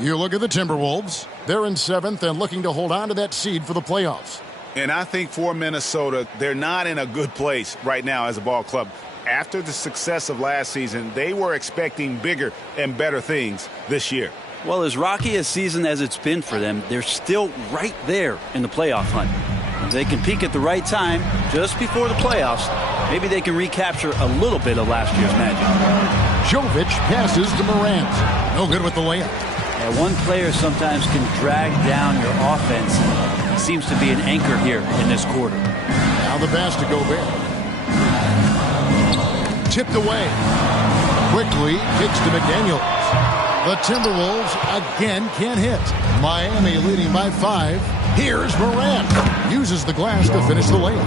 You look at the Timberwolves. They're in 7th and looking to hold on to that seed for the playoffs. And I think for Minnesota, they're not in a good place right now as a ball club. After the success of last season, they were expecting bigger and better things this year. Well, as rocky a season as it's been for them, they're still right there in the playoff hunt. If they can peak at the right time, just before the playoffs, maybe they can recapture a little bit of last year's magic. Jovic passes to Morant. No good with the layup. Yeah, one player sometimes can drag down your offense. He seems to be an anchor here in this quarter. Now the pass to Gobert. Tipped away. Quickly kicks to McDaniels. The Timberwolves again can't hit. Miami leading by 5. Here's Morant. Uses the glass to finish the layup.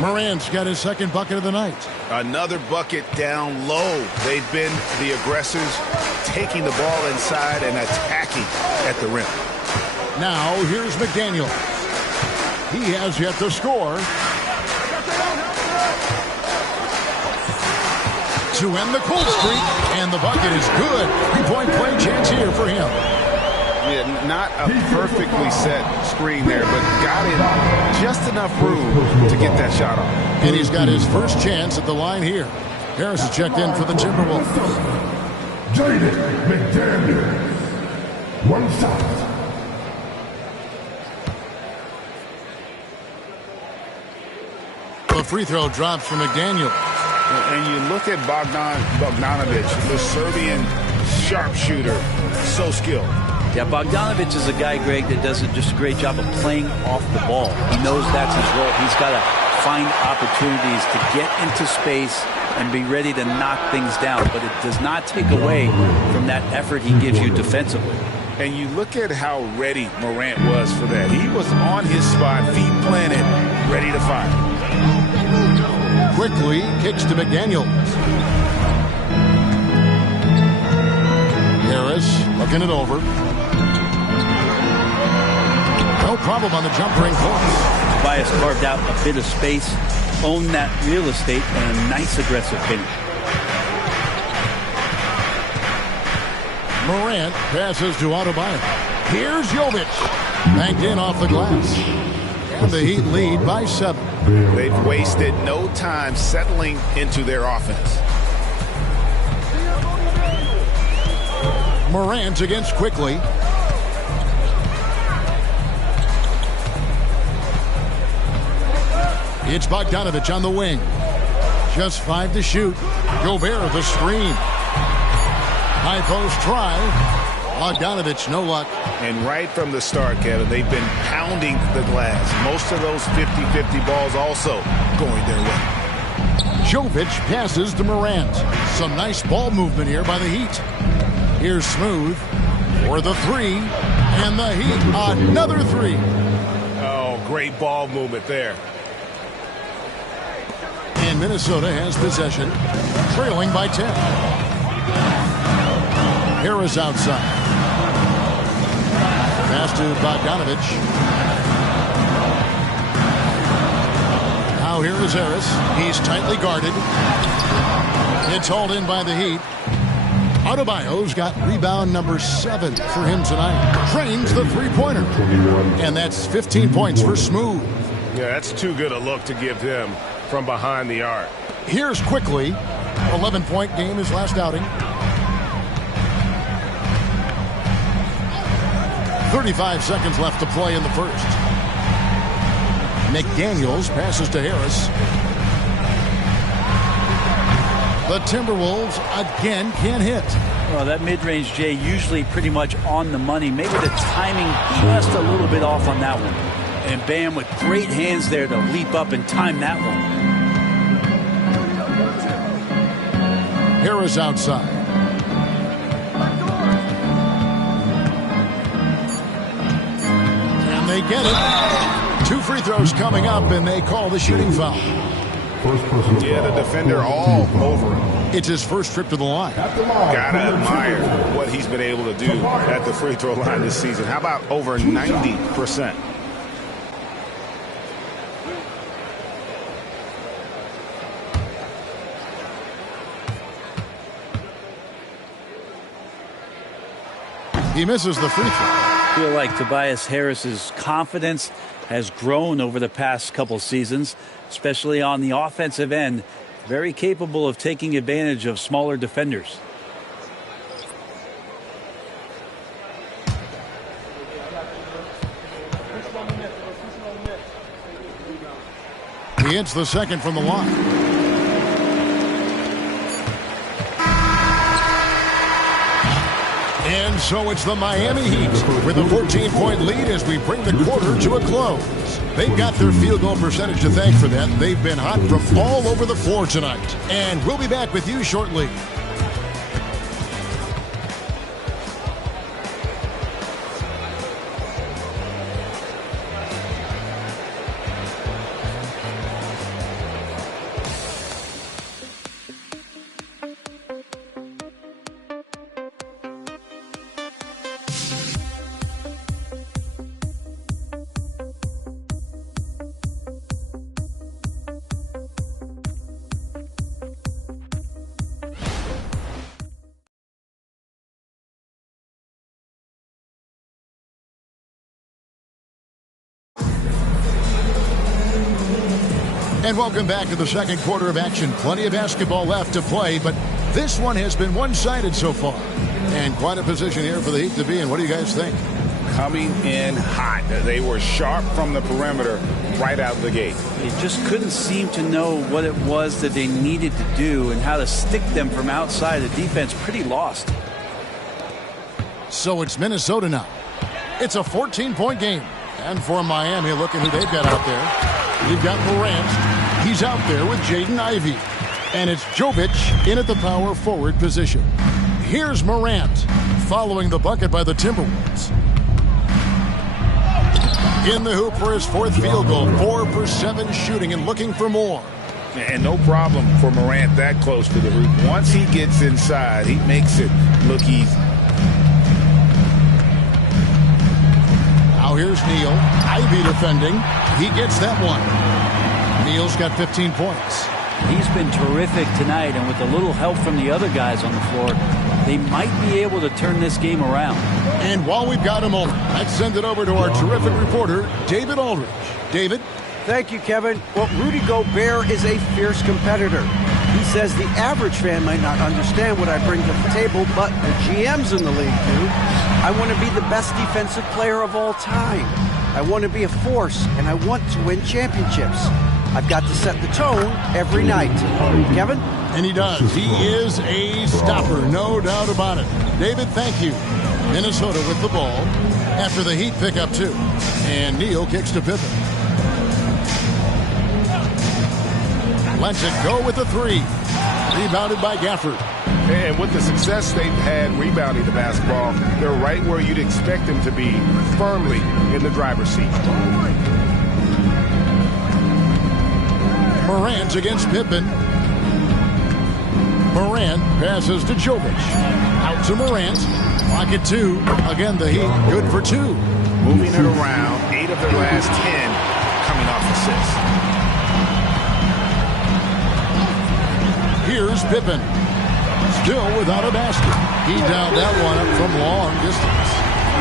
Morant's got his second bucket of the night. Another bucket down low. They've been the aggressors, taking the ball inside and attacking at the rim. Now here's McDaniels. He has yet to score. To end the cold streak, and the bucket is good. 3-point play chance here for him. Yeah, not a perfectly set screen there, but got in just enough room to get that shot off. And he's got his first chance at the line here. Harris is checked in for the Timberwolves. Jaden McDaniels. 1 shot. The free throw drops from McDaniels. And you look at Bogdanovich, the Serbian sharpshooter, so skilled. Yeah, Bogdanovich is a guy, Greg, that does just a great job of playing off the ball. He knows that's his role. He's got to find opportunities to get into space and be ready to knock things down. But it does not take away from that effort he gives you defensively. And you look at how ready Morant was for that. He was on his spot, feet planted, ready to fire. Quickly kicks to McDaniels. Harris looking it over. No problem on the jump ring course. Tobias carved out a bit of space, owned that real estate, and a nice aggressive finish. Morant passes to Adebayo. Here's Jovic. Banked in off the glass. And the Heat lead by 7. They've wasted no time settling into their offense. Morant against Quickly. It's Bogdanovich on the wing. Just 5 to shoot. Gobert the screen. High post try. Bogdanovich, no luck. And right from the start, Kevin, they've been pounding the glass. Most of those 50-50 balls also going their way. Jovic passes to Morant. Some nice ball movement here by the Heat. Here's Smooth for the three. And the Heat, another three. Oh, great ball movement there. And Minnesota has possession, trailing by 10. Harris outside. Pass to Bogdanovich. Now here is Harris. He's tightly guarded. It's hauled in by the Heat. Adebayo's got rebound number 7 for him tonight. Drains the three-pointer. And that's 15 points for Smooth. Yeah, that's too good a look to give him from behind the arc. Here's Quickly. 11-point game his last outing. 35 seconds left to play in the first. McDaniels passes to Harris. The Timberwolves again can't hit. Well, that mid-range, Jay, usually pretty much on the money. Maybe the timing just a little bit off on that one. And Bam with great hands there to leap up and time that one. Harris outside. And they get it. 2 free throws coming up, and they call the shooting foul. Yeah, the defender all over him. It's his first trip to the line. Gotta admire what he's been able to do at the free throw line this season. How about over 90%? He misses the free throw. I feel like Tobias Harris's confidence has grown over the past couple seasons, especially on the offensive end. Very capable of taking advantage of smaller defenders. He hits the second from the line. And so it's the Miami Heat with a 14-point lead as we bring the quarter to a close. They've got their field goal percentage to thank for that. They've been hot from all over the floor tonight. And we'll be back with you shortly. And welcome back to the second quarter of action. Plenty of basketball left to play, but this one has been one-sided so far. And quite a position here for the Heat to be in. What do you guys think? Coming in hot. They were sharp from the perimeter right out of the gate. They just couldn't seem to know what it was that they needed to do and how to stick them from outside. The defense pretty lost. So it's Minnesota now. It's a 14-point game. And for Miami, look at who they've got out there. You've got Morant. He's out there with Jaden Ivey. And it's Jovic in at the power forward position. Here's Morant following the bucket by the Timberwolves. In the hoop for his fourth field goal. 4 for 7 shooting and looking for more. And no problem for Morant that close to the hoop. Once he gets inside, he makes it look easy. Now here's Neal. Ivey defending. He gets that one. Neal's got 15 points. He's been terrific tonight, and with a little help from the other guys on the floor, they might be able to turn this game around. And while we've got a moment, let's send it over to our terrific reporter, David Aldridge. David? Thank you, Kevin. Well, Rudy Gobert is a fierce competitor. He says the average fan might not understand what I bring to the table, but the GMs in the league do. I want to be the best defensive player of all time. I want to be a force, and I want to win championships. I've got to set the tone every night. Kevin? And he does. He is a stopper, no doubt about it. David, thank you. Minnesota with the ball after the Heat pick up 2. And Neal kicks to Pippen. Lets it go with the 3. Rebounded by Gafford. And with the success they've had rebounding the basketball, they're right where you'd expect them to be, firmly in the driver's seat. Morant against Pippen. Morant passes to Jovic. Out to Morant. Pocket 2. Again, the Heat good for 2. Moving it around. 8 of their last 10 coming off assists. Here's Pippen. Still without a basket. He downed that one up from long distance.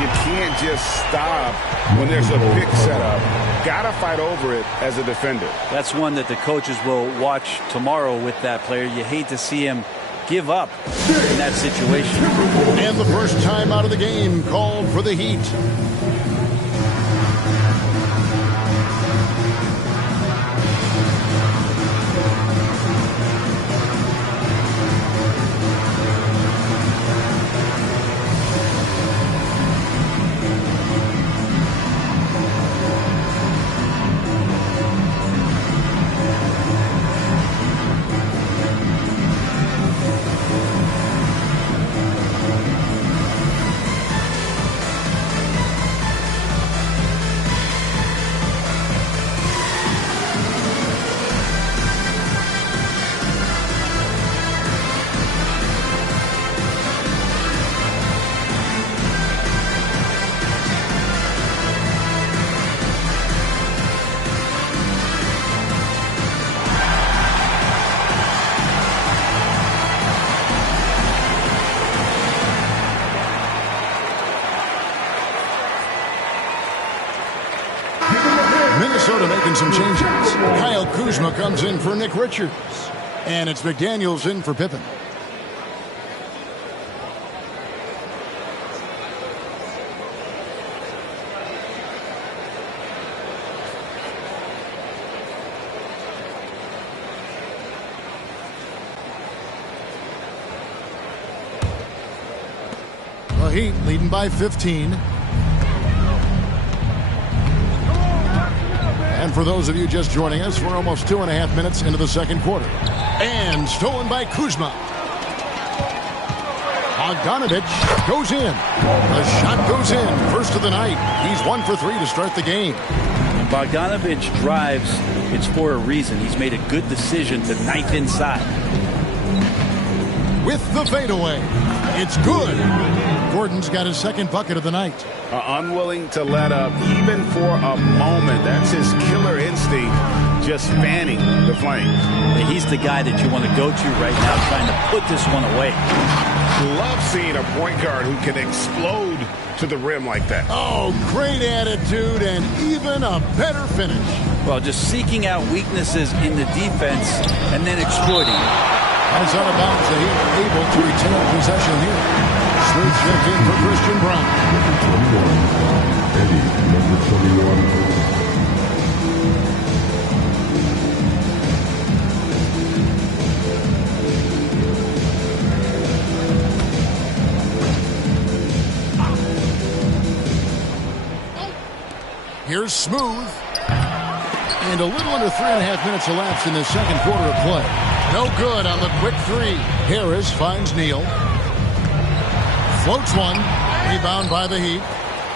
You can't just stop when there's a pick set up. Gotta fight over it as a defender. That's one that the coaches will watch tomorrow with that player. You hate to see him give up in that situation. And the first time out of the game called for the Heat. Minnesota making some changes. Kyle Kuzma comes in for Nick Richards. And it's McDaniels in for Pippen. The Heat leading by 15. And for those of you just joining us, we're almost 2.5 minutes into the second quarter. And stolen by Kuzma. Bogdanovich goes in. The shot goes in. First of the night. He's 1 for 3 to start the game. When Bogdanovich drives, it's for a reason. He's made a good decision to knife inside. With the fadeaway. It's good. Gordon's got his second bucket of the night. Unwilling to let up even for a moment. That's his killer instinct, just fanning the flames. He's the guy that you want to go to right now, trying to put this one away. Love seeing a point guard who can explode to the rim like that. Oh, great attitude and even a better finish. Well, just seeking out weaknesses in the defense and then exploiting it. As out of bounds, the Heat able to retain possession here. Smooth checked in for Christian Brown. Eddie, number 21. Here's Smooth. And a little under 3.5 minutes elapsed in the second quarter of play. No good on the quick 3. Harris finds Neal. Floats one. Rebound by the Heat.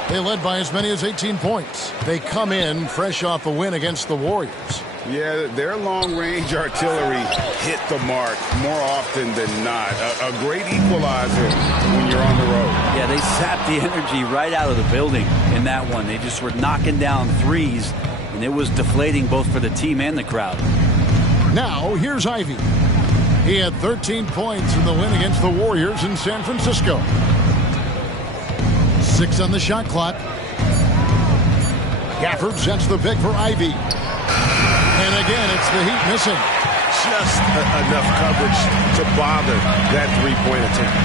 They led by as many as 18 points. They come in fresh off a win against the Warriors. Yeah, their long-range artillery hit the mark more often than not. A great equalizer when you're on the road. Yeah, they sapped the energy right out of the building in that one. They just were knocking down threes, and it was deflating both for the team and the crowd. Now, here's Ivy. He had 13 points in the win against the Warriors in San Francisco. 6 on the shot clock. Gafford sets the pick for Ivy. And again, it's the Heat missing. Just enough coverage to bother that three-point attempt.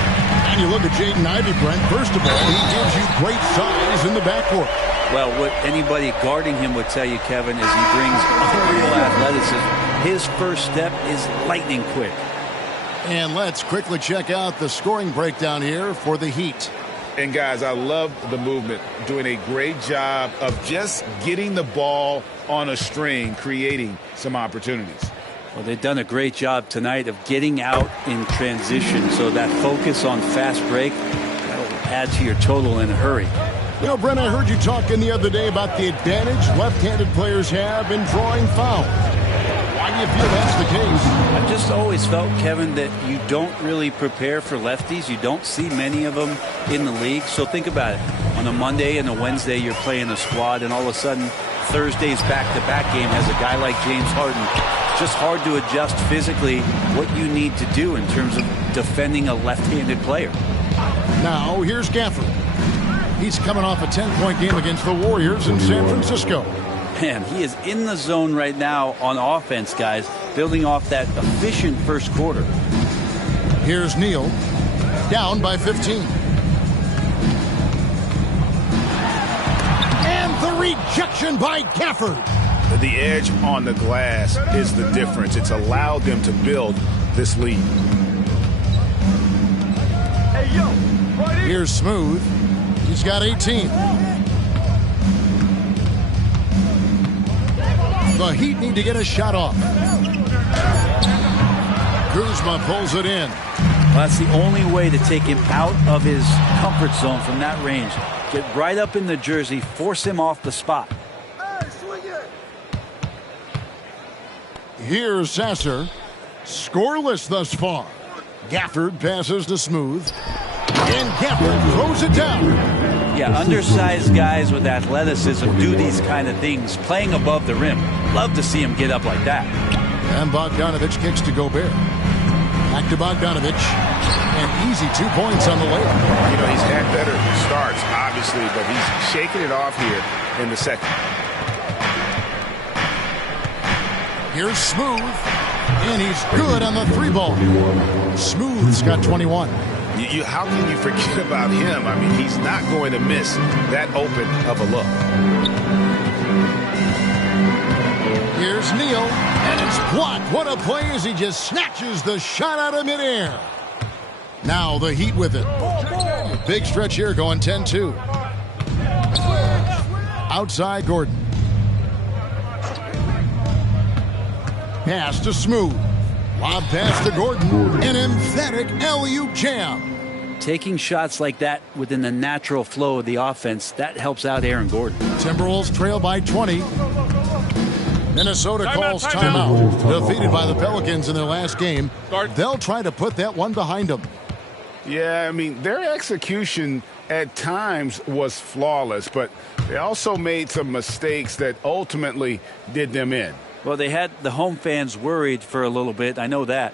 And you look at Jaden Ivey, Brent. First of all, he gives you great size in the backcourt. Well, what anybody guarding him would tell you, Kevin, is he brings unreal athleticism. His first step is lightning quick. And let's quickly check out the scoring breakdown here for the Heat. And, guys, I love the movement, doing a great job of just getting the ball on a string, creating some opportunities. Well, they've done a great job tonight of getting out in transition, so that focus on fast break, that'll add to your total in a hurry. You know, Brent, I heard you talking the other day about the advantage left-handed players have in drawing fouls. Why do you feel that's the case? I've just always felt, Kevin, that you don't really prepare for lefties. You don't see many of them in the league. So think about it. On a Monday and a Wednesday, you're playing a squad, and all of a sudden, Thursday's back-to-back game has a guy like James Harden. Just hard to adjust physically what you need to do in terms of defending a left-handed player. Now, here's Gafford. He's coming off a 10-point game against the Warriors in San Francisco. Man, he is in the zone right now on offense, guys, building off that efficient first quarter. Here's Neal, down by 15. And the rejection by Gafford. The edge on the glass is the difference. It's allowed them to build this lead. Here's Smooth. He's got 18. The Heat need to get a shot off. Kuzma pulls it in. Well, that's the only way to take him out of his comfort zone from that range. Get right up in the jersey, force him off the spot. Here's Sasser. Scoreless thus far. Gafford passes to Smooth. And Gafford throws it down. Yeah, undersized guys with athleticism do these kind of things, playing above the rim. Love to see him get up like that. And Bogdanovich kicks to Gobert. Back to Bogdanovich. And easy 2 points on the layup. You know, he's had better starts, obviously, but he's shaking it off here in the second. Here's Smooth. And he's good on the 3-ball. Smooth's got 21. How can you forget about him? I mean, he's not going to miss that open of a look. Here's Neal, and it's blocked. What a play as he just snatches the shot out of midair. Now the Heat with it. Big stretch here going 10-2. Outside Gordon. Pass to Smooth. Lob pass to Gordon. An emphatic alley-oop jam. Taking shots like that within the natural flow of the offense, that helps out Aaron Gordon. Timberwolves trail by 20. Minnesota calls timeout. Defeated by the Pelicans in their last game. They'll try to put that one behind them. Yeah, I mean, their execution at times was flawless, but they also made some mistakes that ultimately did them in. Well, they had the home fans worried for a little bit. I know that.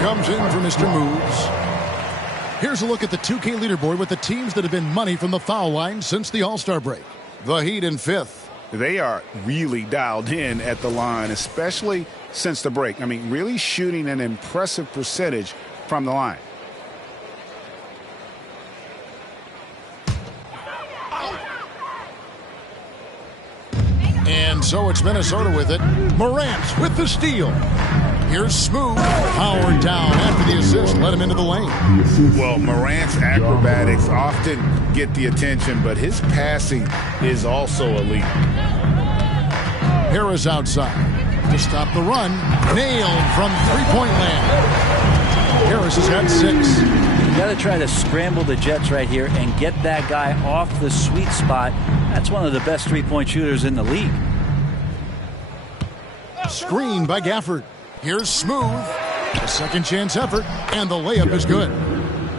Comes in for Mr. Moves. Here's a look at the 2K leaderboard with the teams that have been money from the foul line since the All-Star break. The Heat in 5th. They are really dialed in at the line, especially since the break. I mean, really shooting an impressive percentage from the line. And so it's Minnesota with it. Morant with the steal. Here's Smooth. Howard down after the assist. Let him into the lane. Well, Morant's acrobatics often get the attention, but his passing is also elite. Harris outside to stop the run. Nailed from three-point land. Harris has got 6. You got to try to scramble the Jets right here and get that guy off the sweet spot. That's one of the best three-point shooters in the league. Screen by Gafford. Here's Smooth. A second chance effort, and the layup is good.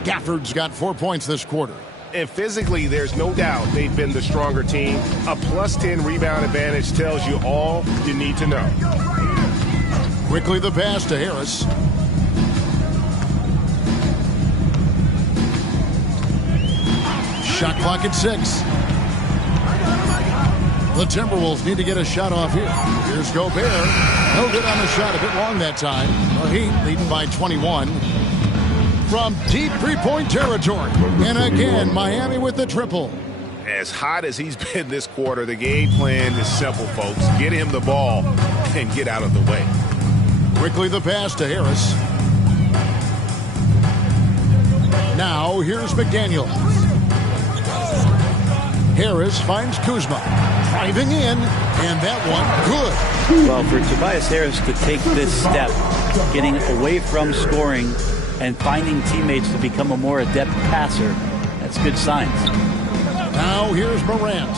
Gafford's got 4 points this quarter. And physically, there's no doubt they've been the stronger team. A plus 10 rebound advantage tells you all you need to know. Quickly the pass to Harris. Shot clock at 6. The Timberwolves need to get a shot off here. Here's Gobert. No good on the shot. A bit long that time. The Heat leading by 21. From deep three-point territory. And again, Miami with the triple. As hot as he's been this quarter, the game plan is simple, folks. Get him the ball and get out of the way. Quickly the pass to Harris. Now here's McDaniel. Harris finds Kuzma. Driving in, and that one good. Well, for Tobias Harris to take this step, getting away from scoring and finding teammates to become a more adept passer, that's good signs. Now here's Morant.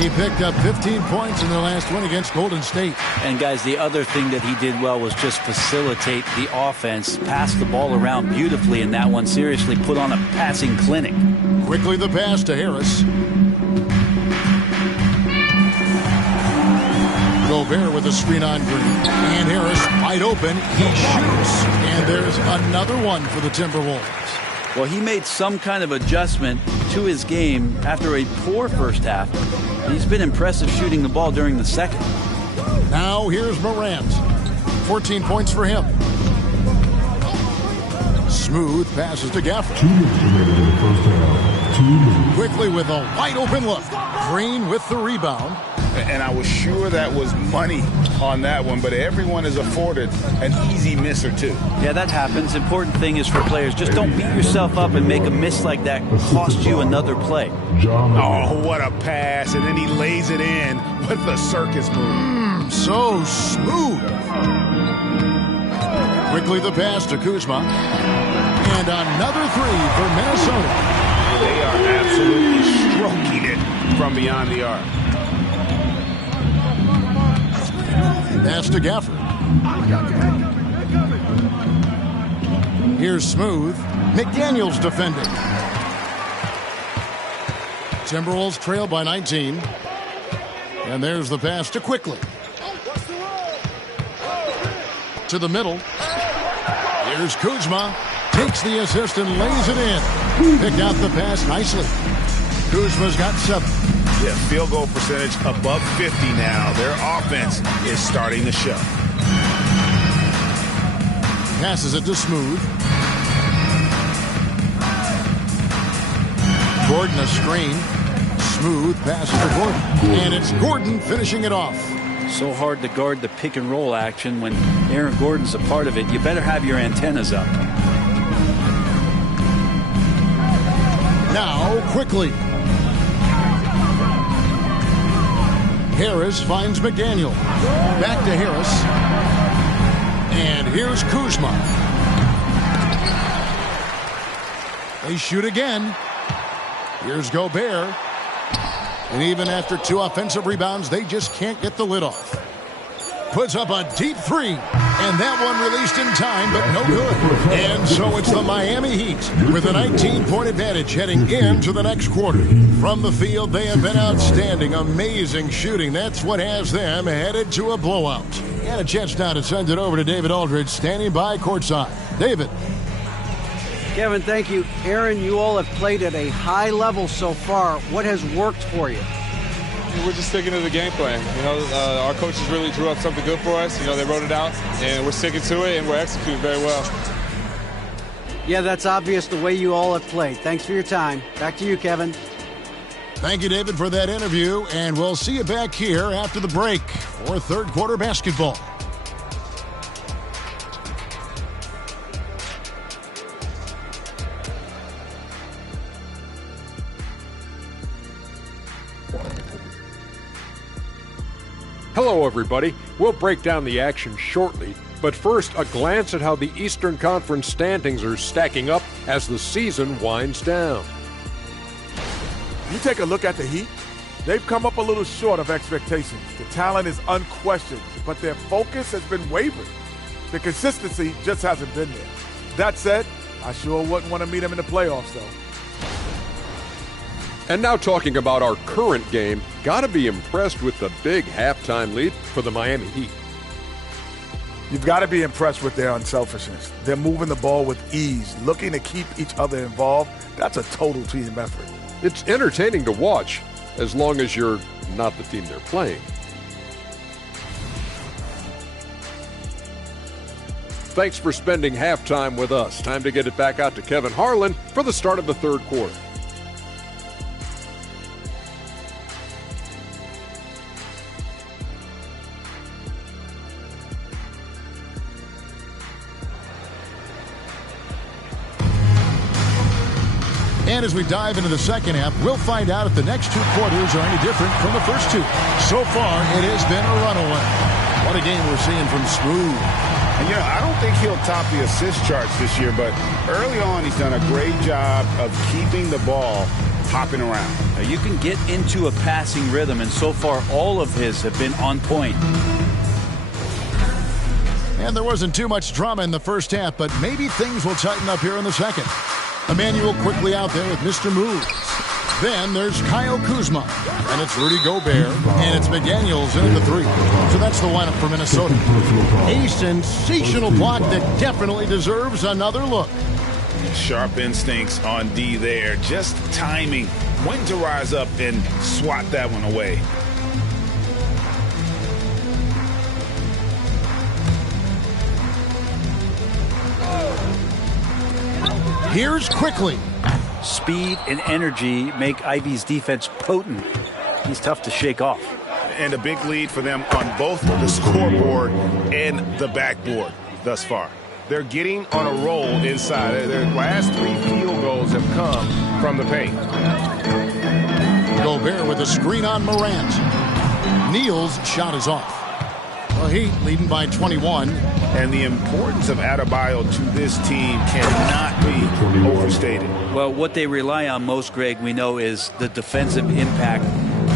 He picked up 15 points in their last win against Golden State. And guys, the other thing that he did well was just facilitate the offense, pass the ball around beautifully in that one, seriously put on a passing clinic. Quickly the pass to Harris. Gobert with a screen on Green. And Harris wide open. He shoots. And there's another one for the Timberwolves. Well, he made some kind of adjustment to his game after a poor first half. He's been impressive shooting the ball during the second. Now here's Morant. 14 points for him. Smooth passes to Gafford. 2 minutes remaining in the first half. 2 minutes. Quickly with a wide open look. Green with the rebound. And I was sure that was money on that one, but everyone is afforded an easy miss or two. Yeah, that happens. Important thing is for players, just don't beat yourself up and make a miss like that cost you another play. Oh, what a pass, and then he lays it in with the circus move. So smooth. Quickly the pass to Kuzma. And another three for Minnesota. They are absolutely stroking it from beyond the arc. Pass to Gafford. Here's Smooth. McDaniel's defending. Timberwolves trail by 19. And there's the pass to Quickly. To the middle. Here's Kuzma. Takes the assist and lays it in. Picked out the pass nicely. Kuzma's got 7. Yeah, field goal percentage above 50 now. Their offense is starting to show. Passes it to Smooth. Gordon a screen. Smooth passes to Gordon. And it's Gordon finishing it off. So hard to guard the pick and roll action when Aaron Gordon's a part of it. You better have your antennas up. Now Quickly. Harris finds McDaniel. Back to Harris. And here's Kuzma. They shoot again. Here's Gobert. And even after 2 offensive rebounds, they just can't get the lid off. Puts up a deep 3. And that one released in time, but no good. And so it's the Miami Heat with a 19-point advantage heading into the next quarter. From the field, they have been outstanding. Amazing shooting. That's what has them headed to a blowout. And a chance now to send it over to David Aldridge, standing by courtside. David. Kevin, thank you. Aaron, you all have played at a high level so far. What has worked for you? We're just sticking to the game plan. Our coaches really drew up something good for us. They wrote it out, and we're sticking to it, and we're executing very well. Yeah, that's obvious the way you all have played. Thanks for your time. Back to you, Kevin. Thank you, David, for that interview, and we'll see you back here after the break for third quarter basketball. Hello, everybody. We'll break down the action shortly, but first, a glance at how the Eastern Conference standings are stacking up as the season winds down. You take a look at the Heat, they've come up a little short of expectations. The talent is unquestioned, but their focus has been wavering. The consistency just hasn't been there. That said, I sure wouldn't want to meet them in the playoffs, though. And now talking about our current game, gotta be impressed with the big halftime lead for the Miami Heat. You've got to be impressed with their unselfishness. They're moving the ball with ease, looking to keep each other involved. That's a total team effort. It's entertaining to watch, as long as you're not the team they're playing. Thanks for spending halftime with us. Time to get it back out to Kevin Harlan for the start of the third quarter. And as we dive into the second half, we'll find out if the next two quarters are any different from the first two. So far, it has been a runaway. What a game we're seeing from Smooth. And, I don't think he'll top the assist charts this year, but early on he's done a great job of keeping the ball hopping around. You can get into a passing rhythm, and so far all of his have been on point. And there wasn't too much drama in the first half, but maybe things will tighten up here in the second. Emmanuel quickly out there with Mr. Moves. Then there's Kyle Kuzma, and it's Rudy Gobert, and it's McDaniels in at the three. So that's the lineup for Minnesota. A sensational block that definitely deserves another look. Sharp instincts on D there. Just timing when to rise up and swat that one away. Here's quickly. Speed and energy make Ivy's defense potent. He's tough to shake off. And a big lead for them on both the scoreboard and the backboard thus far. They're getting on a roll inside. Their last 3 field goals have come from the paint. Gobert with a screen on Morant. Neal's shot is off. The Heat leading by 21. And the importance of Adebayo to this team cannot be overstated. Well, what they rely on most, Greg, we know, is the defensive impact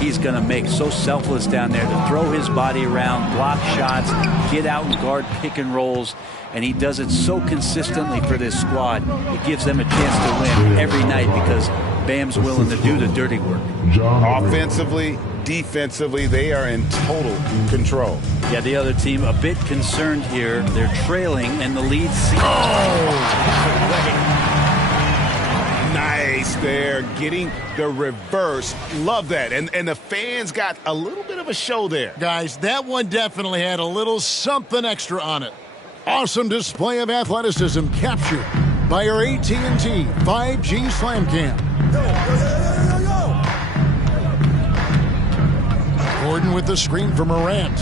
he's going to make. So selfless down there to throw his body around, block shots, get out and guard pick and rolls. And he does it so consistently for this squad. It gives them a chance to win every night because Bam's willing to do the dirty work. Offensively, defensively, they are in total control. Yeah, the other team a bit concerned here. They're trailing, and the lead. Nice there, getting the reverse. Love that. And the fans got a little bit of a show there. Guys, that one definitely had a little something extra on it. Awesome display of athleticism captured by our AT&T 5G Slam Cam. Gordon with the screen for Morant.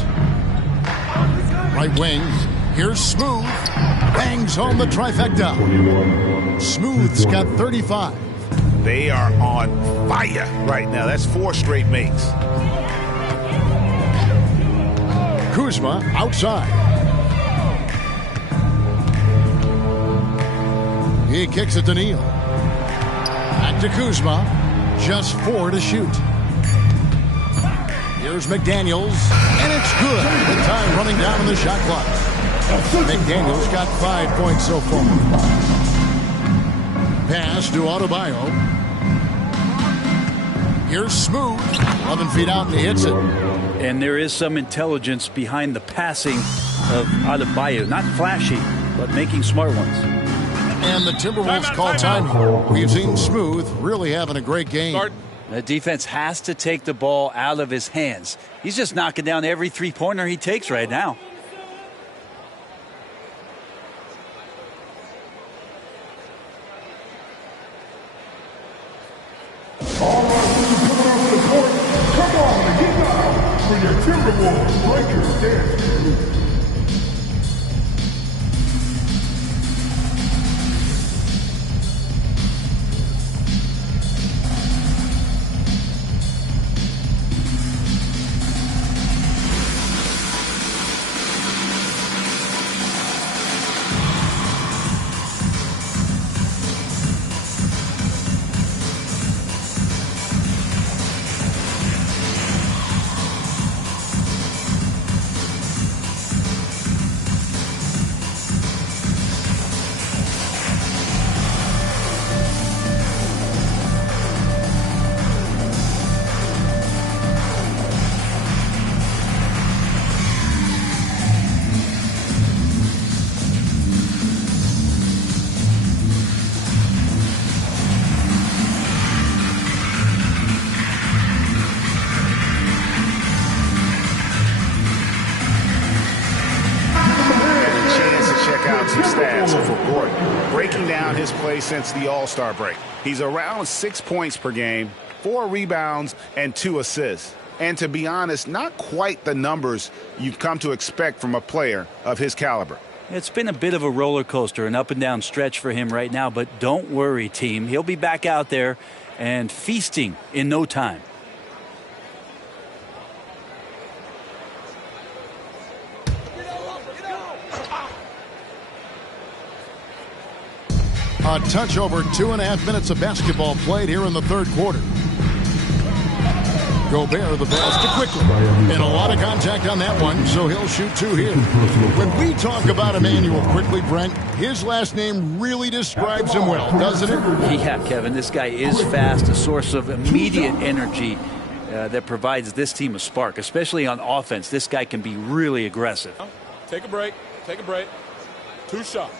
Right wing. Here's Smooth. Bangs home the trifecta. Smooth's got 35. They are on fire right now. That's 4 straight makes. Kuzma outside. He kicks it to Neal. Back to Kuzma. Just 4 to shoot. Here's McDaniels, and it's good. The time running down in the shot clock. McDaniels got 5 points so far. Pass to Adebayo. Here's Smooth. 11 feet out, and he hits it. And there is some intelligence behind the passing of Adebayo. Not flashy, but making smart ones. And the Timberwolves call time. We've seen Smooth really having a great game. The defense has to take the ball out of his hands. He's just knocking down every three-pointer he takes right now. All right, coming off the court. Come on, get down for your Timberwolves Lakers dance. slowing down his play since the All-Star break. He's around 6 points per game, 4 rebounds, and 2 assists. And to be honest, not quite the numbers you've come to expect from a player of his caliber. It's been a bit of a roller coaster, an up and down stretch for him right now, but don't worry, team. He'll be back out there and feasting in no time. A touch over 2.5 minutes of basketball played here in the third quarter. Gobert, the pass to Quickly. And a lot of contact on that one, so he'll shoot 2 here. When we talk about Emmanuel Quickly, Brent, his last name really describes him well, doesn't it? Yeah, Kevin, this guy is fast, a source of immediate energy that provides this team a spark, especially on offense. This guy can be really aggressive. Take a break. Take a break. 2 shots.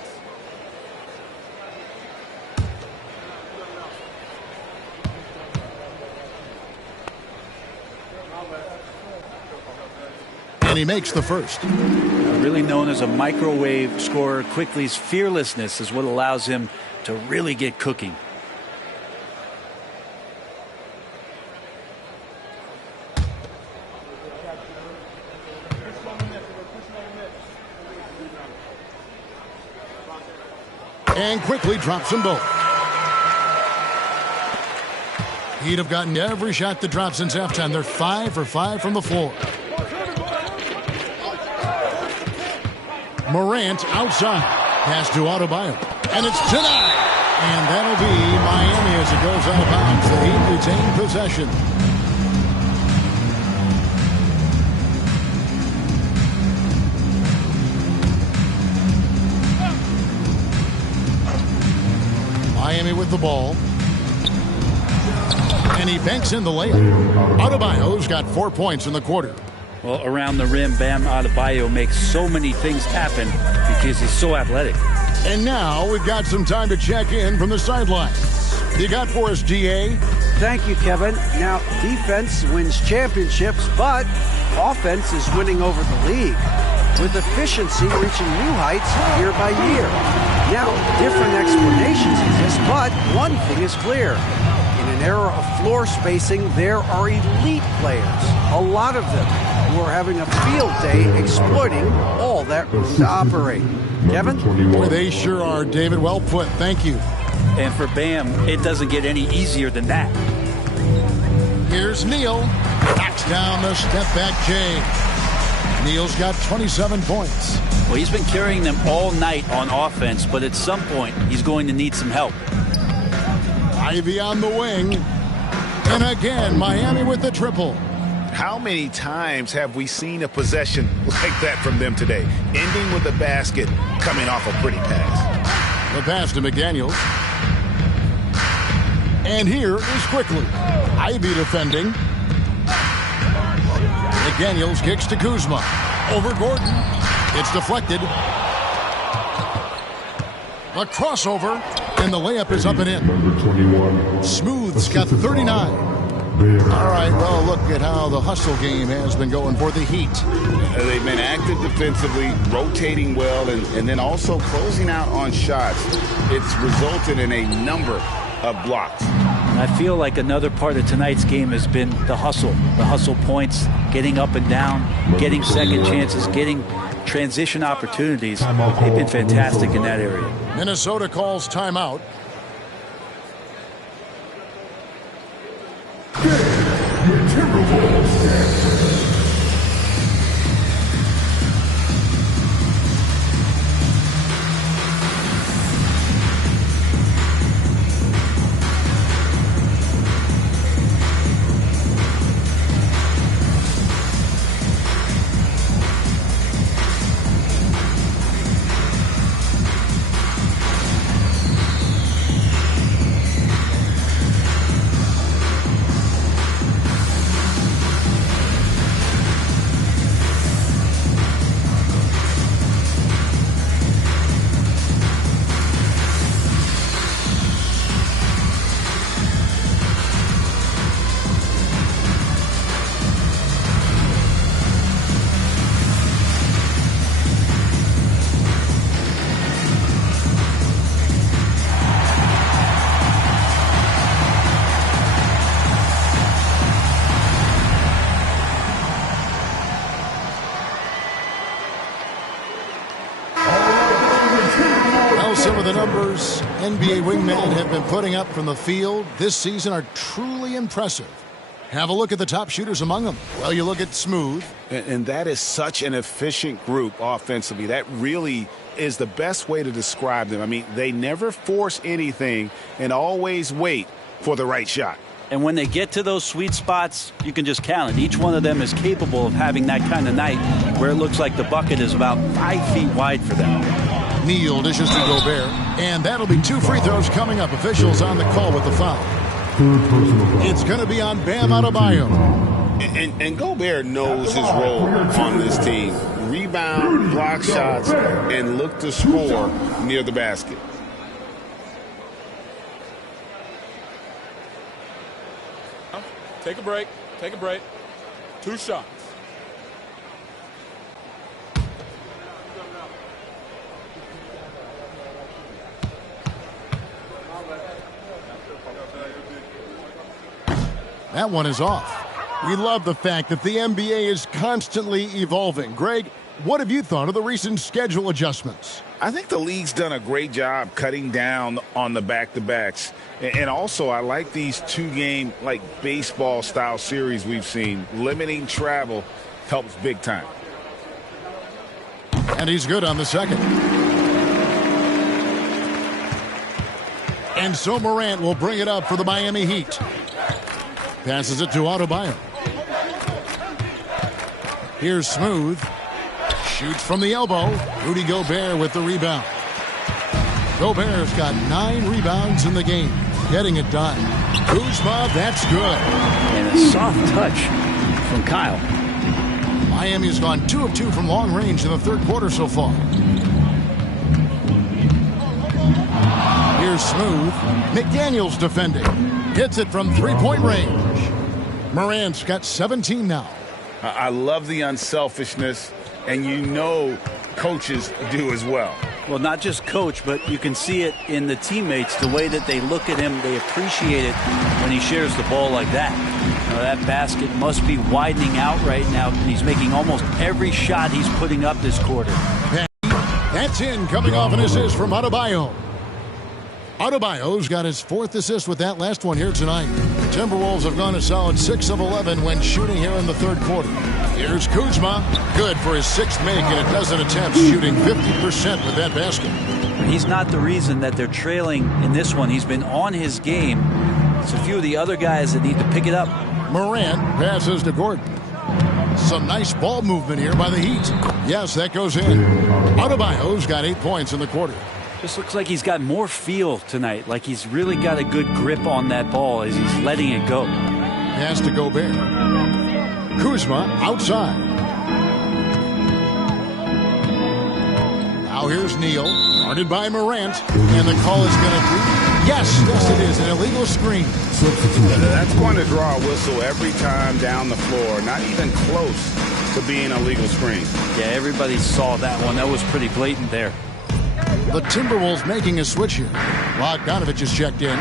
And he makes the first. Really known as a microwave scorer, Quickly's fearlessness is what allows him to really get cooking. And Quickly drops them both. He'd have gotten every shot that dropped since halftime. They're 5 for 5 from the floor. Morant outside. Pass to Adebayo. And it's denied. And that'll be Miami as it goes out of bounds. The Heat retain possession. Miami with the ball. And he banks in the layup. Adebayo's got 4 points in the quarter. Well, around the rim, Bam Adebayo makes so many things happen because he's so athletic. And now we've got some time to check in from the sidelines. You got for us, GA? Thank you, Kevin. Now, defense wins championships, but offense is winning over the league, with efficiency reaching new heights year by year. Now, different explanations exist, but one thing is clear. In an era of floor spacing, there are elite players, a lot of them, who are having a field day exploiting all that room to operate. Kevin? Boy, they sure are, David. Well put. Thank you. And for Bam, it doesn't get any easier than that. Here's Neal. Knocks down the step-back J. Neal's got 27 points. Well, he's been carrying them all night on offense, but at some point, he's going to need some help. Ivy on the wing. And again, Miami with the triple. How many times have we seen a possession like that from them today? Ending with a basket, coming off a pretty pass. The pass to McDaniels. And here is Quickly. Ivy defending. McDaniels kicks to Kuzma. Over Gordon. It's deflected. A crossover. And the layup is up and in. Number 21. Smooth's got 39. All right, well, look at how the hustle game has been going for the Heat. They've been active defensively, rotating well, and then also closing out on shots. It's resulted in a number of blocks. I feel like another part of tonight's game has been the hustle points, getting up and down, getting second chances, getting transition opportunities. They've been fantastic in that area. Minnesota calls timeout. the numbers NBA wingmen have been putting up from the field this season are truly impressive. Have a look at the top shooters among them. Well, you look at Smooth. And that is such an efficient group offensively. That really is the best way to describe them. I mean, they never force anything and always wait for the right shot. And when they get to those sweet spots, you can just count it. Each one of them is capable of having that kind of night where it looks like the bucket is about 5 feet wide for them. Neal dishes to Gobert, and that'll be 2 free throws coming up. Officials on the call with the foul. It's going to be on Bam Adebayo. And Gobert knows his role on this team. Rebound, block shots, and look to score near the basket. Take a break. Take a break. 2 shots. That one is off. We love the fact that the NBA is constantly evolving. Greg, what have you thought of the recent schedule adjustments? I think the league's done a great job cutting down on the back-to-backs. And also, I like these 2-game, like, baseball-style series we've seen. Limiting travel helps big time. And he's good on the second. And so Morant will bring it up for the Miami Heat. Passes it to Adebayo. Here's Smooth. Shoots from the elbow. Rudy Gobert with the rebound. Gobert's got 9 rebounds in the game. Getting it done. Kuzma, that's good. And a soft touch from Kyle. Miami's gone 2 of 2 from long range in the third quarter so far. Here's Smooth. McDaniels defending. Hits it from 3-point range. Morant's got 17 now. I love the unselfishness, and you know coaches do as well. Well, not just coach, but you can see it in the teammates, the way that they look at him. They appreciate it when he shares the ball like that. Now, that basket must be widening out right now, and he's making almost every shot he's putting up this quarter. That's in, coming off an assist from Adebayo. Adebayo's got his 4th assist with that last one here tonight. The Timberwolves have gone a solid 6 of 11 when shooting here in the third quarter. Here's Kuzma. Good for his 6th make in a dozen attempts, shooting 50% with that basket. He's not the reason that they're trailing in this one. He's been on his game. It's a few of the other guys that need to pick it up. Morant passes to Gordon. Some nice ball movement here by the Heat. Yes, that goes in. Adebayo's got 8 points in the quarter. Just looks like he's got more feel tonight, like he's really got a good grip on that ball as he's letting it go. Pass to Gobert. Kuzma outside. Now here's Neal, guarded by Morant, and the call is going to be, yes, it is, an illegal screen. That's going to draw a whistle every time down the floor, not even close to being a legal screen. Yeah, everybody saw that one. That was pretty blatant there. The Timberwolves making a switch here. Bogdanovich is checked in.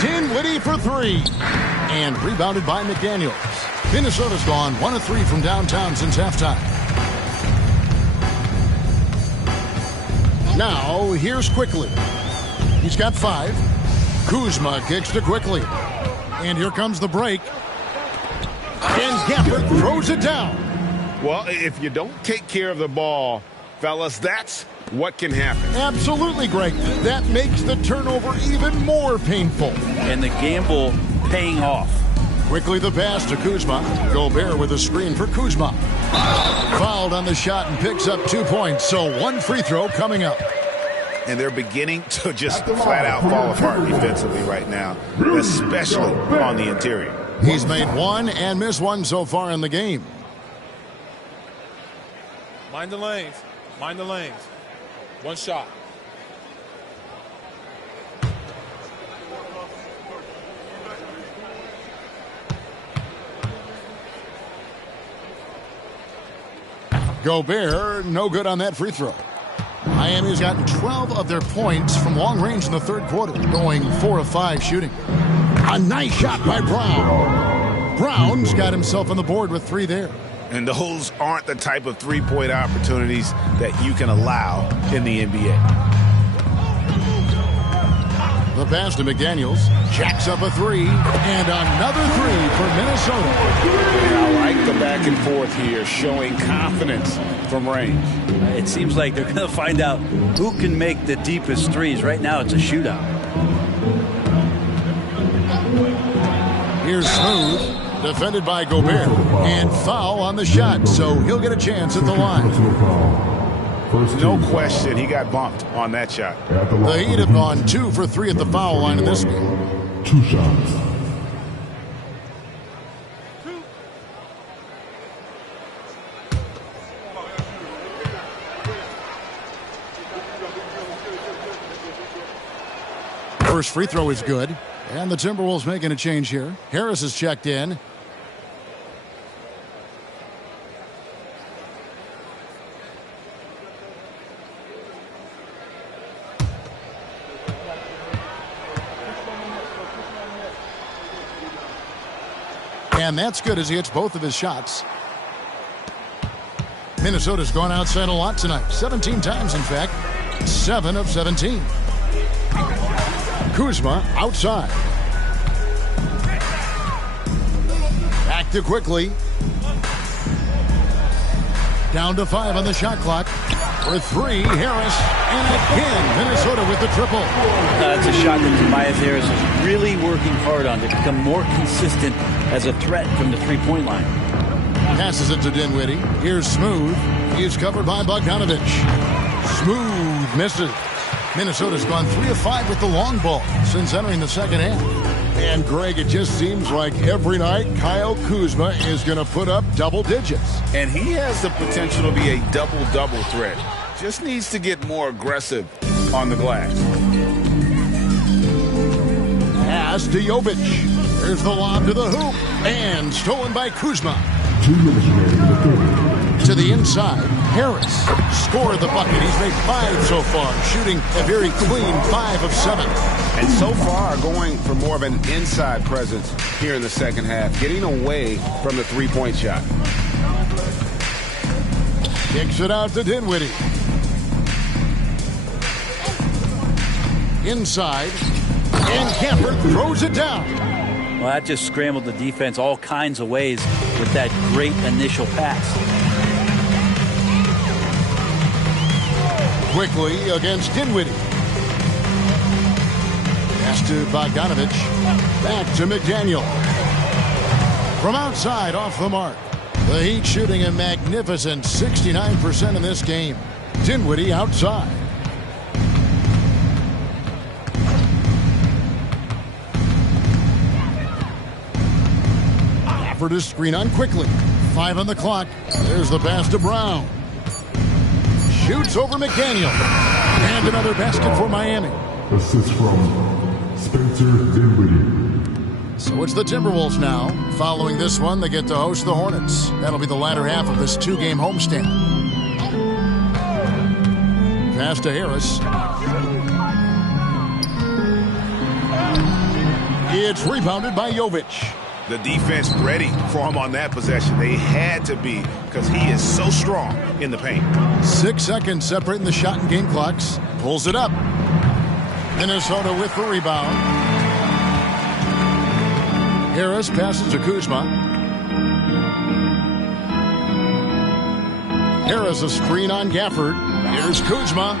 Dinwiddie for 3. And rebounded by McDaniels. Minnesota's gone 1 of 3 from downtown since halftime. Now, here's Quickly. He's got 5. Kuzma kicks to Quickly. And here comes the break. And Gafford throws it down. Well, if you don't take care of the ball, fellas, that's what can happen. Absolutely, Greg. That makes the turnover even more painful. And the gamble paying off. Quickly the pass to Kuzma. Gobert with a screen for Kuzma. Fouled on the shot and picks up 2 points. So 1 free throw coming up. And they're beginning to just flat out fall apart defensively right now, especially on the interior. He's made 1 and missed 1 so far in the game. Mind the lanes. Mind the lanes. 1 shot. Gobert, no good on that free throw. Miami's gotten 12 of their points from long range in the third quarter, going 4 of 5 shooting. A nice shot by Brown. Brown's got himself on the board with 3 there. And those aren't the type of three-point opportunities that you can allow in the NBA. The pass to McDaniels. Jacks up a three. And another three for Minnesota. And I like the back and forth here, showing confidence from range. It seems like they're going to find out who can make the deepest threes. Right now, it's a shootout. Here's Smooth, defended by Gobert, and foul on the shot, so he'll get a chance at the line. No question, he got bumped on that shot. The Heat have gone 2 for 3 at the foul line in this game. 2 shots. First free throw is good. And the Timberwolves making a change here. Harris is checked in. And that's good as he hits both of his shots. Minnesota's gone outside a lot tonight. 17 times, in fact. 7 of 17. Kuzma outside. Back to quickly. Down to 5 on the shot clock. For 3, Harris. And again, Minnesota with the triple. That's a shot that Tobias Harris is really working hard on to become more consistent as a threat from the three-point line. Passes it to Dinwiddie. Here's Smooth. He's covered by Bogdanovich. Smooth misses. Minnesota's gone 3 of 5 with the long ball since entering the second half. And, Greg, it just seems like every night Kyle Kuzma is going to put up double digits. And he has the potential to be a double-double threat. Just needs to get more aggressive on the glass. Pass to Jovic. There's the lob to the hoop. And stolen by Kuzma. 2 minutes remaining in the third. To the inside, Harris scored the bucket. He's made 5 so far, shooting a very clean 5 of 7. And so far, going for more of an inside presence here in the second half, getting away from the three-point shot. Kicks it out to Dinwiddie. Inside, and Camper throws it down. Well, that just scrambled the defense all kinds of ways with that great initial pass. Quickly against Dinwiddie. Pass to Bogdanovich. Back to McDaniel. From outside, off the mark. The Heat shooting a magnificent 69% in this game. Dinwiddie outside. Gafford is screen on quickly. 5 on the clock. There's the pass to Brown. Shoots over McDaniel. And another basket for Miami. Assist from Spencer Dinwiddie. So it's the Timberwolves now. Following this one, they get to host the Hornets. That'll be the latter half of this 2-game homestand. Pass to Harris. It's rebounded by Jovic. The defense ready for him on that possession. They had to be because he is so strong in the paint. 6 seconds separating the shot and game clocks. Pulls it up. Minnesota with the rebound. Harris passes to Kuzma. Harris a screen on Gafford. Here's Kuzma.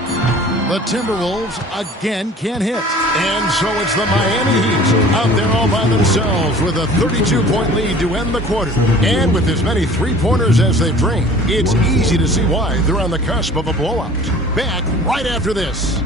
The Timberwolves again can't hit. And so it's the Miami Heat out there all by themselves with a 32-point lead to end the quarter. And with as many three-pointers as they've drained, it's easy to see why they're on the cusp of a blowout. Back right after this.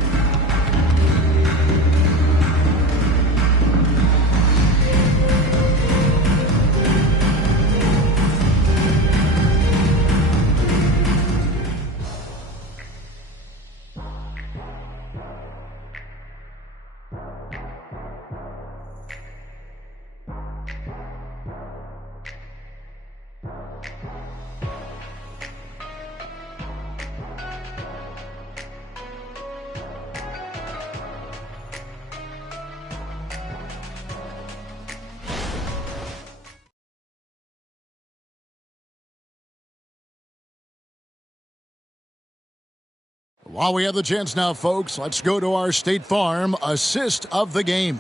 While we have the chance now, folks, let's go to our State Farm assist of the game.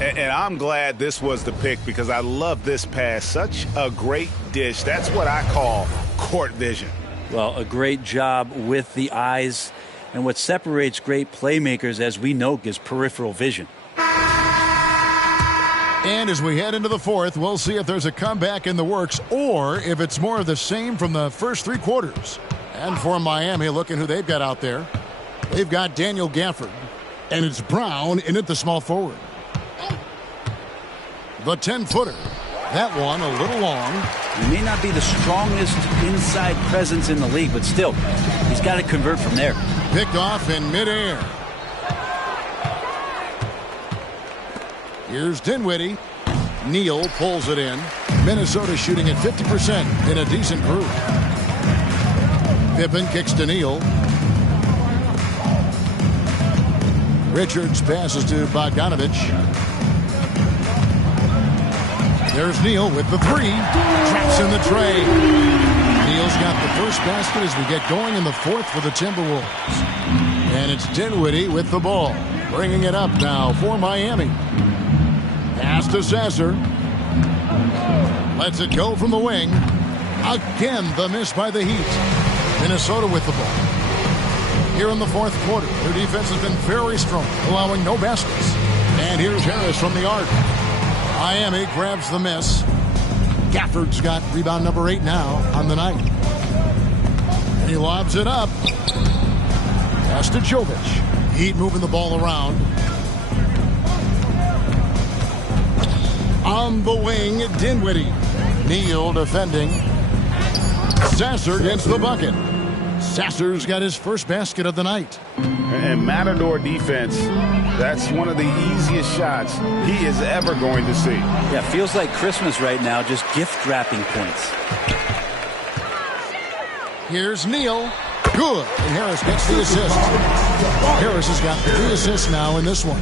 And I'm glad this was the pick because I love this pass. Such a great dish. That's what I call court vision. Well, a great job with the eyes. And what separates great playmakers, as we know, is peripheral vision. And as we head into the fourth, we'll see if there's a comeback in the works or if it's more of the same from the first three quarters. And for Miami, look at who they've got out there. They've got Daniel Gafford, and it's Brown in at the small forward. The 10-footer. That one a little long. He may not be the strongest inside presence in the league, but still, he's got to convert from there. Picked off in midair. Here's Dinwiddie. Neal pulls it in. Minnesota shooting at 50% in a decent group. Pippen kicks to Neal. Richards passes to Bogdanovich. There's Neal with the three. Traps in the tray. Neal's got the first basket as we get going in the fourth for the Timberwolves. And it's Dinwiddie with the ball. Bringing it up now for Miami. Pass to Sasser. Lets it go from the wing. Again, the miss by the Heat. Minnesota with the ball. Here in the fourth quarter, their defense has been very strong, allowing no baskets. And here's Harris from the arc. Miami grabs the miss. Gafford's got rebound number 8 now on the night. And he lobs it up. Pass to Jovic. Heat moving the ball around. On the wing, Dinwiddie. Neal defending. Sasser gets the bucket. Sasser's got his first basket of the night. And Matador defense, that's one of the easiest shots he is ever going to see. Yeah, feels like Christmas right now, just gift wrapping points. Here's Neal. Good. And Harris gets the assist. Harris has got 3 assists now in this one.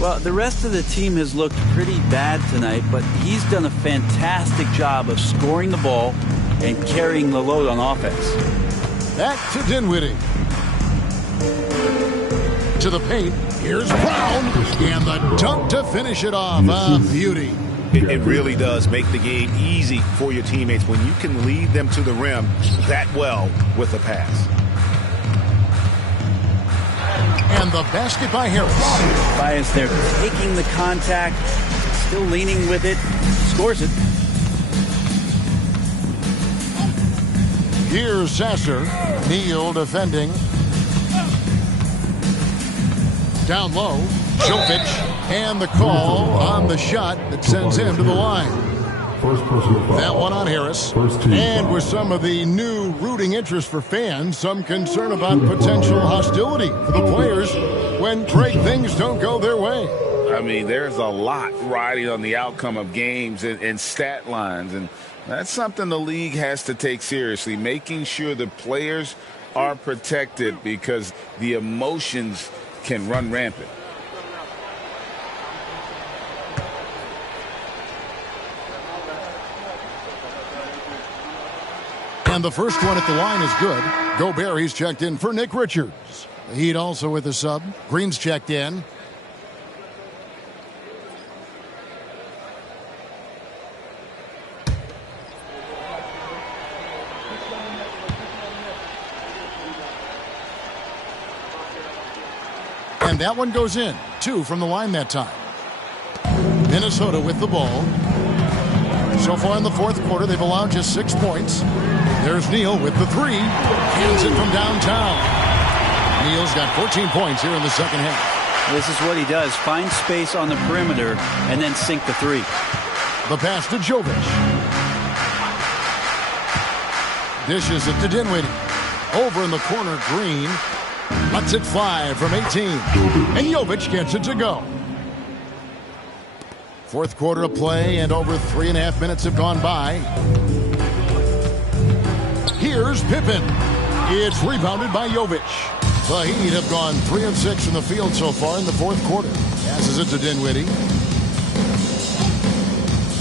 Well, the rest of the team has looked pretty bad tonight, but he's done a fantastic job of scoring the ball and carrying the load on offense. Back to Dinwiddie. To the paint. Here's Brown. And the dunk to finish it off. A beauty. It really does make the game easy for your teammates when you can lead them to the rim that well with a pass. And the basket by Harris. Bias there, taking the contact, still leaning with it, scores it. Here's Sasser. Neal defending. Down low. Jovic. And the call on the shot that sends him to the line. That one on Harris. And with some of the new rooting interest for fans, some concern about potential hostility for the players when great things don't go their way. I mean, there's a lot riding on the outcome of games and stat lines, and that's something the league has to take seriously, making sure the players are protected because the emotions can run rampant. And the first one at the line is good. Gobert, he's checked in for Nick Richards. The Heat also with a sub. Green's checked in. And that one goes in. 2 from the line that time. Minnesota with the ball. So far in the fourth quarter, they've allowed just 6 points. There's Neal with the 3. Hands it from downtown. Neal's got 14 points here in the second half. This is what he does. Find space on the perimeter and then sink the 3. The pass to Jovic. Dishes it to Dinwiddie. Over in the corner, Green. Lets it fly from 18. And Jovic gets it to go. Fourth quarter of play, and over 3.5 minutes have gone by. Here's Pippen. It's rebounded by Jovic. The Heat have gone 3 of 6 from the field so far in the fourth quarter. Passes it to Dinwiddie.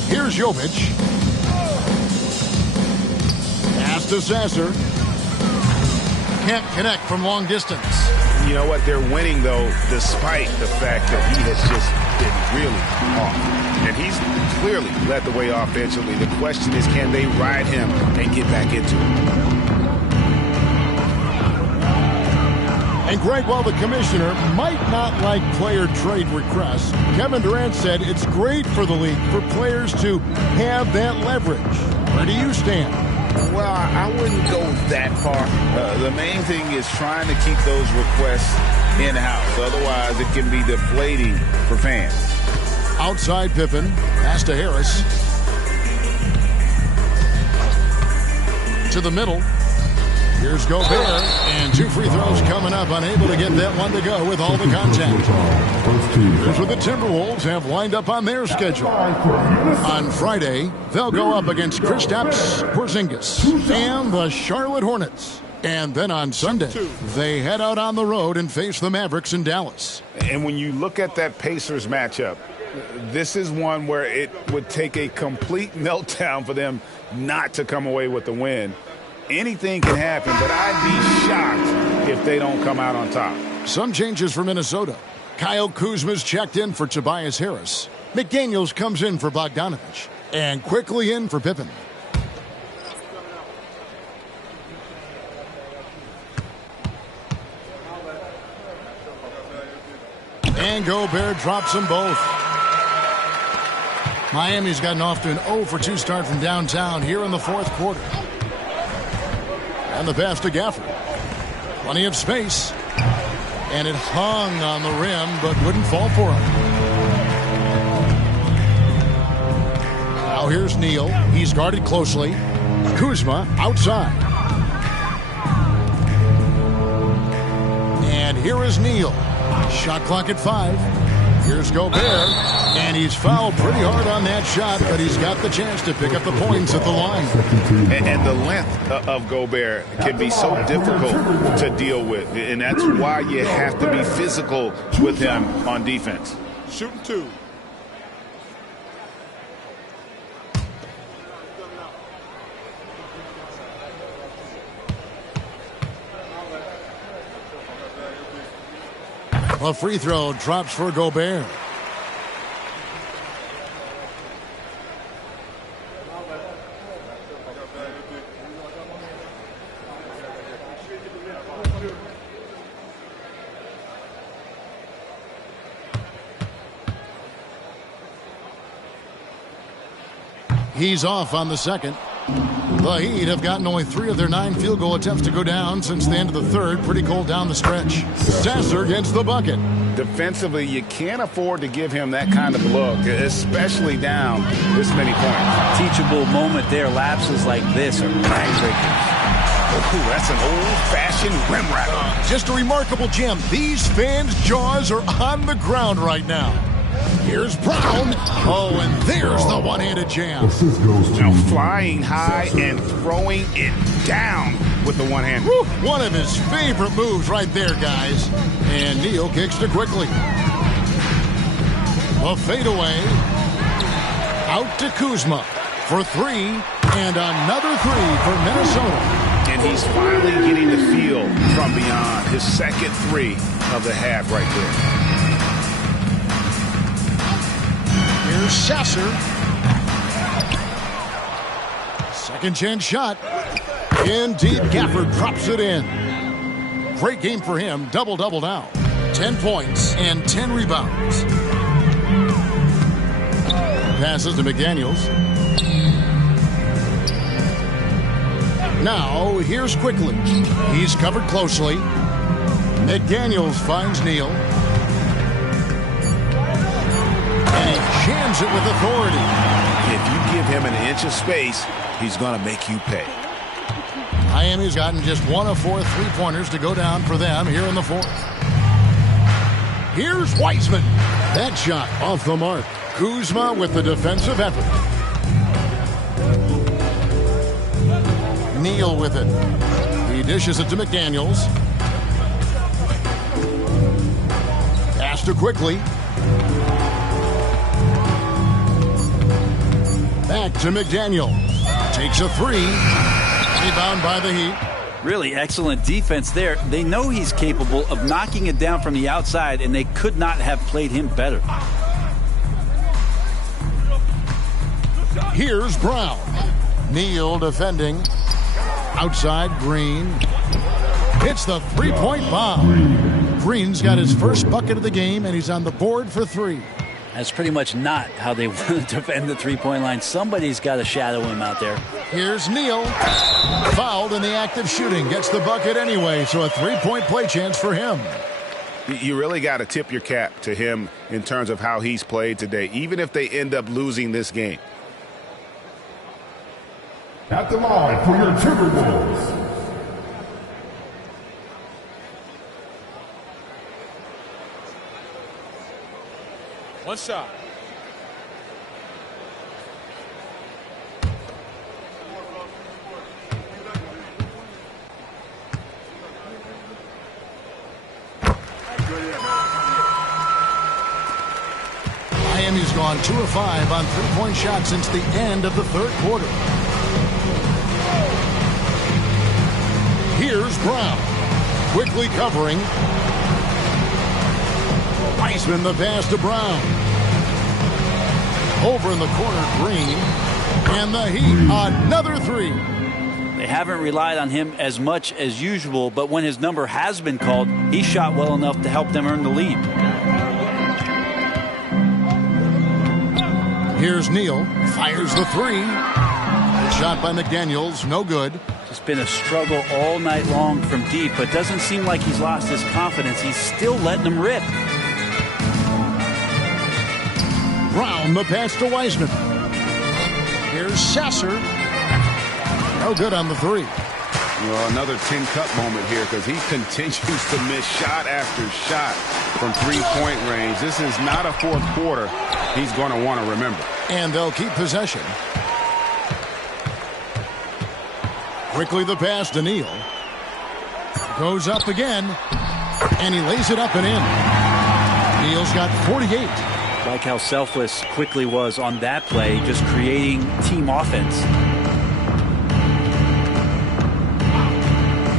Here's Jovic. Pass to Sasser. can't connect from long distance. You know what? They're winning, though, despite the fact that he has just been really off. And he's clearly led the way offensively. The question is, can they ride him and get back into it? And Greg, while the commissioner might not like player trade requests, Kevin Durant said it's great for the league for players to have that leverage. Where do you stand? Well, I wouldn't go that far. The main thing is trying to keep those requests in-house. Otherwise, it can be deflating for fans. Outside Pippen, pass to Harris. To the middle. Here's Gobert, and 2 free throws coming up, unable to get that one to go with all the contact. Here's what the Timberwolves have lined up on their schedule. On Friday, they'll go up against Kristaps Porzingis and the Charlotte Hornets. And then on Sunday, they head out on the road and face the Mavericks in Dallas. And when you look at that Pacers matchup, this is one where it would take a complete meltdown for them not to come away with the win. Anything can happen, but I'd be shocked if they don't come out on top. Some changes for Minnesota. Kyle Kuzma's checked in for Tobias Harris. McDaniels comes in for Bogdanovich. And quickly in for Pippen. And Gobert drops them both. Miami's gotten off to an 0-for-2 start from downtown here in the fourth quarter. And the pass to Gafford. Plenty of space. And it hung on the rim, but wouldn't fall for him. Now here's Neal. He's guarded closely. Kuzma outside. And here is Neal. Shot clock at 5. Here's Gobert, and he's fouled pretty hard on that shot, but he's got the chance to pick up the points at the line. And the length of Gobert can be so difficult to deal with, and that's why you have to be physical with him on defense. Shooting 2. A free throw drops for Gobert. He's off on the second. The Heat have gotten only 3 of their 9 field goal attempts to go down since the end of the third. Pretty cold down the stretch. Sasser gets the bucket. Defensively, you can't afford to give him that kind of look, especially down this many points. Teachable moment there. Lapses like this are backbreakers. Ooh, that's an old-fashioned rim wrap. Just a remarkable gem. These fans' jaws are on the ground right now. Here's Brown. Oh, and there's the one-handed jam. Now flying high and throwing it down with the one hand. One of his favorite moves right there, guys. And Neal kicks to quickly. A fadeaway. Out to Kuzma for 3. And another 3 for Minnesota. And he's finally getting the feel from beyond. His second 3 of the half right there. Here's Sasser. Second chance shot. In deep, Gafford drops it in. Great game for him. Double-double now. 10 points and 10 rebounds. Passes to McDaniels. Now, here's Quickly. He's covered closely. McDaniels finds Neal. And he jams it with authority. If you give him an inch of space, he's going to make you pay. Miami's gotten just 1 of 4 3-pointers to go down for them here in the fourth. Here's Wiseman. That shot off the mark. Kuzma with the defensive effort. Neal with it. He dishes it to McDaniels. Pass to Quickly. Back to McDaniel. Takes a 3. Rebound by the Heat. Really excellent defense there. They know he's capable of knocking it down from the outside, and they could not have played him better. Here's Brown. Neal defending. Outside, Green. Hits the three-point bomb. Green's got his first bucket of the game, and he's on the board for 3. That's pretty much not how they want to defend the three-point line. Somebody's got to shadow him out there. Here's Neal. Fouled in the act of shooting. Gets the bucket anyway, so a 3-point play chance for him. You really got to tip your cap to him in terms of how he's played today, even if they end up losing this game. At the line for your Timberwolves. One shot. Miami's gone 2 of 5 on 3-point shots since the end of the third quarter. Here's Brown. Quickly covering. Wiseman the pass to Brown. Over in the corner, Green. And the Heat, another 3. They haven't relied on him as much as usual, but when his number has been called, he shot well enough to help them earn the lead. Here's Neal. Fires the 3. Shot by McDaniels. No good. It's been a struggle all night long from deep, but doesn't seem like he's lost his confidence. He's still letting them rip. Brown the pass to Wiseman. Here's Sasser. No good on the 3. Well, another tin cup moment here because he continues to miss shot after shot from 3-point range. This is not a fourth quarter he's going to want to remember. And they'll keep possession. Quickly the pass to Neal. Goes up again. And he lays it up and in. Neal's got 48. Like how selfless Quickly was on that play, just creating team offense.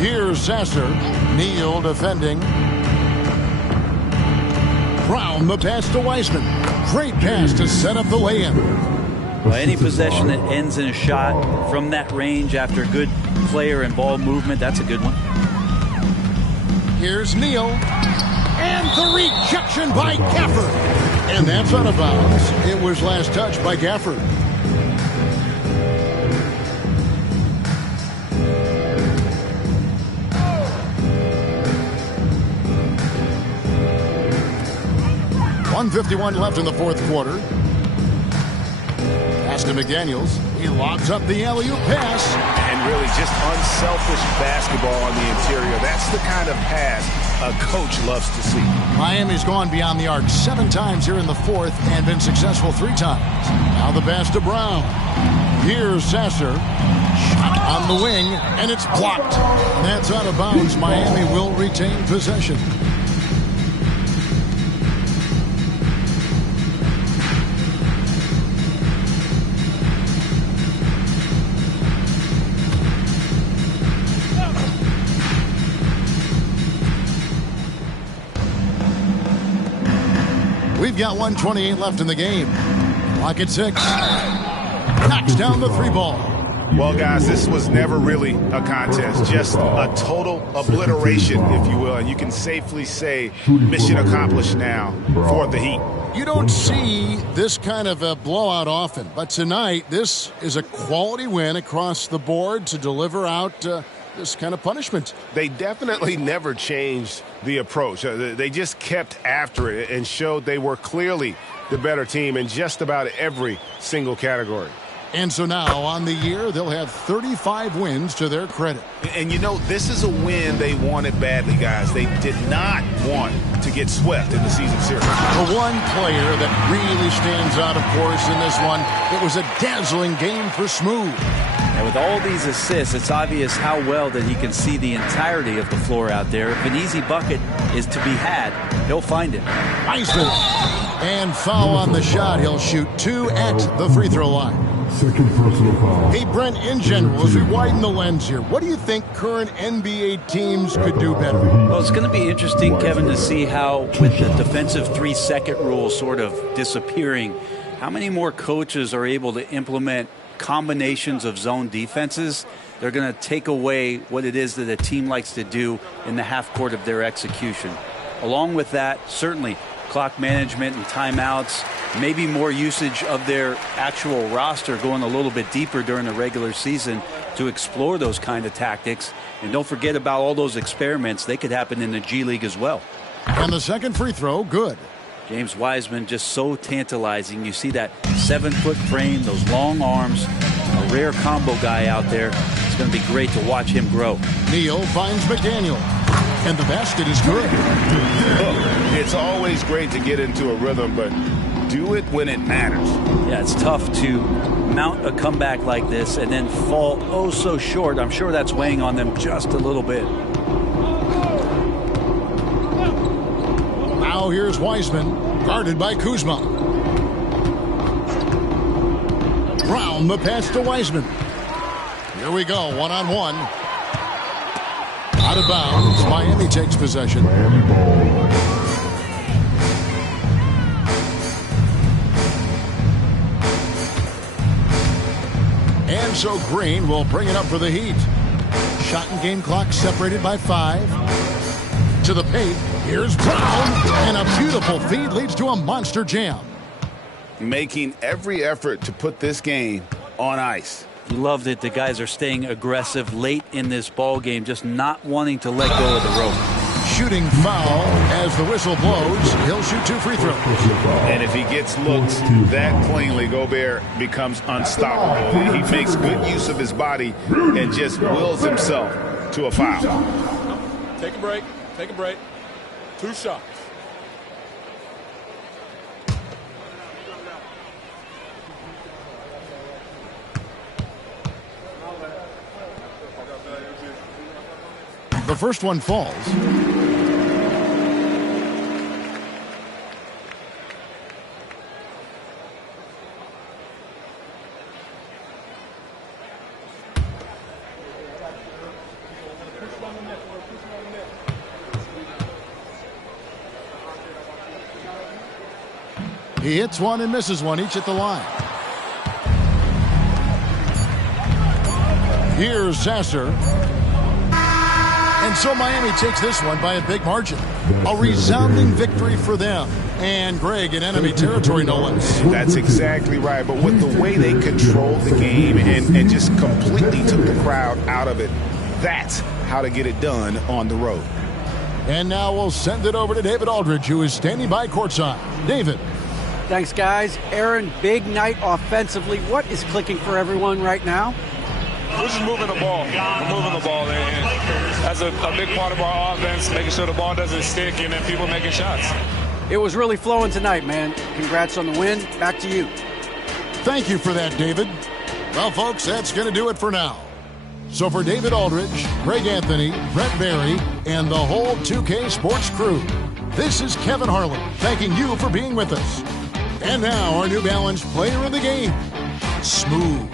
Here's Sasser. Neal defending. Brown the pass to Wiseman. Great pass to set up the lay-in. Well, any possession that ends in a shot from that range after good player and ball movement, that's a good one. Here's Neal. And the rejection by Gafford. And that's out of bounds. It was last touched by Gafford. .151 left in the fourth quarter. Pass to McDaniels. He lobs up the alley-oop pass. And really just unselfish basketball on the interior. That's the kind of pass a coach loves to see. Miami's gone beyond the arc 7 times here in the fourth and been successful 3 times. Now the pass to Brown. Here's Sasser. Shot on the wing, and it's blocked. That's out of bounds. Miami will retain possession. We've got 1:28 left in the game. Clock at 6. Knocks down the 3 ball. Well, guys, this was never really a contest. Just a total obliteration, if you will. And you can safely say mission accomplished now for the Heat. You don't see this kind of a blowout often. But tonight, this is a quality win across the board to deliver out this kind of punishment. They definitely never changed the approach. They just kept after it and showed they were clearly the better team in just about every single category. And so now on the year, they'll have 35 wins to their credit. And you know, this is a win they wanted badly, guys. They did not want to get swept in the season series. The one player that really stands out, of course, in this one, it was a dazzling game for Smooth. And with all these assists, it's obvious how well that he can see the entirety of the floor out there. If an easy bucket is to be had, he'll find it. Wiseman. And foul on the shot. He'll shoot 2 at the free throw line. Second personal foul. Hey, Brent, in general, as we widen the lens here, what do you think current NBA teams could do better? Well, it's going to be interesting, Kevin, to see how, with the defensive 3-second rule sort of disappearing, how many more coaches are able to implement combinations of zone defenses. They're going to take away what it is that a team likes to do in the half court of their execution. Along with that, certainly clock management and timeouts, maybe more usage of their actual roster going a little bit deeper during the regular season to explore those kind of tactics. And don't forget about all those experiments. They could happen in the G League as well. And the second free throw, good. James Wiseman just so tantalizing. You see that 7-foot frame, those long arms, a rare combo guy out there. It's going to be great to watch him grow. Neal finds McDaniel. And the basket is good. Look, it's always great to get into a rhythm, but do it when it matters. Yeah, it's tough to mount a comeback like this and then fall oh so short. I'm sure that's weighing on them just a little bit. Now here's Wiseman, guarded by Kuzma. Brown the pass to Wiseman. Here we go, one-on-one. Out of bounds, Miami takes possession. And so Green will bring it up for the Heat. Shot and game clock separated by 5. To the paint, here's Brown. And a beautiful feed leads to a monster jam. Making every effort to put this game on ice. Loved it. The guys are staying aggressive late in this ball game, just not wanting to let go of the rope. Shooting foul as the whistle blows. He'll shoot 2 free throws. And if he gets looks that cleanly, Gobert becomes unstoppable. He makes good use of his body and just wills himself to a foul. Take a break. Take a break. 2 shots. The first one falls. He hits one and misses one, each at the line. Here's Sasser. And so Miami takes this one by a big margin. A resounding victory for them. And Greg in enemy territory, no less. That's exactly right. But with the way they controlled the game and just completely took the crowd out of it, that's how to get it done on the road. And now we'll send it over to David Aldridge, who is standing by courtside. David. Thanks, guys. Aaron, big night offensively. What is clicking for everyone right now? We're just moving the ball. We're moving the ball. And that's a big part of our offense, making sure the ball doesn't stick and then people making shots. It was really flowing tonight, man. Congrats on the win. Back to you. Thank you for that, David. Well, folks, that's going to do it for now. So for David Aldridge, Greg Anthony, Brett Barry, and the whole 2K Sports crew, this is Kevin Harlan thanking you for being with us. And now our New Balance player of the game, Smooth.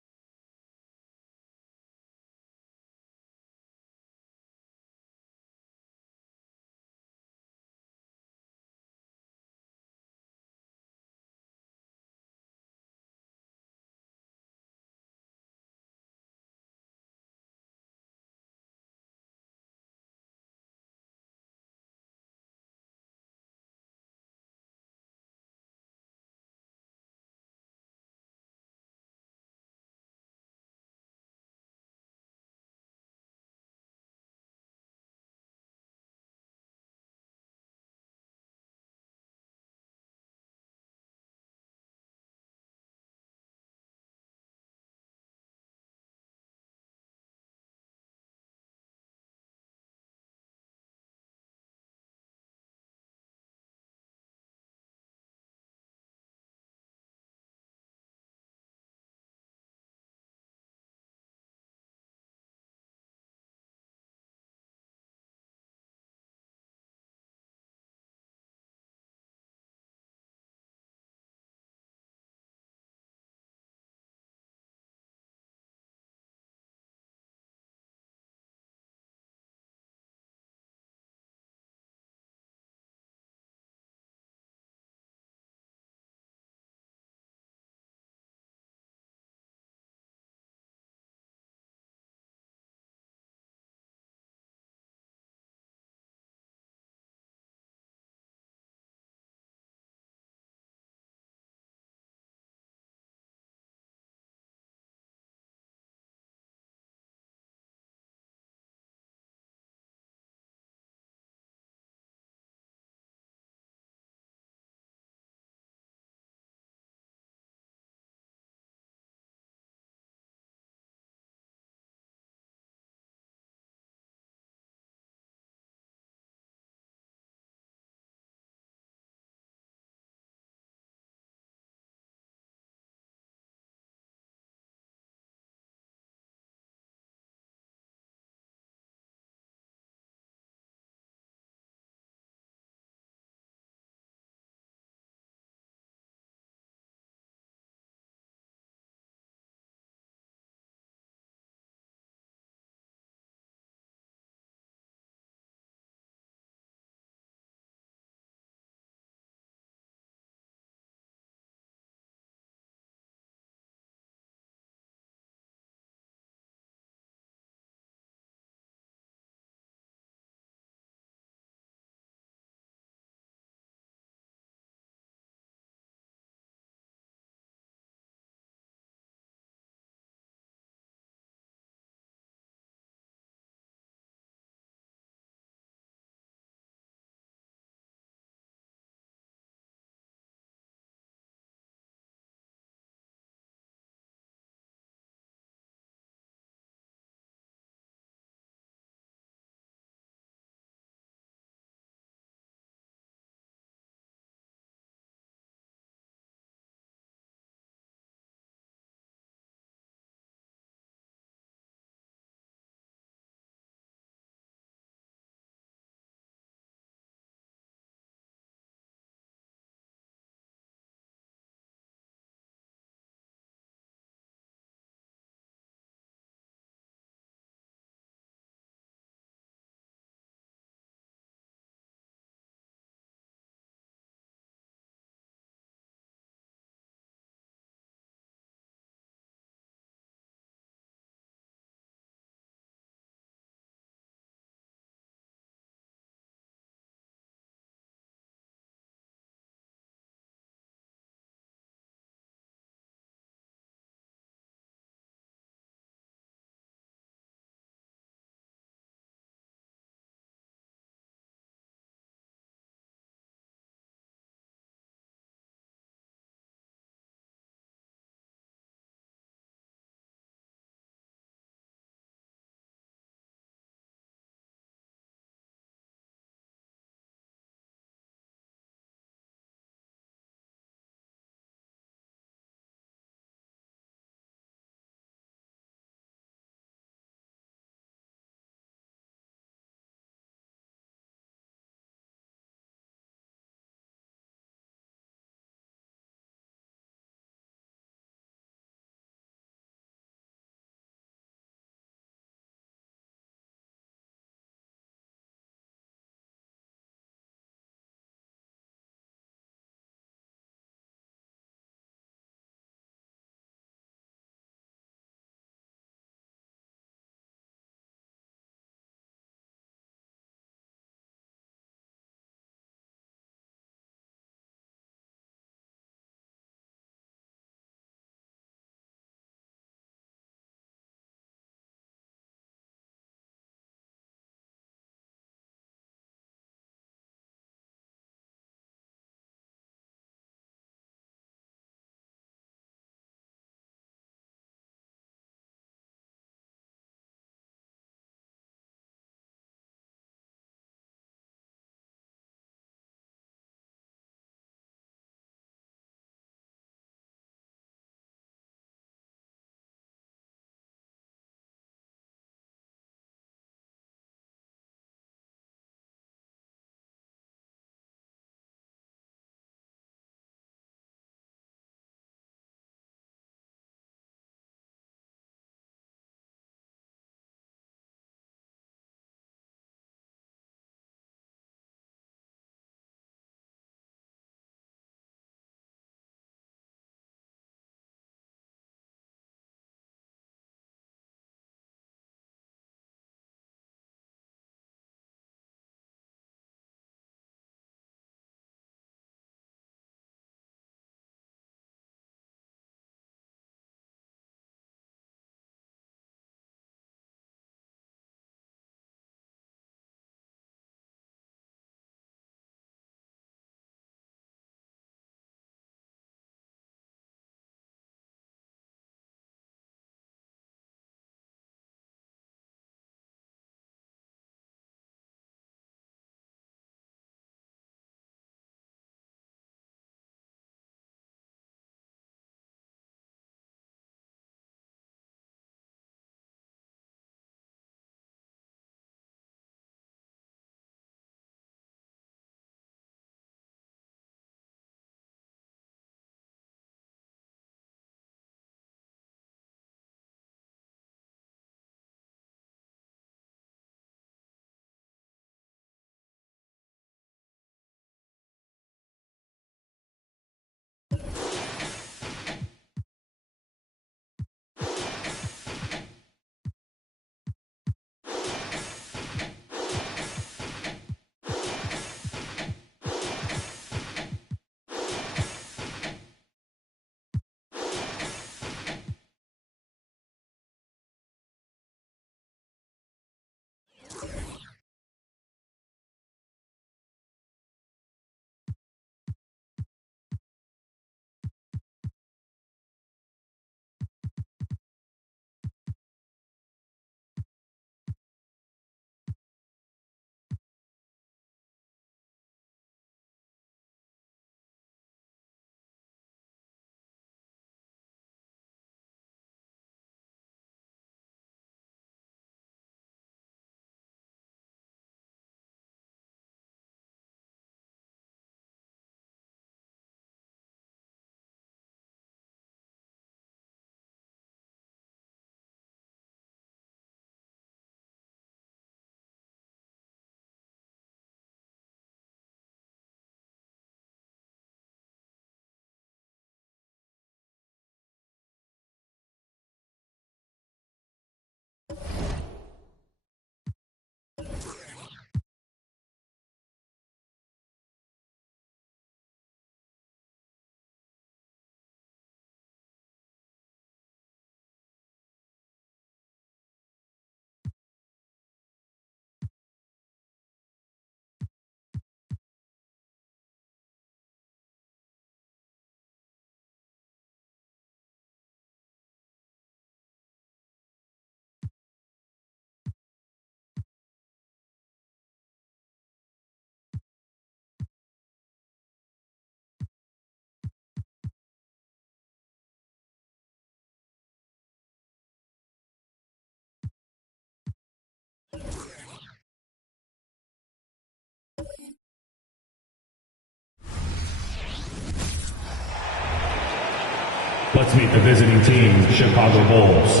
Let's meet the visiting team, Chicago Bulls.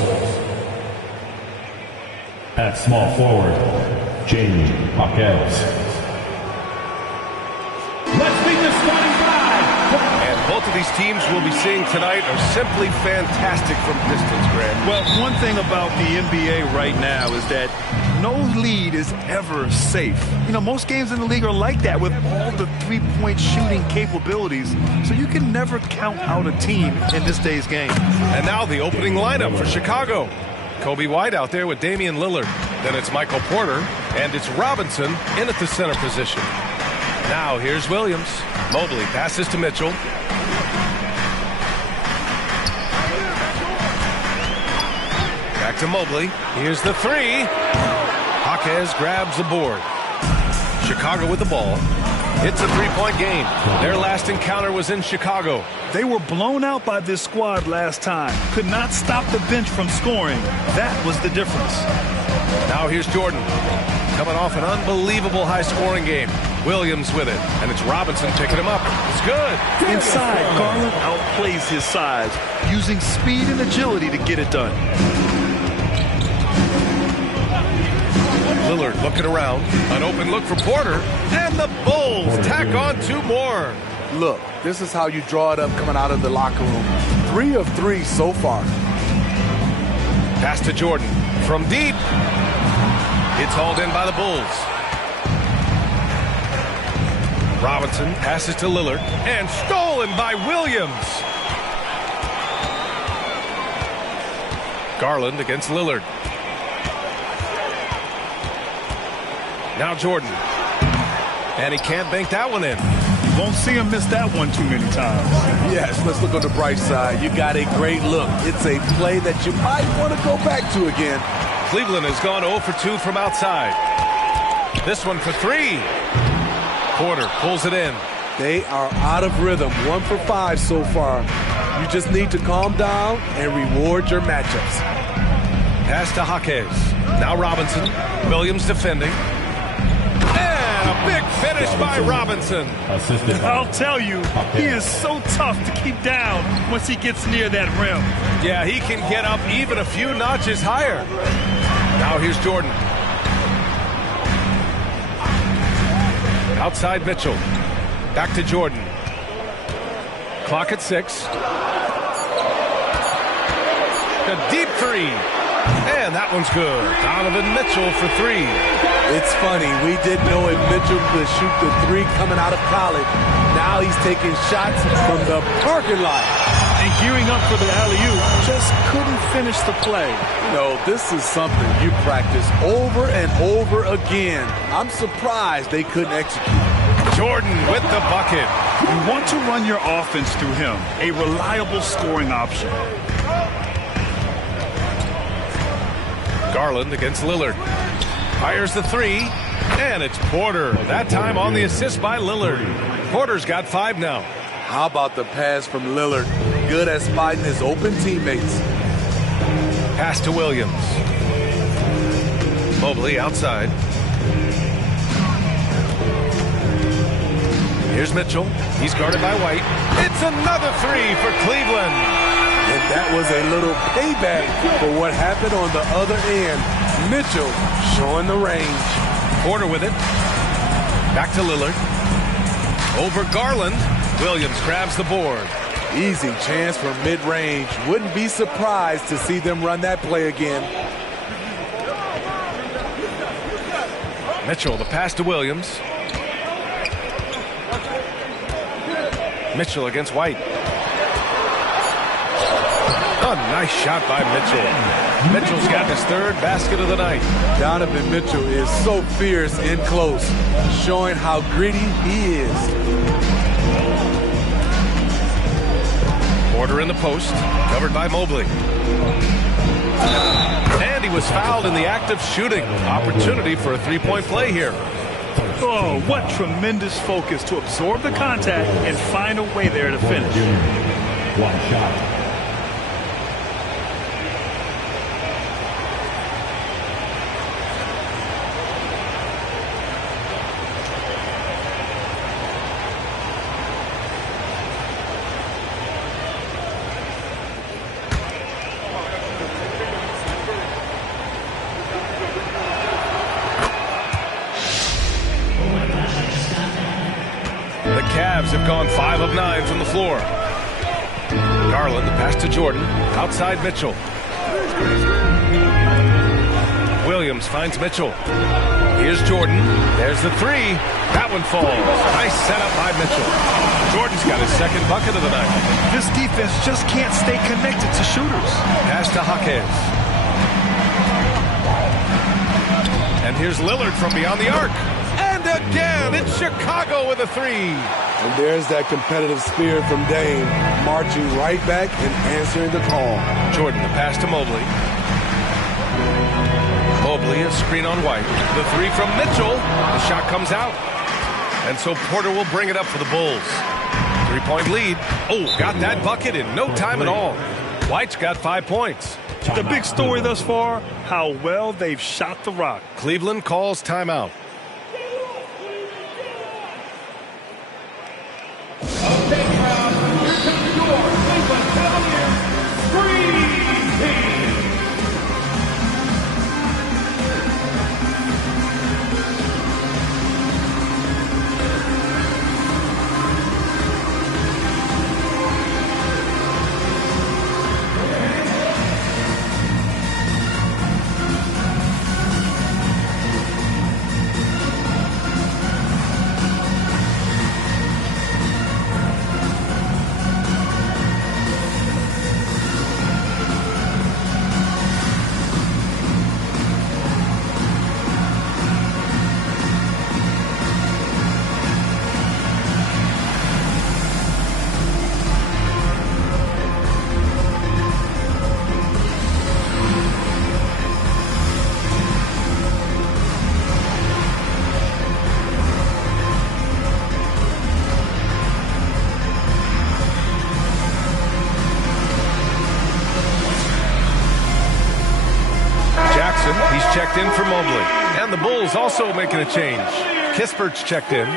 At small forward, Jamie Hawkes. Let's meet the starting five. And both of these teams we'll be seeing tonight are simply fantastic from distance, Grant. Well, one thing about the NBA right now is that no lead is ever safe. You know, most games in the league are like that with all the three-point shooting capabilities. So you can never count out a team in this day's game. And now the opening lineup for Chicago. Kobe White out there with Damian Lillard. Then it's Michael Porter, and it's Robinson in at the center position. Now here's Williams. Mobley passes to Mitchell. Back to Mobley. Here's the three. Hawkes grabs the board. Chicago with the ball. It's a three-point game. Their last encounter was in Chicago. They were blown out by this squad last time. Could not stop the bench from scoring. That was the difference. Now here's Jordan. Coming off an unbelievable high-scoring game. Williams with it, and it's Robinson picking him up. It's good. Inside, Garland outplays his size, using speed and agility to get it done. Lillard looking around. An open look for Porter. And the Bulls tack on two more. Look, this is how you draw it up coming out of the locker room. 3 of 3 so far. Pass to Jordan. From deep. It's hauled in by the Bulls. Robinson passes to Lillard. And stolen by Williams. Garland against Lillard. Now Jordan. And he can't bank that one in. You won't see him miss that one too many times. Yes, let's look on the bright side. You got a great look. It's a play that you might want to go back to again. Cleveland has gone 0 for 2 from outside. This one for 3. Porter pulls it in. They are out of rhythm. 1 for 5 so far. You just need to calm down and reward your matchups. Pass to Hawkes. Now Robinson. Williams defending. And a big finish by Robinson. I'll tell you, he is so tough to keep down once he gets near that rim. Yeah, he can get up even a few notches higher. Now here's Jordan. Outside Mitchell. Back to Jordan. Clock at 6. A deep three. And that one's good. Donovan Mitchell for 3. It's funny. We didn't know if Mitchell could shoot the 3 coming out of college. Now he's taking shots from the parking lot. And gearing up for the alley-oop, just couldn't finish the play. You know, this is something you practice over and over again. I'm surprised they couldn't execute. Jordan with the bucket. You want to run your offense through him, a reliable scoring option. Garland against Lillard. Fires the 3, and it's Porter. That time on the assist by Lillard. Porter's got 5 now. How about the pass from Lillard? Good at spotting his open teammates. Pass to Williams. Mobley outside. Here's Mitchell. He's guarded by White. It's another 3 for Cleveland. And that was a little payback for what happened on the other end. Mitchell showing the range. Porter with it. Back to Lillard. Over Garland. Williams grabs the board. Easy chance for mid-range. Wouldn't be surprised to see them run that play again. Mitchell, the pass to Williams. Mitchell against White. A nice shot by Mitchell. Mitchell's got his 3rd basket of the night. Donovan Mitchell is so fierce in close, showing how gritty he is. Porter in the post, covered by Mobley. And he was fouled in the act of shooting. Opportunity for a 3-point play here. Oh, what tremendous focus to absorb the contact and find a way there to finish. 1 shot. The Cavs have gone 5 of 9 from the floor. Garland, the pass to Jordan. Outside Mitchell. Williams finds Mitchell. Here's Jordan. There's the three. That one falls. Nice setup by Mitchell. Jordan's got his second bucket of the night. This defense just can't stay connected to shooters. Pass to Jaquez. And here's Lillard from beyond the arc. And again, it's Chicago with a three. And there's that competitive spirit from Dame, marching right back and answering the call. Jordan, the pass to Mobley. Mobley, a screen on White. The three from Mitchell. The shot comes out. And so Porter will bring it up for the Bulls. 3-point lead. Oh, got that bucket in no time at all. White's got 5 points. The big story thus far, how well they've shot the rock. Cleveland calls timeout. He's checked in for Mobley. And the Bulls also making a change. Kispert's checked in.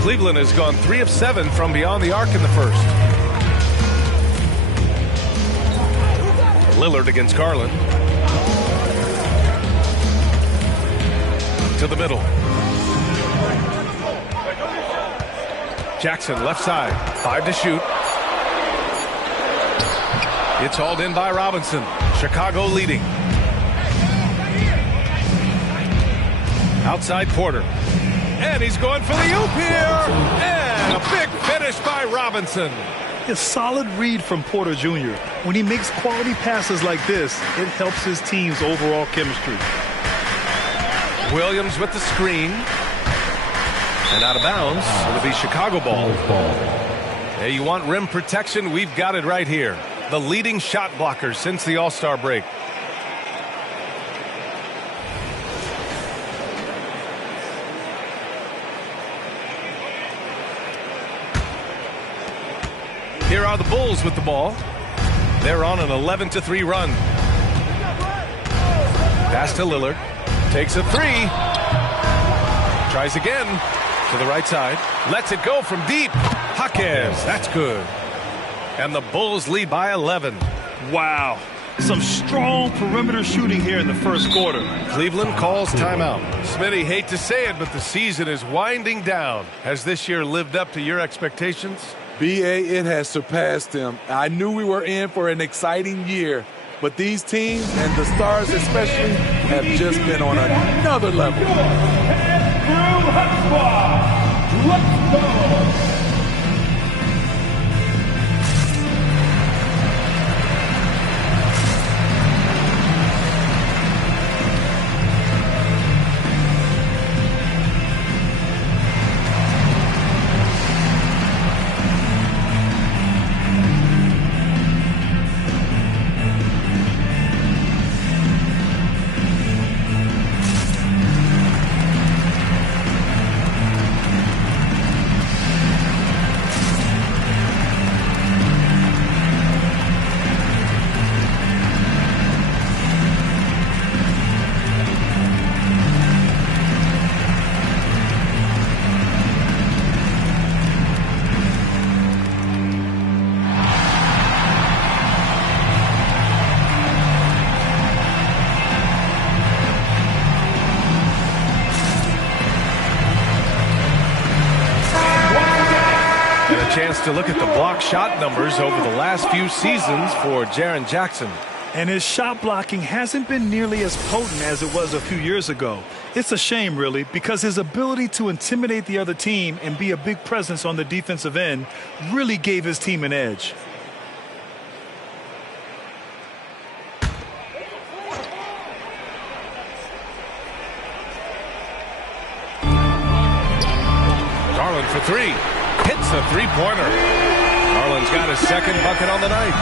Cleveland has gone 3 of 7 from beyond the arc in the first. Lillard against Garland. To the middle. Jackson left side. 5 to shoot. It's hauled in by Robinson. Chicago leading. Outside Porter. And he's going for the oop here. And a big finish by Robinson. A solid read from Porter Jr. When he makes quality passes like this, it helps his team's overall chemistry. Williams with the screen. And out of bounds. It'll be Chicago ball. Hey, you want rim protection? We've got it right here. The leading shot blocker since the All-Star break. Here are the Bulls with the ball. They're on an 11-3 run. Pass to Lillard. Takes a three. Tries again to the right side. Lets it go from deep. Jaquez. That's good. And the Bulls lead by 11. Wow. Some strong perimeter shooting here in the first quarter. Cleveland calls timeout. Smitty, hate to say it, but the season is winding down. Has this year lived up to your expectations? B.A., it has surpassed them. I knew we were in for an exciting year, but these teams, and the Stars especially, have just been on another level. Let's go! a chance to look at the block shot numbers over the last few seasons for Jaren Jackson. And his shot blocking hasn't been nearly as potent as it was a few years ago. It's a shame, really, because his ability to intimidate the other team and be a big presence on the defensive end really gave his team an edge. Garland for three. Hits the three-pointer. Garland's got his second bucket on the night.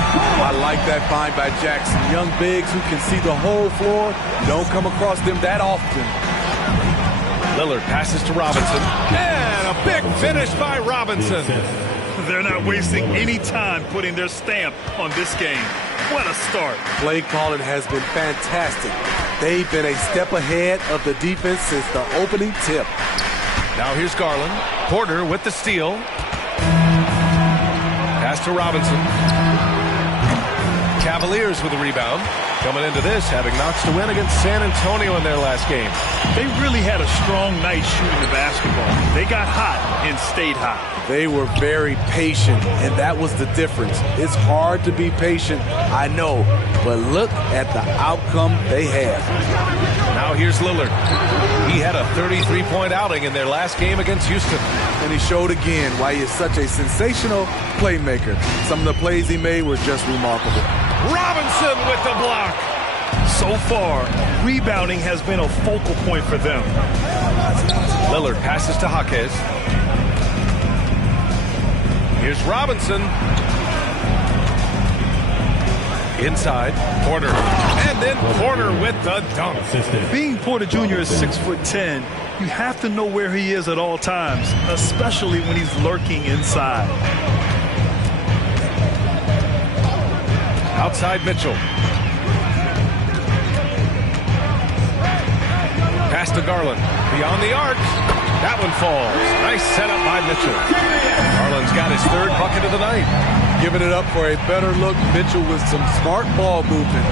I like that find by Jackson. Young bigs who can see the whole floor. You don't come across them that often. Lillard passes to Robinson. And a big finish by Robinson. They're not wasting any time putting their stamp on this game. What a start. Play calling has been fantastic. They've been a step ahead of the defense since the opening tip. Now here's Garland. Porter with the steal. Pass to Robinson. Cavaliers with the rebound. Coming into this, having knocks to win against San Antonio in their last game. They really had a strong night shooting the basketball. They got hot and stayed hot. They were very patient, and that was the difference. It's hard to be patient, I know, but look at the outcome they had. Now here's Lillard. He had a 33-point outing in their last game against Houston. And he showed again why he is such a sensational playmaker. Some of the plays he made were just remarkable. Robinson with the block. So far, rebounding has been a focal point for them. Lillard passes to Jaquez. Here's Robinson. Inside, Porter. And then Porter with the dunk. Being Porter Jr. is 6'10", you have to know where he is at all times, especially when he's lurking inside. Outside Mitchell. Pass to Garland. Beyond the arc. That one falls. Nice setup by Mitchell. Garland's got his third bucket of the night. Giving it up for a better look. Mitchell with some smart ball movement.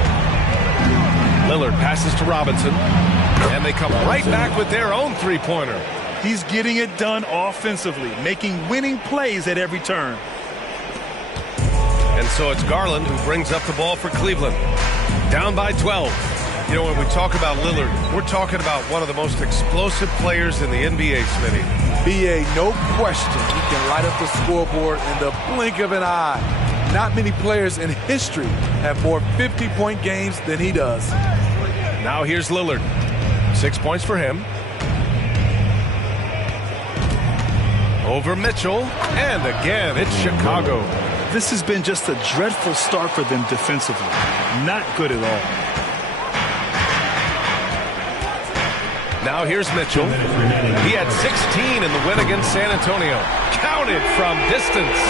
Lillard passes to Robinson. And they come right back with their own three-pointer. He's getting it done offensively, making winning plays at every turn. And so it's Garland who brings up the ball for Cleveland. Down by 12. You know, when we talk about Lillard, we're talking about one of the most explosive players in the NBA, Smitty. B.A., no question, he can light up the scoreboard in the blink of an eye. Not many players in history have more 50-point games than he does. Now here's Lillard. 6 points for him. Over Mitchell. And again, it's Chicago. This has been just a dreadful start for them defensively. Not good at all. Now here's Mitchell. He had 16 in the win against San Antonio. Counted from distance.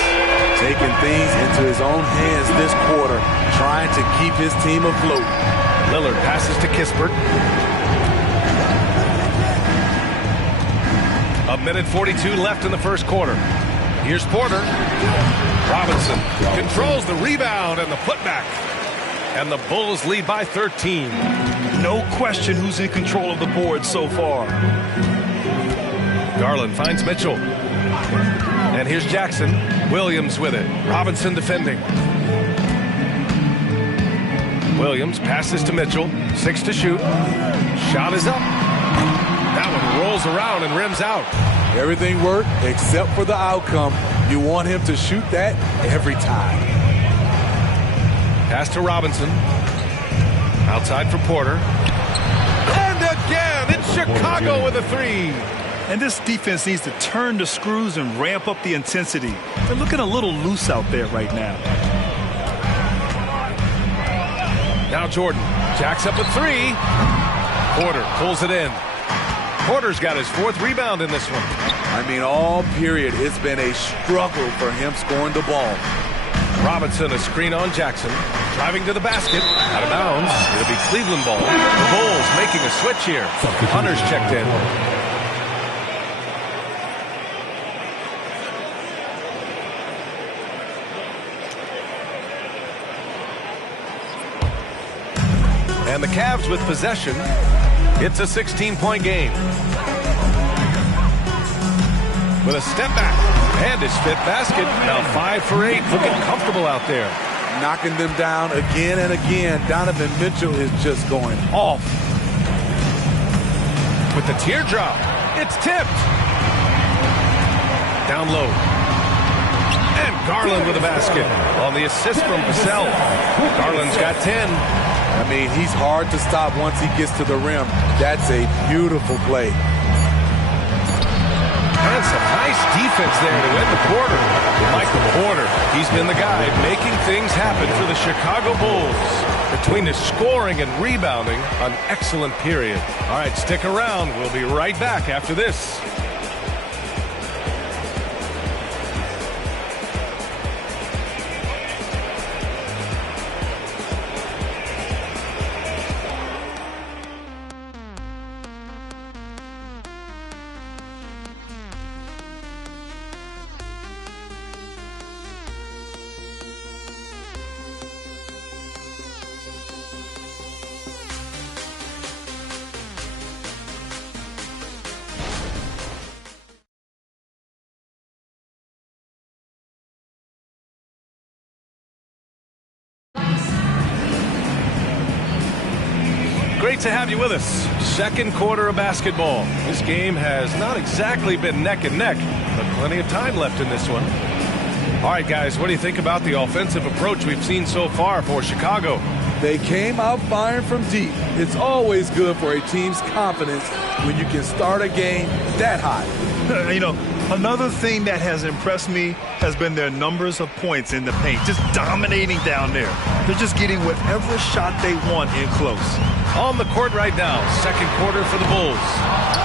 Taking things into his own hands this quarter, trying to keep his team afloat. Lillard passes to Kispert. A minute 42 left in the first quarter. Here's Porter. Robinson controls the rebound and the putback. And the Bulls lead by 13. No question who's in control of the board so far. Garland finds Mitchell. And here's Jackson. Williams with it. Robinson defending. Williams passes to Mitchell. 6 to shoot. Shot is up. That one rolls around and rims out. Everything worked except for the outcome. You want him to shoot that every time. Pass to Robinson. Outside for Porter. And again, it's Chicago with a three. And this defense needs to turn the screws and ramp up the intensity. They're looking a little loose out there right now. Now Jordan jacks up a three. Porter pulls it in. Porter's got his fourth rebound in this one. I mean, all period, it's been a struggle for him scoring the ball. Robinson, a screen on Jackson. Driving to the basket. Out of bounds. It'll be Cleveland ball. The Bulls making a switch here. Hunter's checked in. And the Cavs with possession. It's a 16-point game. With a step back. And his fifth basket. Now 5 for 8. Looking comfortable out there. Knocking them down again and again. Donovan Mitchell is just going off. With the teardrop. It's tipped. Down low. And Garland with a basket. On the assist from Vassell. Garland's got 10. I mean, he's hard to stop once he gets to the rim. That's a beautiful play. And some nice defense there to end the quarter. Michael Porter, he's been the guy making things happen for the Chicago Bulls. Between the scoring and rebounding, an excellent period. All right, stick around. We'll be right back after this. Great to have you with us. Second quarter of basketball. This game has not exactly been neck and neck, but plenty of time left in this one. All right, guys, what do you think about the offensive approach we've seen so far for Chicago? They came out firing from deep. It's always good for a team's confidence when you can start a game that high. You know, another thing that has impressed me has been their numbers of points in the paint, just dominating down there. They're just getting whatever shot they want in close. On the court right now, second quarter for the Bulls.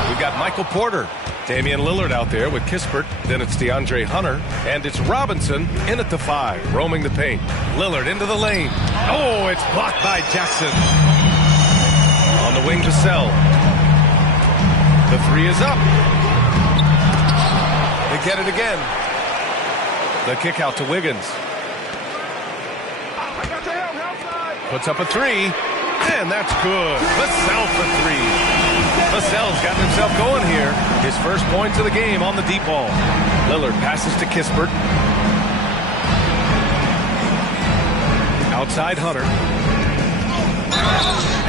We've got Michael Porter, Damian Lillard out there with Kispert. Then it's DeAndre Hunter, and it's Robinson in at the 5, roaming the paint. Lillard into the lane. Oh, it's blocked by Jackson. On the wing, Vassell. The 3 is up. They get it again. The kick out to Wiggins. Puts up a 3. And that's good. Vassell for 3. Vassell's gotten himself going here. His first points of the game on the deep ball. Lillard passes to Kispert. Outside Hunter.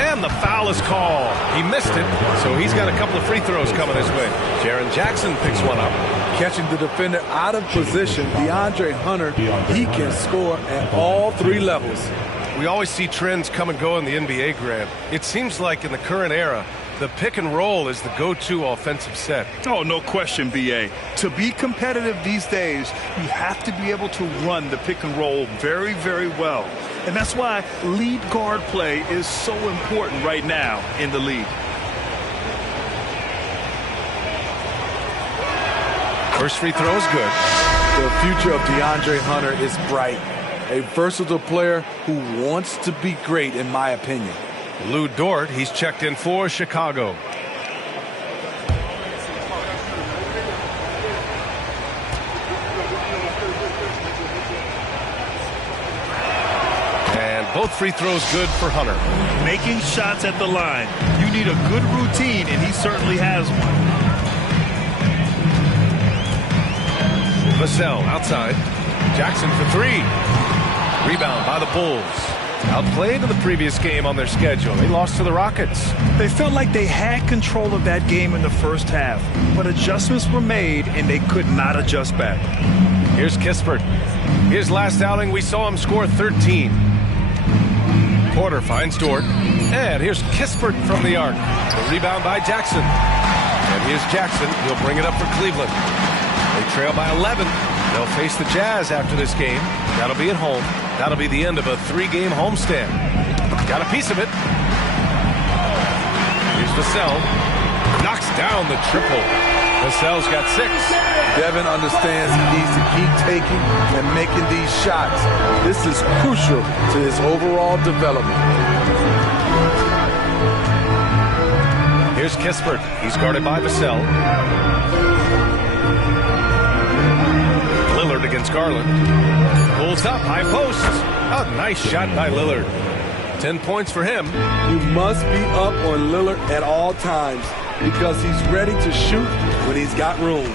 And the foul is called. He missed it, so he's got a couple of free throws coming his way. Jaren Jackson picks one up. Catching the defender out of position, DeAndre Hunter, he can score at all 3 levels. We always see trends come and go in the NBA, Grant. It seems like in the current era, the pick and roll is the go-to offensive set. Oh, no question, B.A. To be competitive these days, you have to be able to run the pick and roll very, very well. And that's why lead guard play is so important right now in the league. First free throw is good. The future of DeAndre Hunter is bright. A versatile player who wants to be great, in my opinion. Lou Dort, he's checked in for Chicago. And both free throws good for Hunter. Making shots at the line. You need a good routine, and he certainly has one. Vassell outside. Jackson for 3. Rebound by the Bulls. Outplayed in the previous game on their schedule. They lost to the Rockets. They felt like they had control of that game in the first half, but adjustments were made and they could not adjust back. Here's Kispert. His last outing, we saw him score 13. Porter finds Dort. And here's Kispert from the arc. The rebound by Jackson. And here's Jackson. He'll bring it up for Cleveland. They trail by 11. They'll face the Jazz after this game. That'll be at home. That'll be the end of a 3-game homestand. Got a piece of it. Here's Vassell. Knocks down the triple. Vassell's got 6. Devin understands he needs to keep taking and making these shots. This is crucial to his overall development. Here's Kispert. He's guarded by Vassell. Lillard against Garland. Pulls up, high post. A nice shot by Lillard. 10 points for him. You must be up on Lillard at all times because he's ready to shoot when he's got room.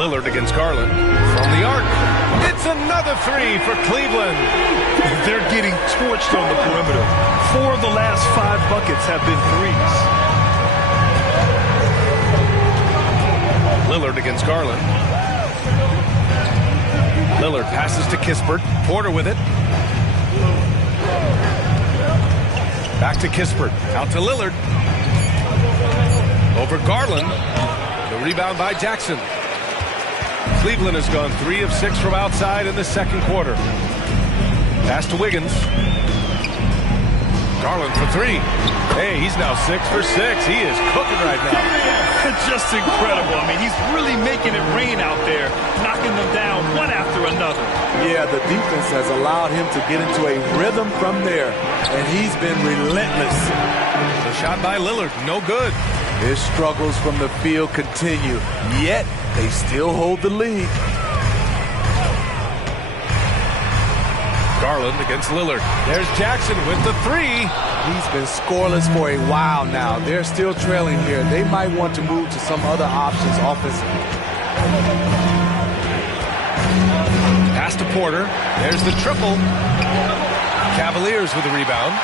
Lillard against Garland. From the arc, it's another three for Cleveland. They're getting torched on the perimeter. 4 of the last 5 buckets have been threes. Lillard against Garland. Lillard passes to Kispert. Porter with it. Back to Kispert. Out to Lillard. Over Garland. The rebound by Jackson. Cleveland has gone 3 of 6 from outside in the second quarter. Pass to Wiggins. Garland for 3. Hey, he's now 6 for 6. He is cooking right now. Just incredible. I mean, he's really making it rain out there, knocking them down one after another. Yeah, the defense has allowed him to get into a rhythm from there, and he's been relentless. The shot by Lillard, no good. His struggles from the field continue, yet they still hold the lead. Garland against Lillard. There's Jackson with the 3. He's been scoreless for a while now. They're still trailing here. They might want to move to some other options offensively. Pass to Porter. There's the triple. Cavaliers with the rebound.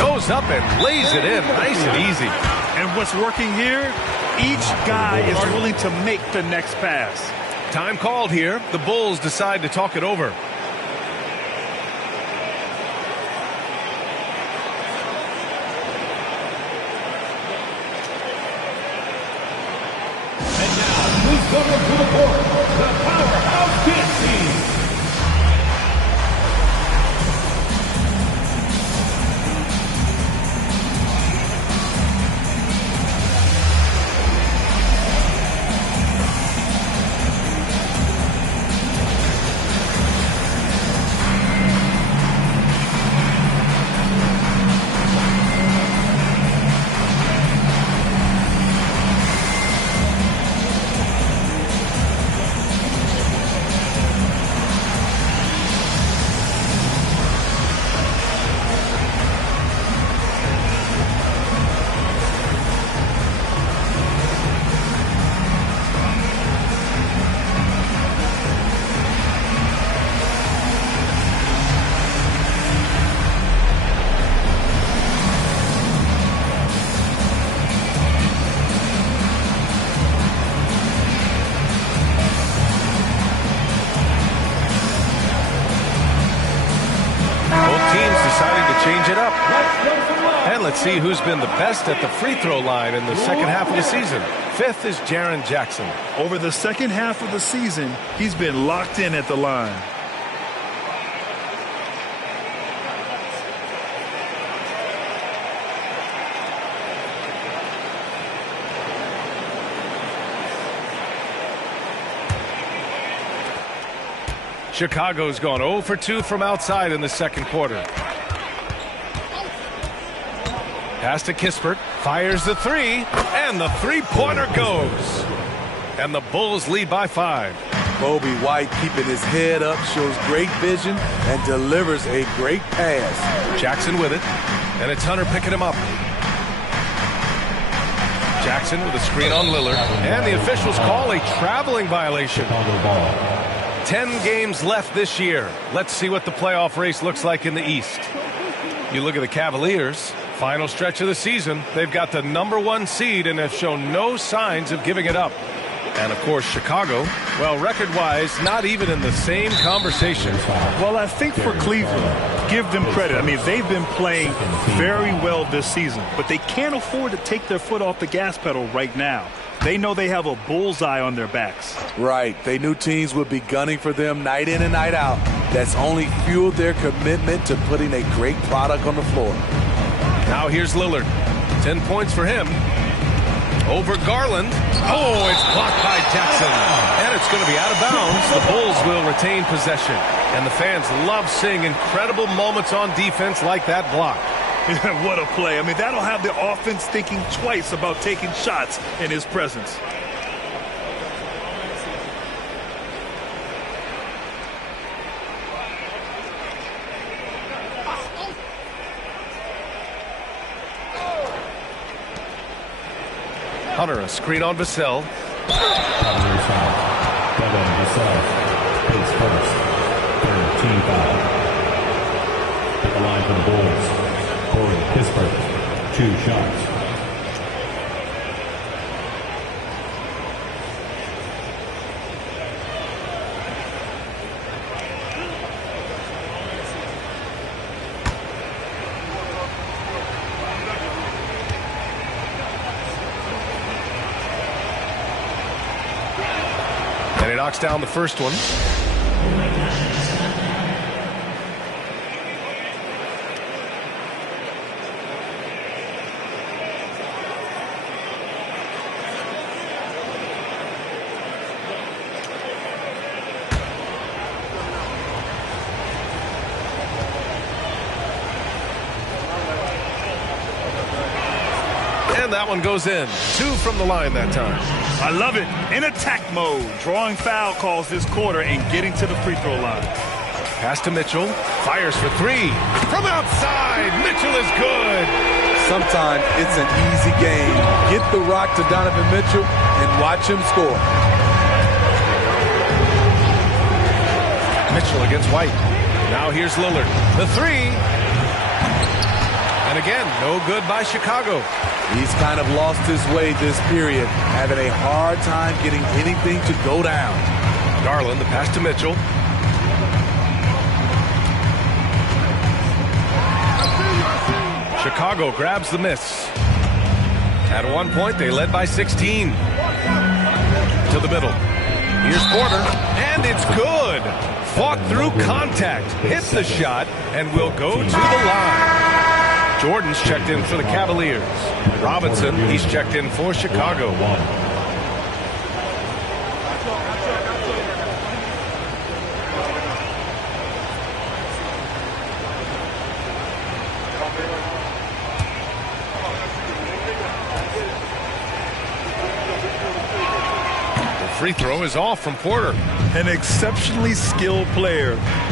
Goes up and lays it in. Nice and easy. And what's working here, each guy is willing to make the next pass. Time called here. The Bulls decide to talk it over. Who's coming to the court? The powerhouse kid team. Change it up. And let's see who's been the best at the free throw line in the second half of the season. 5th is Jaren Jackson. Over the second half of the season, he's been locked in at the line. Chicago's gone 0 for 2 from outside in the second quarter. Pass to Kispert, fires the 3, and the three-pointer goes. And the Bulls lead by 5. Bobby White keeping his head up, shows great vision, and delivers a great pass. Jackson with it, and it's Hunter picking him up. Jackson with a screen on Lillard, and the officials call a traveling violation. 10 games left this year. Let's see what the playoff race looks like in the East. You look at the Cavaliers, final stretch of the season. They've got the #1 seed and have shown no signs of giving it up. And, of course, Chicago, well, record-wise, not even in the same conversation. Well, I think for Cleveland, give them credit. I mean, they've been playing very well this season, but they can't afford to take their foot off the gas pedal right now. They know they have a bullseye on their backs. Right. They knew teams would be gunning for them night in and night out. That's only fueled their commitment to putting a great product on the floor. Now here's Lillard. 10 points for him. Over Garland. Oh, it's blocked by Jackson. And it's going to be out of bounds. The Bulls will retain possession. And the fans love seeing incredible moments on defense like that block. What a play. I mean, that'll have the offense thinking twice about taking shots in his presence. Hunter, a screen on Vassell. Cavaliers foul. Devin Vassell his first. Third team foul. At the line for the Bulls, Corey Kispert, 2 shots. And he knocks down the first one. And that one goes in. 2 from the line that time. I love it. In attack mode, drawing foul calls this quarter and getting to the free throw line. Pass to Mitchell. Fires for 3. From outside. Mitchell is good. Sometimes it's an easy game. Get the rock to Donovan Mitchell and watch him score. Mitchell against White. Now here's Lillard. The 3. And again, no good by Chicago. He's kind of lost his way this period, having a hard time getting anything to go down. Garland, the pass to Mitchell. Chicago grabs the miss. At one point, they led by 16. To the middle. Here's Porter, and it's good. Fought through contact, hit the shot, and will go to the line. Jordan's checked in for the Cavaliers. Robinson, he's checked in for Chicago. Free throw is off from Porter. An exceptionally skilled player.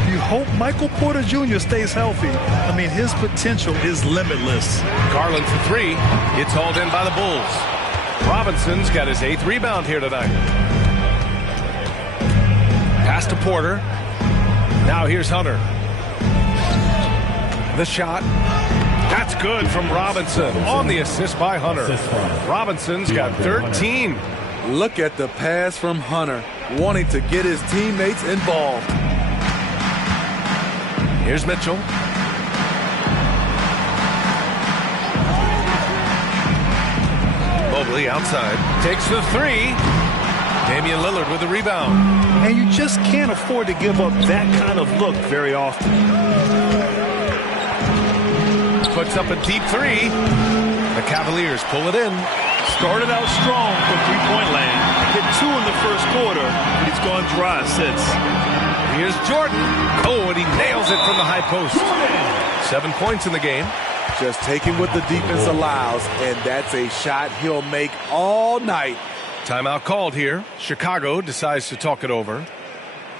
You hope Michael Porter Jr. stays healthy. I mean, his potential is limitless. Garland for 3. It's hauled in by the Bulls. Robinson's got his 8th rebound here tonight. Pass to Porter. Now here's Hunter. The shot. That's good from Robinson. On the assist by Hunter. Robinson's got 13. Look at the pass from Hunter, wanting to get his teammates involved. Here's Mitchell. Mobley outside. Takes the 3. Damian Lillard with the rebound. And you just can't afford to give up that kind of look very often. Puts up a deep 3. The Cavaliers pull it in. Started out strong from three-point land. Hit 2 in the first quarter, but he's gone dry since. Here's Jordan. Oh, and he nails it from the high post. 7 points in the game. Just taking what the defense allows, and that's a shot he'll make all night. Timeout called here. Chicago decides to talk it over.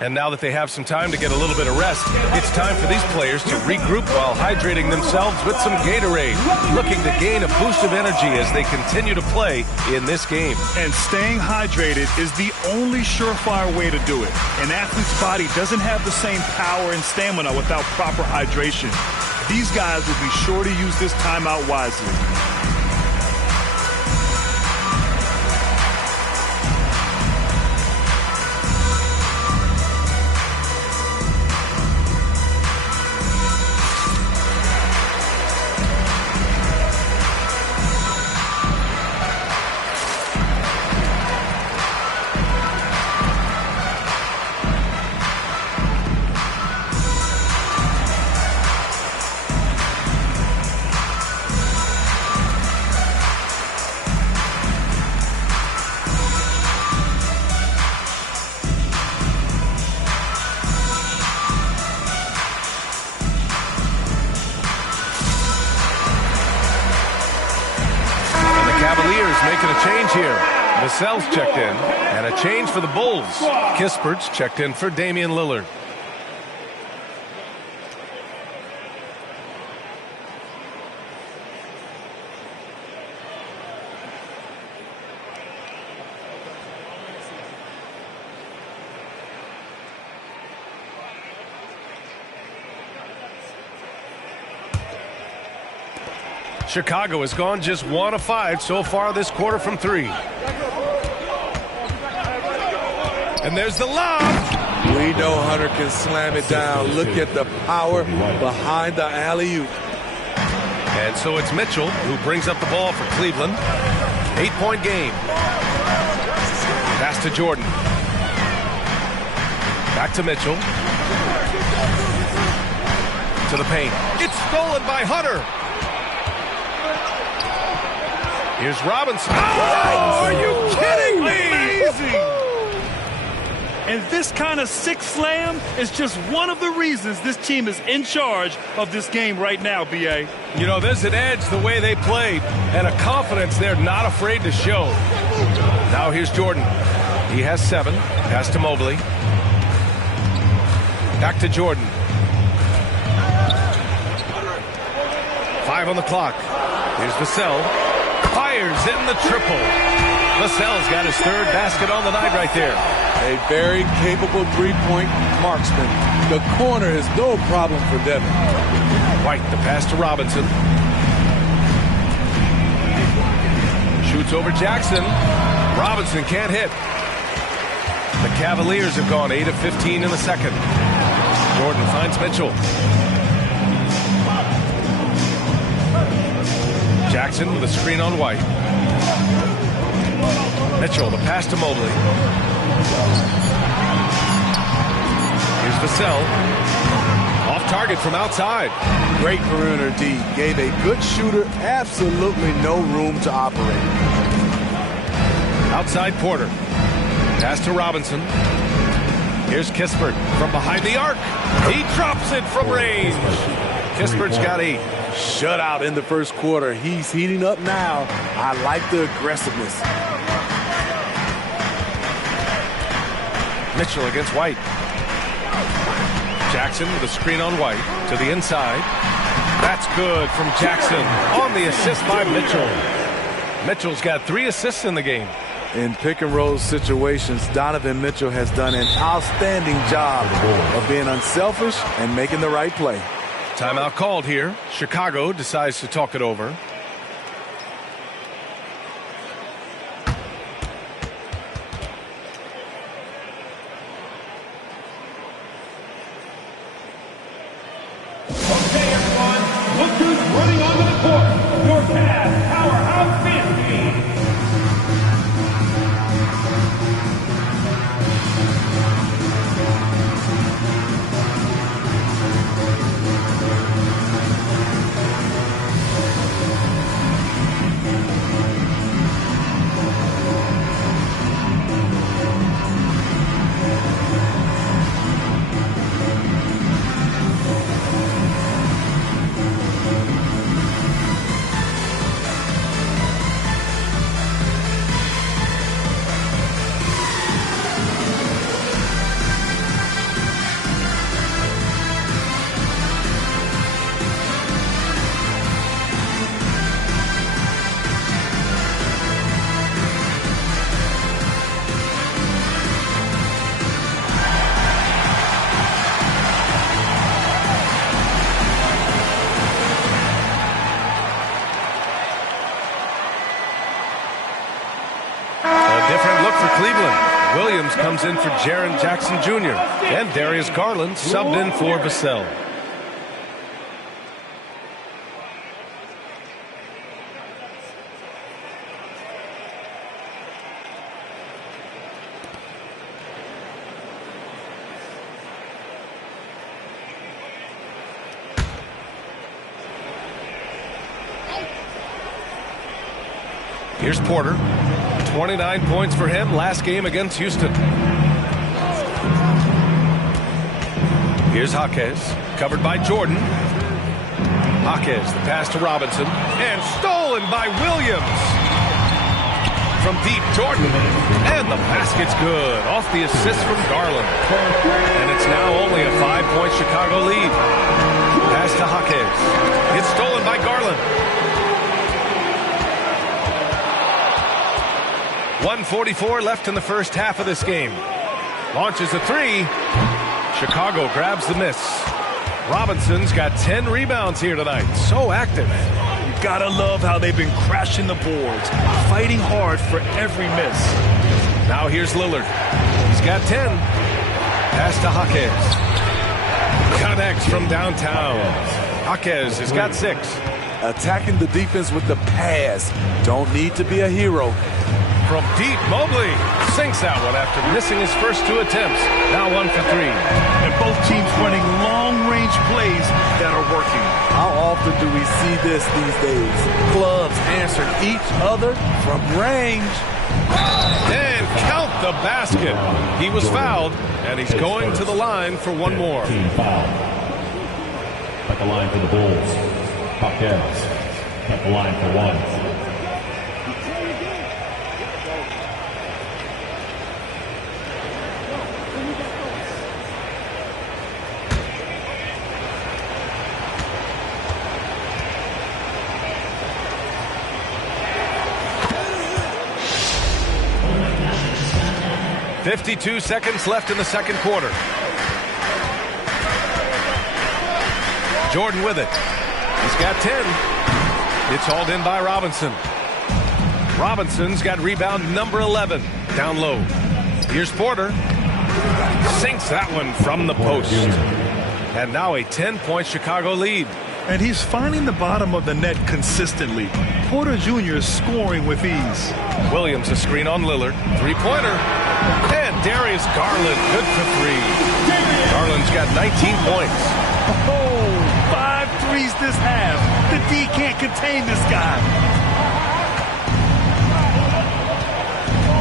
And now that they have some time to get a little bit of rest, it's time for these players to regroup while hydrating themselves with some Gatorade, looking to gain a boost of energy as they continue to play in this game. And staying hydrated is the only surefire way to do it. An athlete's body doesn't have the same power and stamina without proper hydration. These guys will be sure to use this timeout wisely. Making a change here. Vassell's checked in, and a change for the Bulls. Kispert's checked in for Damian Lillard. Chicago has gone just 1 of 5 so far this quarter from 3. And there's the lob. We know Hunter can slam it down. Look at the power behind the alley-oop. And so it's Mitchell who brings up the ball for Cleveland. 8-point game. Pass to Jordan. Back to Mitchell. To the paint. It's stolen by Hunter. Here's Robinson. Oh, are you kidding me? Amazing. And this kind of sick slam is just one of the reasons this team is in charge of this game right now, B.A. You know, there's an edge the way they played and a confidence they're not afraid to show. Now here's Jordan. He has 7. Pass to Mobley. Back to Jordan. 5 on the clock. Here's Vassell. Fires in the triple. Vassell's got his 3rd basket on the night right there. A very capable three-point marksman. The corner is no problem for Devin. White, the pass to Robinson. Shoots over Jackson. Robinson can't hit. The Cavaliers have gone 8 of 15 in the second. Jordan finds Mitchell. Jackson with a screen on White. Mitchell, the pass to Mobley. Here's Vassell. Off target from outside. Great perimeter D. Gave a good shooter absolutely no room to operate. Outside Porter. Pass to Robinson. Here's Kispert from behind the arc. He drops it from range. Kispert's got 8. Shutout in the first quarter. He's heating up now. I like the aggressiveness. Mitchell against White. Jackson with a screen on White to the inside. That's good from Jackson on the assist by Mitchell. Mitchell's got 3 assists in the game. In pick-and-roll situations, Donovan Mitchell has done an outstanding job of being unselfish and making the right play. Timeout called here. Chicago decides to talk it over. Okay, everyone. Look who's running onto the court. Your Cavs powerhouse fantasy. Williams comes in for Jaren Jackson Jr. And Darius Garland subbed in for Vassell. Here's Porter. 29 points for him last game against Houston. Here's Jaquez, covered by Jordan. Jaquez, the pass to Robinson, and stolen by Williams. From deep, Jordan, and the basket's good. Off the assist from Garland. And it's now only a 5-point Chicago lead. Pass to Jaquez. It's stolen by Garland. 1:44 left in the first half of this game. Launches a 3. Chicago grabs the miss. Robinson's got 10 rebounds here tonight. So active. Gotta love how they've been crashing the boards, fighting hard for every miss. Now here's Lillard. He's got 10. Pass to Jaquez. Connects from downtown. Jaquez has got 6. Attacking the defense with the pass. Don't need to be a hero. From deep, Mobley sinks that one after missing his first 2 attempts. Now 1 for 3. And both teams running long-range plays that are working. How often do we see this these days? Clubs answering each other from range. And count the basket. He was fouled, and he's going to the line for one more. Team foul. At the line for the Bulls, Jaquez. At the line for 1. .52 seconds left in the second quarter. Jordan with it. He's got 10. It's hauled in by Robinson. Robinson's got rebound number 11. Down low. Here's Porter. Sinks that one from the post. And now a 10-point Chicago lead. And he's finding the bottom of the net consistently. Porter Jr. is scoring with ease. Williams a screen on Lillard. Three-pointer. And Darius Garland, good for 3. Garland's got 19 points. Oh, 5 threes this half. The D can't contain this guy.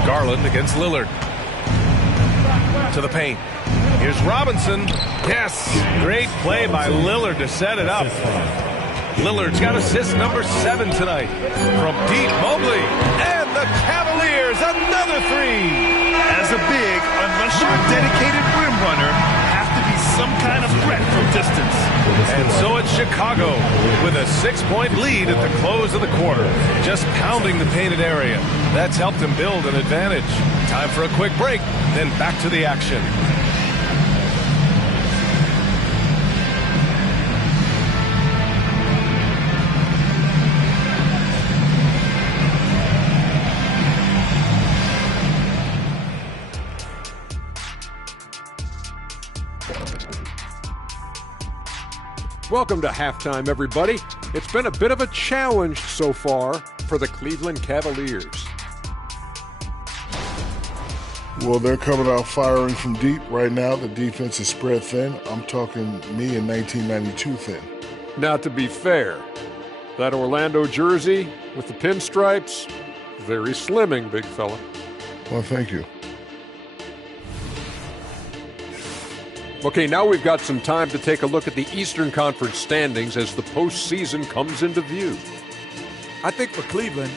Garland against Lillard. To the paint. Here's Robinson. Yes, great play by Lillard to set it up. Lillard's got assist number 7 tonight. From deep, Mobley. And the Cavaliers, another 3. As a big, unless you're a dedicated rim runner, have to be some kind of threat from distance. And so it's Chicago with a 6-point lead at the close of the quarter. Just pounding the painted area. That's helped them build an advantage. Time for a quick break, then back to the action. Welcome to halftime, everybody. It's been a bit of a challenge so far for the Cleveland Cavaliers. Well, they're coming out firing from deep right now. The defense is spread thin. I'm talking me in 1992 thin. Now, to be fair, that Orlando jersey with the pinstripes, very slimming, big fella. Well, thank you. Okay, now we've got some time to take a look at the Eastern Conference standings as the postseason comes into view. I think for Cleveland,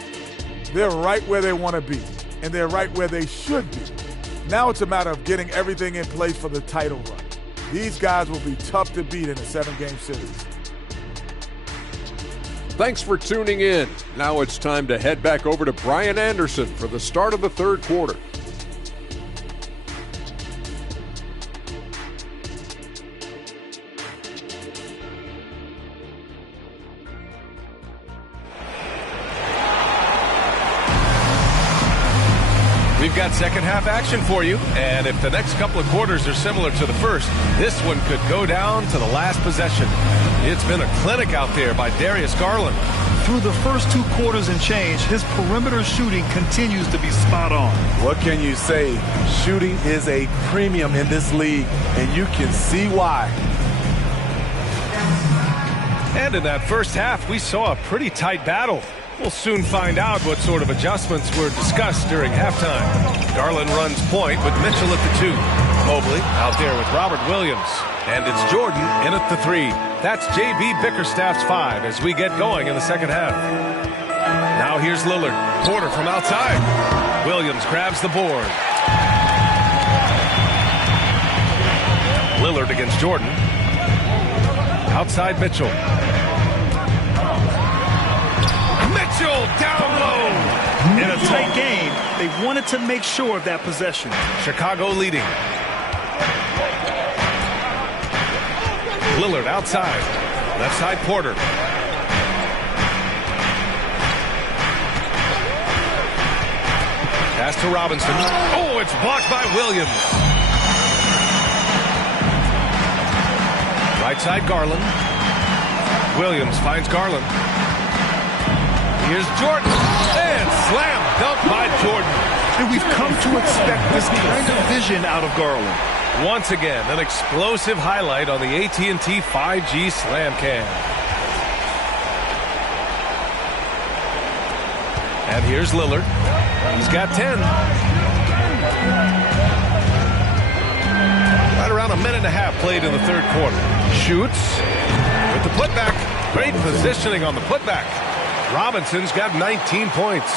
they're right where they want to be, and they're right where they should be. Now it's a matter of getting everything in place for the title run. These guys will be tough to beat in a 7-game series. Thanks for tuning in. Now it's time to head back over to Brian Anderson for the start of the third quarter. We've got second half action for you, and if the next couple of quarters are similar to the first, this one could go down to the last possession. It's been a clinic out there by Darius Garland. Through the first 2 quarters and change, his perimeter shooting continues to be spot on. What can you say? Shooting is a premium in this league, and you can see why. And in that first half, we saw a pretty tight battle. We'll soon find out what sort of adjustments were discussed during halftime. Garland runs point with Mitchell at the 2. Mobley out there with Robert Williams. And it's Jordan in at the 3. That's J.B. Bickerstaff's 5 as we get going in the second half. Now here's Lillard. Porter from outside. Williams grabs the board. Lillard against Jordan. Outside Mitchell. Mitchell down low. In a tight game, they wanted to make sure of that possession. Chicago leading. Lillard outside. Left side Porter. Pass to Robinson. Oh, it's blocked by Williams. Right side, Garland. Williams finds Garland. Here's Jordan. And slam dunk by Jordan. And we've come to expect this kind of vision out of Garland. Once again, an explosive highlight on the AT&T 5G Slam Cam. And here's Lillard. He's got 10. Right around a minute and a half played in the third quarter. Shoots with the putback. Great positioning on the putback. Robinson's got 19 points.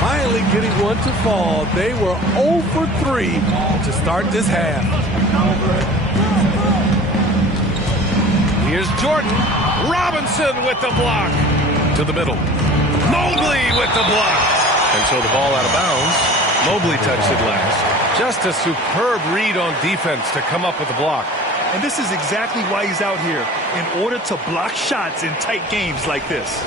Finally getting one to fall. They were 0 for 3 to start this half. Here's Jordan. Robinson with the block. To the middle. Mobley with the block. And so the ball out of bounds. Mobley touched it last. Just a superb read on defense to come up with the block. And this is exactly why he's out here, in order to block shots in tight games like this.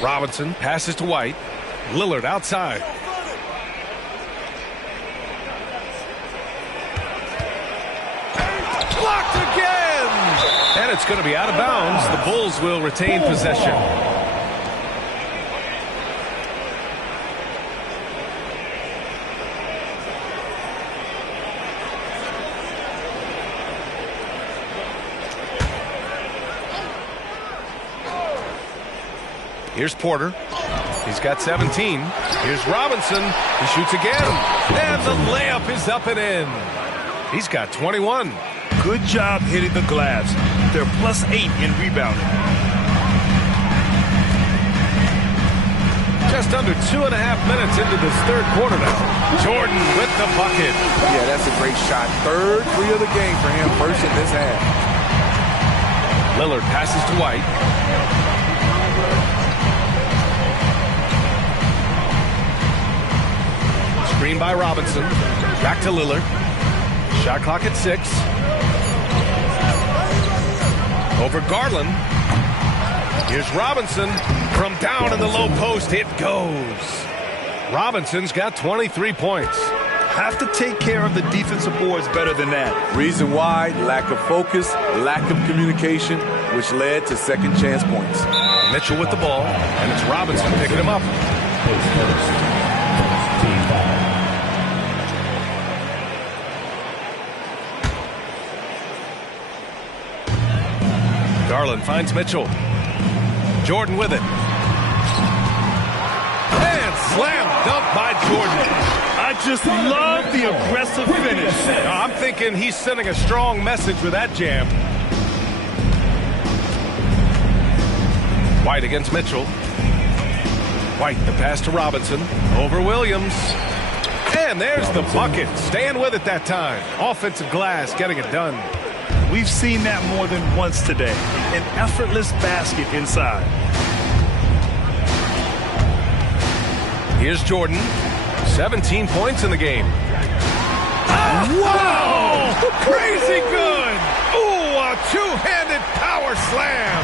Robinson passes to White. Lillard outside. Blocked again! And it's going to be out of bounds. The Bulls will retain possession. Here's Porter. He's got 17. Here's Robinson. He shoots again. And the layup is up and in. He's got 21. Good job hitting the glass. They're +8 in rebounding. Just under 2.5 minutes into this third quarter now. Jordan with the bucket. Yeah, that's a great shot. Third free of the game for him, first in this half. Lillard passes to White. Screen by Robinson. Back to Lillard. Shot clock at 6. Over Garland. Here's Robinson. From down in the low post, it goes. Robinson's got 23 points. Have to take care of the defensive boards better than that. Reason why, lack of focus, lack of communication, which led to second chance points. Mitchell with the ball, and it's Robinson picking him up. Garland finds Mitchell. Jordan with it. And slam dunk by Jordan. I just love the aggressive finish. I'm thinking he's sending a strong message with that jam. White against Mitchell. White, the pass to Robinson. Over Williams. And there's the bucket. Staying with it that time. Offensive glass, getting it done. We've seen that more than once today. An effortless basket inside. Here's Jordan. 17 points in the game. Wow! Crazy good! Ooh, a two-handed power slam.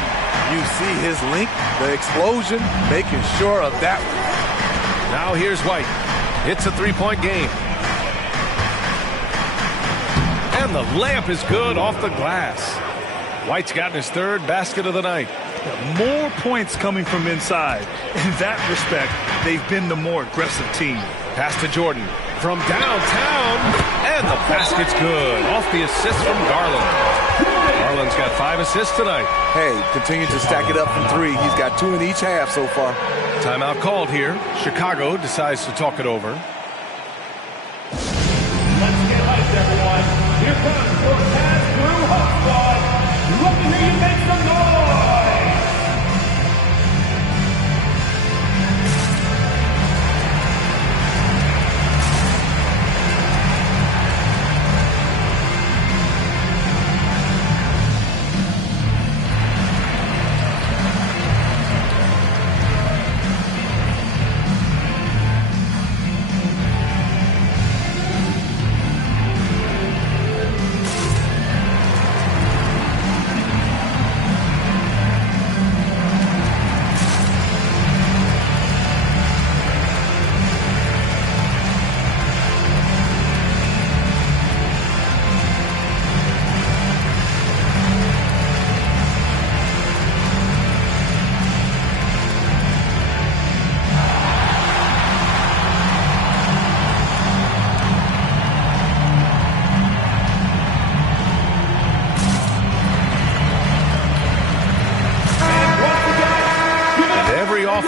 You see his link, the explosion, making sure of that one. Now here's White. It's a three-point game. And the layup is good off the glass. White's gotten his third basket of the night. More points coming from inside. In that respect, they've been the more aggressive team. Pass to Jordan from downtown. And the basket's good. Off the assist from Garland. Garland's got 5 assists tonight. Hey, continue to stack it up from 3. He's got 2 in each half so far. Timeout called here. Chicago decides to talk it over. Let's get hyped, everyone. Here comes your pass-through hot squad. Let me hear you make some noise.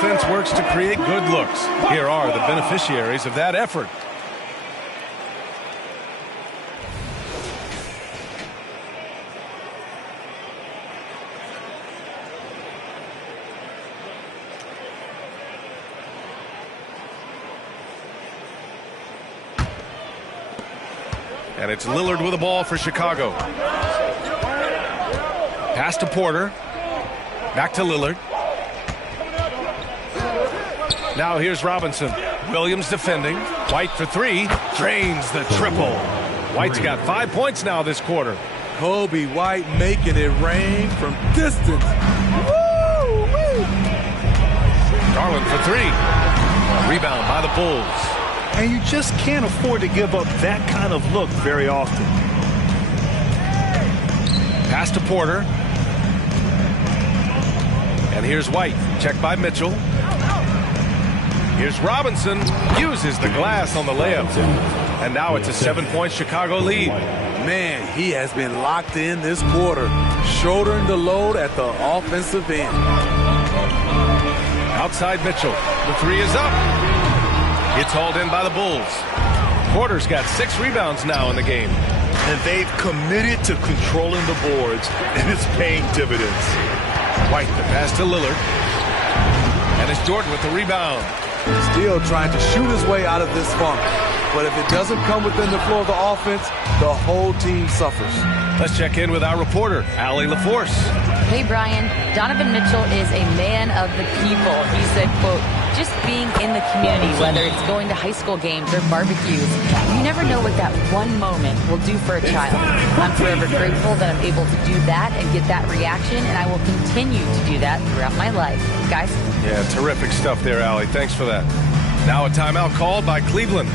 defense works to create good looks. Here are the beneficiaries of that effort. And it's Lillard with the ball for Chicago. Pass to Porter. Back to Lillard. Now here's Robinson. Williams defending. White for three. Drains the triple. White's got 5 points now this quarter. Kobe White making it rain from distance. Woo-wee. Garland for three. Rebound by the Bulls. And you just can't afford to give up that kind of look very often. Pass to Porter. And here's White. Checked by Mitchell. Here's Robinson. Uses the glass on the layup. And now it's a 7-point Chicago lead. Man, he has been locked in this quarter, shouldering the load at the offensive end. Outside Mitchell. The three is up. It's hauled in by the Bulls. Porter's got 6 rebounds now in the game. And they've committed to controlling the boards, and it's paying dividends. White, the pass to Lillard. And it's Jordan with the rebound. Still trying to shoot his way out of this funk. But if it doesn't come within the flow of the offense, the whole team suffers. Let's check in with our reporter, Allie LaForce. Hey, Brian. Donovan Mitchell is a man of the people. He said, quote, just being in the community, whether it's going to high school games or barbecues, you never know what that one moment will do for a child. I'm forever grateful that I'm able to do that and get that reaction, and I will continue to do that throughout my life. Guys? Yeah, terrific stuff there, Allie. Thanks for that. Now a timeout called by Cleveland.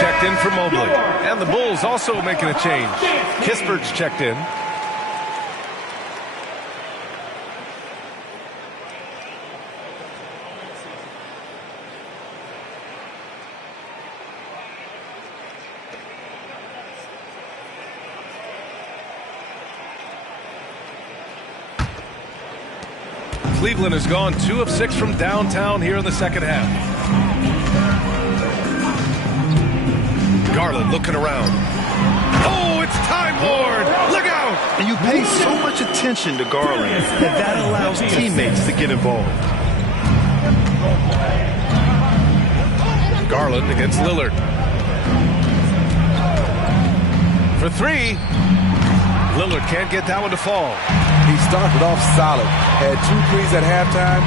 Checked in for Mobley. And the Bulls also making a change. Kispert's checked in. Cleveland has gone 2 of 6 from downtown here in the second half. Garland looking around. Oh, it's Time Lord! Look out! And you pay so much attention to Garland that allows teammates to get involved. Garland against Lillard. For three. Lillard can't get that one to fall. He started off solid. Had 2 threes at halftime,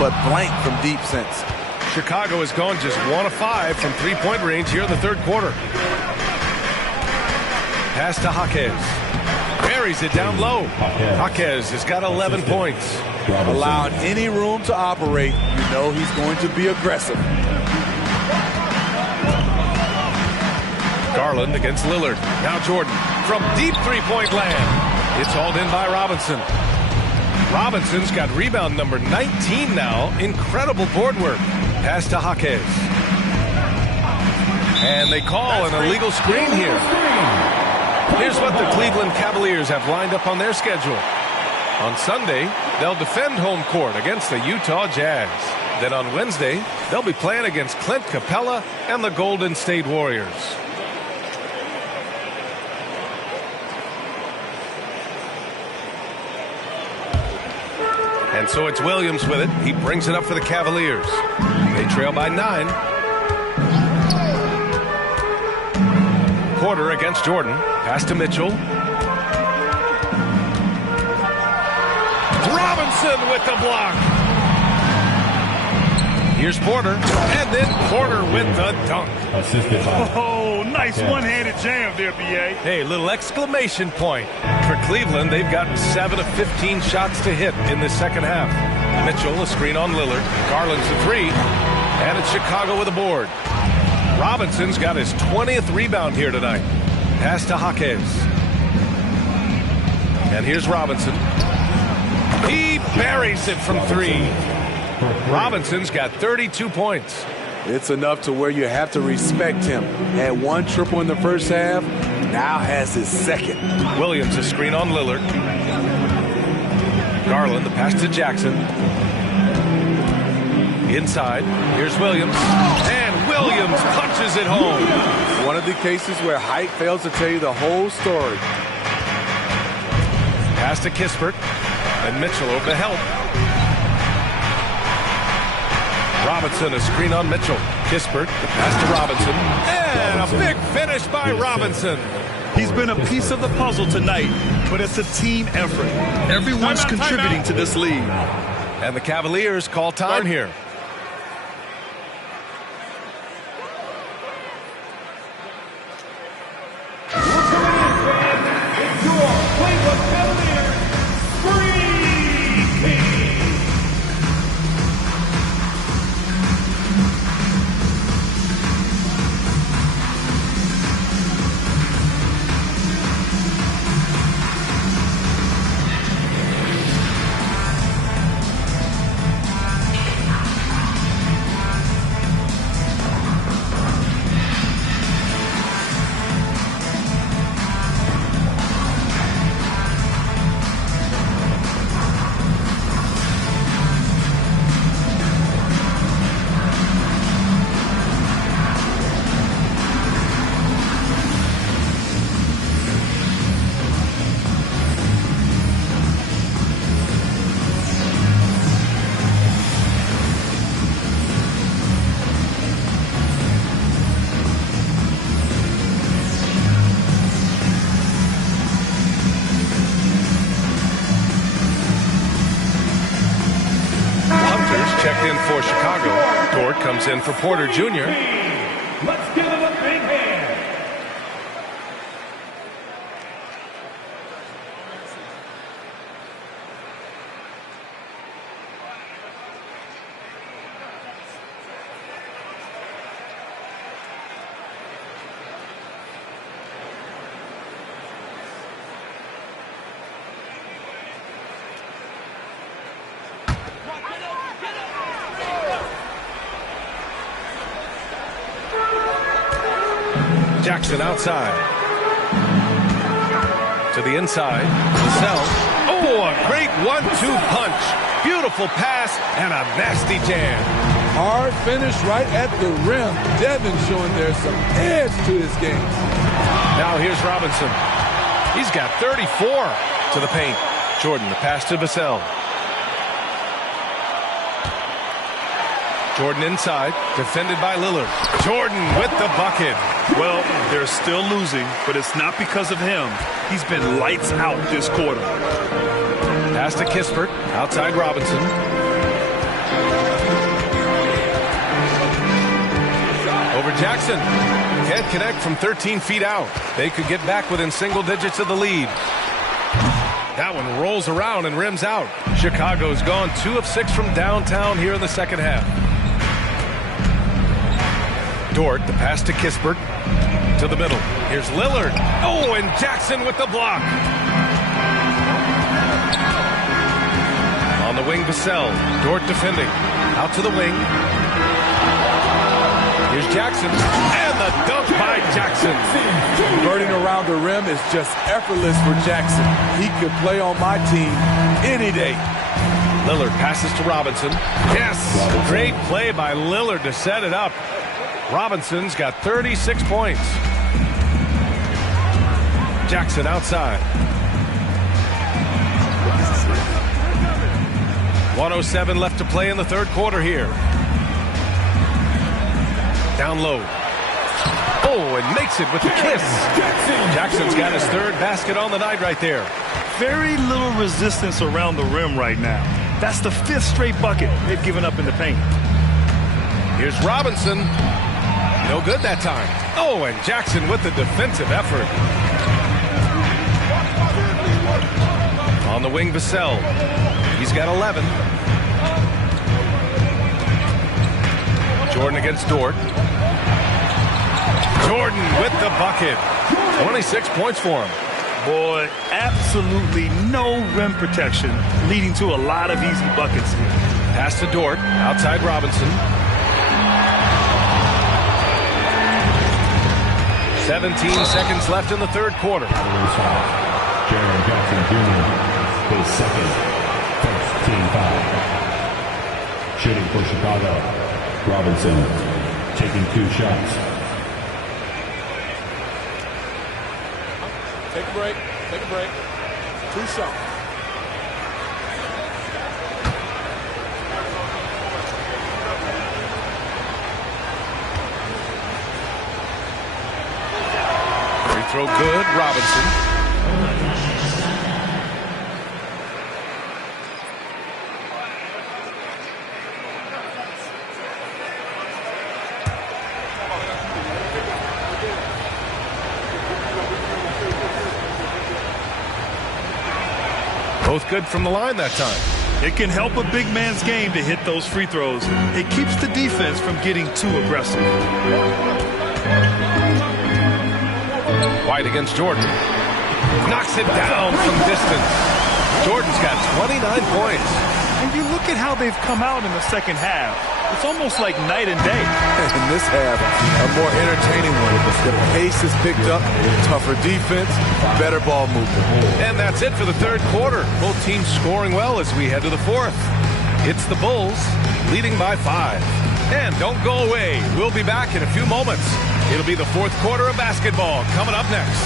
but blank from deep since. Chicago has gone just 1 of 5 from three-point range here in the third quarter. Pass to Jaquez. Buries it down low. Jaquez has got 11 points. Allowed any room to operate, you know he's going to be aggressive. Garland against Lillard. Now Jordan from deep three-point land. It's hauled in by Robinson. Robinson's got rebound number 19 now. Incredible board work. Pass to Jaquez. And they call an illegal screen here. Here's what the Cleveland Cavaliers have lined up on their schedule. On Sunday, they'll defend home court against the Utah Jazz. Then on Wednesday, they'll be playing against Clint Capella and the Golden State Warriors. And so it's Williams with it. He brings it up for the Cavaliers. They trail by 9. Porter against Jordan. Pass to Mitchell. Robinson with the block. Here's Porter, and then Porter with the dunk. Oh, nice one-handed jam there, B.A. Hey, little exclamation point. For Cleveland, they've gotten 7 of 15 shots to hit in the second half. Mitchell, a screen on Lillard. Garland's a 3, and it's Chicago with a board. Robinson's got his 20th rebound here tonight. Pass to Jaquez. And here's Robinson. He buries it from 3. Robinson's got 32 points. It's enough to where you have to respect him. Had 1 triple in the first half, now has his second. Williams, a screen on Lillard. Garland, the pass to Jackson. Inside, here's Williams. And Williams punches it home. One of the cases where height fails to tell you the whole story. Pass to Kispert. And Mitchell over to help. Robinson, a screen on Mitchell. Kispert, the pass to Robinson. And a big finish by Robinson. He's been a piece of the puzzle tonight, but it's a team effort. Everyone's contributing to this lead. And the Cavaliers call time here. For Chicago, Dort comes in for Porter Jr. Let's give him a big hand. Jackson outside. To the inside. Vassell. Oh, a great 1-2 punch. Beautiful pass and a nasty jam. Hard finish right at the rim. Devin showing there's some edge to his game. Now here's Robinson. He's got 34 to the paint. Jordan, the pass to Vassell. Jordan inside, defended by Lillard. Jordan with the bucket. Well, they're still losing, but it's not because of him. He's been lights out this quarter. Pass to Kispert, outside Robinson. Over Jackson. Can't connect from 13 feet out. They could get back within single digits of the lead. That one rolls around and rims out. Chicago's gone 2 of 6 from downtown here in the second half. Dort, the pass to Kispert. To the middle. Here's Lillard. Oh, and Jackson with the block. On the wing, Vassell. Dort defending. Out to the wing. Here's Jackson. And the dunk by Jackson. Converting around the rim is just effortless for Jackson. He could play on my team any day. Lillard passes to Robinson. Yes! Great play by Lillard to set it up. Robinson's got 36 points. Jackson outside. 1:07 left to play in the third quarter here. Down low. Oh, and makes it with the kiss. Jackson's got his third basket on the night right there. Very little resistance around the rim right now. That's the 5th straight bucket they've given up in the paint. Here's Robinson. No good that time. Oh, and Jackson with the defensive effort. On the wing, Vassell. He's got 11. Jordan against Dort. Jordan with the bucket. 26 points for him. Boy, absolutely no rim protection, leading to a lot of easy buckets here. Pass to Dort, outside Robinson. 17 seconds left in the third quarter. Jaron Jackson Jr., his second, first team foul. Shooting for Chicago, Robinson taking 2 shots. Take a break. Take a break. 2 shots. Free throw good, Robinson. Both good from the line that time. It can help a big man's game to hit those free throws. It keeps the defense from getting too aggressive. White against Jordan. Knocks it down from distance. Jordan's got 29 points. And you look at how they've come out in the second half. It's almost like night and day. In this half, a more entertaining one. The pace is picked up, tougher defense, better ball movement. And that's it for the third quarter. Both teams scoring well as we head to the fourth. It's the Bulls leading by 5. And don't go away. We'll be back in a few moments. It'll be the fourth quarter of basketball coming up next.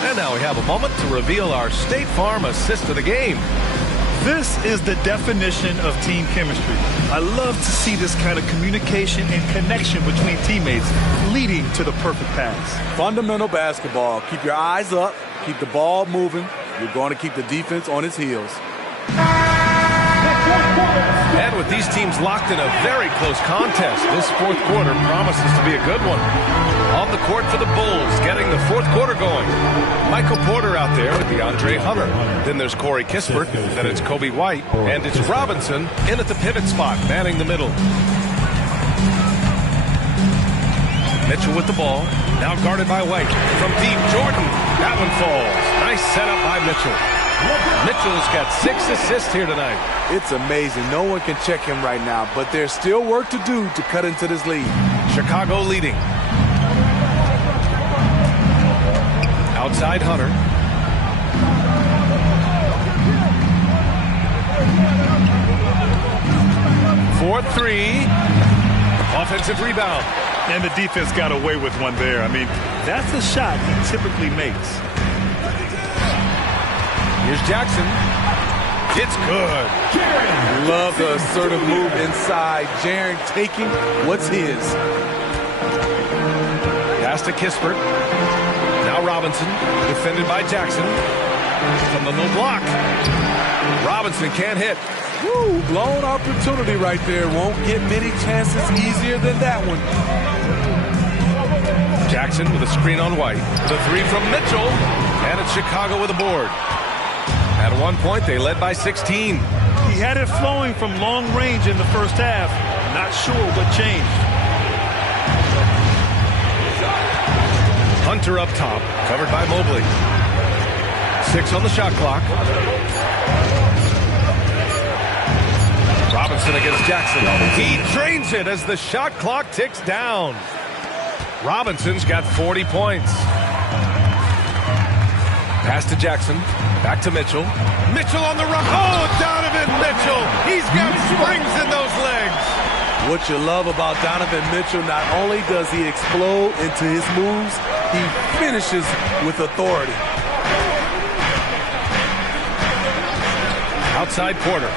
And now we have a moment to reveal our State Farm assist of the game. This is the definition of team chemistry. I love to see this kind of communication and connection between teammates leading to the perfect pass. Fundamental basketball. Keep your eyes up. Keep the ball moving. You're going to keep the defense on its heels. And with these teams locked in a very close contest, this fourth quarter promises to be a good one. On the court for the Bulls, getting the fourth quarter going. Michael Porter out there with DeAndre Hunter. Then there's Corey Kispert. Then it's Kobe White. And it's Robinson in at the pivot spot, manning the middle. Mitchell with the ball. Now guarded by White. From deep, Jordan. That one falls. Nice setup by Mitchell. Mitchell's got 6 assists here tonight. It's amazing. No one can check him right now, but there's still work to do to cut into this lead. Chicago leading. Outside Hunter. For 3. Offensive rebound. And the defense got away with one there. I mean, that's a shot he typically makes. Here's Jackson. It's good. Love the assertive move inside. Jaron taking what's his. Pass to Kispert. Now Robinson, defended by Jackson. From the low block. Robinson can't hit. Woo, blown opportunity right there. Won't get many chances easier than that one. Jackson with a screen on White. The 3 from Mitchell. And it's Chicago with a board. At one point, they led by 16. He had it flowing from long range in the first half. Not sure what changed. Hunter up top, covered by Mobley. 6 on the shot clock. Robinson against Jackson. He drains it as the shot clock ticks down. Robinson's got 40 points. Pass to Jackson. Back to Mitchell. Mitchell on the run. Oh, Donovan Mitchell. He's got springs in those legs. What you love about Donovan Mitchell, not only does he explode into his moves, he finishes with authority. Outside Porter.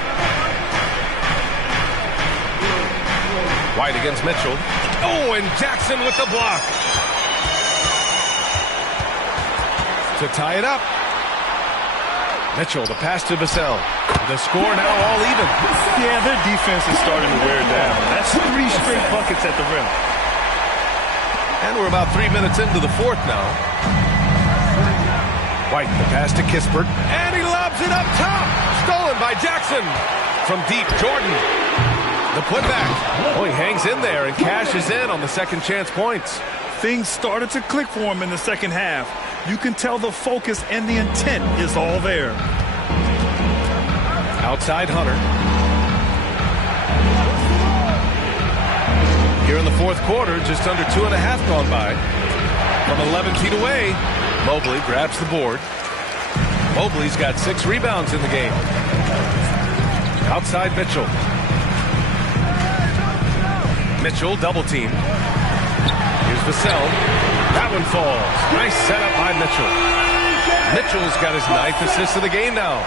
White against Mitchell. Oh, and Jackson with the block. To tie it up. Mitchell, the pass to Vassell. The score now all even. Yeah, their defense is starting to wear down. That's 3 straight buckets at the rim. And we're about 3 minutes into the fourth now. White, the pass to Kispert. And he lobs it up top. Stolen by Jackson. From deep, Jordan. The putback. Oh, he hangs in there and cashes in on the second chance points. Things started to click for him in the second half. You can tell the focus and the intent is all there. Outside Hunter. Here in the fourth quarter, just under 2.5 gone by. From 11 feet away, Mobley grabs the board. Mobley's got 6 rebounds in the game. Outside Mitchell. Mitchell double team. Here's Vassell. That one falls. Nice setup by Mitchell. Mitchell's got his 9th assist of the game now.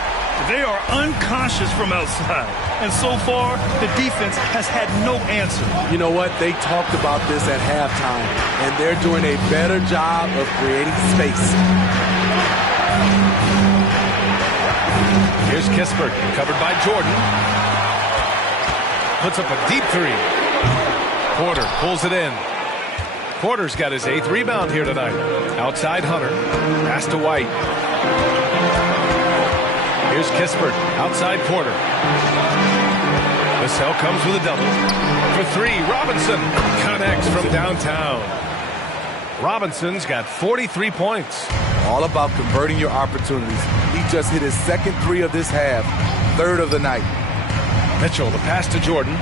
They are unconscious from outside. And so far, the defense has had no answer. You know what? They talked about this at halftime, and they're doing a better job of creating space. Here's Kispert, covered by Jordan. Puts up a deep 3. Porter pulls it in. Porter's got his 8th rebound here tonight. Outside Hunter. Pass to White. Here's Kispert. Outside Porter. Vassell comes with a double. For 3, Robinson connects from downtown. Robinson's got 43 points. All about converting your opportunities. He just hit his 2nd 3 of this half. 3rd of the night. Mitchell, the pass to Jordan.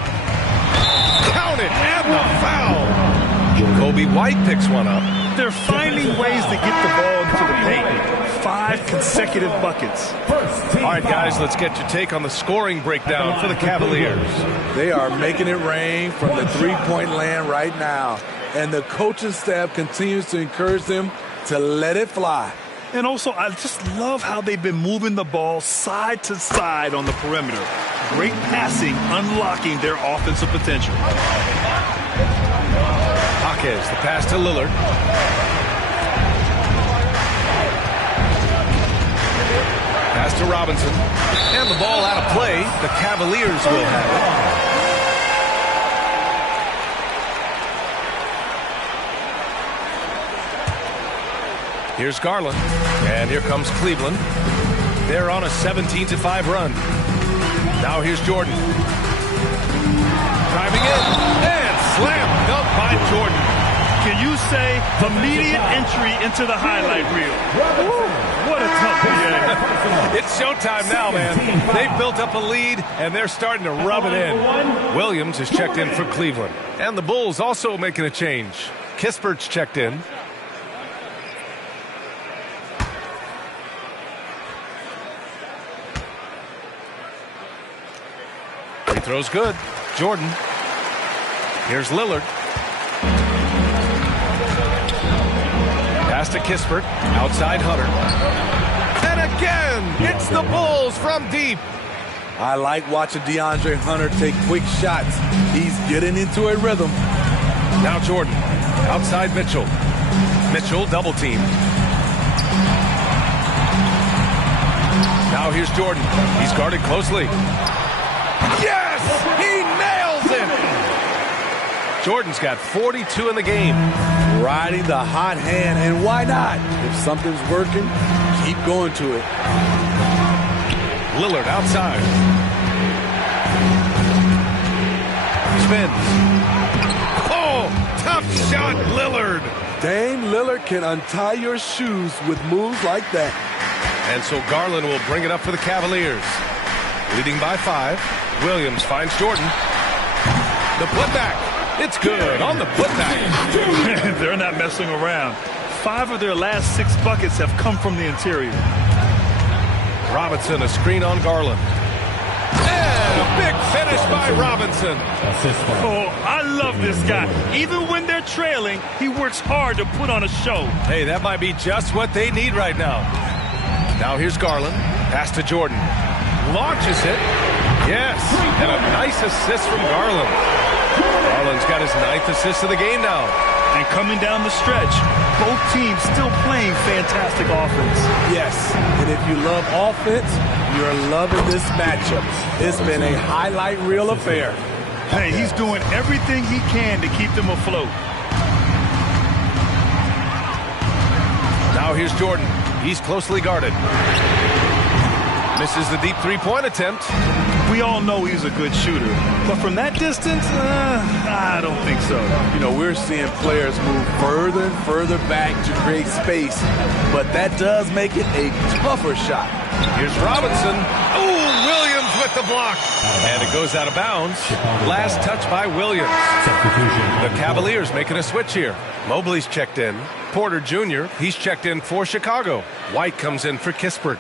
Counted, and the foul. Kobe White picks one up. They're finding ways to get the ball into the paint. 5 consecutive buckets. All right, guys, let's get your take on the scoring breakdown for the Cavaliers. They are making it rain from the 3-point land right now. And the coaching staff continues to encourage them to let it fly. And also, I just love how they've been moving the ball side to side on the perimeter. Great passing, unlocking their offensive potential. Hawkins, the pass to Lillard. Pass to Robinson. And the ball out of play. The Cavaliers will have it. Here's Garland. And here comes Cleveland. They're on a 17-5 run. Now here's Jordan. Driving in. And slam dunk by Jordan. Can you say immediate entry into the highlight reel? What a tough game. It's showtime now, man. They've built up a lead, and they're starting to rub it in. Williams has checked in for Cleveland. And the Bulls also making a change. Kispert's checked in. Free throw's good. Jordan. Here's Lillard. Pass to Kispert. Outside Hunter. And again, it's the Bulls from deep. I like watching DeAndre Hunter take quick shots. He's getting into a rhythm. Now Jordan. Outside Mitchell. Mitchell double team. Now here's Jordan. He's guarded closely. Yes! He nails it! Jordan's got 42 in the game. Riding the hot hand, and why not? If something's working, keep going to it. Lillard outside. Spins. Oh, tough shot, Lillard. Dame Lillard can untie your shoes with moves like that. And so Garland will bring it up for the Cavaliers. Leading by 5. Williams finds Jordan. The putback. It's good on the putback. They're not messing around. 5 of their last 6 buckets have come from the interior. Robinson, a screen on Garland. And a big finish by Robinson. Oh, I love this guy. Even when they're trailing, he works hard to put on a show. Hey, that might be just what they need right now. Now here's Garland. Pass to Jordan. Launches it. Yes, and a nice assist from Garland. Garland's got his 9th assist of the game now. And coming down the stretch, both teams still playing fantastic offense. Yes, and if you love offense, you're loving this matchup. It's been a highlight reel affair. Hey, he's doing everything he can to keep them afloat. Now here's Jordan. He's closely guarded. Misses the deep three-point attempt. We all know he's a good shooter, but from that distance, I don't think so. You know, we're seeing players move further and further back to create space, but that does make it a tougher shot. Here's Robinson. Oh, Williams with the block. And it goes out of bounds. Last touch by Williams. The Cavaliers making a switch here. Mobley's checked in. Porter Jr., he's checked in for Chicago. White comes in for Kispert.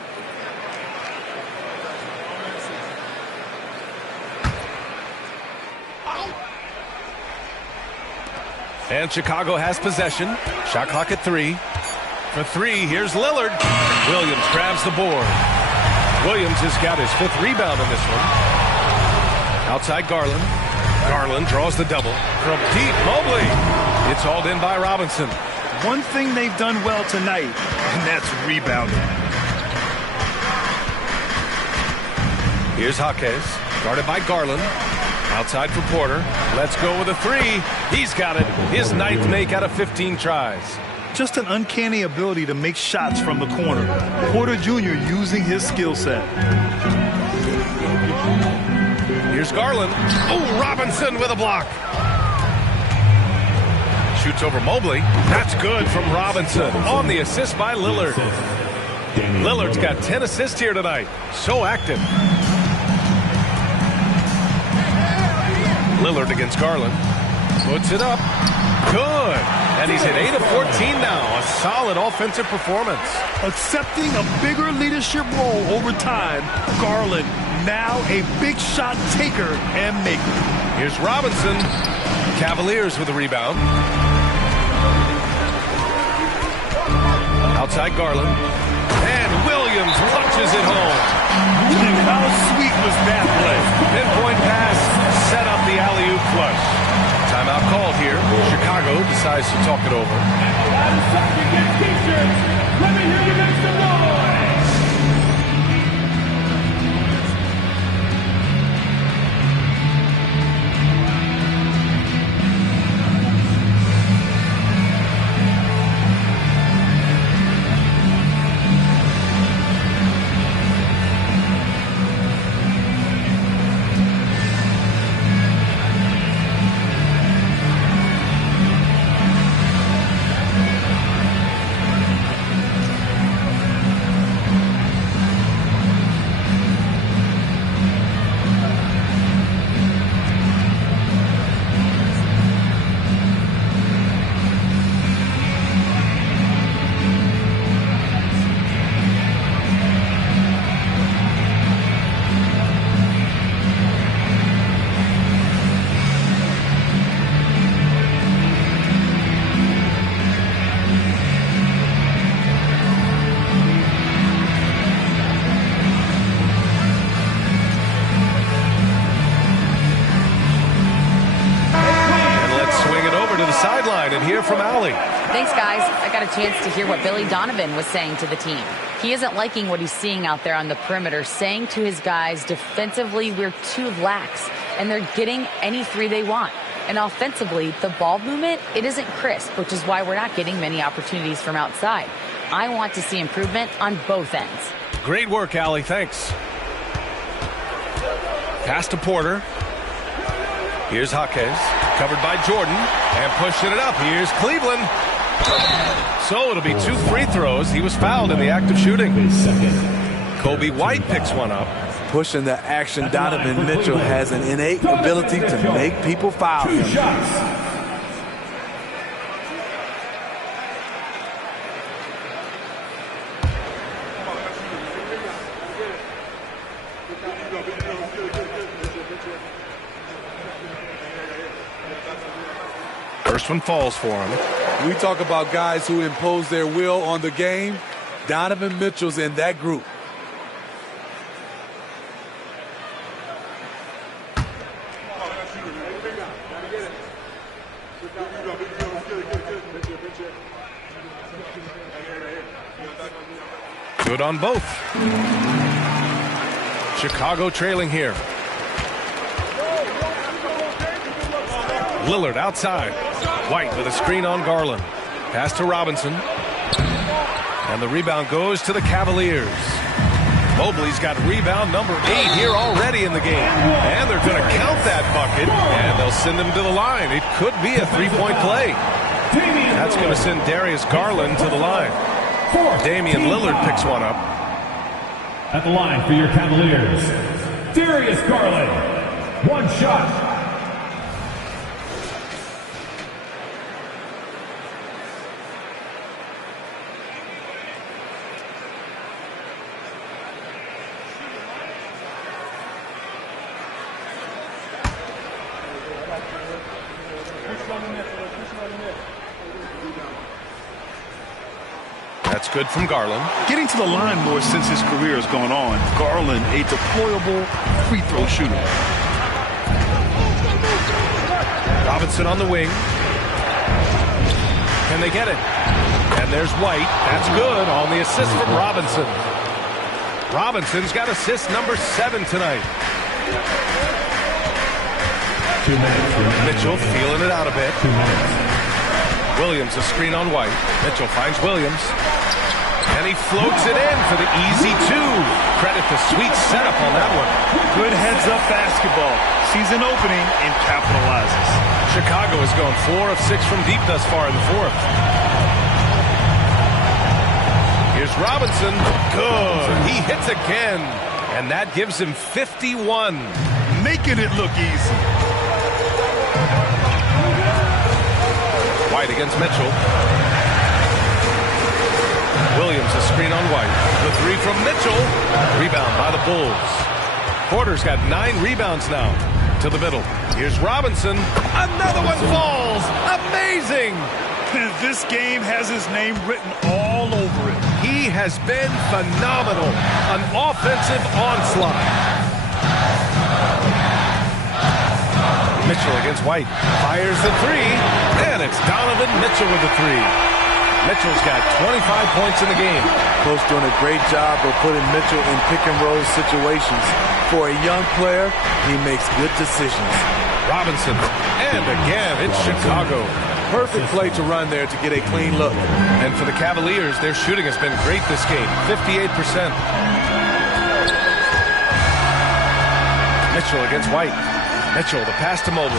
And Chicago has possession. Shot clock at 3. For 3, here's Lillard. Williams grabs the board. Williams has got his 5th rebound in this one. Outside Garland. Garland draws the double. From deep, Mobley. It's hauled in by Robinson. One thing they've done well tonight, and that's rebounding. Here's Jaquez, guarded by Garland. Outside for Porter. Let's go with a 3. He's got it. His 9th make out of 15 tries. Just an uncanny ability to make shots from the corner. Porter Jr. using his skill set. Here's Garland. Oh, Robinson with a block. Shoots over Mobley. That's good from Robinson. On the assist by Lillard. Lillard's got 10 assists here tonight. So active. Lillard against Garland. Puts it up. Good. And he's hit 8 of 14 now. A solid offensive performance. Accepting a bigger leadership role over time, Garland now a big shot taker and maker. Here's Robinson. Cavaliers with a rebound. Outside Garland. And Williams punches it home. How sweet was that play? Pinpoint pass. Set up the alley-oop flush. Timeout called here. Chicago decides to talk it over. Let me hear you make some noise. And hear from Allie. Thanks, guys. I got a chance to hear what Billy Donovan was saying to the team. He isn't liking what he's seeing out there on the perimeter, saying to his guys, defensively, we're too lax, and they're getting any 3 they want. And offensively, the ball movement, it isn't crisp, which is why we're not getting many opportunities from outside. I want to see improvement on both ends. Great work, Allie. Thanks. Pass to Porter. Here's Jaquez, covered by Jordan, and pushing it up. Here's Cleveland. So it'll be 2 free throws. He was fouled in the act of shooting. Kobe White picks one up. Pushing the action, Donovan Mitchell has an innate ability to make people foul him. First one falls for him. We talk about guys who impose their will on the game. Donovan Mitchell's in that group. Good on both. Chicago trailing here. Lillard outside. White with a screen on Garland. Pass to Robinson. And the rebound goes to the Cavaliers. Mobley's got rebound number 8 here already in the game. And they're going to count that bucket. And they'll send him to the line. It could be a three-point play. That's going to send Darius Garland to the line. Damian Lillard picks one up. At the line for your Cavaliers, Darius Garland. One shot. That's good from Garland. Getting to the line more since his career has gone on. Garland, a deployable free throw shooter. Robinson on the wing. Can they get it? And there's White. That's good on the assist from Robinson. Robinson's got assist number 7 tonight. 2 minutes. Mitchell feeling it out a bit. 2 minutes. Williams a screen on White. Mitchell finds Williams. And he floats it in for the easy 2. Credit the sweet setup on that one. Good heads-up basketball. Sees an opening and capitalizes. Chicago has gone 4 of 6 from deep thus far in the 4th. Here's Robinson. Good. He hits again. And that gives him 51. Making it look easy. White against Mitchell. Williams a screen on White. The 3 from Mitchell. Rebound by the Bulls. Porter's got 9 rebounds now. To the middle. Here's Robinson. Another one falls. Amazing. This game has his name written all over it. He has been phenomenal. An offensive onslaught. Mitchell against White. Fires the 3. And it's Donovan Mitchell with the 3. Mitchell's got 25 points in the game. Coach doing a great job of putting Mitchell in pick-and-roll situations. For a young player, he makes good decisions. Robinson. And again, it's Chicago. Perfect play to run there to get a clean look. And for the Cavaliers, their shooting has been great this game. 58%. Mitchell against White. Mitchell, the pass to Mobley.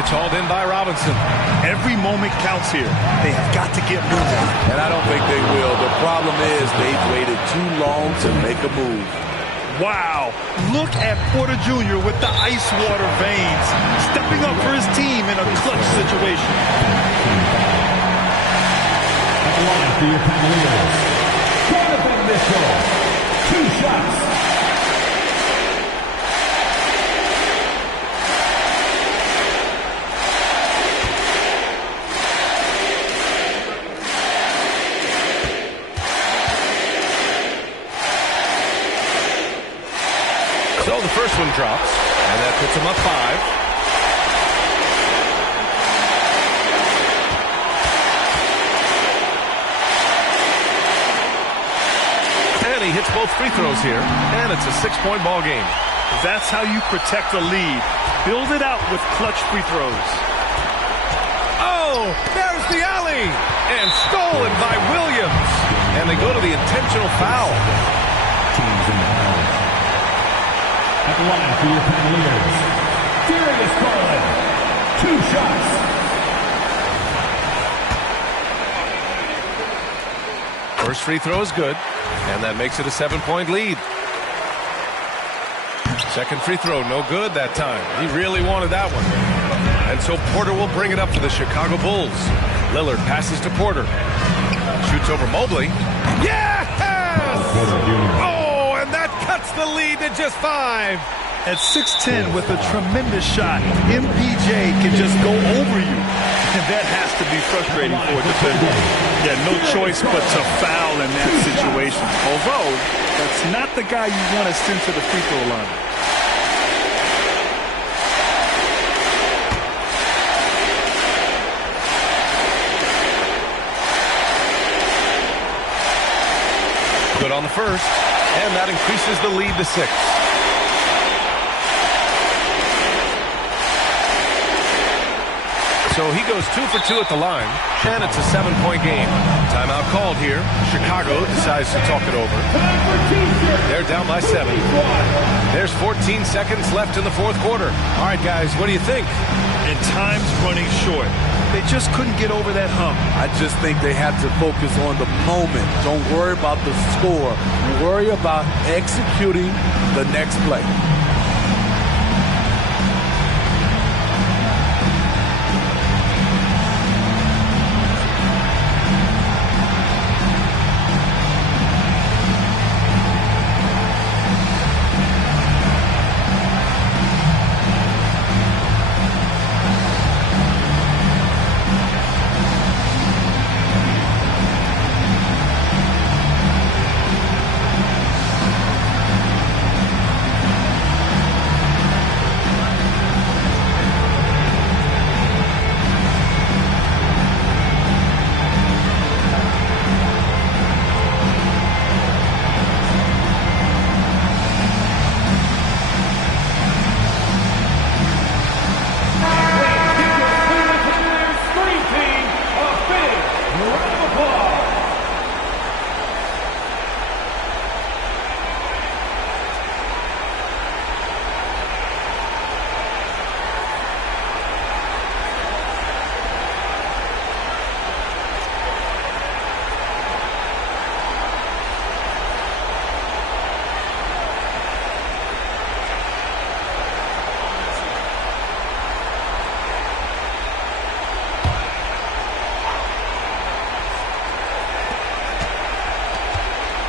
It's hauled in by Robinson. Every moment counts here. They have got to get moving. And I don't think they will. The problem is they've waited too long to make a move. Wow. Look at Porter Jr. with the ice water veins. Stepping up for his team in a clutch situation. At the line for your Cavaliers, Donovan Mitchell. 2 shots. So the first one drops, and that puts him up 5. And he hits both free throws here, and it's a 6-point ball game. That's how you protect the lead. Build it out with clutch free throws. Oh, there's the alley, and stolen by Williams. And they go to the intentional foul. Teams in the house. At the line for your Cavaliers, Darius Garland. 2 shots. First free throw is good, and that makes it a 7-point lead. Second free throw, no good that time. He really wanted that one. And so Porter will bring it up for the Chicago Bulls. Lillard passes to Porter. Shoots over Mobley. Yes! Oh, and that cuts the lead to just 5. At 6'10", with a tremendous shot, MPJ can just go over you. And that has to be frustrating for a defender. Yeah, no choice but to foul in that situation. Although, that's not the guy you want to send to the free throw line. Good on the first, and that increases the lead to 6. So he goes 2 for 2 at the line, and it's a 7-point game. Timeout called here. Chicago decides to talk it over. They're down by 7. There's 14 seconds left in the fourth quarter. All right, guys, what do you think? And time's running short. They just couldn't get over that hump. I just think they have to focus on the moment. Don't worry about the score. Worry about executing the next play.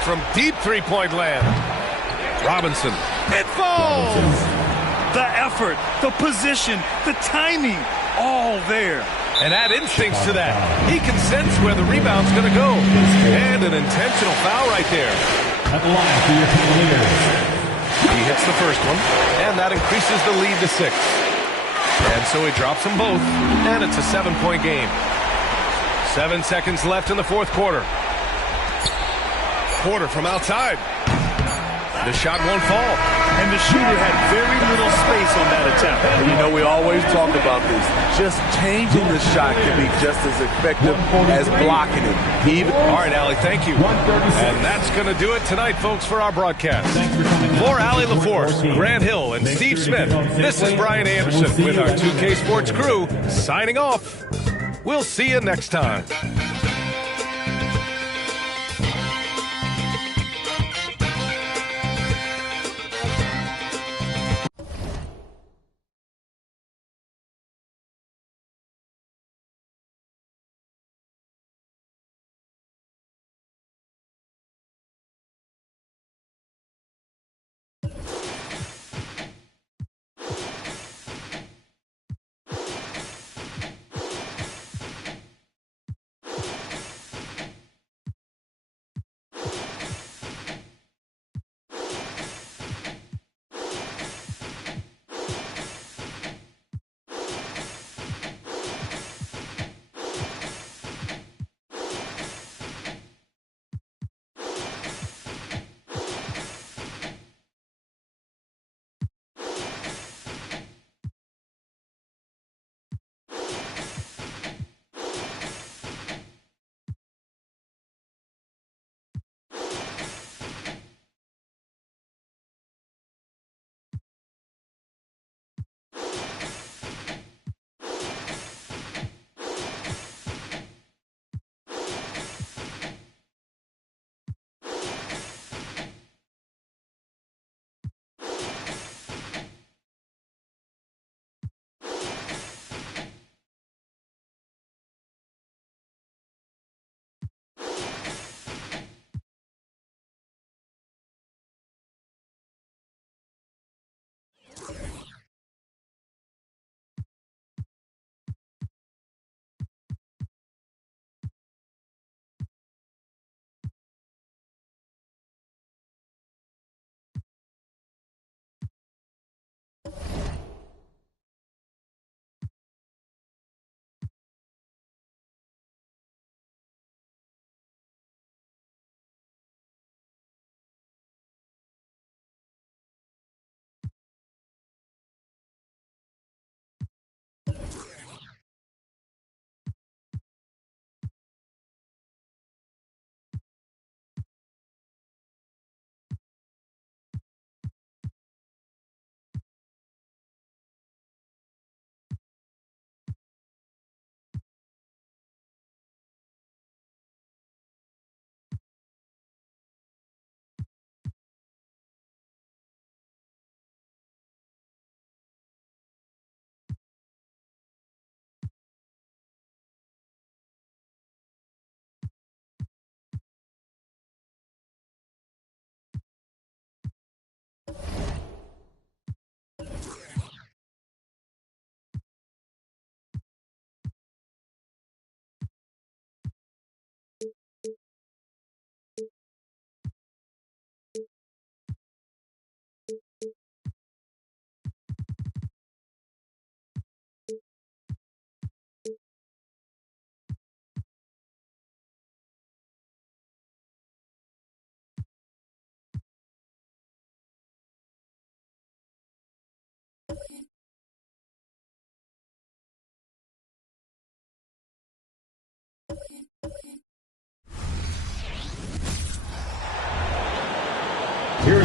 From deep three-point land, Robinson. It falls! The effort, the position, the timing, all there. And add instincts to that. He can sense where the rebound's going to go. And an intentional foul right there. At the line for your Cavaliers. He hits the first one, and that increases the lead to 6. And so he drops them both, and it's a 7-point game. 7 seconds left in the fourth quarter. Porter from outside. The shot won't fall. And the shooter had very little space on that attempt. You know, we always talk about this. Just changing the shot can be just as effective as blocking it. All right, Allie, thank you. And that's going to do it tonight, folks, for our broadcast. For Allie LaForce, Grant Hill, and Steve Smith, this is Brian Anderson with our 2K Sports crew signing off. We'll see you next time.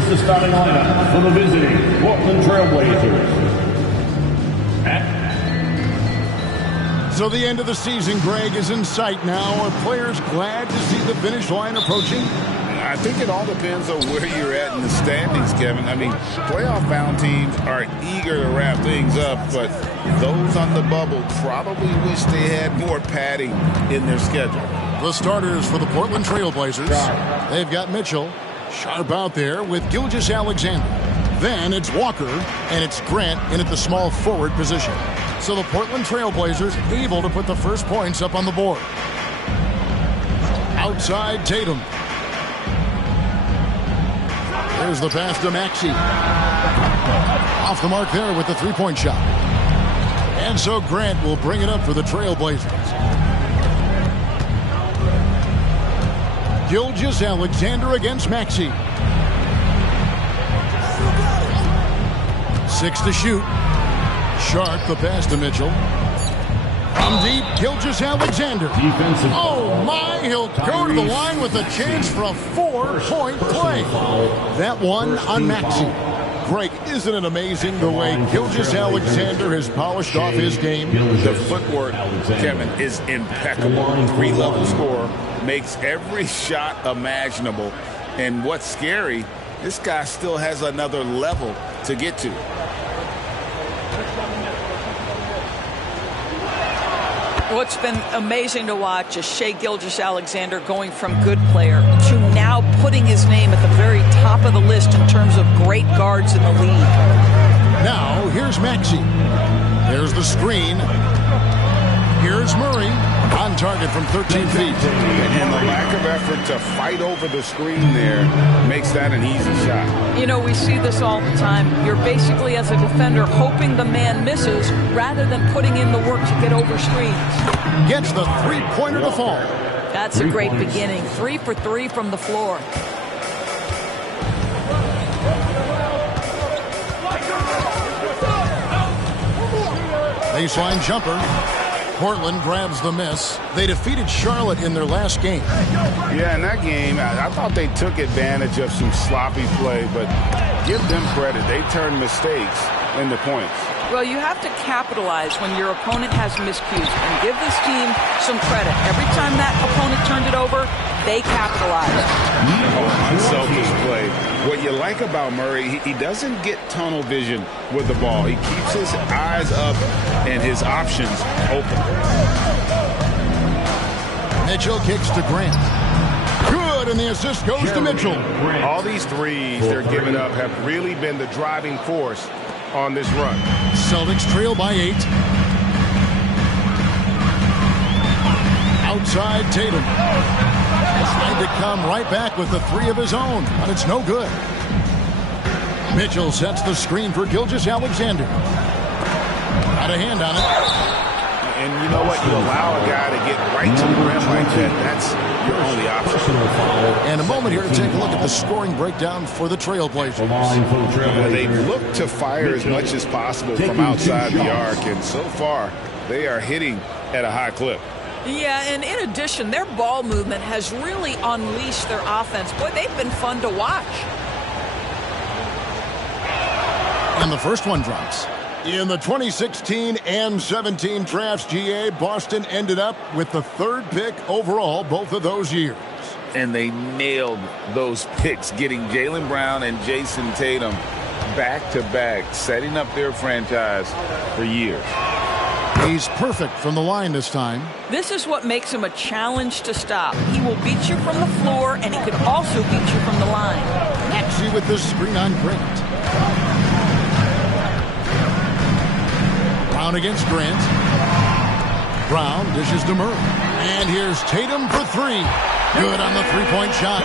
the starting lineup for the visiting Portland Trailblazers. So the end of the season, Greg, is in sight now. Are players glad to see the finish line approaching? I think it all depends on where you're at in the standings, Kevin. I mean, playoff-bound teams are eager to wrap things up, but those on the bubble probably wish they had more padding in their schedule. The starters for the Portland Trailblazers. They've got Mitchell, sharp out there with Gilgeous-Alexander. Then it's Walker, and it's Grant in at the small forward position. So the Portland Trailblazers able to put the first points up on the board. Outside Tatum. There's the pass to Maxey. Off the mark there with the three-point shot. And so Grant will bring it up for the Trailblazers. Gilgeous-Alexander against Maxey. 6 to shoot. Sharp, the pass to Mitchell. From deep, Gilgeous-Alexander. Oh my, he'll go to the line with a chance for a 4-point play. That one on Maxey. Greg, isn't it amazing the way Gilgeous-Alexander has polished off his game? The footwork, Kevin, is impeccable. Three-level scorer, makes every shot imaginable. And what's scary, this guy still has another level to get to. What's been amazing to watch is Shai Gilgeous-Alexander going from good player to now putting his name at the very top of the list in terms of great guards in the league. Now, here's Maxey. There's the screen. Here's Murray on target from 13 feet. And the lack of effort to fight over the screen there makes that an easy shot. You know, we see this all the time. You're basically, as a defender, hoping the man misses rather than putting in the work to get over screens. Gets the three-pointer to fall. That's a great beginning. 3 for 3 from the floor. Baseline jumper. Portland grabs the miss. They defeated Charlotte in their last game. Yeah, in that game, I thought they took advantage of some sloppy play, but give them credit. They turned mistakes into points. Well, you have to capitalize when your opponent has miscues and give this team some credit. Every time that opponent turned it over, they capitalized. Unselfish play. What you like about Murray, he doesn't get tunnel vision with the ball. He keeps his eyes up and his options open. Mitchell kicks to Grant. Good, and the assist goes to Mitchell. All these threes they're giving up have really been the driving force on this run. Celtics trail by 8. Outside Tatum. Tried to come right back with the 3 of his own, but it's no good. Mitchell sets the screen for Gilgeous-Alexander. Got a hand on it. And you know what? You allow a guy to get right to the rim like that. That's your only option. And a moment here to take a look at the scoring breakdown for the Trailblazers. They look to fire as much as possible from outside the arc, and so far they are hitting at a high clip. Yeah, and in addition, their ball movement has really unleashed their offense. Boy, they've been fun to watch. And the first one drops. In the 2016 and 17 drafts, GA, Boston ended up with the 3rd pick overall both of those years. And they nailed those picks, getting Jaylen Brown and Jason Tatum back-to-back, setting up their franchise for years. He's perfect from the line this time. This is what makes him a challenge to stop. He will beat you from the floor, and he can also beat you from the line. Maxey with the screen on Grant. Brown against Grant. Brown dishes to Murray. And here's Tatum for 3. Good on the three-point shot.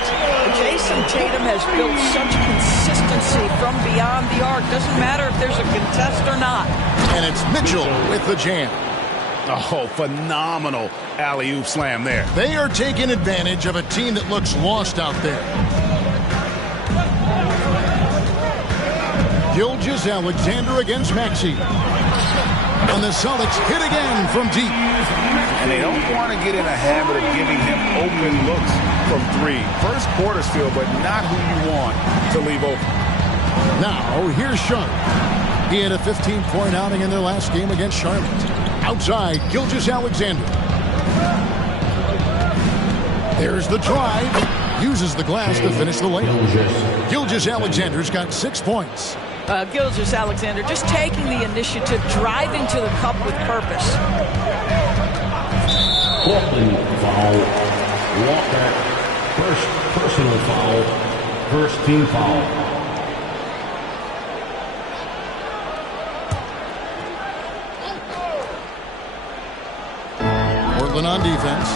Jason Tatum has built such consistency from beyond the arc. Doesn't matter if there's a contest or not. And it's Mitchell with the jam. Oh, phenomenal alley-oop slam there. They are taking advantage of a team that looks lost out there. Gilgeous-Alexander against Maxey. And the Celtics hit again from deep. And they don't want to get in a habit of giving him open looks from three. First quarter's feel, but not who you want to leave open. Now, here's Sharp. He had a 15-point outing in their last game against Charlotte. Outside, Gilgeous-Alexander. There's the drive. Uses the glass to finish the layup. Gilgeous-Alexander's got 6 points. Gilgeous-Alexander just taking the initiative, driving to the cup with purpose. Portland foul. Walker, first personal foul, first team foul. Portland on defense.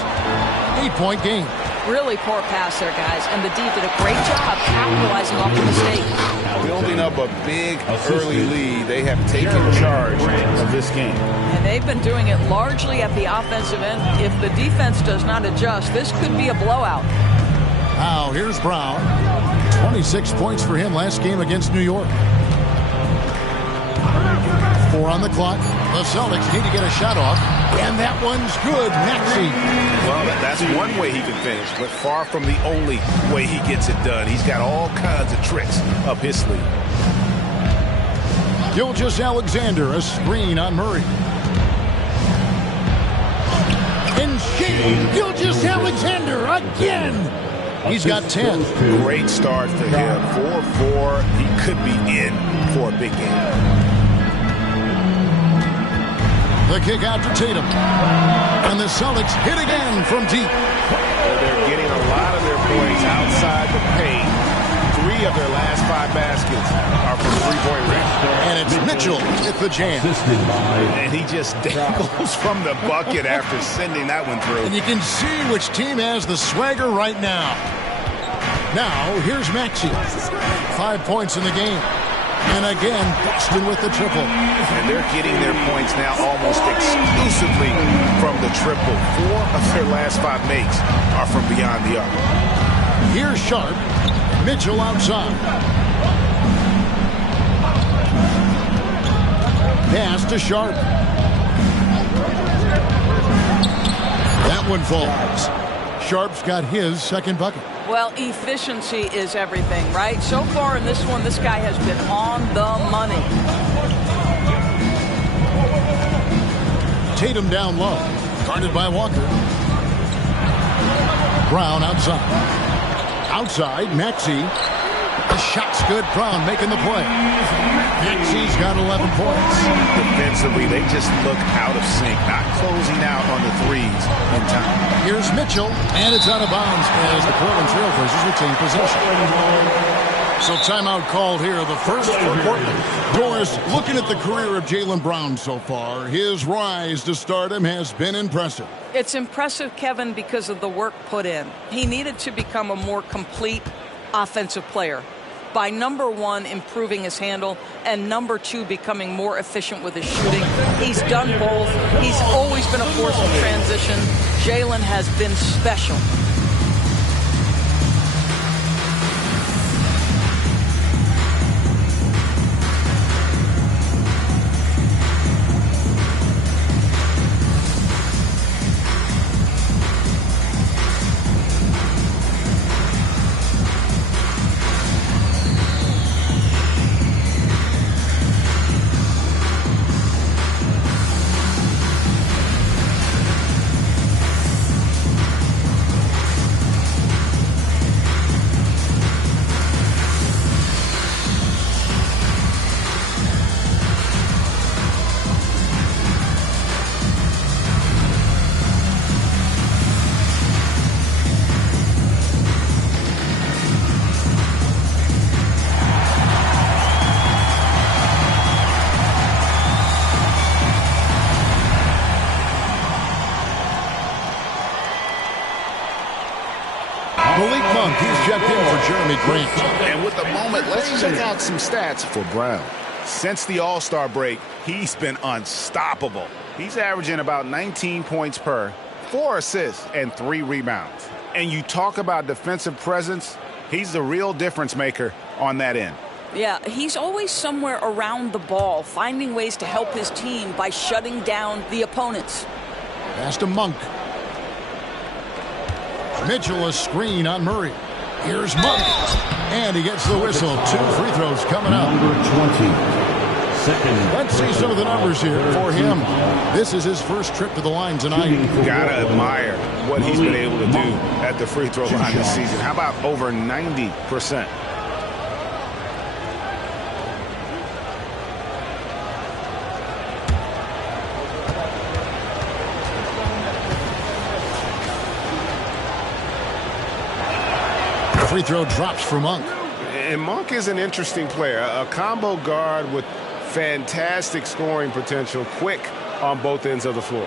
8-point game. Really poor pass there, guys, and the D did a great job capitalizing off the mistake. Building up a big early lead, they have taken charge of this game. And they've been doing it largely at the offensive end. If the defense does not adjust, this could be a blowout. Now, here's Brown. 26 points for him last game against New York. 4 on the clock. The Celtics need to get a shot off, and that one's good. Maxey. Well, that's one way he can finish, but far from the only way he gets it done. He's got all kinds of tricks up his sleeve. Gilgeous-Alexander, a screen on Murray. And Shane Gilgeous-Alexander again. He's got 10. Great start for him. 4-4. He could be in for a big game. The kick out to Tatum. And the Celtics hit again from deep. They're getting a lot of their points outside the paint. 3 of their last 5 baskets are from three-point range. And it's Mitchell with the jam. And he just dangles from the bucket after sending that one through. And you can see which team has the swagger right now. Now, here's Maxey. 5 points in the game. And again, Boston with the triple. And they're getting their points now almost exclusively from the triple. 4 of their last 5 makes are from beyond the arc. Here's Sharp. Mitchell outside. Pass to Sharp. That one falls. Sharp's got his second bucket. Well, efficiency is everything, right? So far in this one, this guy has been on the money. Tatum down low. Guarded by Walker. Brown outside. Outside, Maxey. The shot's good. Brown making the play. Maxey's got 11 points. Defensively, they just look out of sync, not closing out on the threes in time. Here's Mitchell, and it's out of bounds as the Portland Trailblazers retain possession. So timeout called here, the first for Portland. Doris, looking at the career of Jaylen Brown so far, his rise to stardom has been impressive. It's impressive, Kevin, because of the work put in. He needed to become a more complete offensive player. By number 1, improving his handle, and number 2, becoming more efficient with his shooting. He's done both. He's always been a force in transition. Jaylen has been special. He's checked in for Jeremy Grant. And with the moment, let's check out some stats for Brown. Since the All-Star break, he's been unstoppable. He's averaging about 19 points per, 4 assists, and 3 rebounds. And you talk about defensive presence, he's the real difference maker on that end. Yeah, he's always somewhere around the ball, finding ways to help his team by shutting down the opponents. Pass to Monk. Mitchell a screen on Murray. Here's Monk. And he gets the whistle. 2 free throws coming up. Number 20. Let's see some of the numbers here for him. This is his first trip to the line tonight. Gotta admire what he's been able to do at the free throw line this season. How about over 90%? Free throw drops for Monk. And Monk is an interesting player, a combo guard with fantastic scoring potential, quick on both ends of the floor.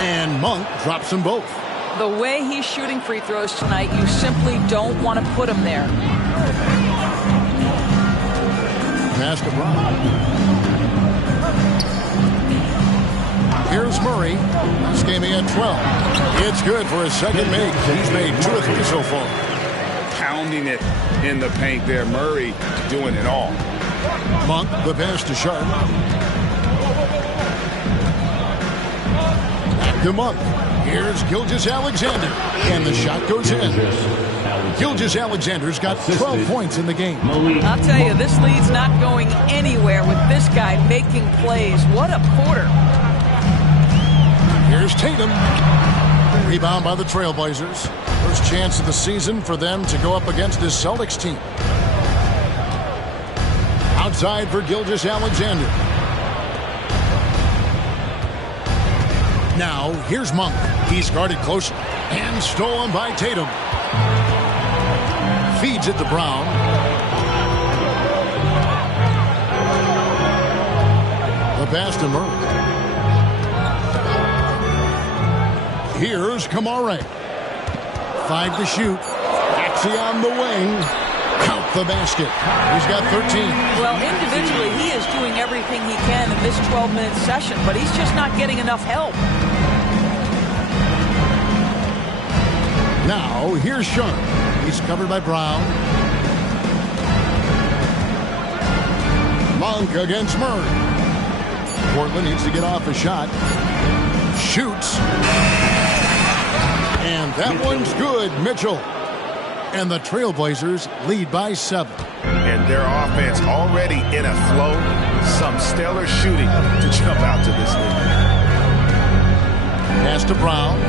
And Monk drops them both. The way he's shooting free throws tonight, you simply don't want to put him there. Pass to Brown. Here's Murray. This game he had 12. It's good for his second make. He's made 2 or 3 so far. Pounding it in the paint there. Murray doing it all. Monk, the pass to Sharp. Back to Monk. Here's Gilgeous-Alexander. And the shot goes in. Gilgeous-Alexander's got 12 points in the game. I'll tell you, this lead's not going anywhere with this guy making plays. What a quarter. Here's Tatum. Rebound by the Trailblazers. First chance of the season for them to go up against this Celtics team. Outside for Gilgeous-Alexander. Now, here's Monk. He's guarded closely. And stolen by Tatum. Feeds it to Brown. The pass to Murray. Here's Kamare. 5 to shoot. Axie on the wing. Count the basket. He's got 13. Well, individually, he is doing everything he can in this 12-minute session, but he's just not getting enough help. Now, here's Sharp. He's covered by Brown. Monk against Murray. Portland needs to get off a shot. Shoots. And that one's good, Mitchell. And the Trailblazers lead by 7. And their offense already in a flow. Some stellar shooting to jump out to this lead. Pass to Brown.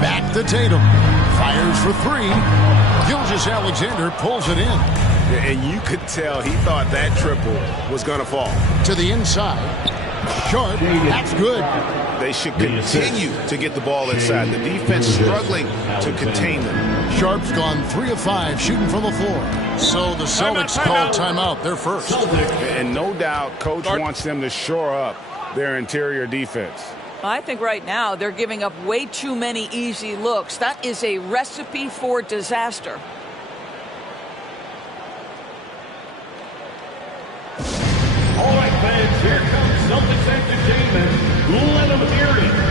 Back to Tatum. Fires for 3. Gilgeous-Alexander pulls it in. And you could tell he thought that triple was going to fall. To the inside. Sharp. That's good. They should continue to get the ball inside. The defense struggling to contain them. Sharp's gone 3 of 5 shooting from the floor. So the Celtics call timeout. They're first. And no doubt, Coach wants them to shore up their interior defense. I think right now they're giving up way too many easy looks. That is a recipe for disaster. All right, fans, here comes Celtics Entertainment. Let them hear it.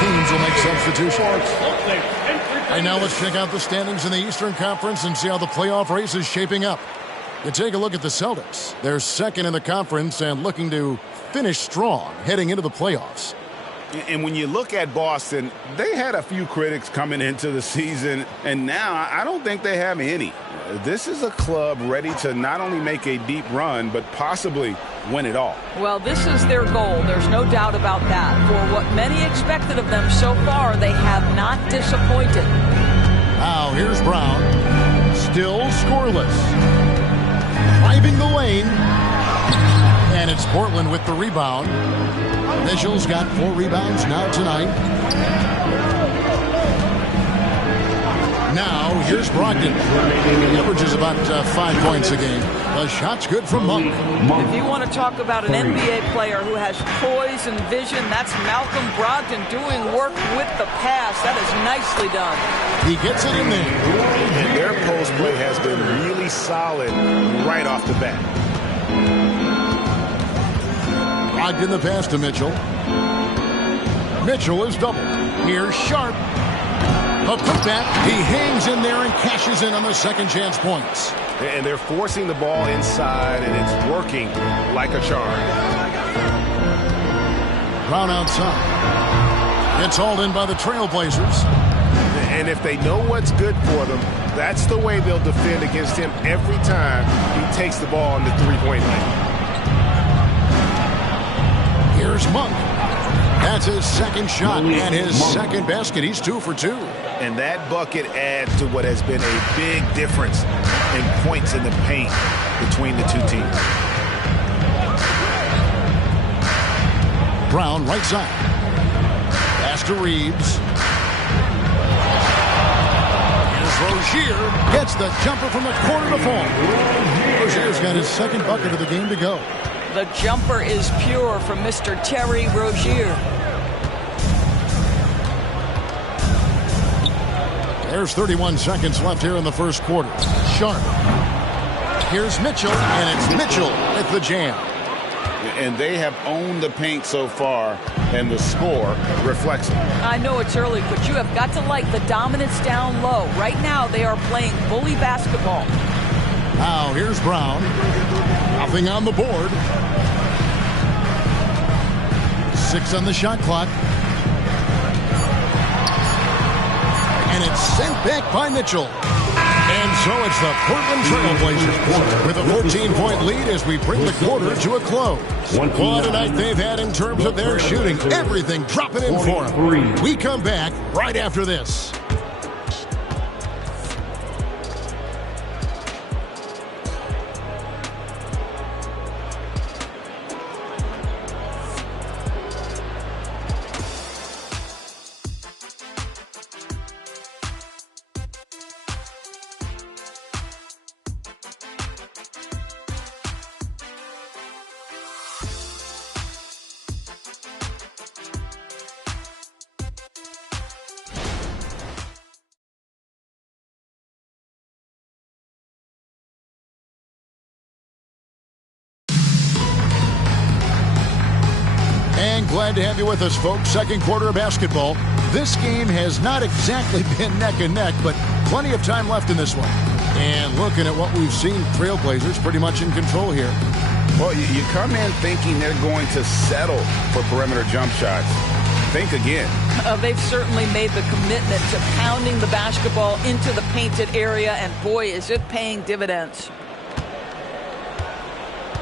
Teams will make substitutions. And now let's check out the standings in the Eastern Conference and see how the playoff race is shaping up. You take a look at the Celtics. They're second in the conference and looking to finish strong heading into the playoffs. And when you look at Boston, they had a few critics coming into the season, and now I don't think they have any. This is a club ready to not only make a deep run, but possibly win it all. Well, this is their goal. There's no doubt about that. For what many expected of them so far, they have not disappointed. Now here's Brown. Still scoreless. Driving the lane. And it's Portland with the rebound. Mitchell's got 4 rebounds now tonight. Now here's Brogdon. He averages about 5 points a game. The shot's good from Monk. If you want to talk about an NBA player who has poise and vision, that's Malcolm Brogdon doing work with the pass. That is nicely done. He gets it in there. And their post play has been really solid right off the bat. Brogdon the pass to Mitchell. Mitchell is doubled. Here's Sharp. A putback. He hangs in there and cashes in on the second chance points. And they're forcing the ball inside, and it's working like a charm. Brown outside. It's hauled in by the Trailblazers. And if they know what's good for them, that's the way they'll defend against him every time he takes the ball in the three-point line. Here's Monk. That's his second shot and his second basket. He's 2 for 2. And that bucket adds to what has been a big difference in points in the paint between the two teams. Brown right side. Pass to Reeves. Here's Rozier. Gets the jumper from the corner to fall. Rozier's got his second bucket of the game to go. The jumper is pure from Mr. Terry Rozier. There's 31 seconds left here in the first quarter. Sharp. Here's Mitchell, and it's Mitchell with the jam. And they have owned the paint so far, and the score reflects it. I know it's early, but you have got to like the dominance down low. Right now, they are playing bully basketball. Now, here's Brown. Nothing on the board. 6 on the shot clock. And it's sent back by Mitchell. And so it's the Portland Trailblazers with a 14-point lead as we bring the quarter to a close. What a night they've had in terms of their shooting. Everything dropping in for them. We come back right after this. Glad to have you with us, folks. Second quarter of basketball. This game has not exactly been neck and neck, but plenty of time left in this one. And looking at what we've seen, Trailblazers pretty much in control here. Well, you come in thinking they're going to settle for perimeter jump shots. Think again. They've certainly made the commitment to pounding the basketball into the painted area, and boy, is it paying dividends.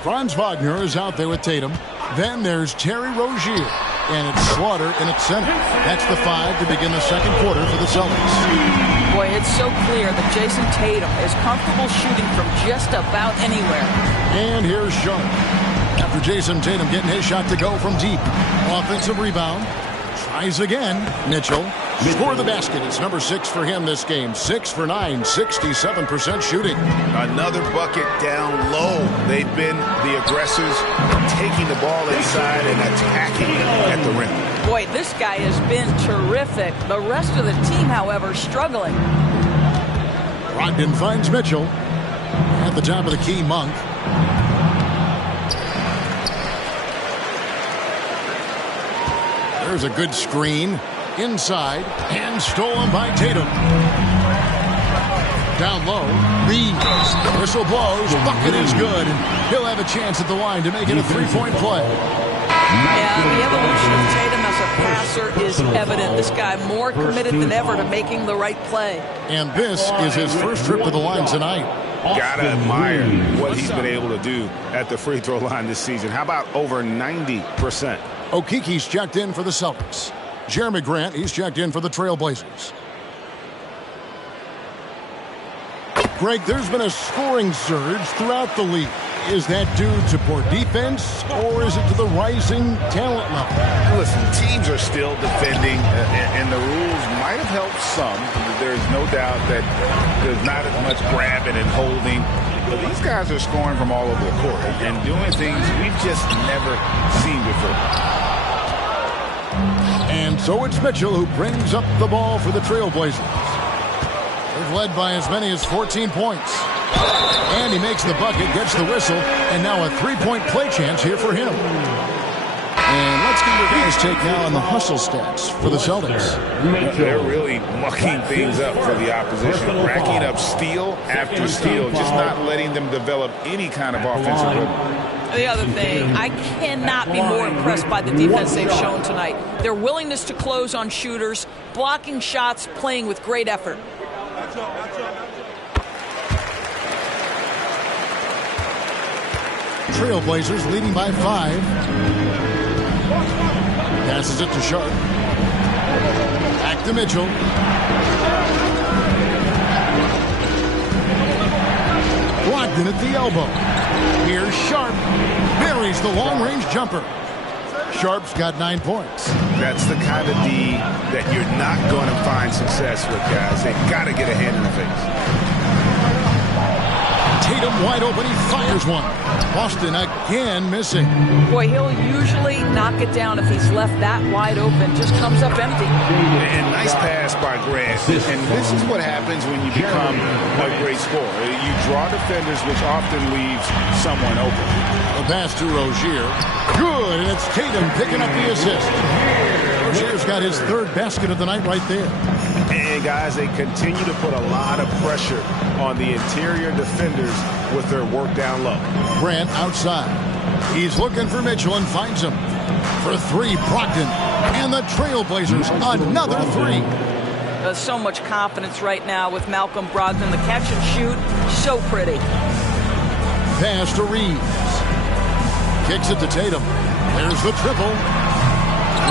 Franz Wagner is out there with Tatum. Then there's Terry Rozier, and it's Slaughter in its center. That's the 5 to begin the second quarter for the Celtics. Boy, it's so clear that Jason Tatum is comfortable shooting from just about anywhere. And here's Sharp. After Jason Tatum getting his shot to go from deep. Offensive rebound. Tries again. Mitchell. Score the basket. It's number 6 for him this game. 6 for 9, 67% shooting. Another bucket down low. They've been the aggressors, taking the ball inside and attacking at the rim. Boy, this guy has been terrific. The rest of the team, however, struggling. Brogdon finds Mitchell. At the top of the key, Monk. There's a good screen. Inside, and stolen by Tatum. Down low, Reeves. Whistle blows, bucket is good, and he'll have a chance at the line to make it a three-point play. Yeah, the evolution of Tatum as a passer is evident. This guy more committed than ever to making the right play. And this is his first trip to the line tonight. Gotta admire what he's been able to do at the free throw line this season. How about over 90%? Okiki's checked in for the Celtics. Jeremy Grant, he's checked in for the Trailblazers. Greg, there's been a scoring surge throughout the league. Is that due to poor defense, or is it to the rising talent level? Listen, teams are still defending, and the rules might have helped some. There's no doubt that there's not as much grabbing and holding. But these guys are scoring from all over the court and doing things we've just never seen before. And so it's Mitchell who brings up the ball for the Trailblazers. They've led by as many as 14 points. And he makes the bucket, gets the whistle, and now a three-point play chance here for him. And let's get your guys' take now on the hustle stats for the Celtics. They're really mucking things up for the opposition, racking up steal after steal, just not letting them develop any kind of offensive rhythm. The other thing, I cannot be more impressed by the defense they've shown tonight. Their willingness to close on shooters, blocking shots, playing with great effort. Trailblazers leading by 5. Passes it to Sharp. Back to Mitchell. Brogdon at the elbow. Here's Sharp. Buries the long-range jumper. Sharp's got 9 points. That's the kind of D that you're not going to find success with, guys. They've got to get a hand in the face. Tatum wide open, he fires one. Boston again missing. Boy, he'll usually knock it down if he's left that wide open. Just comes up empty. And nice pass by Grant. And this is what happens when you become a great scorer. You draw defenders, which often leaves someone open. The pass to Rozier. Good, and it's Tatum picking up the assist. Rozier's got his third basket of the night right there. And guys, they continue to put a lot of pressure on the interior defenders with their work down low. Grant outside. He's looking for Mitchell and finds him. For 3, Brogdon. And the Trailblazers, another 3. There's so much confidence right now with Malcolm Brogdon. The catch and shoot, so pretty. Pass to Reeves. Kicks it to Tatum. There's the triple.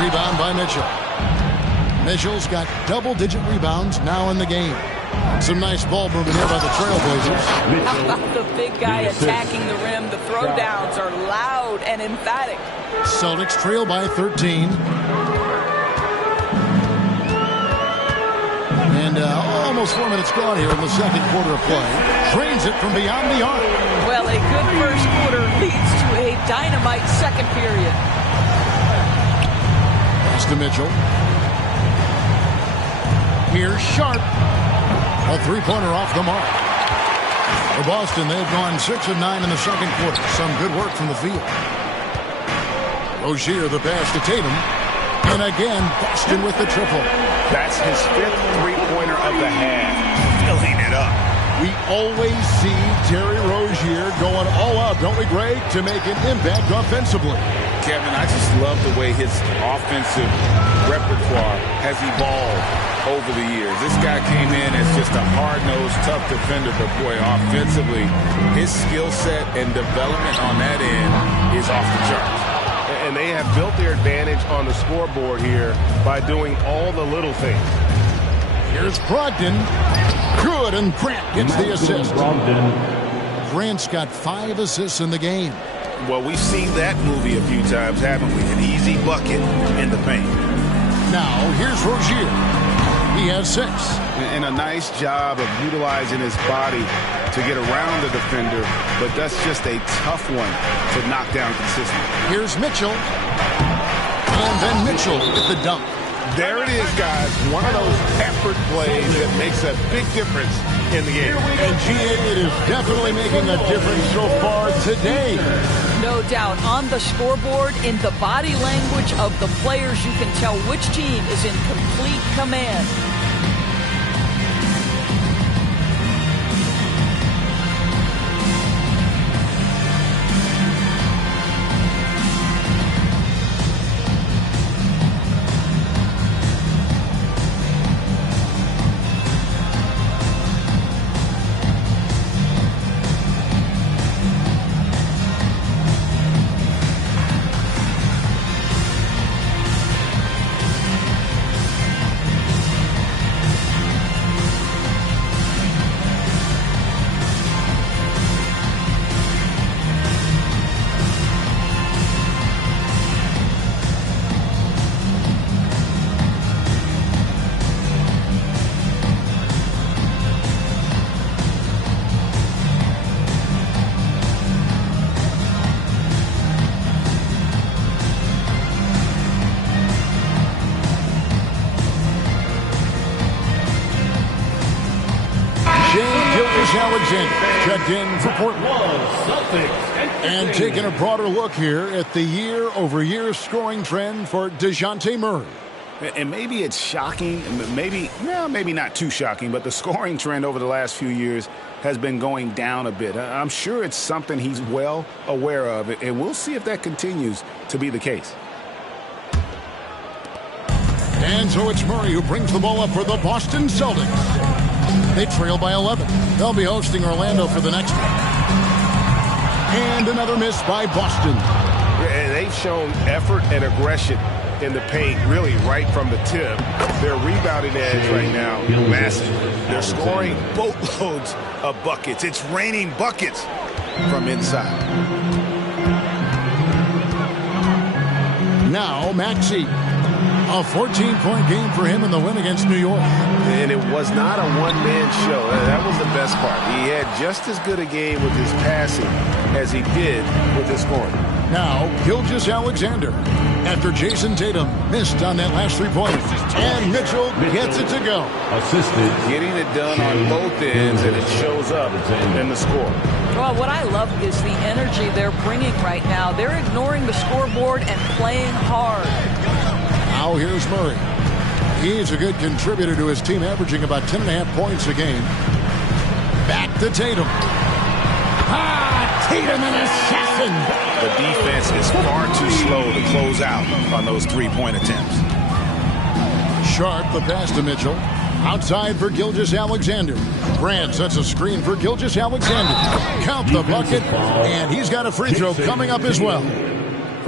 Rebound by Mitchell. Mitchell's got double-digit rebounds now in the game. Some nice ball movement here by the Trailblazers. How about the big guy attacking the rim? The throwdowns are loud and emphatic. Celtics trail by 13. And almost 4 minutes gone here in the second quarter of play. Drains it from beyond the arc. Well, a good first quarter leads to a dynamite second period. Pass to Mitchell. Here's Sharp. A three-pointer off the mark. For Boston, they've gone 6 of 9 in the second quarter. Some good work from the field. Rozier, the pass to Tatum. And again, Boston with the triple. That's his 5th three-pointer of the half. Filling it up. We always see Terry Rozier going all out, don't we, Greg, to make an impact offensively. Kevin, I just love the way his offensive repertoire has evolved over the years. This guy came in as just a hard-nosed, tough defender, but boy, offensively, his skill set and development on that end is off the charts. And they have built their advantage on the scoreboard here by doing all the little things. Here's Brogdon. Good, and Grant gets the assist. Grant's got 5 assists in the game. Well, we've seen that movie a few times, haven't we? An easy bucket in the paint. Now, here's Rozier. He has 6. And a nice job of utilizing his body to get around the defender, but that's just a tough one to knock down consistently. Here's Mitchell. And then Mitchell with the dunk. There it is, guys. One of those effort plays that makes a big difference in the game. And GA, it is definitely making a difference so far today. No doubt. On the scoreboard, in the body language of the players, you can tell which team is in complete command. Gilgeous-Alexander checked in for Portland. And taking a broader look here at the year-over-year scoring trend for DeJounte Murray. And maybe it's shocking, maybe not too shocking, but the scoring trend over the last few years has been going down a bit. I'm sure it's something he's well aware of, and we'll see if that continues to be the case. And so it's Murray who brings the ball up for the Boston Celtics. They trail by 11. They'll be hosting Orlando for the next one. And another miss by Boston. They've shown effort and aggression in the paint, really right from the tip. Their rebounding edge right now, massive. They're scoring boatloads of buckets. It's raining buckets from inside. Now Maxey. A 14-point game for him in the win against New York. And it was not a one-man show. That was the best part. He had just as good a game with his passing as he did with his scoring. Now, Gilgeous-Alexander. After Jason Tatum missed on that last three-pointer. And Mitchell gets it to go. Assisted. Getting it done on both ends, and it shows up in the score. Well, what I love is the energy they're bringing right now. They're ignoring the scoreboard and playing hard. Now here's Murray. He's a good contributor to his team, averaging about 10.5 points a game. Back to Tatum. Tatum, an assassin. The defense is far too slow to close out on those three-point attempts. Sharp, the pass to Mitchell. Outside for Gilgeous-Alexander. Grant sets a screen for Gilgeous-Alexander. Count the bucket, and he's got a free throw coming up as well.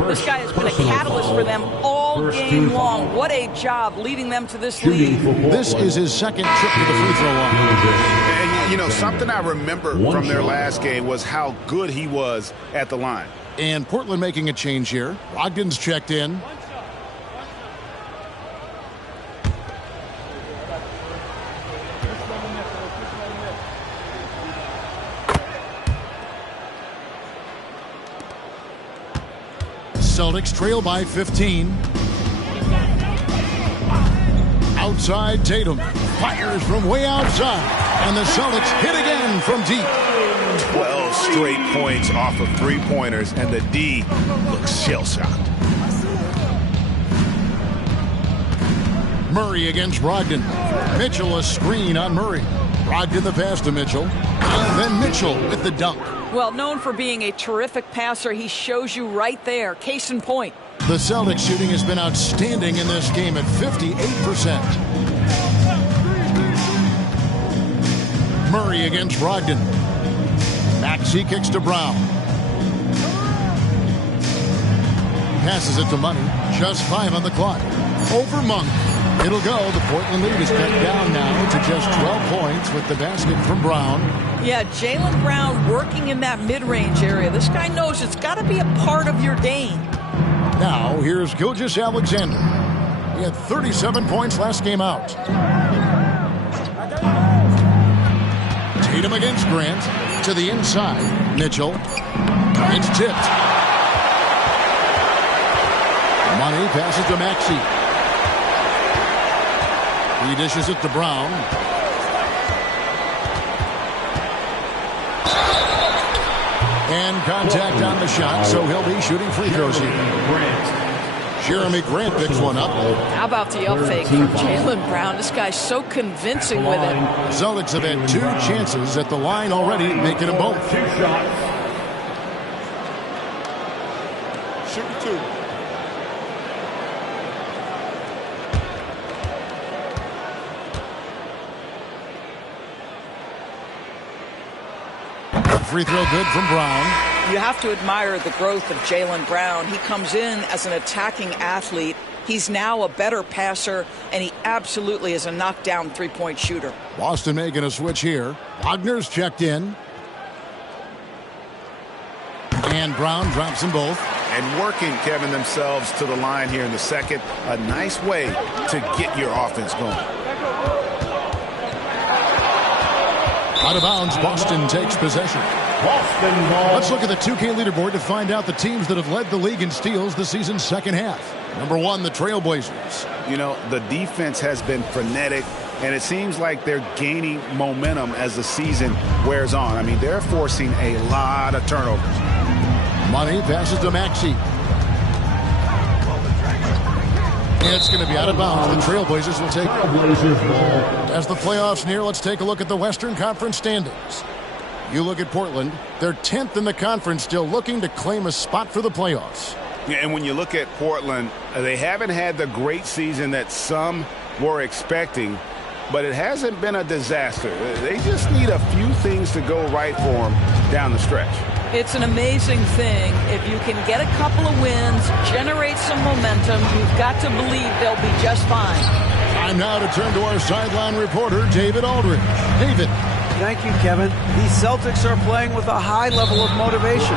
This guy has been a catalyst for them all game long. What a job leading them to this lead. This is his second trip to the free throw line. And, you know, something I remember from their last game was how good he was at the line. And Portland making a change here. Brogdon's checked in. Celtics trail by 15. Outside Tatum. Fires from way outside. And the Celtics hit again from deep. 12 straight points off of three-pointers, and the D looks shell-shocked. Murray against Brogdon. Mitchell a screen on Murray. Brogdon the pass to Mitchell. And then Mitchell with the dunk. Well, known for being a terrific passer, he shows you right there. Case in point. The Celtics shooting has been outstanding in this game at 58%. Murray against Brogdon. Maxey kicks to Brown. Passes it to Money. Just 5 on the clock. Over Monk. It'll go. The Portland lead is cut down now to just 12 points with the basket from Brown. Yeah, Jaylen Brown working in that mid-range area. This guy knows it's got to be a part of your game. Now, here's Gilgeous-Alexander. He had 37 points last game out. Tatum against Grant. To the inside. Mitchell. It's tipped. Money passes to Maxey. He dishes it to Brown. And contact on the shot, so he'll be shooting free throws here. Jeremy Grant picks one up. How about the up fake from Jaylen Brown? This guy's so convincing with it. Celtics have had 2 chances at the line already, making them both. 2 shots. Shoot 2. Free throw good from Brown. You have to admire the growth of Jaylen Brown. He comes in as an attacking athlete. He's now a better passer, and he absolutely is a knockdown three-point shooter. Boston making a switch here. Wagner's checked in. And Brown drops them both. And working, Kevin, themselves to the line here in the second. A nice way to get your offense going. Out of bounds, Boston takes possession. Boston ball. Let's look at the 2K leaderboard to find out the teams that have led the league in steals the season's second half. Number 1, the Trailblazers. You know, the defense has been frenetic. and it seems like they're gaining momentum as the season wears on. I mean, they're forcing a lot of turnovers. Money passes to Maxey. It's going to be out of bounds. The Trailblazers will take it. As the playoffs near, let's take a look at the Western Conference standings. You look at Portland, they're 10th in the conference, still looking to claim a spot for the playoffs. Yeah, and when you look at Portland, they haven't had the great season that some were expecting, but it hasn't been a disaster. They just need a few things to go right for them down the stretch. It's an amazing thing. If you can get a couple of wins, generate some momentum, you've got to believe they'll be just fine. Time now to turn to our sideline reporter, David Aldridge. David. Thank you, Kevin. The Celtics are playing with a high level of motivation.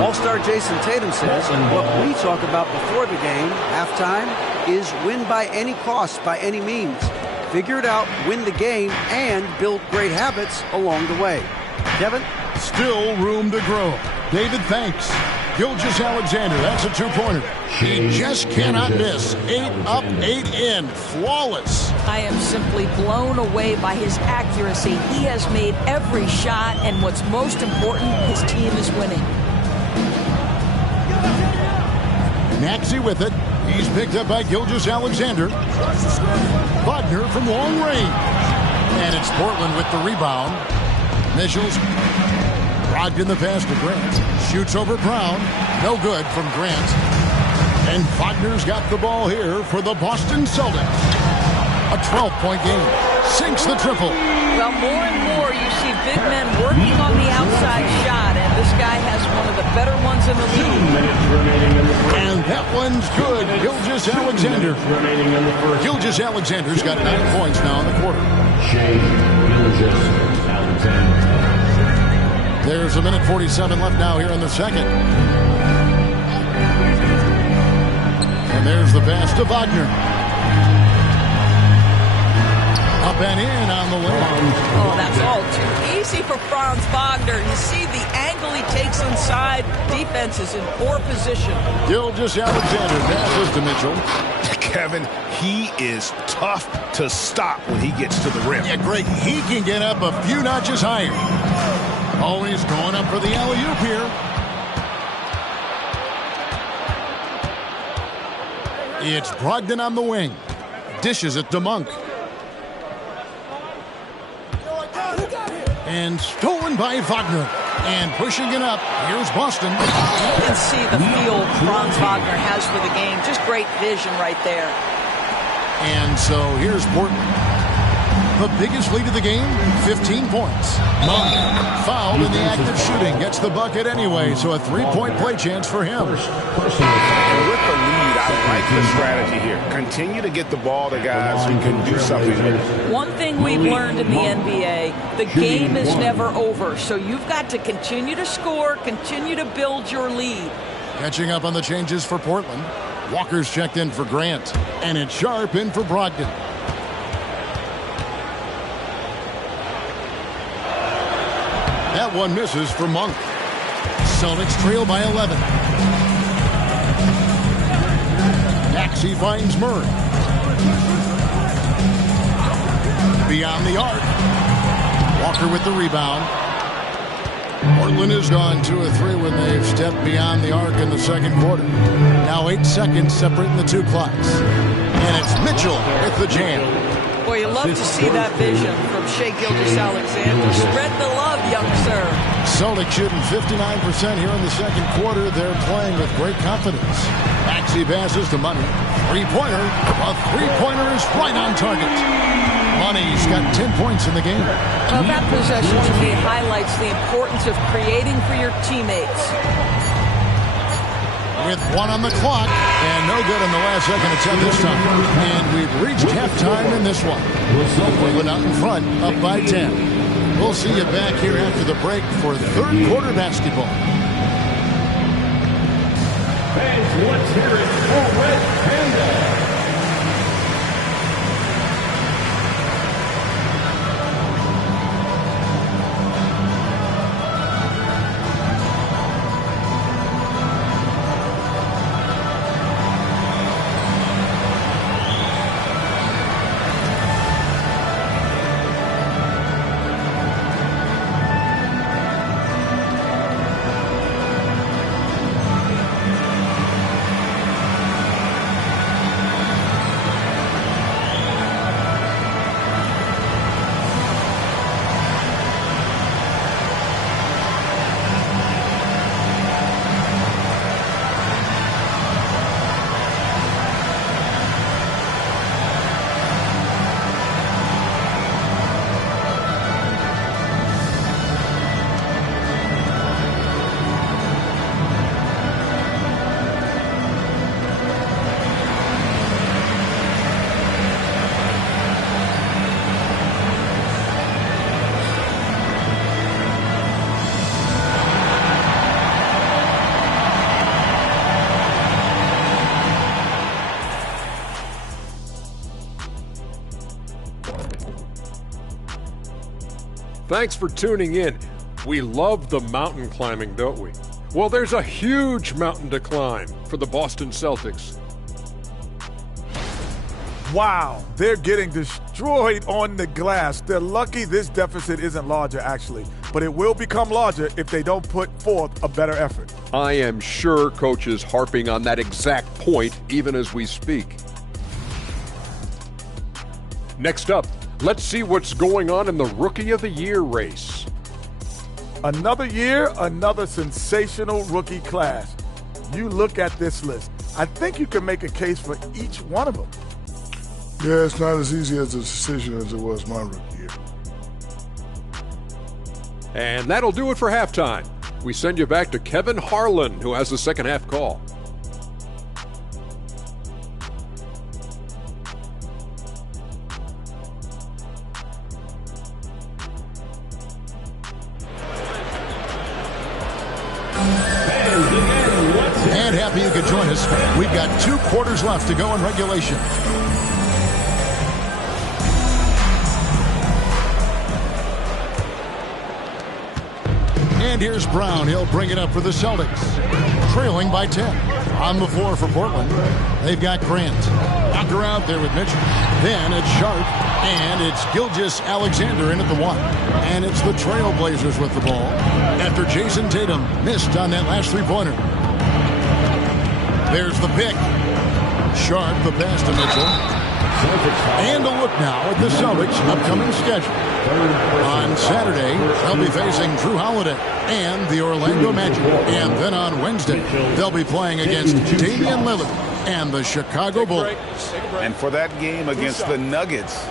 All-star Jason Tatum says what we talk about before the game, halftime, is win by any cost, by any means. Figure it out, win the game, and build great habits along the way. Kevin? Still room to grow. David, thanks. Gilgeous-Alexander, that's a two-pointer. He just cannot miss. 8 up, 8 in. Flawless. I am simply blown away by his accuracy. He has made every shot, and what's most important, his team is winning. Maxey with it. He's picked up by Gilgeous-Alexander. Wagner from long range. And it's Portland with the rebound. Mitchell's rocked in the pass to Grant. Shoots over Brown. No good from Grant. And Wagner's got the ball here for the Boston Celtics. A 12-point game. Sinks the triple. Well, more and more you see big men working on the outside shot, and this guy has one of the better ones in the league. And that one's good. Gilgeous-Alexander. Gilgeous-Alexander's got 9 points now in the quarter. Gilgeous-Alexander. There's a minute 47 left now here in the second. And there's the pass to Wagner. Up and in on the wing. Oh, that's all too easy for Franz Wagner. You see the angle he takes inside. Defense is in poor position. Gilgeous-Alexander passes to Mitchell. Kevin, he is tough to stop when he gets to the rim. Yeah, Greg, he can get up a few notches higher. Oh, he's going up for the alley-oop here. It's Brogdon on the wing. Dishes it to Monk. And stolen by Wagner. And pushing it up. Here's Boston. You can see the feel Franz Wagner has for the game. Just great vision right there. And so here's Portland. The biggest lead of the game, 15 points. Monk, fouled in the act of shooting, gets the bucket anyway, so a 3-point play chance for him. And with the lead, I like the strategy here. Continue to get the ball to guys who can do something with it. One thing we've learned in the NBA, the game is never over, so you've got to continue to score, continue to build your lead. Catching up on the changes for Portland. Walker's checked in for Grant, and it's Sharp in for Brogdon. That one misses for Monk. Celtics trail by 11. Maxey finds Murray. Beyond the arc. Walker with the rebound. Portland has gone 2 of 3 when they've stepped beyond the arc in the second quarter. Now 8 seconds separating the two clocks. And it's Mitchell with the jam. Boy, you love to see that vision from Shai Gilgeous-Alexander. Spread the love, young sir. Celtics shooting 59% here in the second quarter. They're playing with great confidence. Maxey passes to Money. Three-pointer. A three-pointer is right on target. Money's got 10 points in the game. Well, that possession to me highlights the importance of creating for your teammates. With 1 on the clock, and no good in the last second attempt this time. And we've reached halftime in this one. Portland out in front, up by 10. We'll see you back here after the break for third quarter basketball. Fans, let's hear it for Red Panda. Thanks for tuning in. We love the mountain climbing, don't we? Well, there's a huge mountain to climb for the Boston Celtics. Wow, they're getting destroyed on the glass. They're lucky this deficit isn't larger, actually. But it will become larger if they don't put forth a better effort. I am sure Coach is harping on that exact point even as we speak. Next up, let's see what's going on in the Rookie of the Year race. Another year, another sensational rookie class. You look at this list. I think you can make a case for each one of them. Yeah, it's not as easy as a decision as it was my rookie year. And that'll do it for halftime. We send you back to Kevin Harlan, who has the second half call. And happy you could join us. We've got 2 quarters left to go in regulation. And here's Brown. He'll bring it up for the Celtics. Trailing by 10. On the floor for Portland, they've got Grant. Walker out there with Mitchell. Then it's Sharp. And it's Gilgeous-Alexander in at the 1. And it's the Trailblazers with the ball after Jason Tatum missed on that last three-pointer. There's the pick. Sharp, the pass to Mitchell. And a look now at the Celtics' upcoming schedule. On Saturday, they'll be facing Drew Holiday and the Orlando Magic. And then on Wednesday, they'll be playing against Damian Lillard and the Chicago Bulls. And for that game against the Nuggets,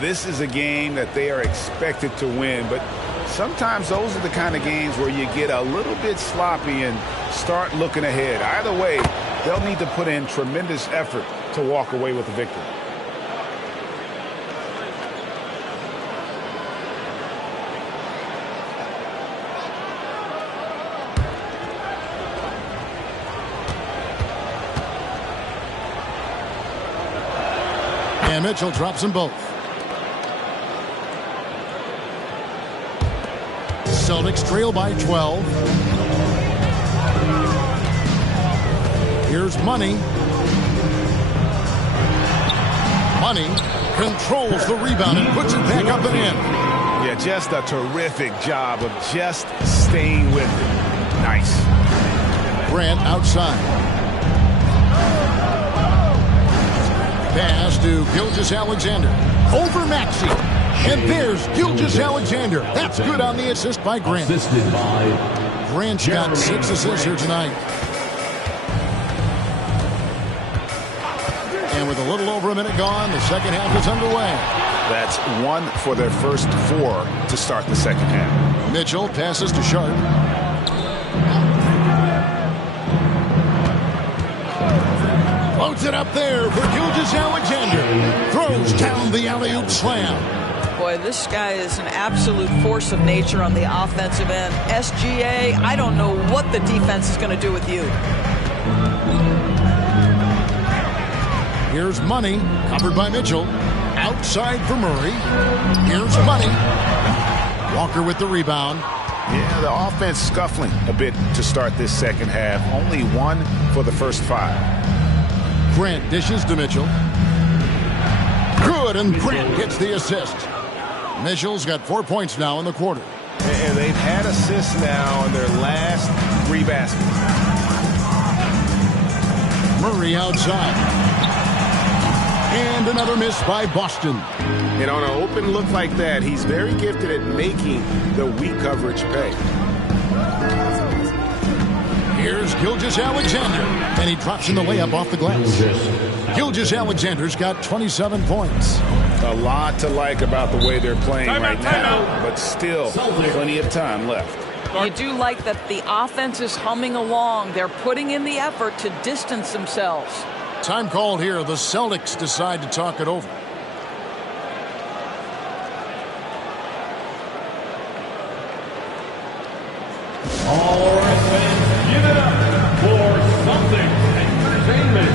this is a game that they are expected to win. But sometimes those are the kind of games where you get a little bit sloppy and start looking ahead. Either way, they'll need to put in tremendous effort to walk away with the victory. And Mitchell drops them both. Celtics trail by 12. Here's Money. Money controls the rebound and puts it back up and in. Yeah, just a terrific job of just staying with it. Nice. Grant outside. Pass to Gilgeous-Alexander. Over Maxey. And there's Gilgeous-Alexander. That's good on the assist by Grant. Grant's got 6 assists here tonight. And with a little over a minute gone, the second half is underway. That's 1 for their first 4 to start the second half. Mitchell passes to Sharp. Floats it up there for Gilgeous-Alexander. Throws down the alley-oop slam. Boy, this guy is an absolute force of nature on the offensive end. SGA, I don't know what the defense is going to do with you. Here's Money, covered by Mitchell. Outside for Murray. Here's Money. Walker with the rebound. Yeah, the offense scuffling a bit to start this second half. Only 1 for the first 5. Grant dishes to Mitchell. Good, and Grant gets the assist. Mitchell's got 4 points now in the quarter. And they've had assists now in their last 3 baskets. Murray outside. And another miss by Boston. And on an open look like that, he's very gifted at making the weak coverage pay. Here's Gilgeous-Alexander, and he drops in the layup off the glass. Gilgeous-Alexander's got 27 points. A lot to like about the way they're playing right now, but still plenty of time left. You do like that the offense is humming along. They're putting in the effort to distance themselves. Time called here. The Celtics decide to talk it over. All right, fans, give it up for Celtics Entertainment.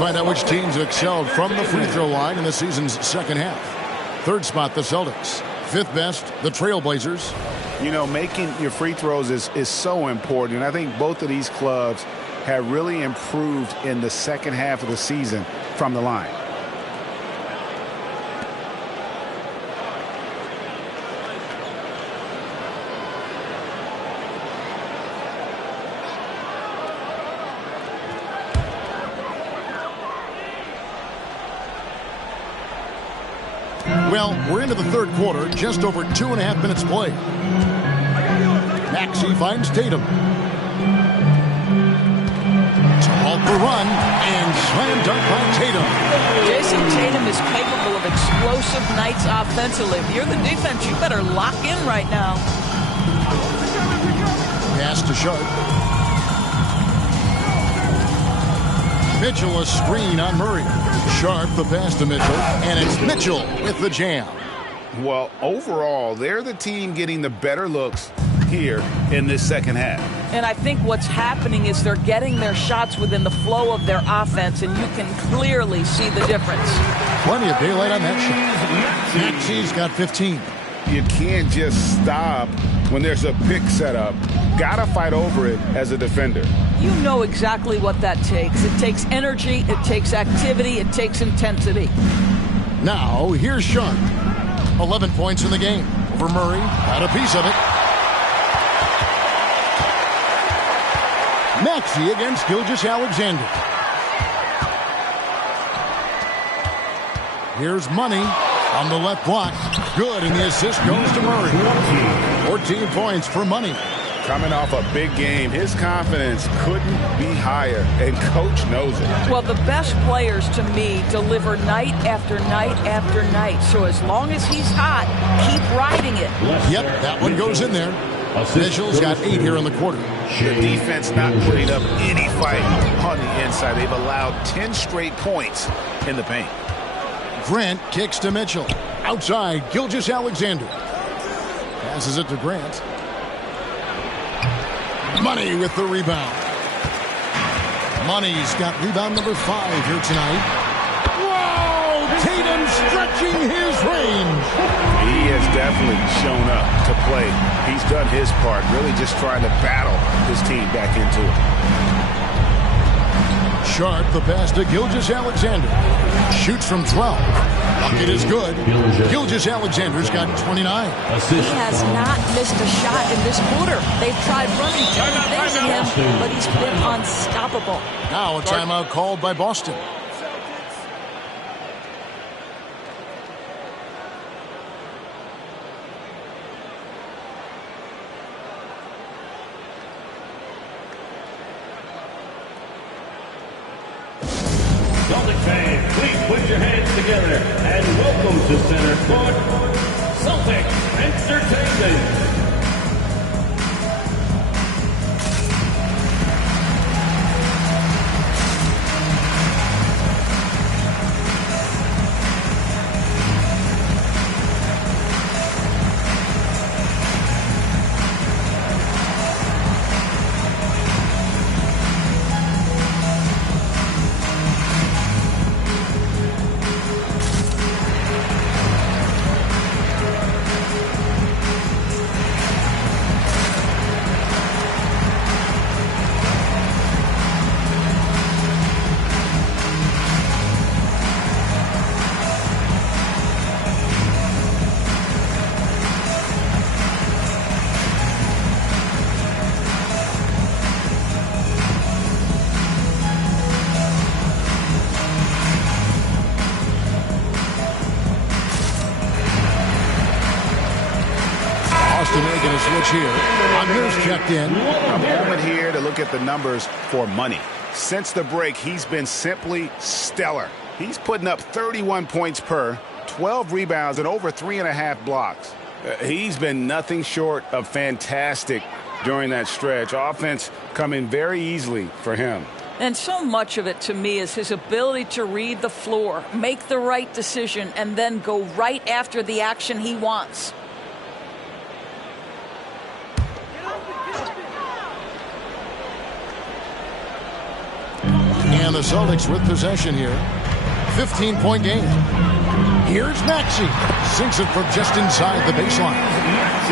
find out which teams excelled from the free throw line in the season's second half. Third spot, the Celtics. Fifth best, the Trailblazers. You know, making your free throws is so important. And I think both of these clubs have really improved in the second half of the season from the line. Well, we're into the third quarter, just over 2.5 minutes played. Maxey finds Tatum. To halt the run, and slam dunk by Tatum. Jason Tatum is capable of explosive nights offensively. If you're the defense, you better lock in right now. Pass to Sharp. Mitchell a screen on Murray. Sharp the pass to Mitchell, and it's Mitchell with the jam. Well, overall, they're the team getting the better looks here in this second half. And I think what's happening is they're getting their shots within the flow of their offense, and you can clearly see the difference. Plenty of daylight on that shot. Maxey's got 15. You can't just stop when there's a pick set up. Gotta fight over it as a defender. You know exactly what that takes. It takes energy, it takes activity, it takes intensity. Now, here's Sharp. 11 points in the game. Over Murray, got a piece of it. Maxey against Gilgeous-Alexander. Here's Money on the left block. Good, and the assist goes to Murray. 14 points for Money. Coming off a big game, his confidence couldn't be higher, and coach knows it. Well, the best players to me deliver night after night after night. So as long as he's hot, keep riding it. Yep, that one goes in there. Mitchell's got 8 here in the quarter. The defense not putting up any fight on the inside. They've allowed 10 straight points in the paint. Grant kicks to Mitchell. Outside, Gilgeous-Alexander. Passes it to Grant. Money with the rebound. Money's got rebound number 5 here tonight. Whoa! Tatum stretching his range. He has definitely shown up to play. He's done his part, really just trying to battle his team back into it. Sharp the pass to Gilgeous-Alexander. Shoots from 12. Bucket is good. Gilgeous-Alexander's got 29. He has not missed a shot in this quarter. They've tried running different things at him, but he's been unstoppable. Now a timeout called by Boston. Celtic fans, please put your hands together and welcome to center court, Celtic Entertainment. Making a switch here. Anders checked in. A moment here to look at the numbers for Money. Since the break, he's been simply stellar. He's putting up 31 points per, 12 rebounds, and over 3.5 blocks. He's been nothing short of fantastic during that stretch. Offense coming very easily for him. And so much of it to me is his ability to read the floor, make the right decision, and then go right after the action he wants. And And the Celtics with possession here. 15-point game. Here's Maxey. Sinks it from just inside the baseline.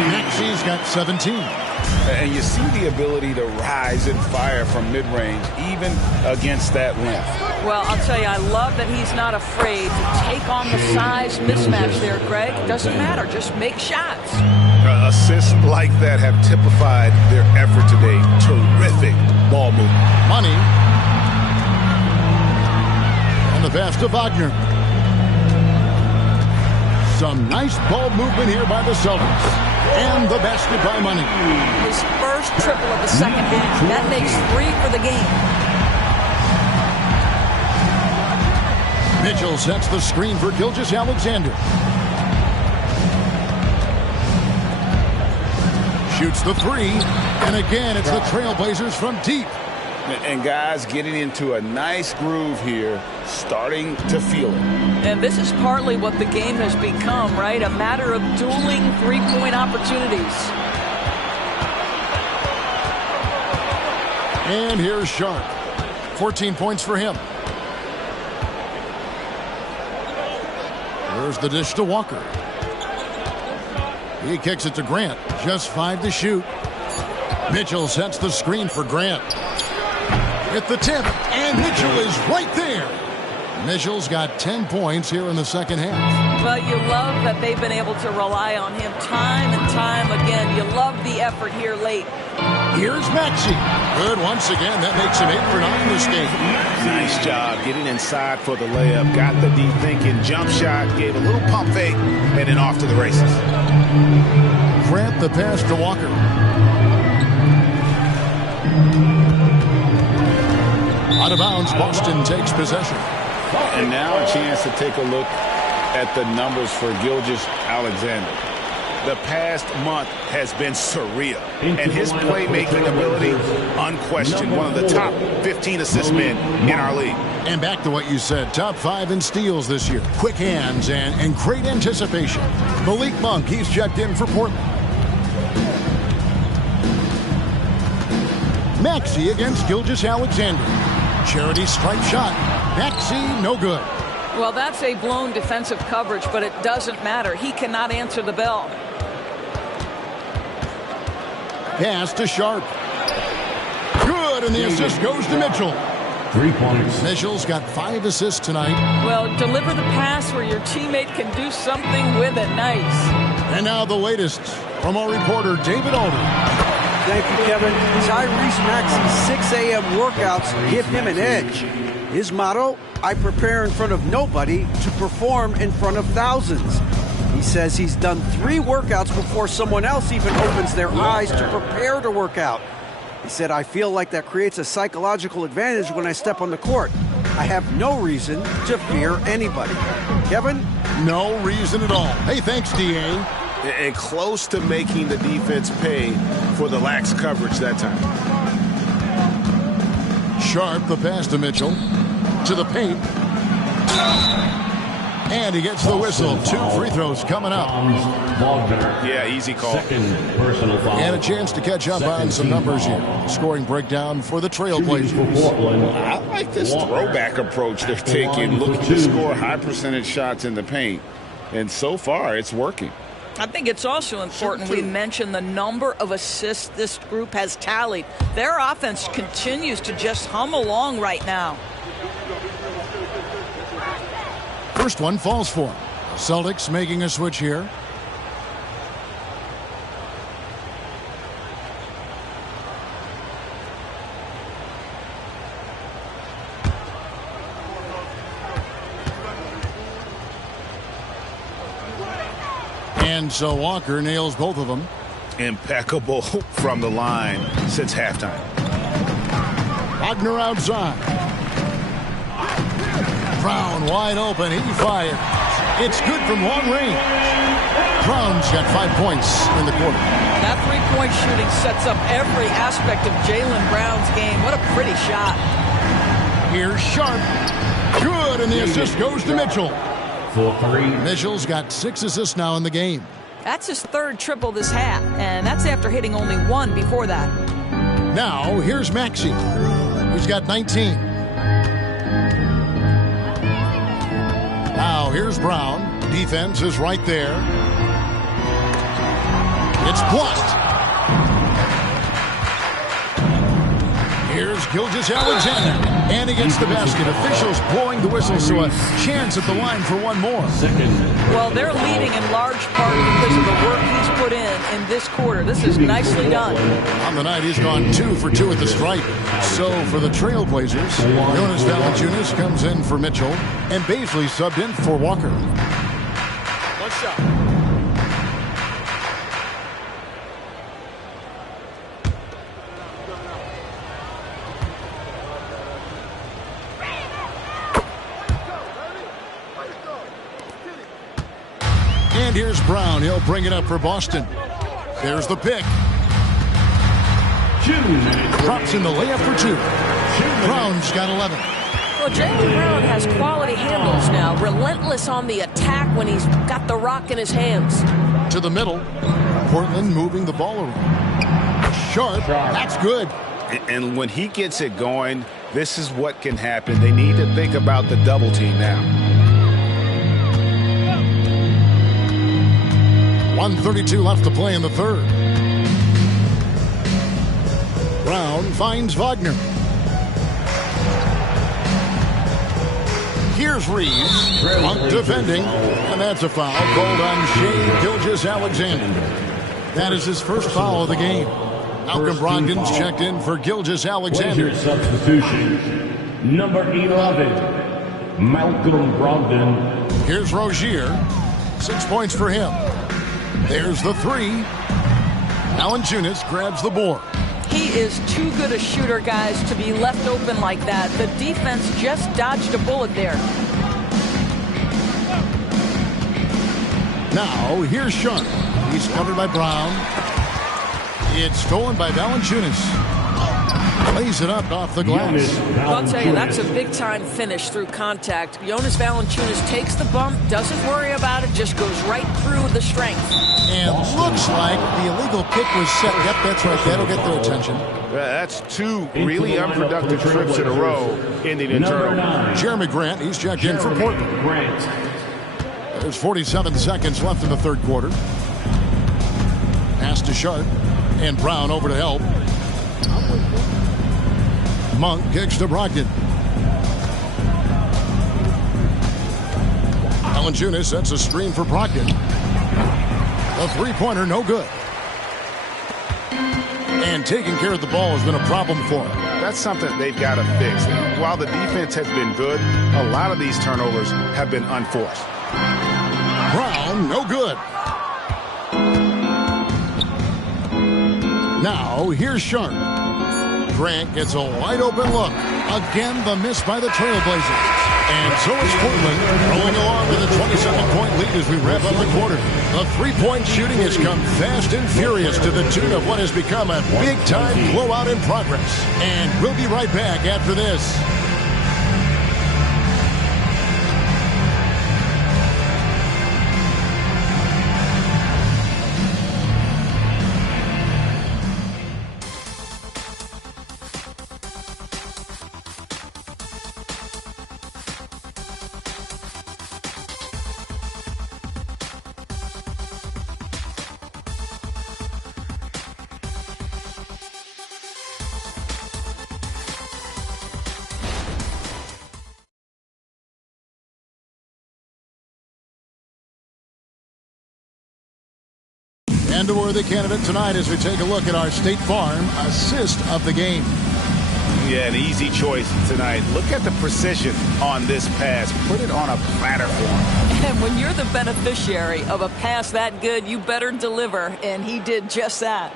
Maxey's got 17. And you see the ability to rise and fire from mid-range, even against that length. Well, I'll tell you, I love that he's not afraid to take on the size mismatch there, Greg. Doesn't matter. Just make shots. Assists like that have typified their effort today. Terrific ball movement. Money. And the pass to Wagner. Some nice ball movement here by the Celtics. And the basket by Money. His first triple of the second half. That makes 3 for the game. Mitchell sets the screen for Gilgeous-Alexander. Shoots the 3. And again, it's the Trailblazers from deep. And guys getting into a nice groove here, starting to feel it. And this is partly what the game has become, right? A matter of dueling three-point opportunities. And here's Sharp. 14 points for him. There's the dish to Walker. He kicks it to Grant. Just 5 to shoot. Mitchell sets the screen for Grant. At the tip, and Mitchell is right there. Mitchell's got 10 points here in the second half. Well, you love that they've been able to rely on him time and time again. You love the effort here late. Here's Maxey. Good once again. That makes him 8 for 9 this game. Nice job getting inside for the layup. Got the deep thinking jump shot, gave a little pump fake, and then off to the races. Grant the pass to Walker. Out of bounds, Boston takes possession. And now a chance to take a look at the numbers for Gilgeous-Alexander. The past month has been surreal. And his playmaking ability, unquestioned. One of the top 15 assist men in our league. And back to what you said, top 5 in steals this year. Quick hands and great anticipation. Malik Monk, he's checked in for Portland. Maxey against Gilgeous-Alexander. Charity stripe shot. Maxey, no good. Well, that's a blown defensive coverage, but it doesn't matter. He cannot answer the bell. Pass to Sharp. Good, and the assist goes to Mitchell. 3 points. Mitchell's got 5 assists tonight. Well, deliver the pass where your teammate can do something with it. Nice. And now the latest from our reporter, David Alder. Thank you, Kevin. Tyrese Maxey's 6 a.m. workouts give him an edge. His motto, I prepare in front of nobody to perform in front of thousands. He says he's done 3 workouts before someone else even opens their eyes to prepare to work out. He said, I feel like that creates a psychological advantage when I step on the court. I have no reason to fear anybody. Kevin? No reason at all. Hey, thanks, D.A. And close to making the defense pay for the lax coverage that time. Sharp, the pass to Mitchell. To the paint. And he gets the whistle. 2 free throws coming up. Yeah, easy call. Second personal foul. And a chance to catch up on some numbers here. Scoring breakdown for the Trailblazers. I like this throwback approach they're taking. Looking to score high percentage shots in the paint. And so far, it's working. I think it's also important we mention the number of assists this group has tallied. Their offense continues to just hum along right now. First one falls for him. Celtics making a switch here. And so Walker nails both of them. Impeccable from the line since halftime. Wagner outside. Brown wide open. He fired. It's good from long range. Brown's got 5 points in the quarter. That three-point shooting sets up every aspect of Jaylen Brown's game. What a pretty shot. Here's Sharp. Good, and the assist goes to Mitchell. 4-3. Mitchell's got 6 assists now in the game. That's his 3rd triple this half, and that's after hitting only 1 before that. Now, here's Maxey. He's got 19. Now here's Brown. Defense is right there. It's blocked. Here's Gilgeous-Alexander. And he gets the basket. Officials blowing the whistle, so a chance at the line for one more. Well, they're leading in large part because of the work he's put in this quarter. This is nicely done. On the night, he's gone 2 for 2 at the stripe. So for the Trailblazers, Jonas Valanciunas comes in for Mitchell, and Baisley subbed in for Walker. One shot. And here's Brown. He'll bring it up for Boston. There's the pick. Drops in the layup for 2. Brown's got 11. Well, Jaylen Brown has quality handles now. Relentless on the attack when he's got the rock in his hands. To the middle. Portland moving the ball around. Sharp. That's good. And when he gets it going, this is what can happen. They need to think about the double team now. 1:32 left to play in the third. Brown finds Wagner. Here's Reeves. Monk defending. And that's a foul called on Shai Gilgeous-Alexander. That is his first foul of the game. Malcolm Brogdon's checked in for Gilgeous-Alexander. Substitution, number 11, Malcolm Brogdon. Here's Rozier. 6 points for him. There's the 3. Valanciunas grabs the board. He is too good a shooter, guys, to be left open like that. The defense just dodged a bullet there. Now, here's Sharp. He's covered by Brown. It's stolen by Valanciunas. Lays it up off the glass. I'll tell you, that's a big-time finish through contact. Jonas Valanciunas takes the bump, doesn't worry about it, just goes right through the strength. And looks like the illegal kick was set. Yep, that's right. That'll get their attention. That's 2 really unproductive trips in a row, ending in turnover. Jeremy Grant, he's checked in for Portland. There's 47 seconds left in the third quarter. Pass to Sharp. And Brown over to help. Monk kicks to Brogdon. Valanciunas sets a screen for Brogdon. A three-pointer, no good. And taking care of the ball has been a problem for him. That's something they've got to fix. While the defense has been good, a lot of these turnovers have been unforced. Brown, no good. Now, here's Sharp. Grant gets a wide-open look. Again, the miss by the Trailblazers. And so is Portland, rolling along with a 27-point lead as we wrap up the quarter. The three-point shooting has come fast and furious to the tune of what has become a big-time blowout in progress. And we'll be right back after this. And a worthy candidate tonight as we take a look at our State Farm assist of the game. Yeah, an easy choice tonight. Look at the precision on this pass. Put it on a platter for him. And when you're the beneficiary of a pass that good, you better deliver, and he did just that.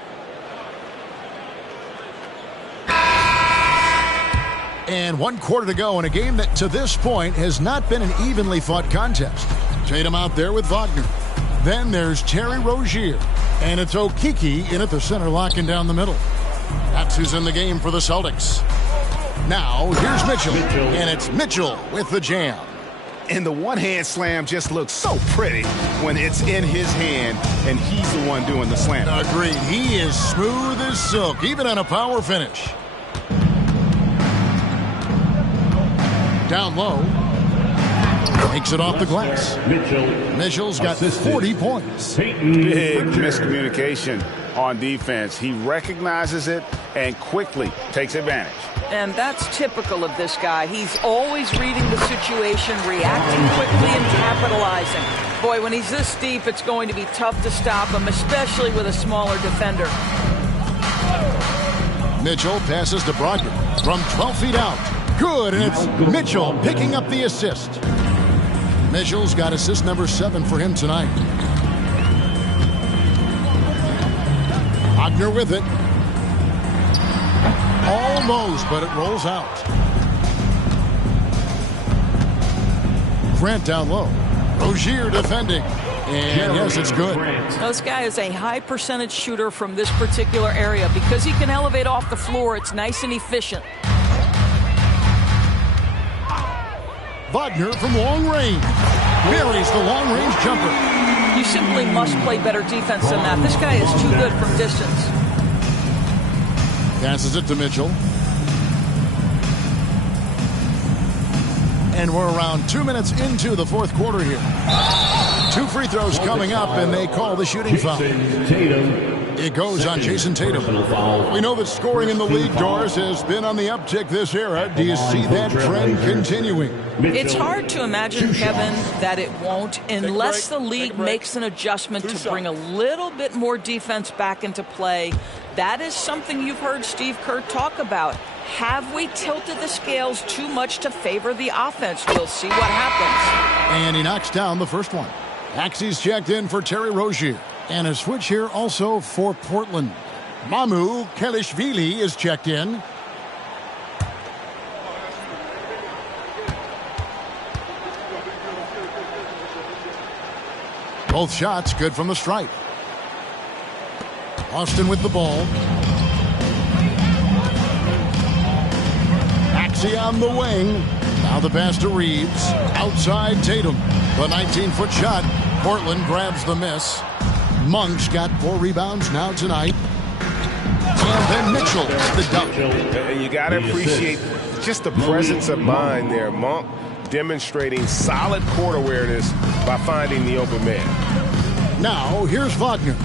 And 1 quarter to go in a game that to this point has not been an evenly fought contest. Tatum out there with Wagner. Then there's Terry Rozier. And it's Okeke in at the center, locking down the middle. That's who's in the game for the Celtics. Now, here's Mitchell. And it's Mitchell with the jam. And the one-hand slam just looks so pretty when it's in his hand and he's the one doing the slam. Agreed. He is smooth as silk, even on a power finish. Down low. Takes it off the glass. Mitchell's got 40 points. Big miscommunication on defense. He recognizes it and quickly takes advantage. And that's typical of this guy. He's always reading the situation, reacting quickly and capitalizing. Boy, when he's this deep, it's going to be tough to stop him, especially with a smaller defender. Mitchell passes to Brogdon from 12 feet out. Good, and it's Mitchell picking up the assist. Mitchell's got assist number 7 for him tonight. Wagner with it. Almost, but it rolls out. Grant down low. Rozier defending. And yes, it's good. This guy is a high percentage shooter from this particular area. Because he can elevate off the floor, it's nice and efficient. Wagner from long range. Buries the long-range jumper. You simply must play better defense than that. This guy is too good from distance. Passes it to Mitchell. And we're around 2 minutes into the fourth quarter here. 2 free throws coming up, and they call the shooting foul. It goes on Jason Tatum. We know that scoring in the league, Doris, has been on the uptick this era. Do you see that trend continuing? It's hard to imagine, Kevin, that it won't unless the league makes an adjustment to bring a little bit more defense back into play. That is something you've heard Steve Kerr talk about. Have we tilted the scales too much to favor the offense? We'll see what happens. And he knocks down the first one. Maxey's checked in for Terry Rozier. And a switch here also for Portland. Mamu Kelishvili is checked in. Both shots good from the stripe. Austin with the ball. Maxey on the wing. Now the pass to Reeves. Outside Tatum. The 19-foot shot. Portland grabs the miss. Monk's got 4 rebounds now tonight. And then Mitchell, the dunk. And you got to appreciate just the presence of mind there. Monk demonstrating solid court awareness by finding the open man. Now, here's Wagner.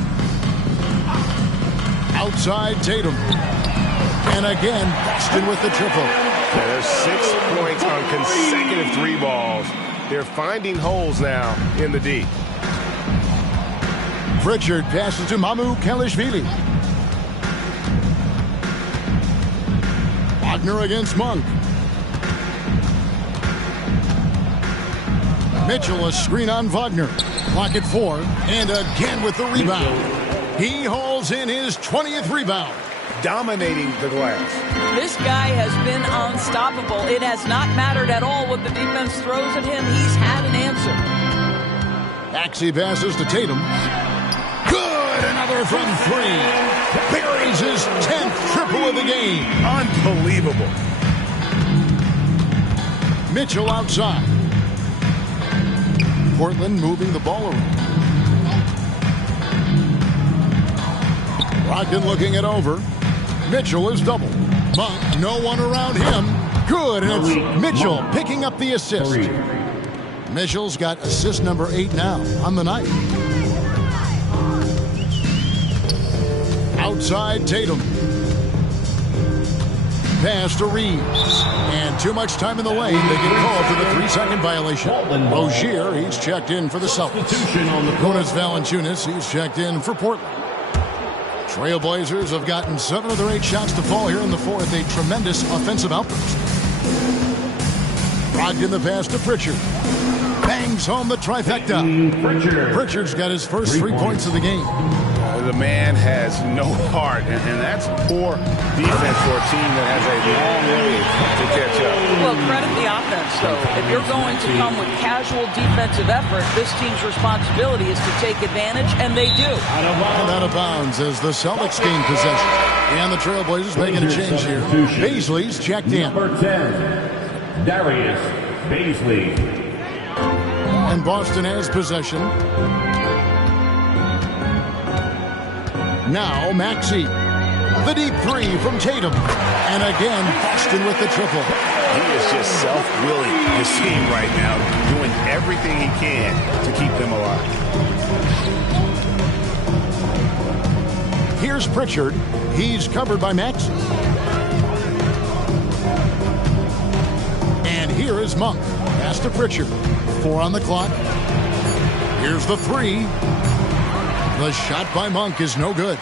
Outside Tatum. And again, Boston with the triple. There's 6 points on consecutive 3 balls. They're finding holes now in the D. Pritchard passes to Mamu Kelishvili. Wagner against Monk. Mitchell a screen on Wagner. Clock at 4. And again with the rebound. He hauls in his 20th rebound. Dominating the glass. This guy has been unstoppable. It has not mattered at all what the defense throws at him. He's had an answer. Maxey passes to Tatum. Good! Another from 3. Buries his 10th triple of the game. Unbelievable. Mitchell outside. Portland moving the ball around. Brogdon looking it over. Mitchell is doubled. Monk, no one around him. Good, and it's Mitchell picking up the assist. Mitchell's got assist number 8 now on the night. Outside Tatum. Pass to Reeves. And too much time in the lane. They get called for the 3-second violation. Rozier, he's checked in for the Celtics. Jonas Valanciunas, he's checked in for Portland. Trailblazers have gotten 7 of their 8 shots to fall here in the fourth. A tremendous offensive outburst. Brogdon the pass to Pritchard. Bangs home the trifecta. Pritchard's got his first 3 points of the game. The man has no heart, and that's poor defense for a team that has a long way to catch up. Well, credit the offense, though. If you're going to come with casual defensive effort, this team's responsibility is to take advantage, and they do. And out of bounds as the Celtics gain possession. And the Trailblazers making a change here. Baisley's checked in. Number 10, Darius Baisley. And Boston has possession. Now Maxey The deep three from Tatum. And again, Boston with the triple. He is just self-willing his team right now, doing everything he can to keep them alive. Here's Pritchard. He's covered by Max. And here is Monk. Pass to Pritchard. 4 on the clock. Here's the three. The shot by Monk is no good.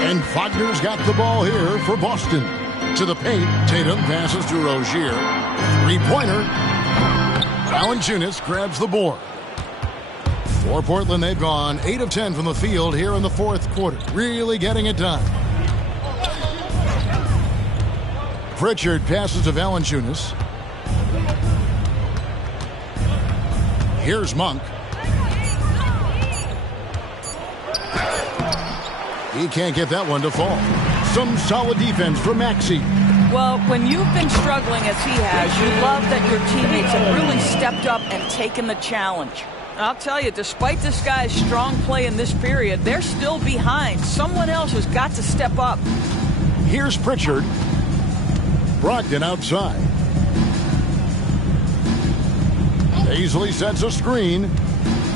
And Wagner's got the ball here for Boston. To the paint. Tatum passes to Rozier. Three-pointer. Valanciunas grabs the board. For Portland, they've gone 8 of 10 from the field here in the fourth quarter. Really getting it done. Pritchard passes to Valanciunas. Here's Monk. He can't get that one to fall. Some solid defense from Maxey. Well, when you've been struggling as he has, you love that your teammates have really stepped up and taken the challenge. And I'll tell you, despite this guy's strong play in this period, they're still behind. Someone else has got to step up. Here's Pritchard. Brogdon outside. Paisley sets a screen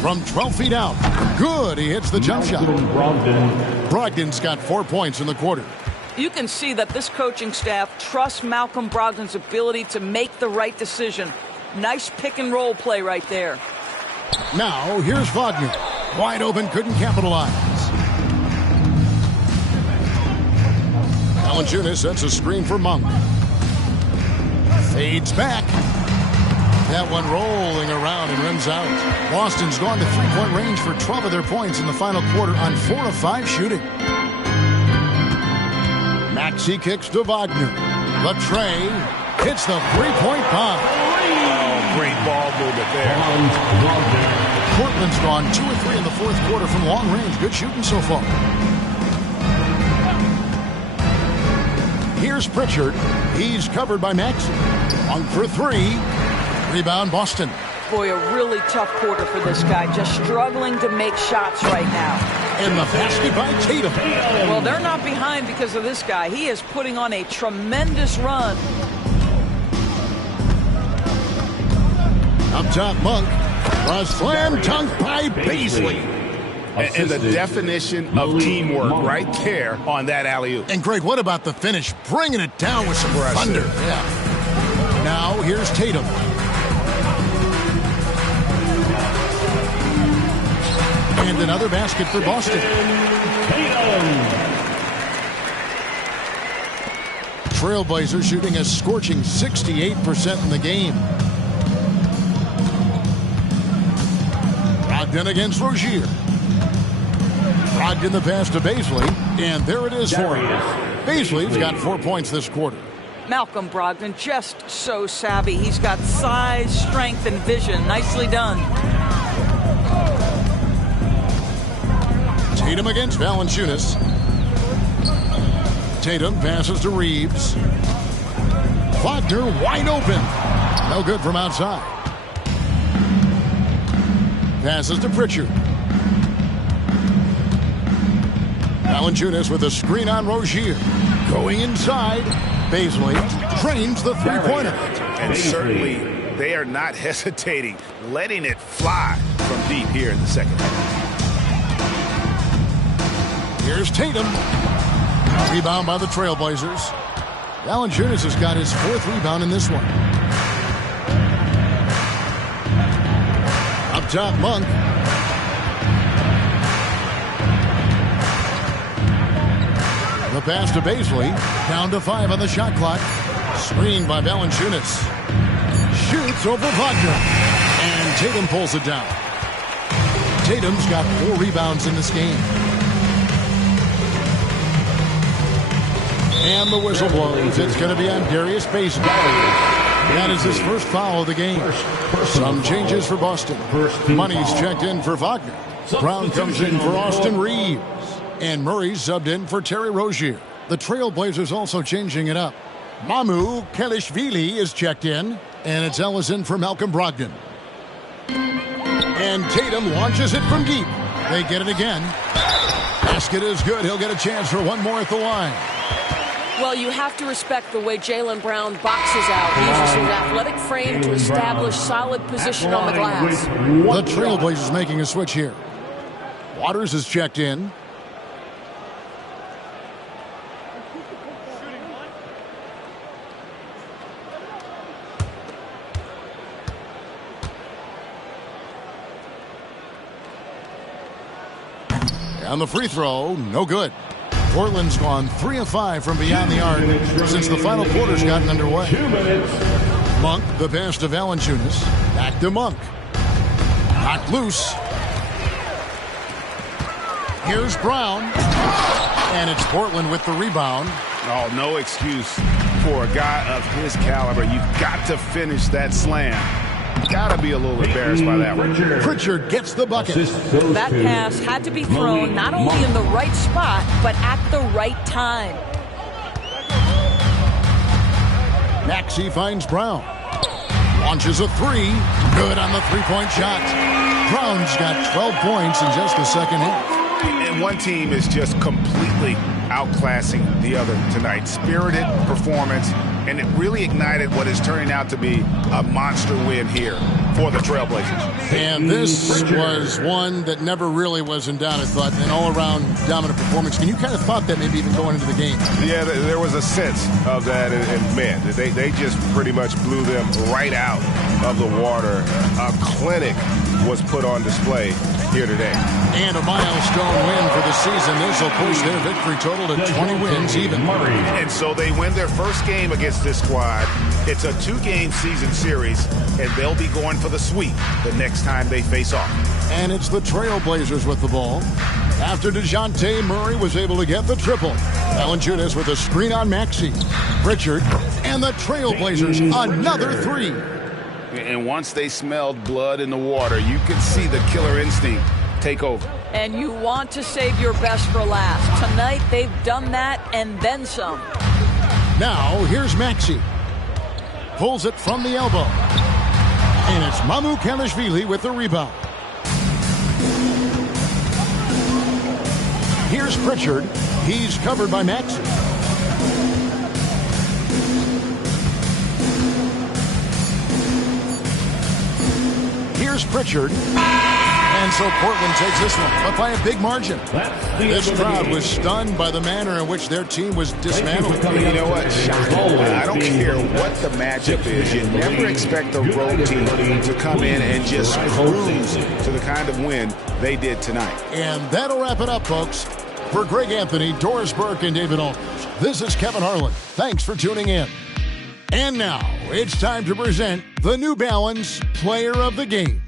from 12 feet out. Good. He hits the jump shot. Brogdon's got 4 points in the quarter. You can see that this coaching staff trusts Malcolm Brogdon's ability to make the right decision. Nice pick and roll play right there. Now, here's Wagner. Wide open, couldn't capitalize. Valanciunas sets a screen for Monk. Fades back. That one rolling around and rims out. Boston's gone to three-point range for 12 of their points in the final quarter on 4 of 5 shooting. Maxey kicks to Wagner. The tray hits the three-point bomb. Oh, great ball movement there. Portland's gone 2 of 3 in the fourth quarter from long range. Good shooting so far. Here's Pritchard. He's covered by Maxey. Monk for 3. Rebound Boston. Boy, a really tough quarter for this guy. Just struggling to make shots right now. And the basket by Tatum. Well, they're not behind because of this guy. He is putting on a tremendous run. Up top, Monk. A slam dunk by Paisley. And the definition of teamwork right there on that alley-oop. And Greg, what about the finish? Bringing it down with some thunder. Yeah. Now, here's Tatum. And another basket for Boston. Trailblazers shooting a scorching 68% in the game. Brogdon against Rozier. Brogdon the pass to Paisley. And there it is for him. Paisley's got 4 points this quarter. Malcolm Brogdon just so savvy. He's got size, strength, and vision. Nicely done. Tatum against Valanciunas. Tatum passes to Reeves. Wagner wide open. No good from outside. Passes to Pritchard. Valanciunas with a screen on Rozier. Going inside. Paisley drains the three-pointer. And certainly they are not hesitating, letting it fly from deep here in the second half. Here's Tatum. Rebound by the Trailblazers. Valanciunas has got his 4th rebound in this one. Up top, Monk. The pass to Paisley. Down to 5 on the shot clock. Screened by Valanciunas. Shoots over Wagner. And Tatum pulls it down. Tatum's got 4 rebounds in this game. And the whistle blows. It's going to be on Darius Bazley. That is his first foul of the game. Some changes for Boston. Money's checked in for Wagner. Brown comes in for Austin Reeves. And Murray's subbed in for Terry Rozier. The Trailblazers also changing it up. Mamu Kelishvili is checked in. And it's Ellison for Malcolm Brogdon. And Tatum launches it from deep. They get it again. Basket is good. He'll get a chance for one more at the line. Well, you have to respect the way Jaylen Brown boxes out. He uses his athletic frame to establish solid position on the glass. The Trailblazers making a switch here. Waters is checked in. And the free throw, no good. Portland's gone 3 of 5 from beyond the arc since the final quarter's gotten underway. Monk, the pass to Valanciunas. Back to Monk. Knocked loose. Here's Brown. And it's Portland with the rebound. Oh, no excuse for a guy of his caliber. You've got to finish that slam. Got to be a little embarrassed by that one. Pritchard gets the bucket. That pass had to be thrown not only in the right spot, but at the right time. Maxey finds Brown. Launches a three. Good on the three-point shot. Brown's got 12 points in just the second half. And one team is just completely outclassing the other tonight. Spirited performance, and it really ignited what is turning out to be a monster win here for the Trailblazers. And this was one that never really was in doubt, I thought, an all-around dominant performance. And you kind of thought that maybe even going into the game. Yeah, there was a sense of that, and man, they just pretty much blew them right out of the water. A clinic was put on display here today. And a milestone win for the season. This will push their victory total to 20 wins even. And so they win their first game against this squad. It's a 2-game season series, and they'll be going for the sweep the next time they face off. And it's the Trailblazers with the ball. After DeJounte Murray was able to get the triple. Valanciunas with a screen on Maxey. Pritchard and the Trailblazers another three. And once they smelled blood in the water, you could see the killer instinct take over. And you want to save your best for last. Tonight, they've done that and then some. Now, here's Maxey. Pulls it from the elbow. And it's Mamukelashvili with the rebound. Here's Pritchard. He's covered by Maxey. Here's Pritchard. And so Portland takes this one, but by a big margin. This crowd was stunned by the manner in which their team was dismantled. You know what? Shocking. I don't care what the matchup is. You never expect a road team to come in and just cruise to the kind of win they did tonight. And that'll wrap it up, folks. For Greg Anthony, Doris Burke, and David Aldridge, this is Kevin Harlan. Thanks for tuning in. And now, it's time to present the New Balance Player of the Game.